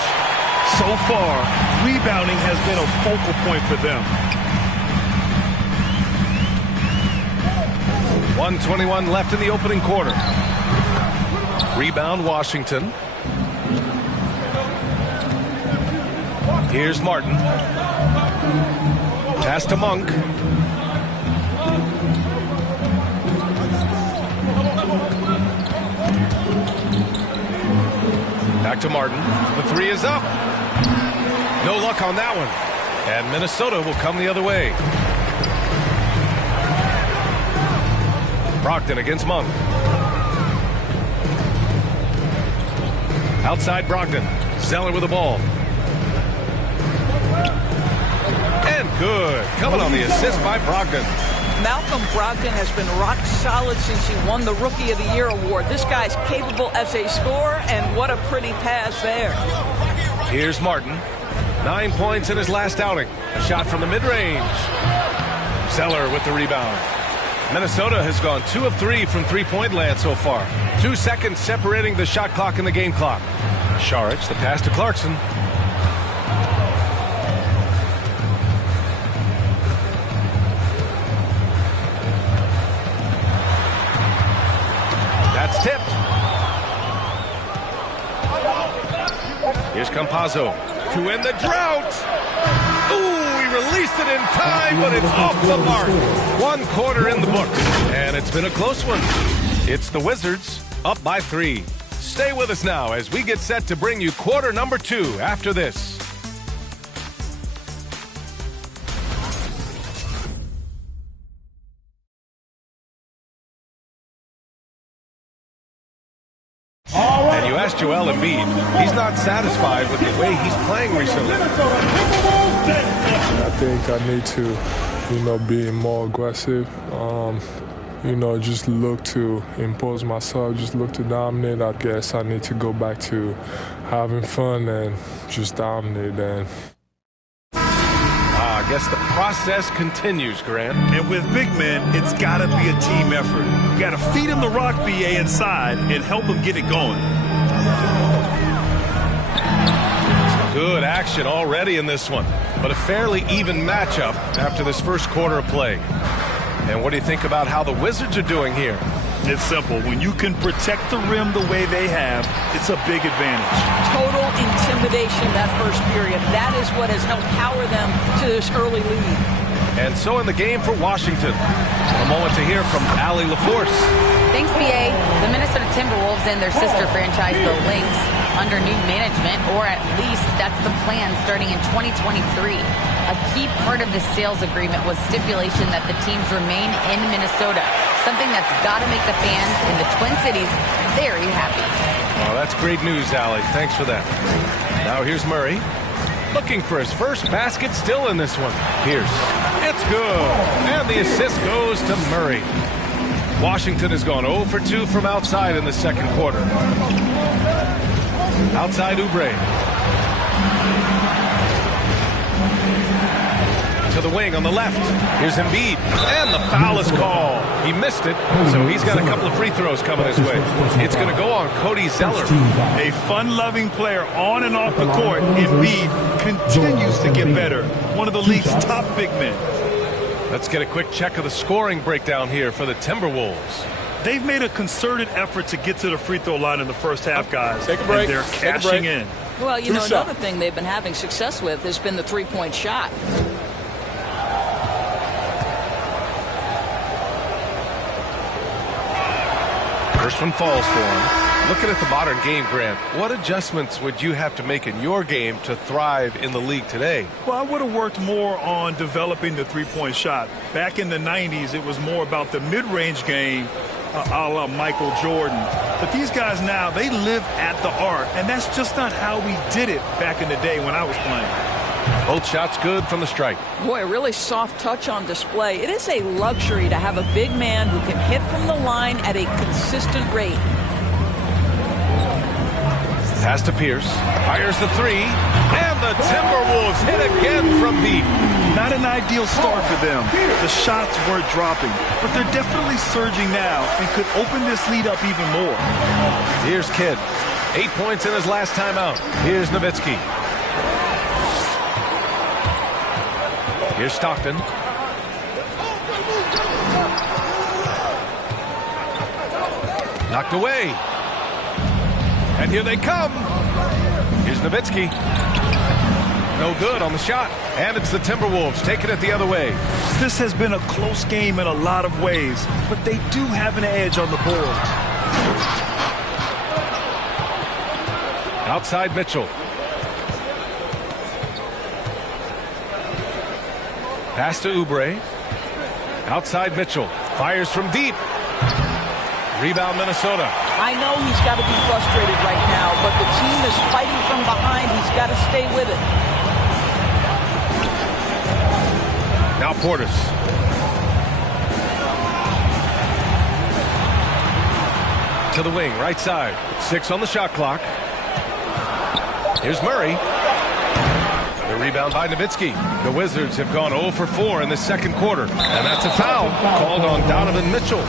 So far, rebounding has been a focal point for them. 1:21 left in the opening quarter. Rebound, Washington. Here's Martin. Pass to Monk. Back to Martin. The three is up. No luck on that one. And Minnesota will come the other way. Brogdon against Monk. Outside Brogdon. Zeller with the ball. And good. Coming on the assist by Brogdon. Malcolm Brogdon has been rock solid since he won the Rookie of the Year award. This guy's capable as a scorer, and what a pretty pass there. Here's Martin. 9 points in his last outing. A shot from the mid-range. Zeller with the rebound. Minnesota has gone 2 of 3 from three-point land so far. 2 seconds separating the shot clock and the game clock. Saric, the pass to Clarkson. That's tipped. Here's Campazzo to end the drought. Ooh, he released it in time, but it's off the mark. 1 quarter in the books, and it's been a close one. It's the Wizards up by 3. Stay with us now as we get set to bring you quarter number 2 after this. And you asked Joel Embiid, he's not satisfied with the way he's playing recently. I think I need to, be more aggressive. Just look to impose myself, just look to dominate. I guess I need to go back to having fun and just dominate. And I guess the process continues, Grant. And with big men, it's got to be a team effort. You got to feed him the rock, BA, inside and help him get it going. Good action already in this one, but a fairly even matchup after this first quarter of play. And what do you think about how the Wizards are doing here? It's simple. When you can protect the rim the way they have, it's a big advantage. Total intimidation that first period. That is what has helped power them to this early lead. And so in the game for Washington. A moment to hear from Allie LaForce. Thanks, BA. The Minnesota Timberwolves and their sister franchise, the Lynx, under new management, or at least that's the plan starting in 2023. A key part of the sales agreement was stipulation that the teams remain in Minnesota, something that's got to make the fans in the Twin Cities very happy. Well, that's great news, Allie. Thanks for that. Now here's Murray. Looking for his first basket still in this one. Pierce. It's good. And the assist goes to Murray. Washington has gone 0 for 2 from outside in the second quarter. Outside Oubre. To the wing on the left. Here's Embiid. And the foul is called. He missed it, so he's got a couple of free throws coming his way. It's going to go on Cody Zeller. A fun-loving player on and off the court. Embiid continues to get better. One of the league's top big men. Let's get a quick check of the scoring breakdown here for the Timberwolves. They've made a concerted effort to get to the free throw line in the first half, guys. Take a break. And they're cashing in. Well, another thing they've been having success with has been the three-point shot. First one falls for him. Looking at the modern game, Grant, what adjustments would you have to make in your game to thrive in the league today? Well, I would have worked more on developing the three-point shot. Back in the 90s, it was more about the mid-range game, a la Michael Jordan. But these guys now, they live at the arc, and that's just not how we did it back in the day when I was playing. Both shots good from the stripe. Boy, a really soft touch on display. It is a luxury to have a big man who can hit from the line at a consistent rate. Pass to Pierce. Fires the three. And the Timberwolves hit again from deep. Not an ideal start for them. The shots weren't dropping, but they're definitely surging now and could open this lead up even more. Here's Kidd. 8 points in his last time out. Here's Nowitzki. Here's Stockton. Knocked away. And here they come. Here's Nowitzki. No good on the shot. And it's the Timberwolves taking it the other way. This has been a close game in a lot of ways, but they do have an edge on the boards. Outside Mitchell. Pass to Oubre. Outside Mitchell. Fires from deep. Rebound Minnesota. I know he's got to be frustrated right now, but the team is fighting from behind. He's got to stay with it. Now Portis. To the wing, right side. 6 on the shot clock. Here's Murray. The rebound by Nowitzki. The Wizards have gone 0 for 4 in the second quarter. And that's a foul called on Donovan Mitchell.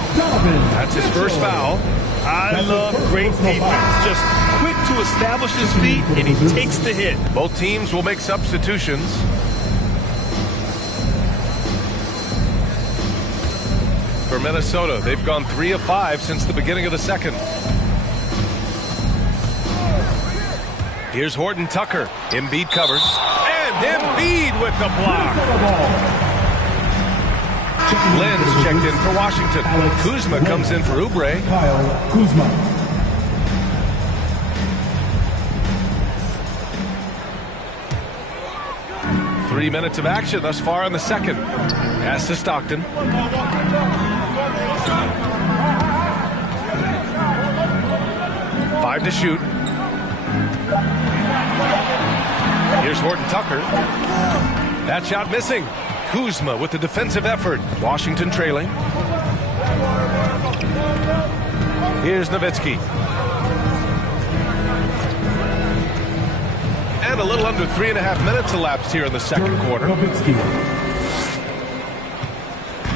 That's his first foul. I love great defense. Just quick to establish his feet, and he takes the hit. Both teams will make substitutions. For Minnesota, they've gone 3 of 5 since the beginning of the second. Here's Horton Tucker. Embiid covers. And Embiid with the block. Lynn's checked in for Washington. Kuzma comes in for Oubre. Kyle Kuzma. Three minutes of action thus far in the second. Pass to Stockton. 5 to shoot. Here's Horton Tucker. That shot missing. Kuzma with the defensive effort. Washington trailing. Here's Nowitzki. And a little under 3.5 minutes elapsed here in the second quarter.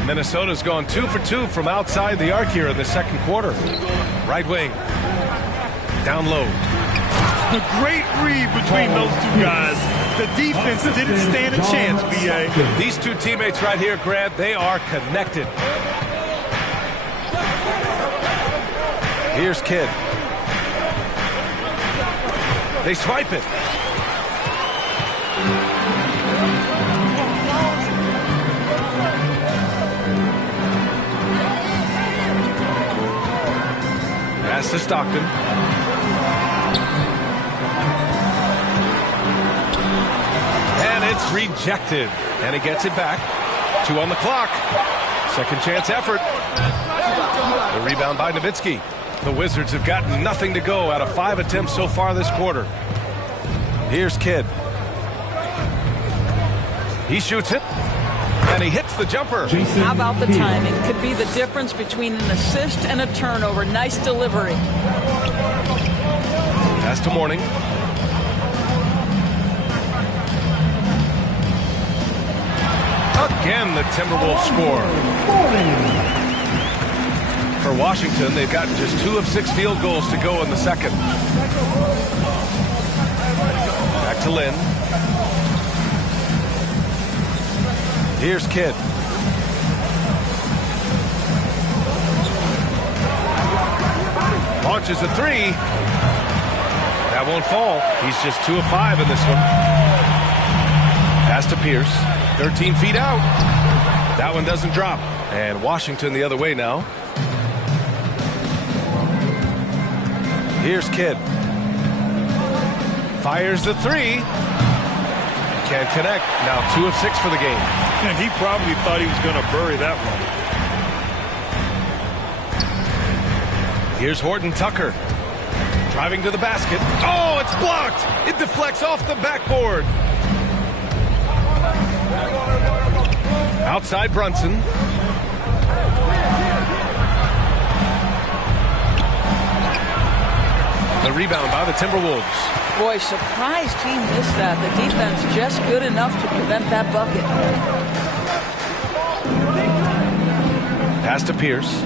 Minnesota's gone 2 for 2 from outside the arc here in the second quarter. Right wing. Down low. A great read between those two guys. The defense didn't stand a chance, B.A. These two teammates right here, Grant, they are connected. Here's Kidd. They swipe it. Pass to Stockton. And it's rejected. And he gets it back. 2 on the clock. Second chance effort. The rebound by Nowitzki. The Wizards have gotten nothing to go out of 5 attempts so far this quarter. Here's Kidd. He shoots it. And he hits the jumper. How about the timing? Could be the difference between an assist and a turnover. Nice delivery. Pass to Mourning. Again, the Timberwolves score. For Washington, they've gotten just 2 of 6 field goals to go in the second. Back to Lynn. Here's Kidd. Launches a 3. That won't fall. He's just 2 of 5 in this one. Pass to Pierce. 13 feet out. That one doesn't drop. And Washington the other way now. Here's Kidd. Fires the 3. Can't connect. Now 2 of 6 for the game. And he probably thought he was going to bury that one. Here's Horton Tucker. Driving to the basket. Oh, it's blocked. It deflects off the backboard. Outside Brunson. The rebound by the Timberwolves. Boy, surprised he missed that. The defense just good enough to prevent that bucket. Pass to Pierce.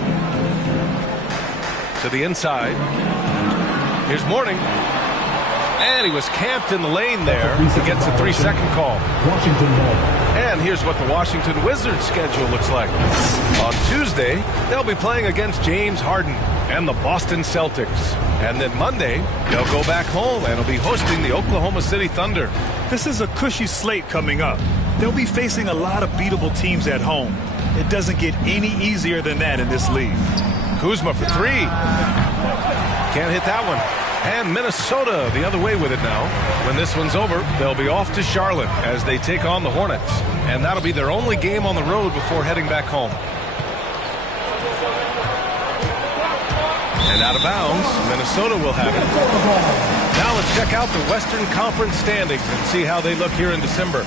To the inside. Here's Mourning. And he was camped in the lane there. He gets a 3-second call. Washington ball. And here's what the Washington Wizards schedule looks like. On Tuesday, they'll be playing against James Harden and the Boston Celtics. And then Monday, they'll go back home and will be hosting the Oklahoma City Thunder. This is a cushy slate coming up. They'll be facing a lot of beatable teams at home. It doesn't get any easier than that in this league. Kuzma for 3. Can't hit that one. And Minnesota the other way with it now. When this one's over, they'll be off to Charlotte as they take on the Hornets. And that'll be their only game on the road before heading back home. And out of bounds, Minnesota will have it. Now let's check out the Western Conference standings and see how they look here in December.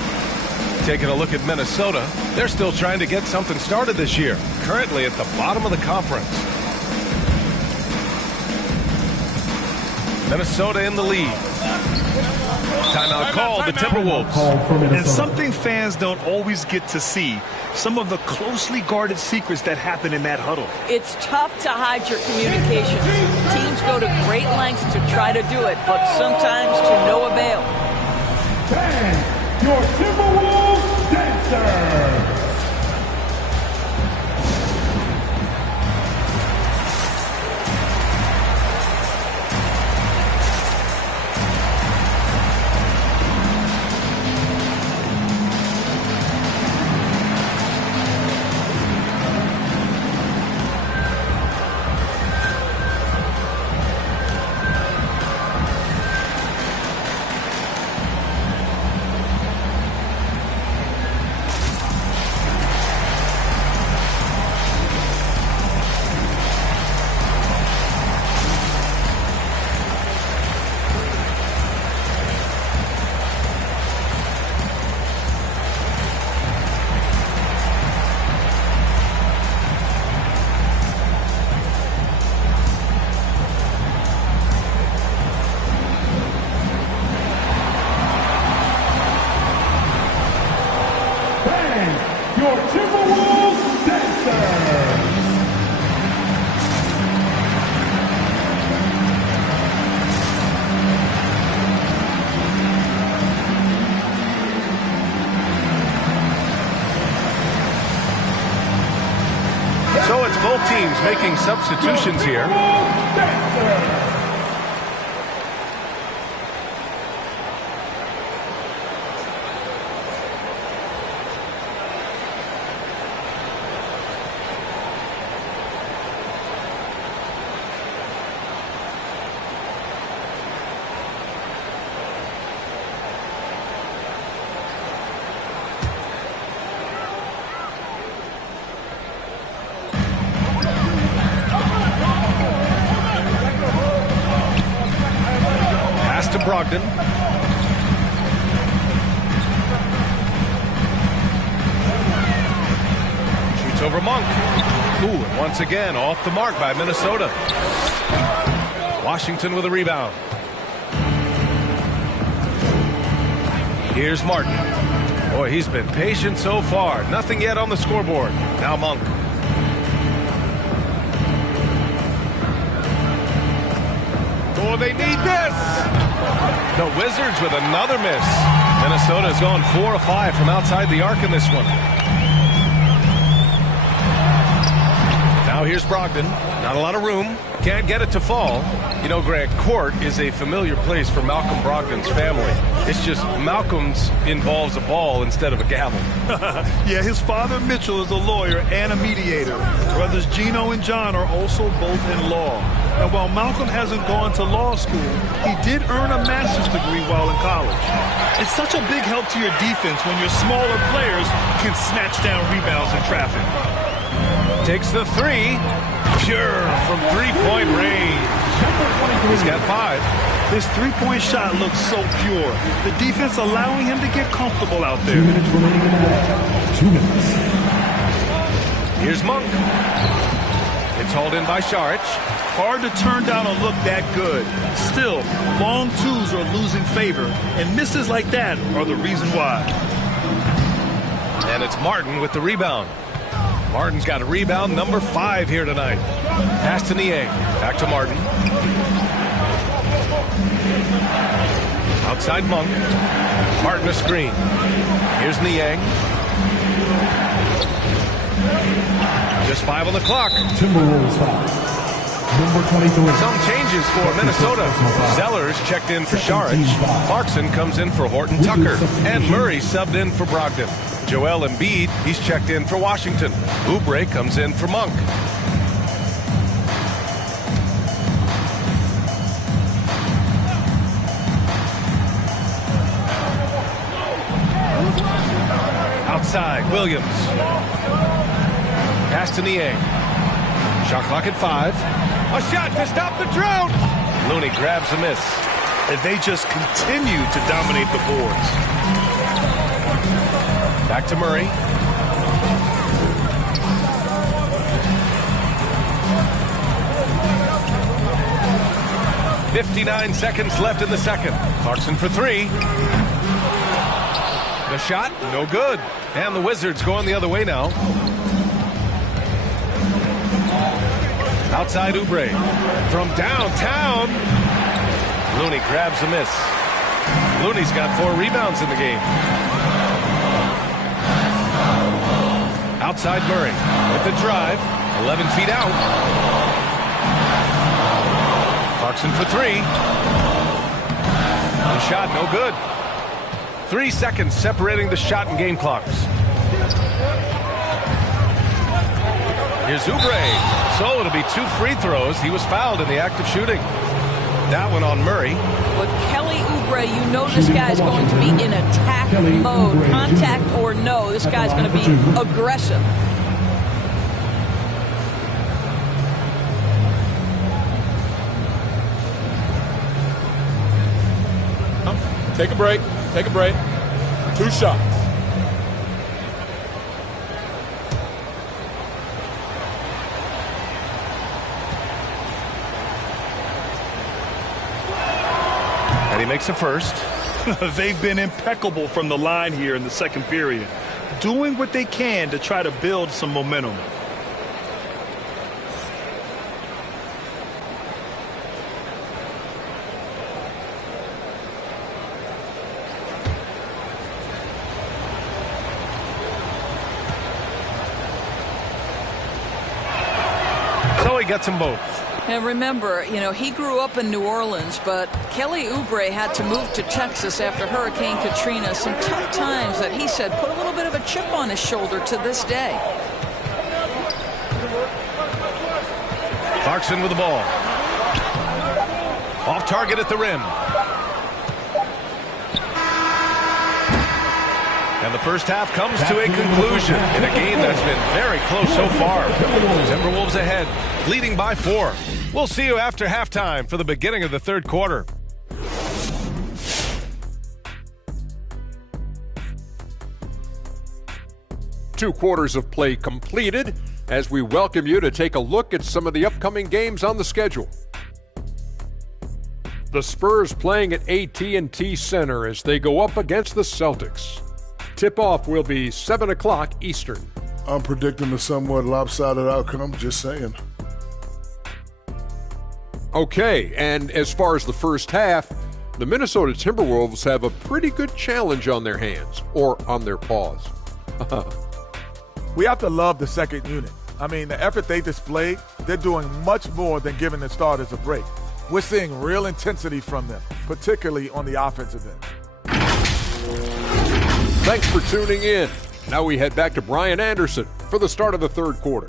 Taking a look at Minnesota, they're still trying to get something started this year. Currently at the bottom of the conference. Minnesota in the lead. Timeout called, the Timberwolves. And something fans don't always get to see, some of the closely guarded secrets that happen in that huddle. It's tough to hide your communications. Teams go to great lengths to try to do it, but sometimes to no avail. Fans, your Timberwolves dancers. Your Timberwolves dancers. So it's both teams making substitutions here. Brogdon. Shoots over Monk. Ooh, and once again off the mark by Minnesota. Washington with a rebound. Here's Martin. Boy, he's been patient so far. Nothing yet on the scoreboard. Now Monk. Oh, they need this. The Wizards with another miss. Minnesota's gone 4 of 5 from outside the arc in this one. Now here's Brogdon. Not a lot of room. Can't get it to fall. You know, Greg, court is a familiar place for Malcolm Brogdon's family. It's just Malcolm's involves a ball instead of a gavel. Yeah, his father Mitchell is a lawyer and a mediator. Brothers Gino and John are also both in law. And while Malcolm hasn't gone to law school, he did earn a master's degree while in college. It's such a big help to your defense when your smaller players can snatch down rebounds in traffic. Takes the 3. Pure from 3-point range. He's got 5. His three-point shot looks so pure. The defense allowing him to get comfortable out there. 2 minutes remaining in the match. 2 minutes. Here's Monk. It's hauled in by Saric. Hard to turn down a look that good. Still, long twos are losing favor, and misses like that are the reason why. And it's Martin with the rebound. Martin's got a rebound, number 5 here tonight. Pass to Niang. Back to Martin. Outside Monk. Martin a screen. Here's Niang. Just 5 on the clock. Timberwolves foul. Number 23. Some changes for Minnesota. Zellers checked in for Saric. Clarkson comes in for Horton Tucker. And Murray subbed in for Brogdon. Joel Embiid, he's checked in for Washington. Oubre comes in for Monk. Outside, Williams. Pass to Niang. Shot clock at 5. A shot to stop the drought. Looney grabs a miss. And they just continue to dominate the boards. Back to Murray. .59 seconds left in the second. Clarkson for 3. The shot, no good. And the Wizards going the other way now. Outside Oubre. From downtown. Looney grabs a miss. Looney's got 4 rebounds in the game. Outside Murray with the drive. 11 feet out. Clarkson for 3. The shot, no good. 3 seconds separating the shot and game clocks. Here's Oubre. So it'll be 2 free throws. He was fouled in the act of shooting. That one on Murray. With Kelly Oubre, you know this guy's going to be in attack mode. Contact or no, this guy's going to be aggressive. Take a break. Take a break. 2 shots. And he makes a first. They've been impeccable from the line here in the second period, doing what they can to try to build some momentum. So he gets them both. And remember, you know, he grew up in New Orleans, but Kelly Oubre had to move to Texas after Hurricane Katrina. Some tough times that he said put a little bit of a chip on his shoulder to this day. Clarkson with the ball. Off target at the rim. And the first half comes to a conclusion in a game that's been very close so far. Timberwolves ahead, leading by 4. We'll see you after halftime for the beginning of the third quarter. Two quarters of play completed as we welcome you to take a look at some of the upcoming games on the schedule. The Spurs playing at AT&T Center as they go up against the Celtics. Tip-off will be 7 o'clock Eastern. I'm predicting a somewhat lopsided outcome, just saying. Okay, and as far as the first half, the Minnesota Timberwolves have a pretty good challenge on their hands, or on their paws. We have to love the second unit. I mean, the effort they displayed, they're doing much more than giving the starters a break. We're seeing real intensity from them, particularly on the offensive end. Thanks for tuning in. Now we head back to Brian Anderson for the start of the third quarter.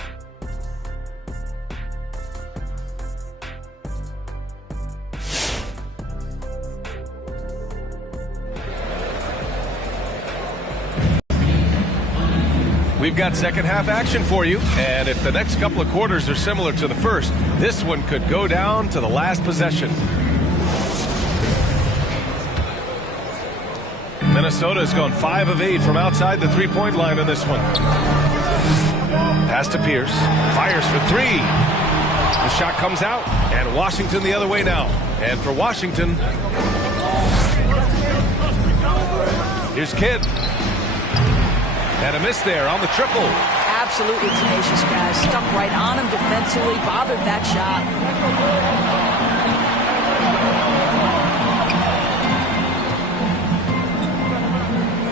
We've got second half action for you, and if the next couple of quarters are similar to the first, this one could go down to the last possession. Minnesota has gone 5 of 8 from outside the three-point line in this one. Pass to Pierce. Fires for 3. The shot comes out, and Washington the other way now. And for Washington, here's Kidd. And a miss there on the triple. Absolutely tenacious guy. Stuck right on him defensively. Bothered that shot.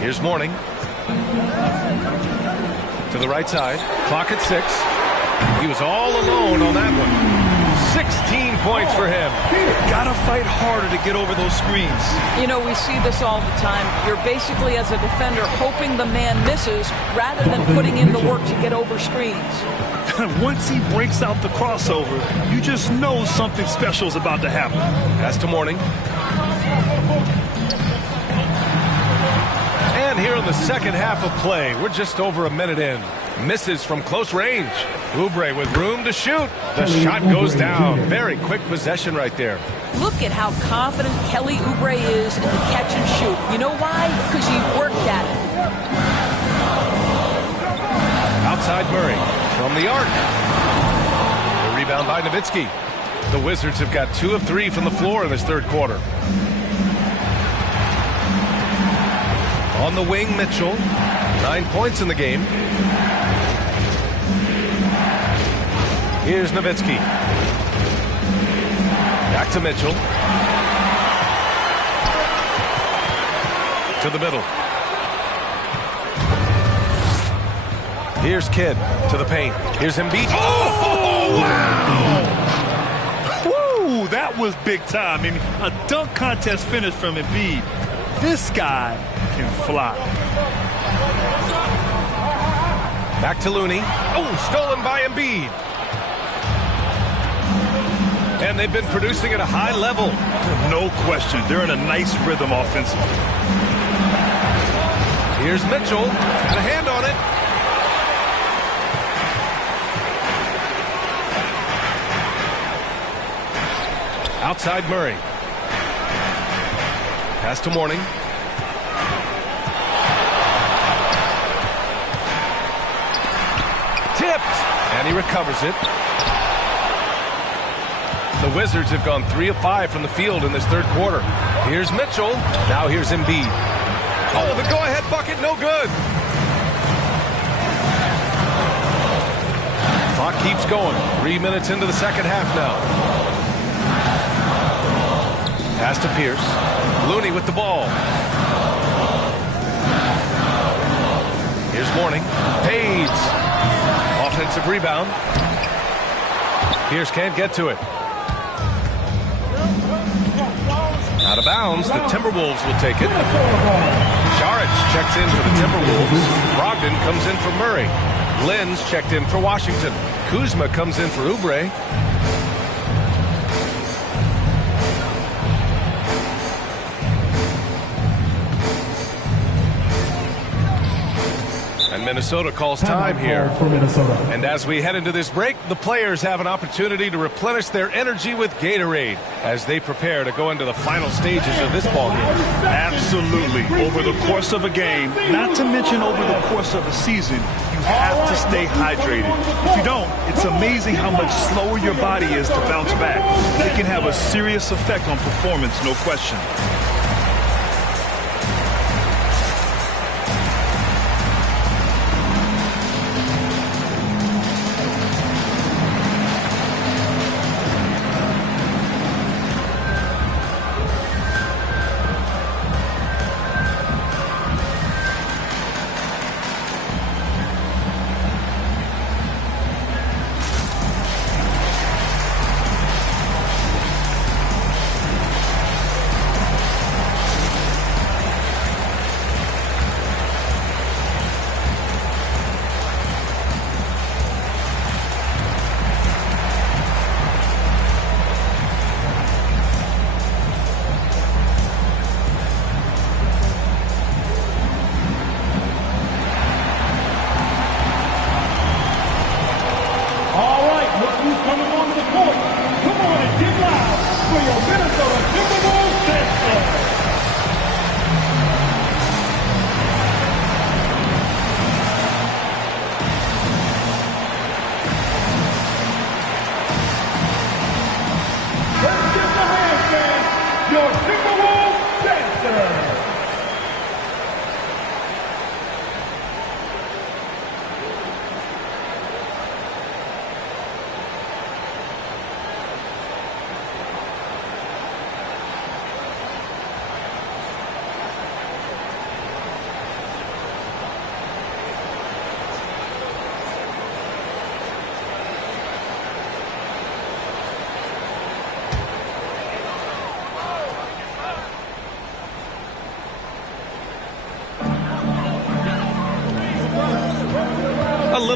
Here's Mourning. To the right side. Clock at 6. He was all alone on that one. 16 points for him. Gotta fight harder to get over those screens. You know, we see this all the time. You're basically, as a defender, hoping the man misses rather than putting in the work to get over screens. Once he breaks out the crossover, you just know something special is about to happen. Pass to Mourning. And here in the second half of play, we're just over a minute in. Misses from close range. Oubre with room to shoot. The shot goes down. Very quick possession right there. Look at how confident Kelly Oubre is in the catch and shoot. You know why? Because he worked at it. Outside Murray from the arc. The rebound by Nowitzki. The Wizards have got 2 of 3 from the floor in this third quarter. On the wing, Mitchell. 9 points in the game. Here's Nowitzki. Back to Mitchell. To the middle. Here's Kidd to the paint. Here's Embiid. Oh, wow! Woo, that was big time. I mean, a dunk contest finish from Embiid. This guy can fly. Back to Looney. Oh, stolen by Embiid. And they've been producing at a high level. No question. They're in a nice rhythm offensively. Here's Mitchell. Got a hand on it. Outside Murray. Pass to Mourning. Tipped. And he recovers it. The Wizards have gone 3 of 5 from the field in this third quarter. Here's Mitchell. Now here's Embiid. Oh, the go-ahead bucket, no good. Clock keeps going. 3 minutes into the second half now. Pass to Pierce. Looney with the ball. Here's Mourning. Fades. Offensive rebound. Pierce can't get to it. Out of bounds, the Timberwolves will take it. Saric checks in for the Timberwolves. Brogdon comes in for Murray. Lynn's checked in for Washington. Kuzma comes in for Oubre. Minnesota calls time here. And as we head into this break, the players have an opportunity to replenish their energy with Gatorade as they prepare to go into the final stages of this ballgame. Absolutely. Over the course of a game, not to mention over the course of a season, you have to stay hydrated. If you don't, it's amazing how much slower your body is to bounce back. It can have a serious effect on performance, no question.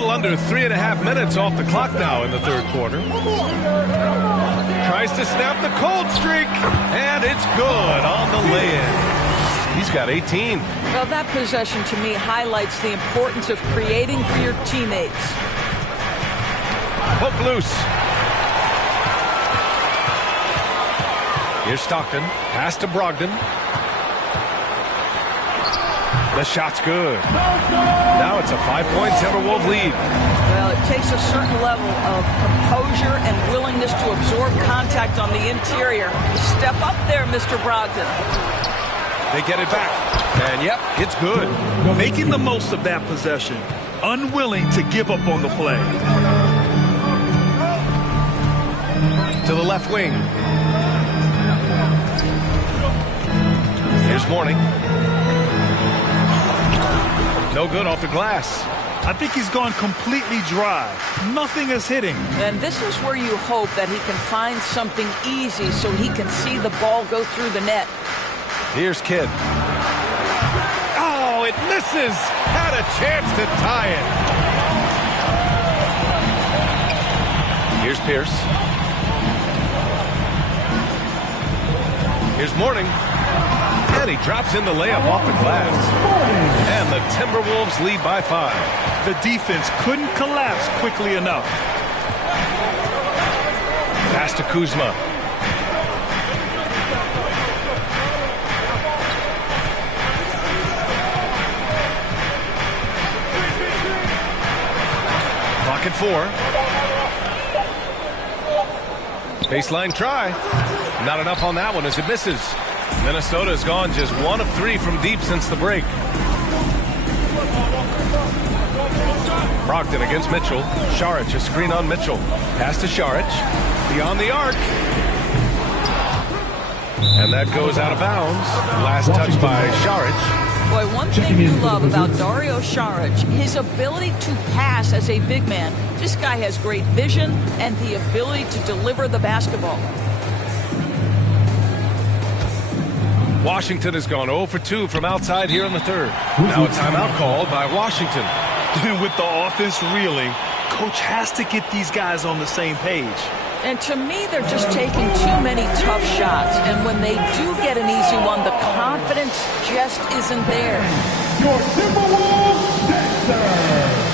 little under 3.5 minutes off the clock now in the third quarter. Tries to snap the cold streak, and it's good on the lay-in. He's got 18. Well, that possession to me highlights the importance of creating for your teammates. Poke loose. Here's Stockton. Pass to Brogdon. The shot's good. Now it's a 5-point Timberwolves lead. Well, it takes a certain level of composure and willingness to absorb contact on the interior. Step up there, Mr. Brogdon. They get it back. And, yep, it's good. Making the most of that possession. Unwilling to give up on the play. To the left wing. Here's Mourning. No good off the glass. I think he's gone completely dry. Nothing is hitting. And this is where you hope that he can find something easy so he can see the ball go through the net. Here's Kidd. Oh, it misses. Had a chance to tie it. Here's Pierce. Here's Mourning. And he drops in the layup off the glass. And the Timberwolves lead by 5. The defense couldn't collapse quickly enough. Pass to Kuzma. Clock at 4. Baseline try. Not enough on that one as it misses. Minnesota's gone just 1 of 3 from deep since the break. Brogdon against Mitchell. Šarić, a screen on Mitchell. Pass to Šarić. Beyond the arc. And that goes out of bounds. Last touch by Šarić. Boy, one thing you love about Dario Šarić, his ability to pass as a big man. This guy has great vision and the ability to deliver the basketball. Washington has gone 0 for 2 from outside here in the third. Now a timeout called by Washington. With the offense reeling, coach has to get these guys on the same page. And to me, they're just taking too many tough shots. And when they do get an easy one, the confidence just isn't there. Your Timberwolves dancer.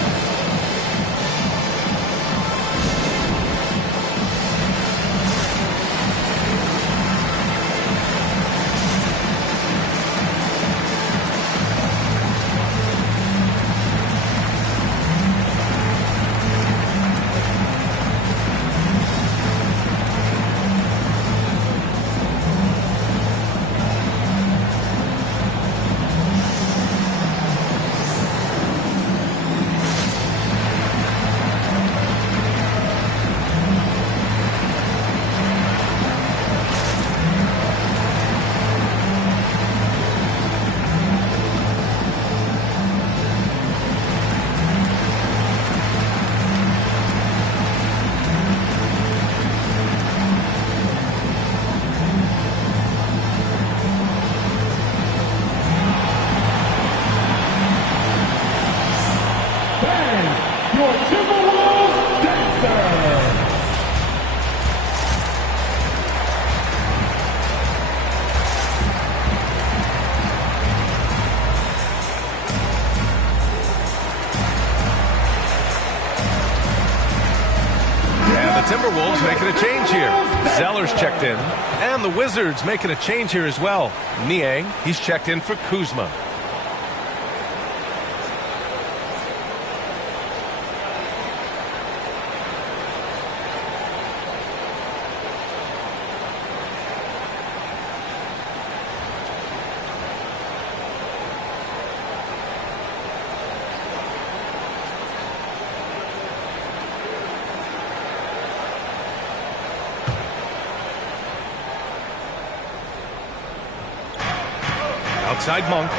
Your Timberwolves dancer. Timberwolves making a change here. Zeller's checked in. And the Wizards making a change here as well. Niang, he's checked in for Kuzma. Outside Monk.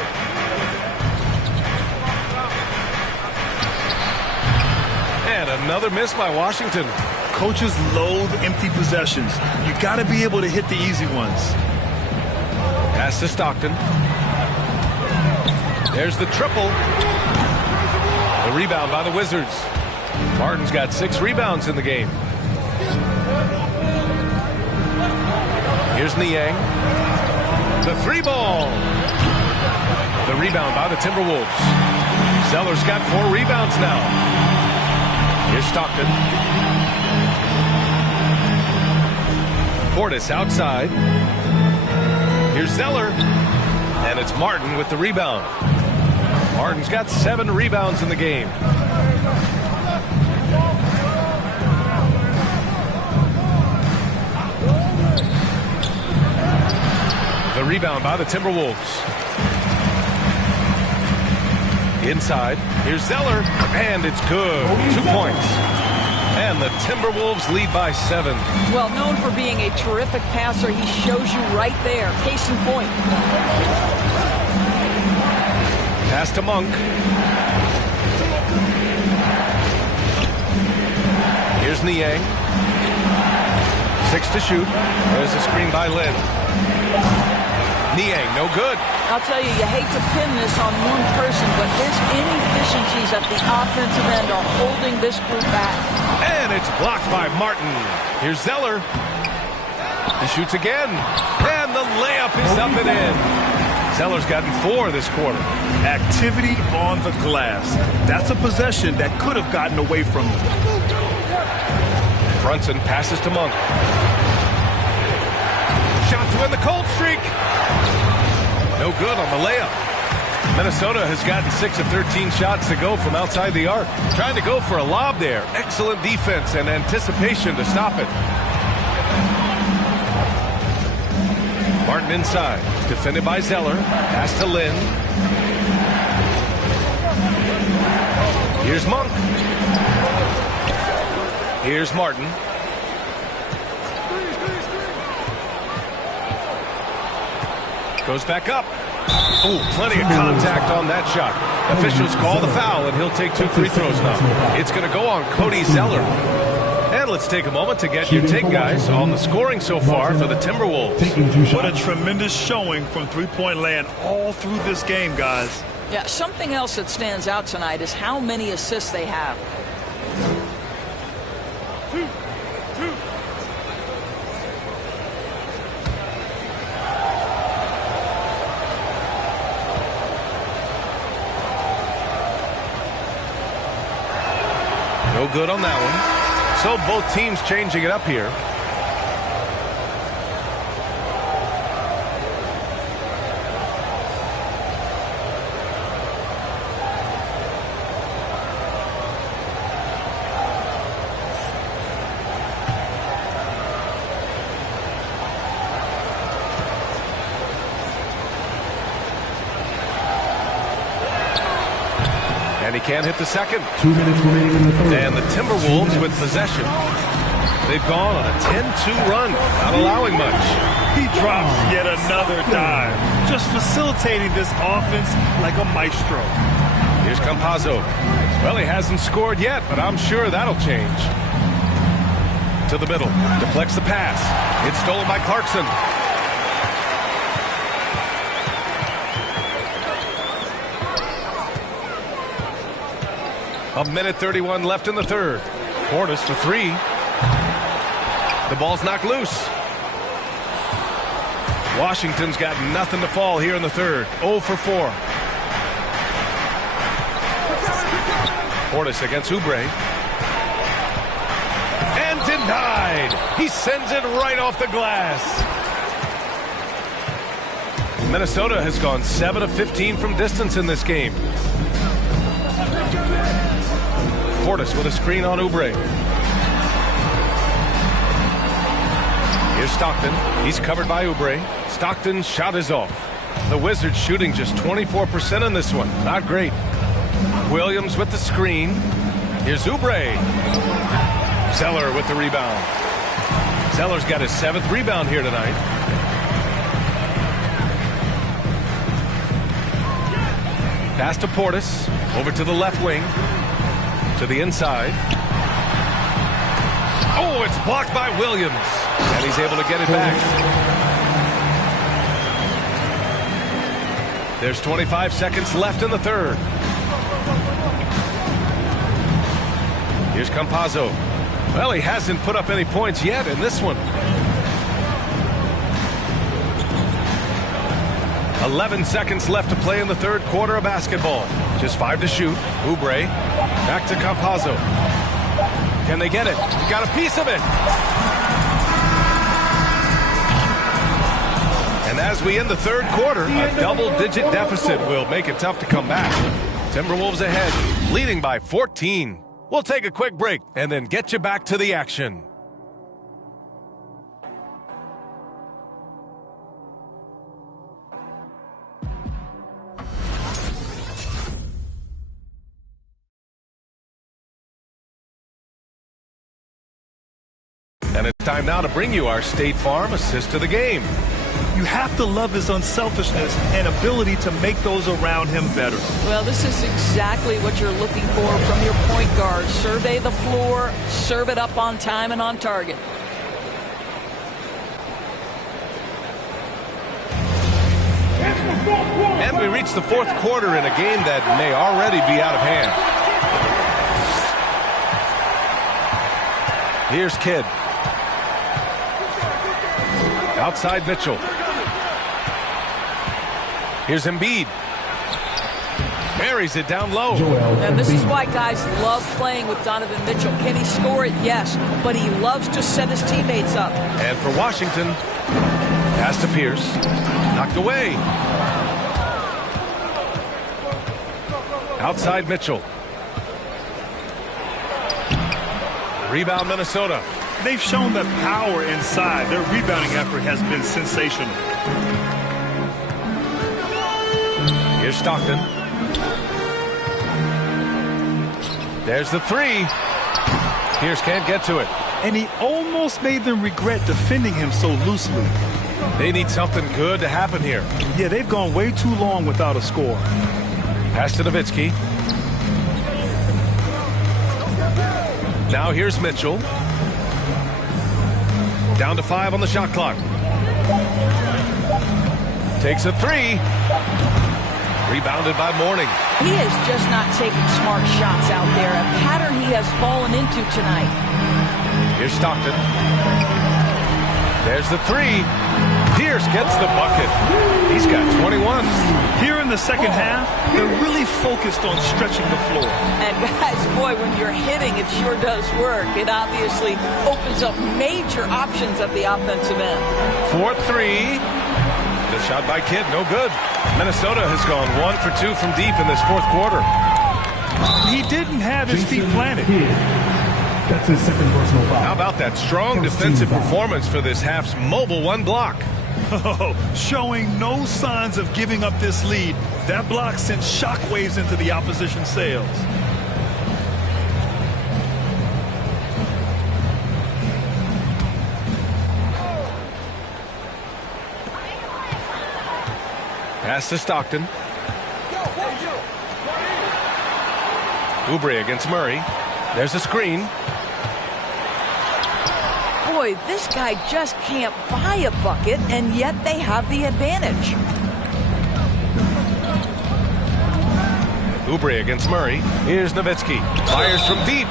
And another miss by Washington. Coaches loathe empty possessions. You got to be able to hit the easy ones. Pass to Stockton. There's the triple. The rebound by the Wizards. Martin's got 6 rebounds in the game. Here's Niang. The 3-ball. The rebound by the Timberwolves. Zeller's got 4 rebounds now. Here's Stockton. Portis outside. Here's Zeller. And it's Martin with the rebound. Martin's got 7 rebounds in the game. The rebound by the Timberwolves. Inside, here's Zeller, and it's good. 2 points. And the Timberwolves lead by 7. Well, known for being a terrific passer, he shows you right there. Case in point. Pass to Monk. Here's Niang. 6 to shoot. There's a screen by Lin. Niang, no good. I'll tell you, you hate to pin this on one person, but his inefficiencies at the offensive end are holding this group back. And it's blocked by Martin. Here's Zeller. He shoots again. And the layup is up and in. Zeller's gotten 4 this quarter. Activity on the glass. That's a possession that could have gotten away from him. Brunson passes to Monk. Shot to end the cold streak. No good on the layup. Minnesota has gotten 6 of 13 shots to go from outside the arc. Trying to go for a lob there. Excellent defense and anticipation to stop it. Martin inside. Defended by Zeller. Pass to Lin. Here's Monk. Here's Martin. Goes back up. Oh, plenty of contact on that shot. Officials call the foul, and he'll take 2 free throws now. It's going to go on Cody Zeller. And let's take a moment to get your take, guys, on the scoring so far for the Timberwolves. What a tremendous showing from three-point land all through this game, guys. Yeah, something else that stands out tonight is how many assists they have. No good on that one. So both teams changing it up here. And he can't hit the second. 2 minutes remaining in the third. And the Timberwolves with possession. They've gone on a 10-2 run, not allowing much. He drops yet another dive, just facilitating this offense like a maestro. Here's Campazzo. Well, he hasn't scored yet, but I'm sure that'll change. To the middle, deflects the pass. It's stolen by Clarkson. A minute 31 left in the third. Portis for 3. The ball's knocked loose. Washington's got nothing to fall here in the third. 0 for 4. Portis against Oubre. And denied. He sends it right off the glass. Minnesota has gone 7 of 15 from distance in this game. Portis with a screen on Oubre. Here's Stockton. He's covered by Oubre. Stockton's shot is off. The Wizards shooting just 24% in this one. Not great. Williams with the screen. Here's Oubre. Zeller with the rebound. Zeller's got his 7th rebound here tonight. Pass to Portis. Over to the left wing. To the inside. Oh, it's blocked by Williams. And he's able to get it back. There's 25 seconds left in the third. Here's Campazzo. Well, he hasn't put up any points yet in this one. 11 seconds left to play in the third quarter of basketball. Just 5 to shoot. Oubre back to Campazzo. Can they get it? He got a piece of it. And as we end the third quarter, a double-digit deficit will make it tough to come back. Timberwolves ahead, leading by 14. We'll take a quick break and then get you back to the action. And it's time now to bring you our State Farm assist to the game. You have to love his unselfishness and ability to make those around him better. Well, this is exactly what you're looking for from your point guard. Survey the floor, serve it up on time and on target. And we reach the fourth quarter in a game that may already be out of hand. Here's Kidd. Outside Mitchell. Here's Embiid. Buries it down low. And this is why guys love playing with Donovan Mitchell. Can he score it? Yes. But he loves to set his teammates up. And for Washington, pass to Pierce. Knocked away. Outside Mitchell. Rebound Minnesota. They've shown that power inside. Their rebounding effort has been sensational. Here's Stockton. There's the three. Pierce can't get to it. And he almost made them regret defending him so loosely. They need something good to happen here. Yeah, they've gone way too long without a score. Pass to Nowitzki. Now here's Mitchell. Down to 5 on the shot clock. Takes a three. Rebounded by Mourning. He is just not taking smart shots out there. A pattern he has fallen into tonight. Here's Stockton. There's the three. Pierce gets the bucket. He's got 21. Here in the second half, they're really focused on stretching the floor. And guys, boy, when you're hitting, it sure does work. It obviously opens up major options at the offensive end. 4-3. The shot by Kidd, no good. Minnesota has gone 1 for 2 from deep in this fourth quarter. He didn't have his feet planted. That's his second personal foul. How about that strong defensive performance for this half's mobile one block? Oh, showing no signs of giving up this lead. That block sent shockwaves into the opposition sails. Pass to Stockton. Oubre against Murray. There's a screen. Boy, this guy just can't buy a bucket, and yet they have the advantage. Oubre against Murray. Here's Nowitzki. Fires from deep.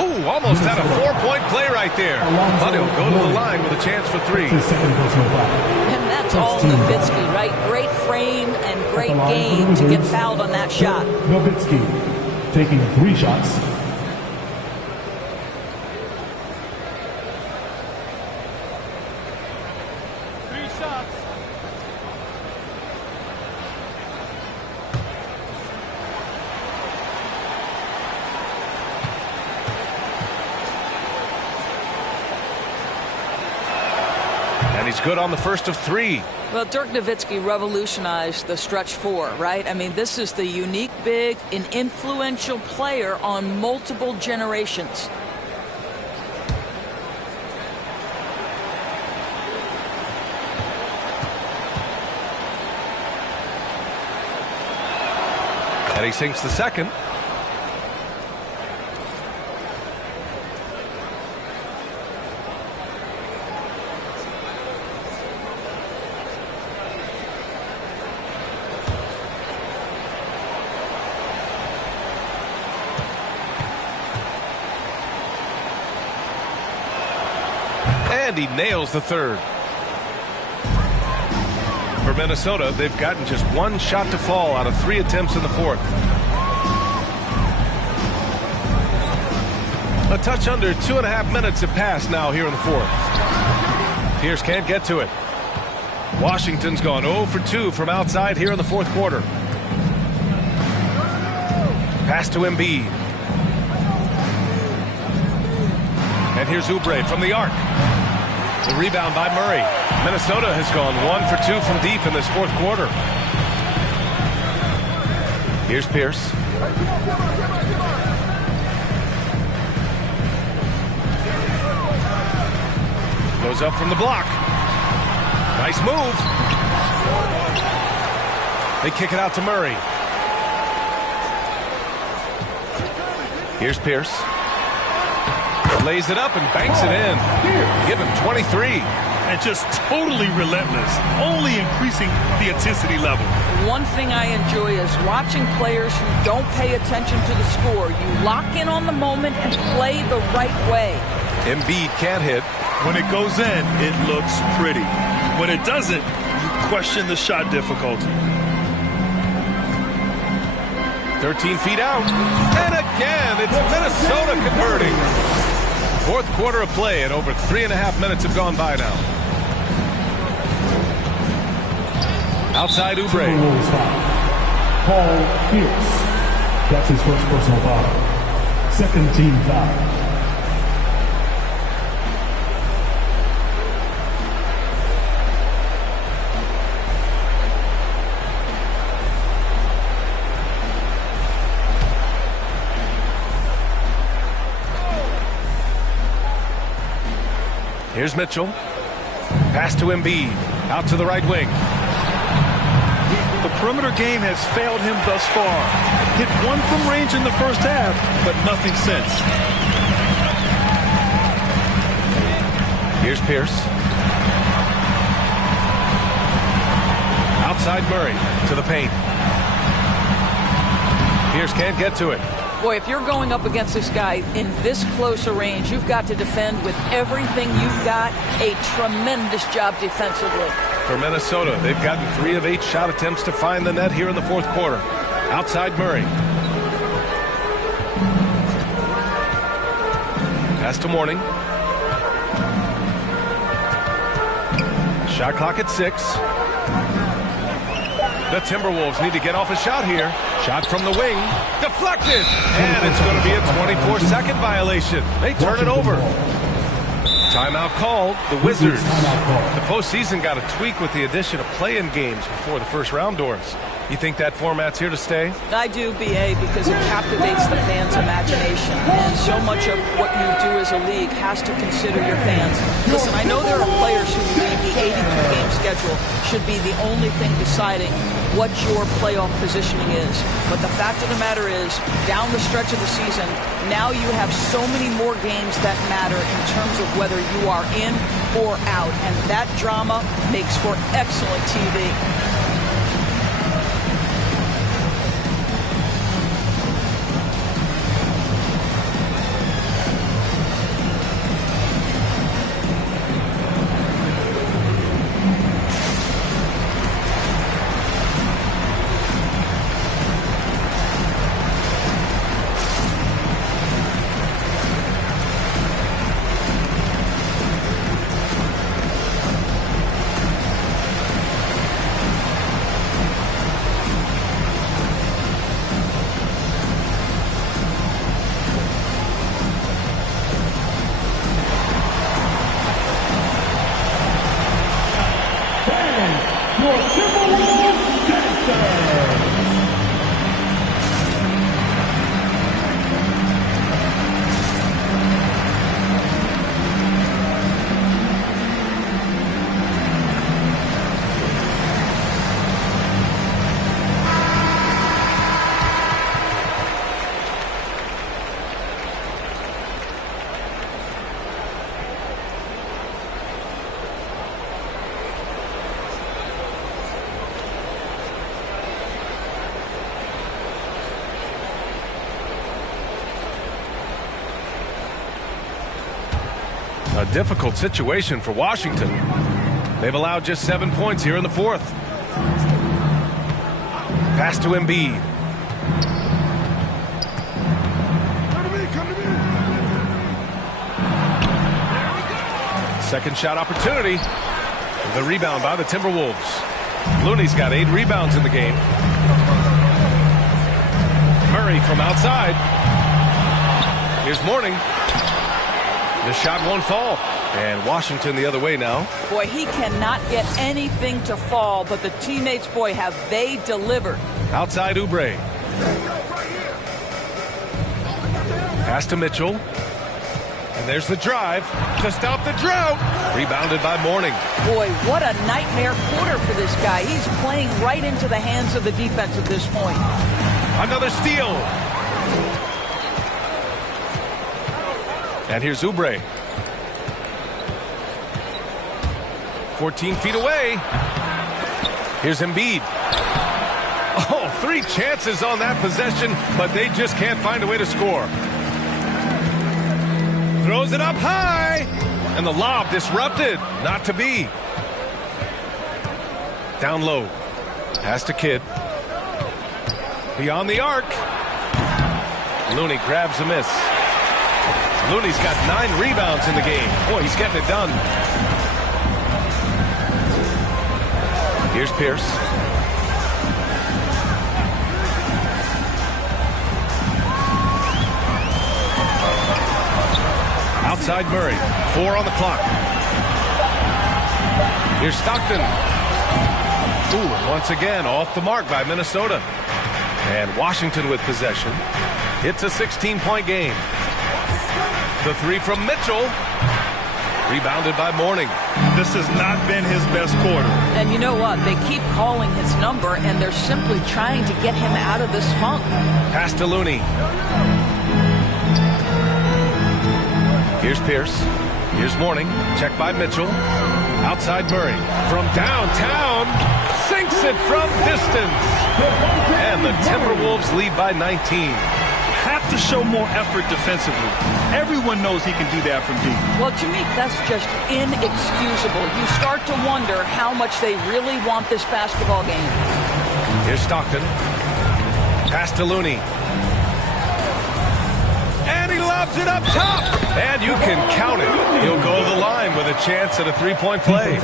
Ooh, almost had a 4-point play right there. But he'll go to the line with a chance for three. And that's all Nowitzki, right? Great frame and great game to get fouled on that shot. Nowitzki taking 3 shots. He's good on the first of 3. Well, Dirk Nowitzki revolutionized the stretch 4, right? I mean, this is the unique big, an influential player on multiple generations. And he sinks the second. and he nails the third. For Minnesota, they've gotten just one shot to fall out of 3 attempts in the fourth. A touch under 2.5 minutes have passed now here in the fourth. Pierce can't get to it. Washington's gone 0 for 2 from outside here in the fourth quarter. Pass to Embiid. And here's Oubre from the arc. The rebound by Murray. Minnesota has gone 1 for 2 from deep in this fourth quarter. Here's Pierce. Goes up from the block. Nice move. They kick it out to Murray. Here's Pierce. Lays it up and banks it in. Give him 23. And just totally relentless, only increasing the intensity level. One thing I enjoy is watching players who don't pay attention to the score. You lock in on the moment and play the right way. Embiid can't hit. When it goes in, it looks pretty. When it doesn't, you question the shot difficulty. 13 feet out. And again, it's Minnesota converting. Fourth quarter of play, and over 3.5 minutes have gone by now. Outside Oubre. Paul Pierce. That's his first personal foul. Second team foul. Here's Mitchell. Pass to Embiid. Out to the right wing. The perimeter game has failed him thus far. Hit one from range in the first half, but nothing since. Here's Pierce. Outside Murray to the paint. Pierce can't get to it. Boy, if you're going up against this guy in this close a range, you've got to defend with everything you've got. A tremendous job defensively. For Minnesota, they've gotten 3 of 8 shot attempts to find the net here in the fourth quarter. Outside Murray. Pass to Mourning. Shot clock at 6. The Timberwolves need to get off a shot here. Shot from the wing. Deflected. And it's going to be a 24-second violation. They turn it over. Timeout called. The Wizards. The postseason got a tweak with the addition of play-in games before the first round doors. You think that format's here to stay? I do, B.A., because it captivates the fans' imagination. And so much of what you do as a league has to consider your fans. Listen, I know there are players who believe the 82-game schedule should be the only thing deciding what your playoff positioning is. But the fact of the matter is, down the stretch of the season, now you have so many more games that matter in terms of whether you are in or out. And that drama makes for excellent TV. A difficult situation for Washington. They've allowed just 7 points here in the fourth. Pass to Embiid. Second shot opportunity. The rebound by the Timberwolves. Looney's got 8 rebounds in the game. Murray from outside. Here's Mourning. The shot won't fall. And Washington the other way now. Boy, he cannot get anything to fall, but the teammates, boy, have they delivered. Outside Oubre. Pass to Mitchell. And there's the drive to stop the drought. Rebounded by Mourning. Boy, what a nightmare quarter for this guy. He's playing right into the hands of the defense at this point. Another steal. And here's Oubre. 14 feet away. Here's Embiid. Oh, 3 chances on that possession, but they just can't find a way to score. Throws it up high. And the lob disrupted. Not to be. Down low. Pass to Kidd. Beyond the arc. Looney grabs a miss. Looney's got 9 rebounds in the game. Boy, he's getting it done. Here's Pierce. Outside Murray. 4 on the clock. Here's Stockton. Ooh, once again off the mark by Minnesota. And Washington with possession. It's a 16-point game. The 3 from Mitchell. Rebounded by Mourning. This has not been his best quarter. And you know what? They keep calling his number, and they're simply trying to get him out of this funk. Pass to Looney. Here's Pierce. Here's Mourning. Check by Mitchell. Outside Murray. From downtown. Sinks it from distance. And the Timberwolves lead by 19. Have to show more effort defensively. Everyone knows he can do that from deep. Well, to me, that's just inexcusable. You start to wonder how much they really want this basketball game. Here's Stockton. Pass to Looney. And he lobs it up top. And you can count it. He'll go to the line with a chance at a 3-point play.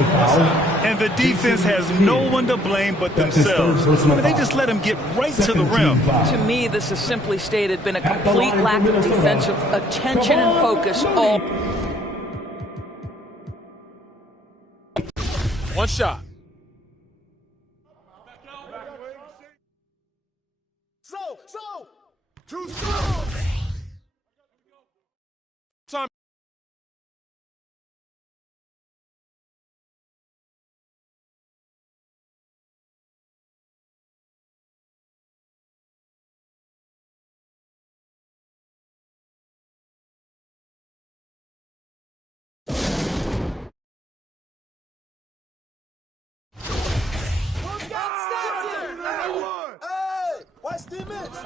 And the defense has no one to blame but themselves. They just let him get right to the rim. To me, this is simply stated been a complete lack of defensive attention and focus all. One shot. Too strong. Time. Hey, watch the image.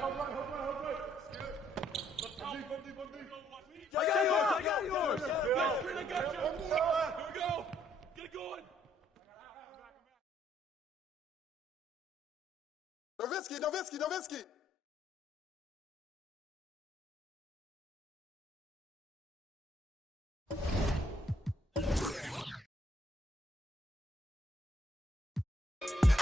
I got yours. Here we go. Get it going. Nowitzki.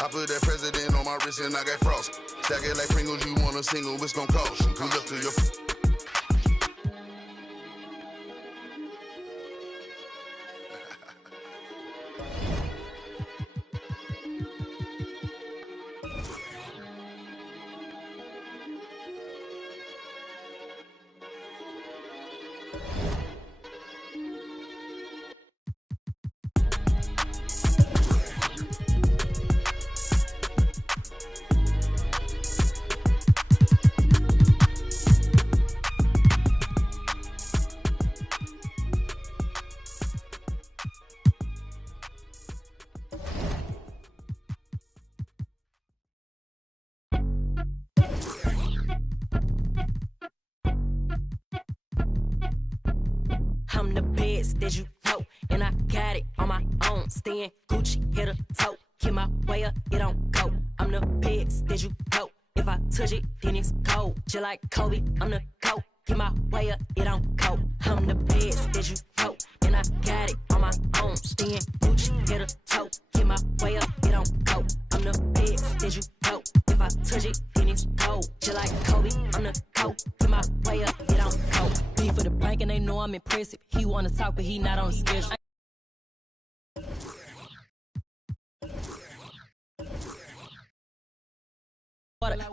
I put that president on my wrist and I got frost. Stack it like Pringles, you want a single, it's gonna cost you. Good luck to your... I'm the best that you know, and I got it on my own. Staying Gucci, hit a toe. Keep my way up, it don't go. I'm the best that you know. If I touch it, then it's cold. Just like Kobe, I'm the GOAT. Keep my way up, it don't go. I'm the best that you know, and I got it on my own. Staying Gucci, hit a toe. Keep my way up, it don't go. I'm the best that you know. If I touch it, then it's cold. Just like Kobe, I'm the GOAT. Keep my way up, it don't go. Be for the bank and they know I'm impressive. He wanna talk, but he not on the schedule.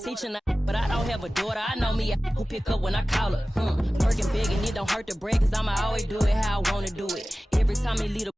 Teaching, but I don't have a daughter. I know me who pick up when I call her. Working big and it don't hurt to break, cause I'ma always do it how I wanna do it. Every time he lead a